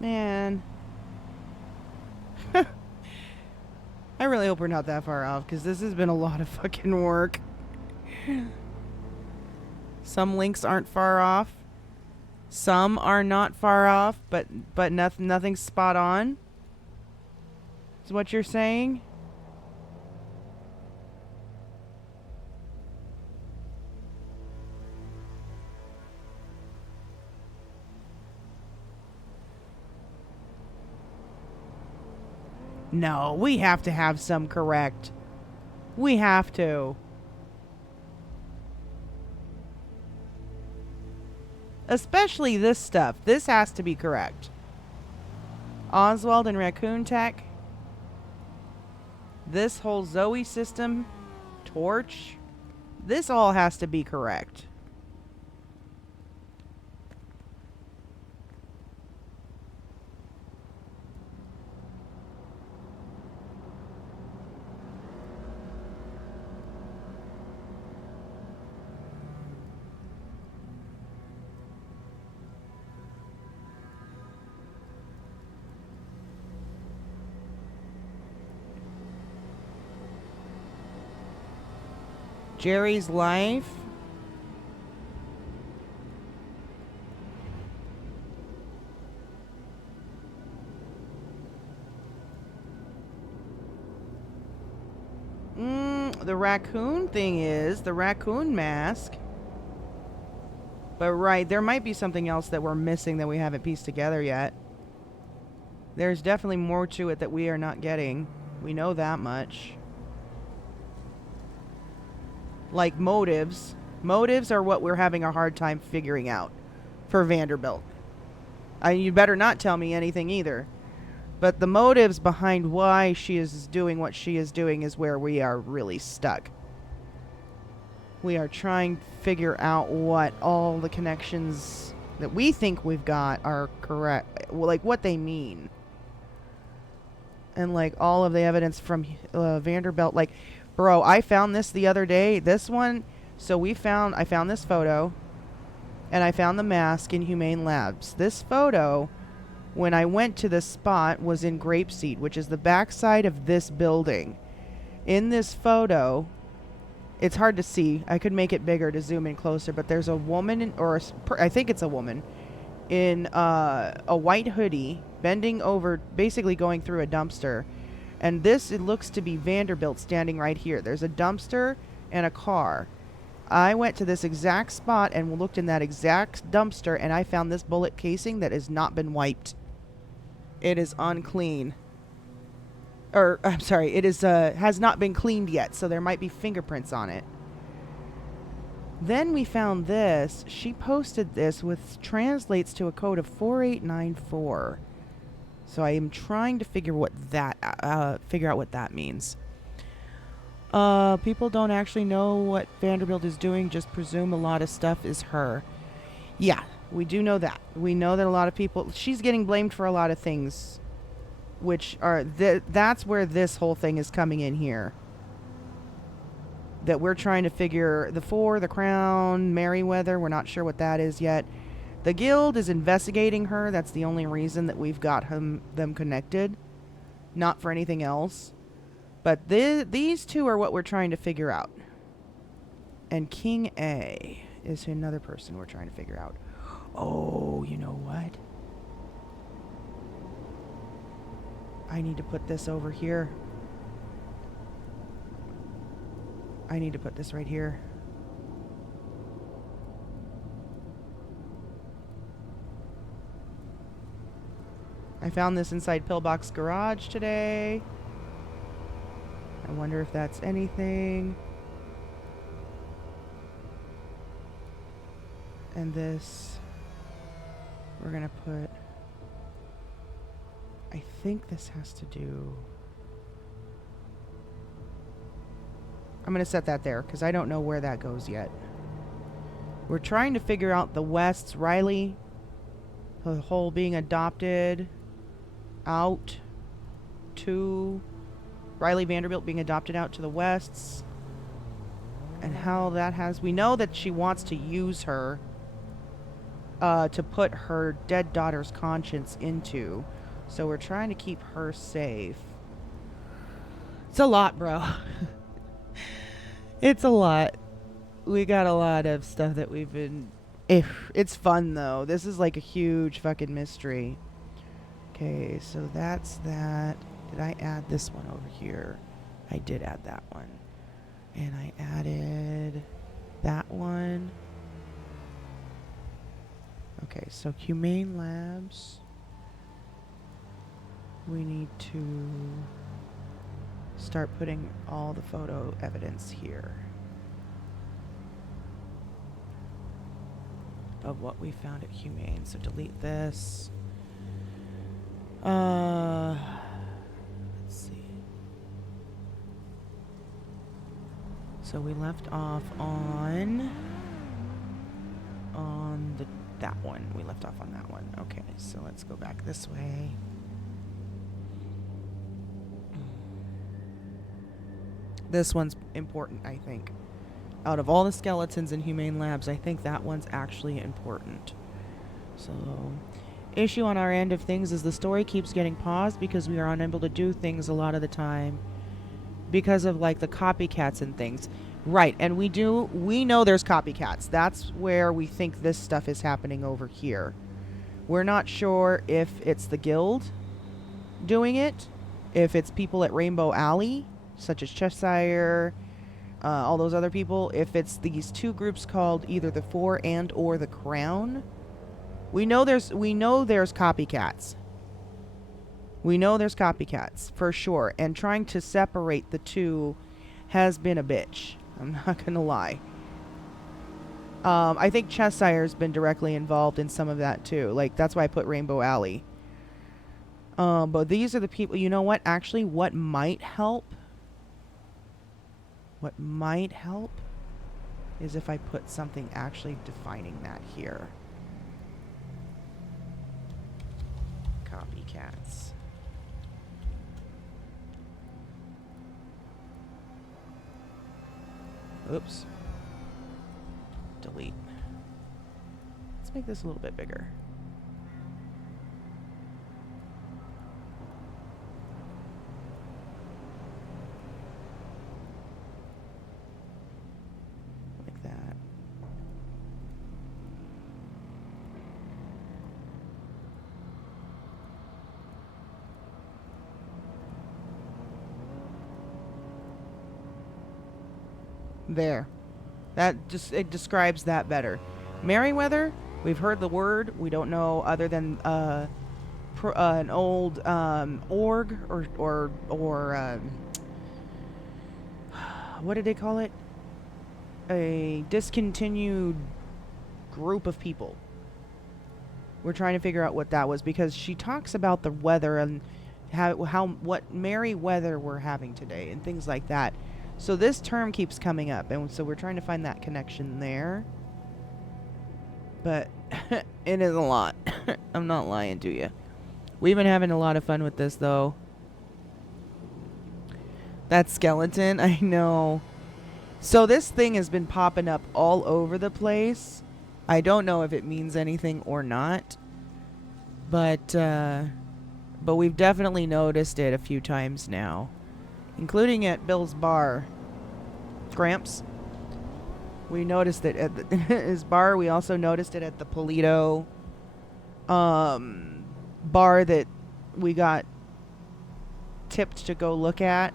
Man. I really hope we're not that far off, because this has been a lot of fucking work. Some links aren't far off. Some are not far off, but nothing's spot on. Is what you're saying? No, we have to have some correct. We have to. Especially this stuff. This has to be correct. Oswald and Raccoon Tech. This whole Zoe system. Torch. This all has to be correct. Jerry's life. The raccoon thing is the raccoon mask. But right, there might be something else that we're missing that we haven't pieced together yet. There's definitely more to it that we are not getting. We know that much. Like motives. Motives are what we're having a hard time figuring out for Vanderbilt. You better not tell me anything either. But the motives behind why she is doing what she is doing is where we are really stuck. We are trying to figure out what all the connections that we think we've got are correct. Like what they mean. And like all of the evidence from Vanderbilt. Like, bro, I found this the other day. This one. So I found this photo. And I found the mask in Humane Labs. This photo, when I went to the spot, was in Grapeseed, which is the backside of this building. In this photo, it's hard to see. I could make it bigger to zoom in closer, but there's a woman, I think it's a woman, in a white hoodie, bending over, basically going through a dumpster. And this, it looks to be Vanderbilt standing right here. There's a dumpster and a car. I went to this exact spot and looked in that exact dumpster, and I found this bullet casing that has not been wiped. It is unclean. Or, I'm sorry, it is has not been cleaned yet, so there might be fingerprints on it. Then we found this. She posted this, which translates to a code of 4894. So I am trying to figure out what that means. People don't actually know what Vanderbilt is doing, just presume a lot of stuff is her. Yeah, we do know that. We know that a lot of people, she's getting blamed for a lot of things, which are, that's where this whole thing is coming in here. That we're trying to figure, the Crown, Merryweather, we're not sure what that is yet. The Guild is investigating her, that's the only reason that we've got them connected. Not for anything else. But these two are what we're trying to figure out. And King A is another person we're trying to figure out. Oh, you know what? I need to put this over here. I need to put this right here. I found this inside Pillbox Garage today. I wonder if that's anything. And this, we're gonna put, I think this has to do, I'm gonna set that there because I don't know where that goes yet. We're trying to figure out the West's Riley, the whole being adopted out to Riley Vanderbilt being adopted out to the Wests, and how that has, we know that she wants to use her to put her dead daughter's conscience into, so we're trying to keep her safe. It's a lot, bro. It's a lot. We got a lot of stuff that we've been, it's fun though. This is like a huge fucking mystery. Okay, so that's that. Did I add this one over here? I did add that one. And I added that one. Okay, so Humane Labs. We need to start putting all the photo evidence here of what we found at Humane. So delete this. Let's see. So we left off on that one. We left off on that one. Okay, so let's go back this way. This one's important, I think. Out of all the skeletons in Humane Labs, I think that one's actually important. So, issue on our end of things is the story keeps getting paused because we are unable to do things a lot of the time because of like the copycats and things. Right, and we know there's copycats. That's where we think this stuff is happening over here. We're not sure if it's the guild doing it, if it's people at Rainbow Alley, such as Cheshire, all those other people, if it's these two groups called either the Four and or the Crown. We know there's copycats. We know there's copycats for sure, and trying to separate the two has been a bitch. I'm not gonna lie. I think Cheshire's been directly involved in some of that too. Like, that's why I put Rainbow Alley. But these are the people. You know what? Actually, what might help? What might help is if I put something actually defining that here. Copycats. Oops. Delete. Let's make this a little bit bigger. Like that. There. It describes that better. Merryweather, we've heard the word. We don't know other than an old org or what did they call it? A discontinued group of people. We're trying to figure out what that was because she talks about the weather and what merry weather we're having today and things like that. So this term keeps coming up, and so we're trying to find that connection there. But it is a lot. I'm not lying to you. We've been having a lot of fun with this, though. That skeleton, I know. So this thing has been popping up all over the place. I don't know if it means anything or not. But we've definitely noticed it a few times now. Including at Bill's bar. Gramps. We noticed it at his bar. We also noticed it at the Polito bar that we got tipped to go look at.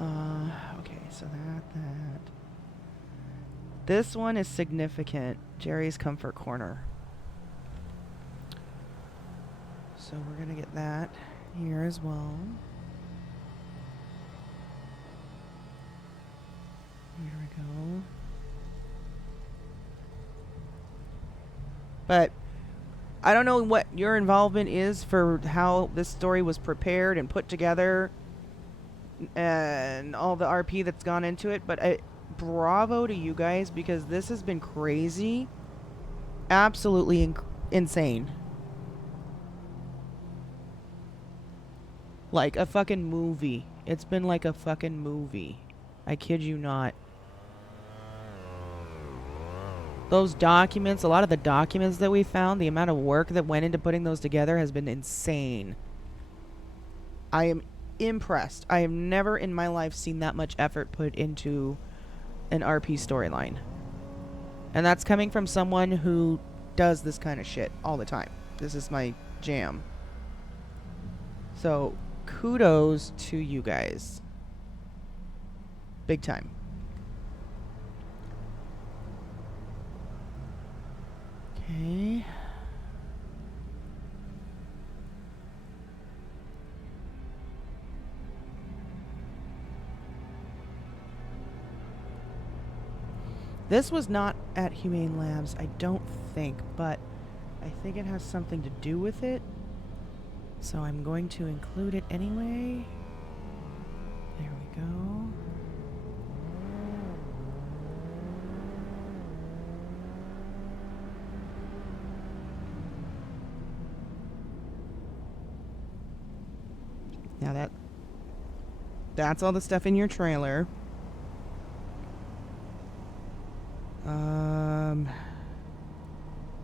Okay, so that. This one is significant. Jerry's Comfort Corner. So we're going to get that here as well. Here we go. But I don't know what your involvement is for how this story was prepared and put together and all the RP that's gone into it, but bravo to you guys because this has been crazy. Absolutely insane. Like a fucking movie. It's been like a fucking movie. I kid you not. Those documents, a lot of the documents that we found, the amount of work that went into putting those together has been insane. I am impressed. I have never in my life seen that much effort put into an RP storyline. And that's coming from someone who does this kind of shit all the time. This is my jam. So, kudos to you guys. Big time. Okay. This was not at Humane Labs, I don't think, but I think it has something to do with it. So I'm going to include it anyway. There we go. Now that's all the stuff in your trailer.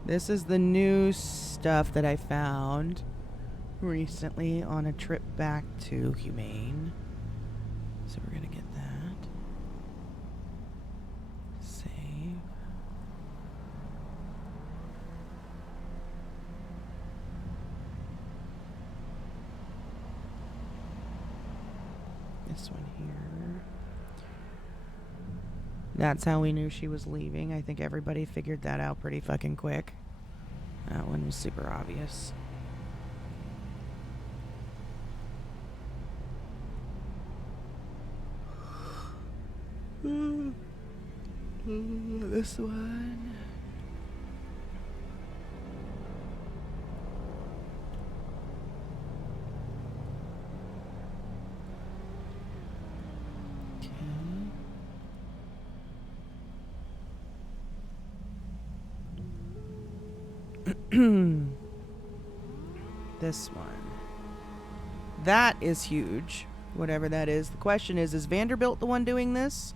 This is the new stuff that I found recently on a trip back to Humane. So we're gonna get that. Save. This one here. That's how we knew she was leaving. I think everybody figured that out pretty fucking quick. That one was super obvious. This one. This one. That is huge. Whatever that is. The question is Vanderbilt the one doing this?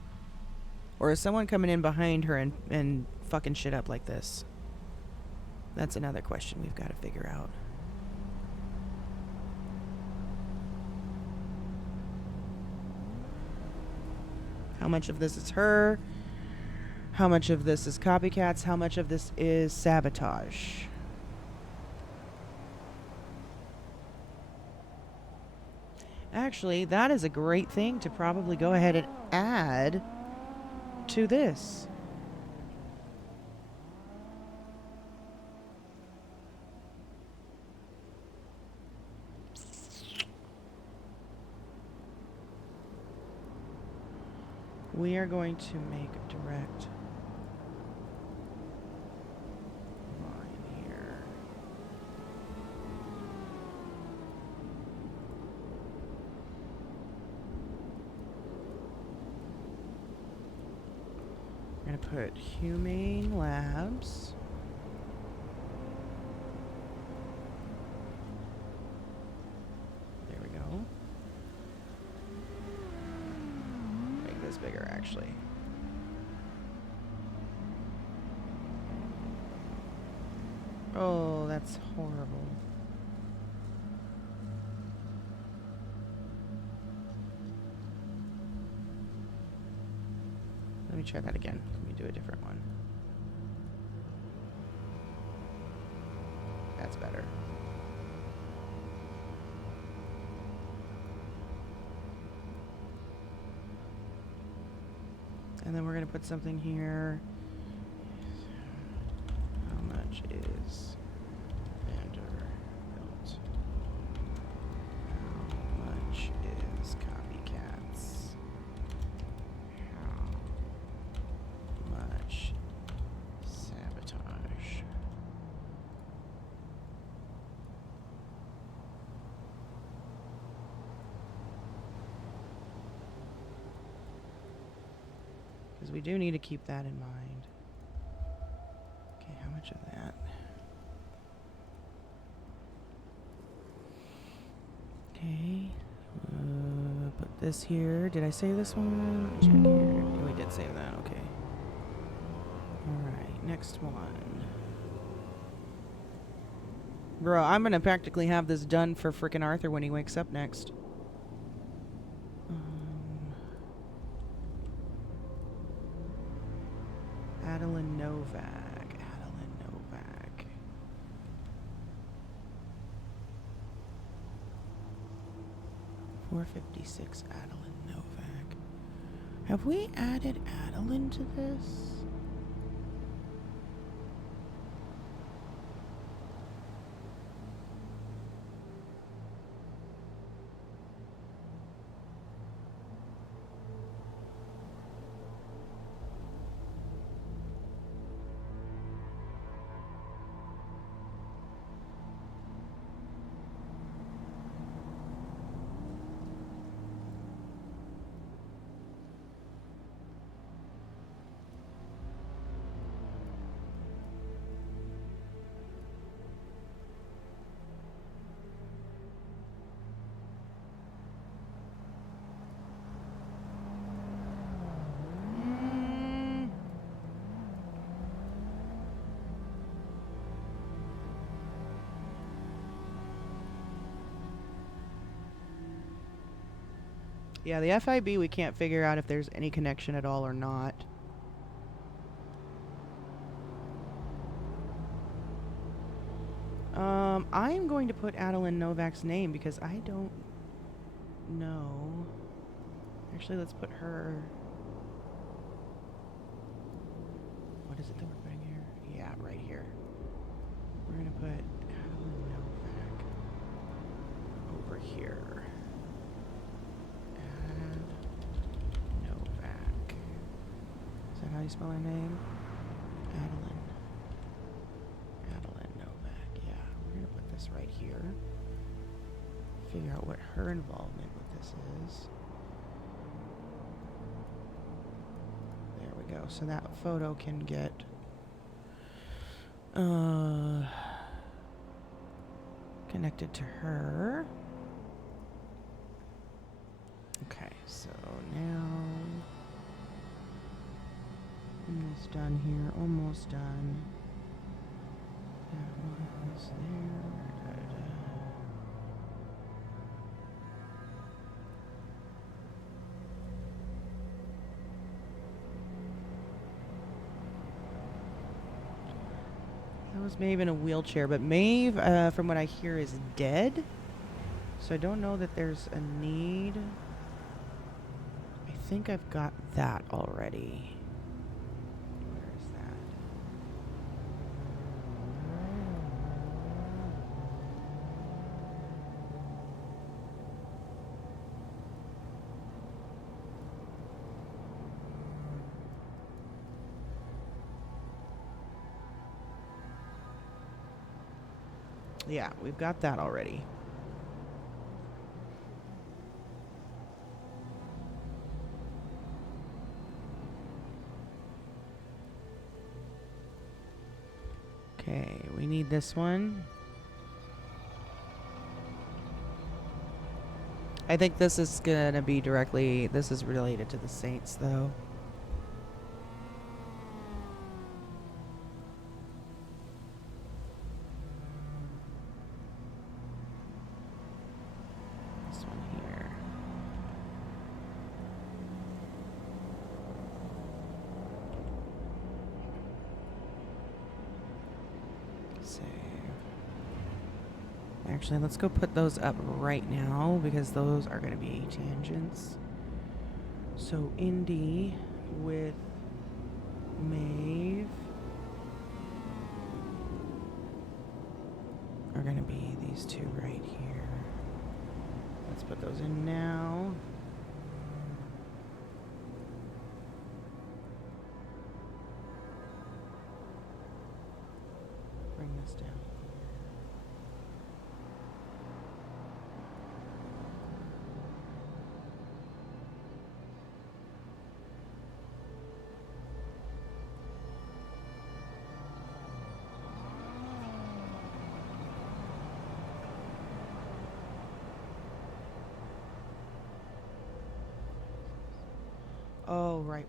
Or is someone coming in behind her and fucking shit up like this? That's another question we've got to figure out. How much of this is her? How much of this is copycats? How much of this is sabotage? Actually, that is a great thing to probably go ahead and add to this. We are going to make a direct line here. We're going to put Humane Labs. There we go. Make this bigger, actually. Oh, that's horrible. Let me try that again. Let me do a different one. That's better. And then we're going to put something here. How much is Vanderbilt? How much is copycats? How much sabotage? Because we do need to keep that in mind. Okay, how much of that? Okay. Put this here. Did I save this one? Let me check here. Yeah, we did save that. Okay. Alright, next one. Bro, I'm gonna practically have this done for frickin' Arthur when he wakes up next. Adeline Novak. Adeline Novak. $456 Adeline Novak. Have we added Adeline to this? Yeah, the FIB, we can't figure out if there's any connection at all or not. I am going to put Adeline Novak's name because I don't know. Actually, let's put her. What is it that we're putting here? Yeah, right here. We're going to put Adeline Novak over here. Add Novak. Is that how you spell her name? Adeline. Adeline Novak. Yeah, we're going to put this right here. Figure out what her involvement with this is. There we go. So that photo can get connected to her. Okay, so now almost done here. Almost done. That one's there. That was Maeve in a wheelchair, but Maeve, from what I hear, is dead. So I don't know that there's a need. I think I've got that already. Where is that? Yeah, we've got that already. Okay, we need this one. I think this is gonna be directly, this is related to the Saints though. This one here. Save. Actually, let's go put those up right now because those are going to be tangents. So Indy with Maeve are going to be these two right here. Let's put those in now. Bring this down. Oh, right.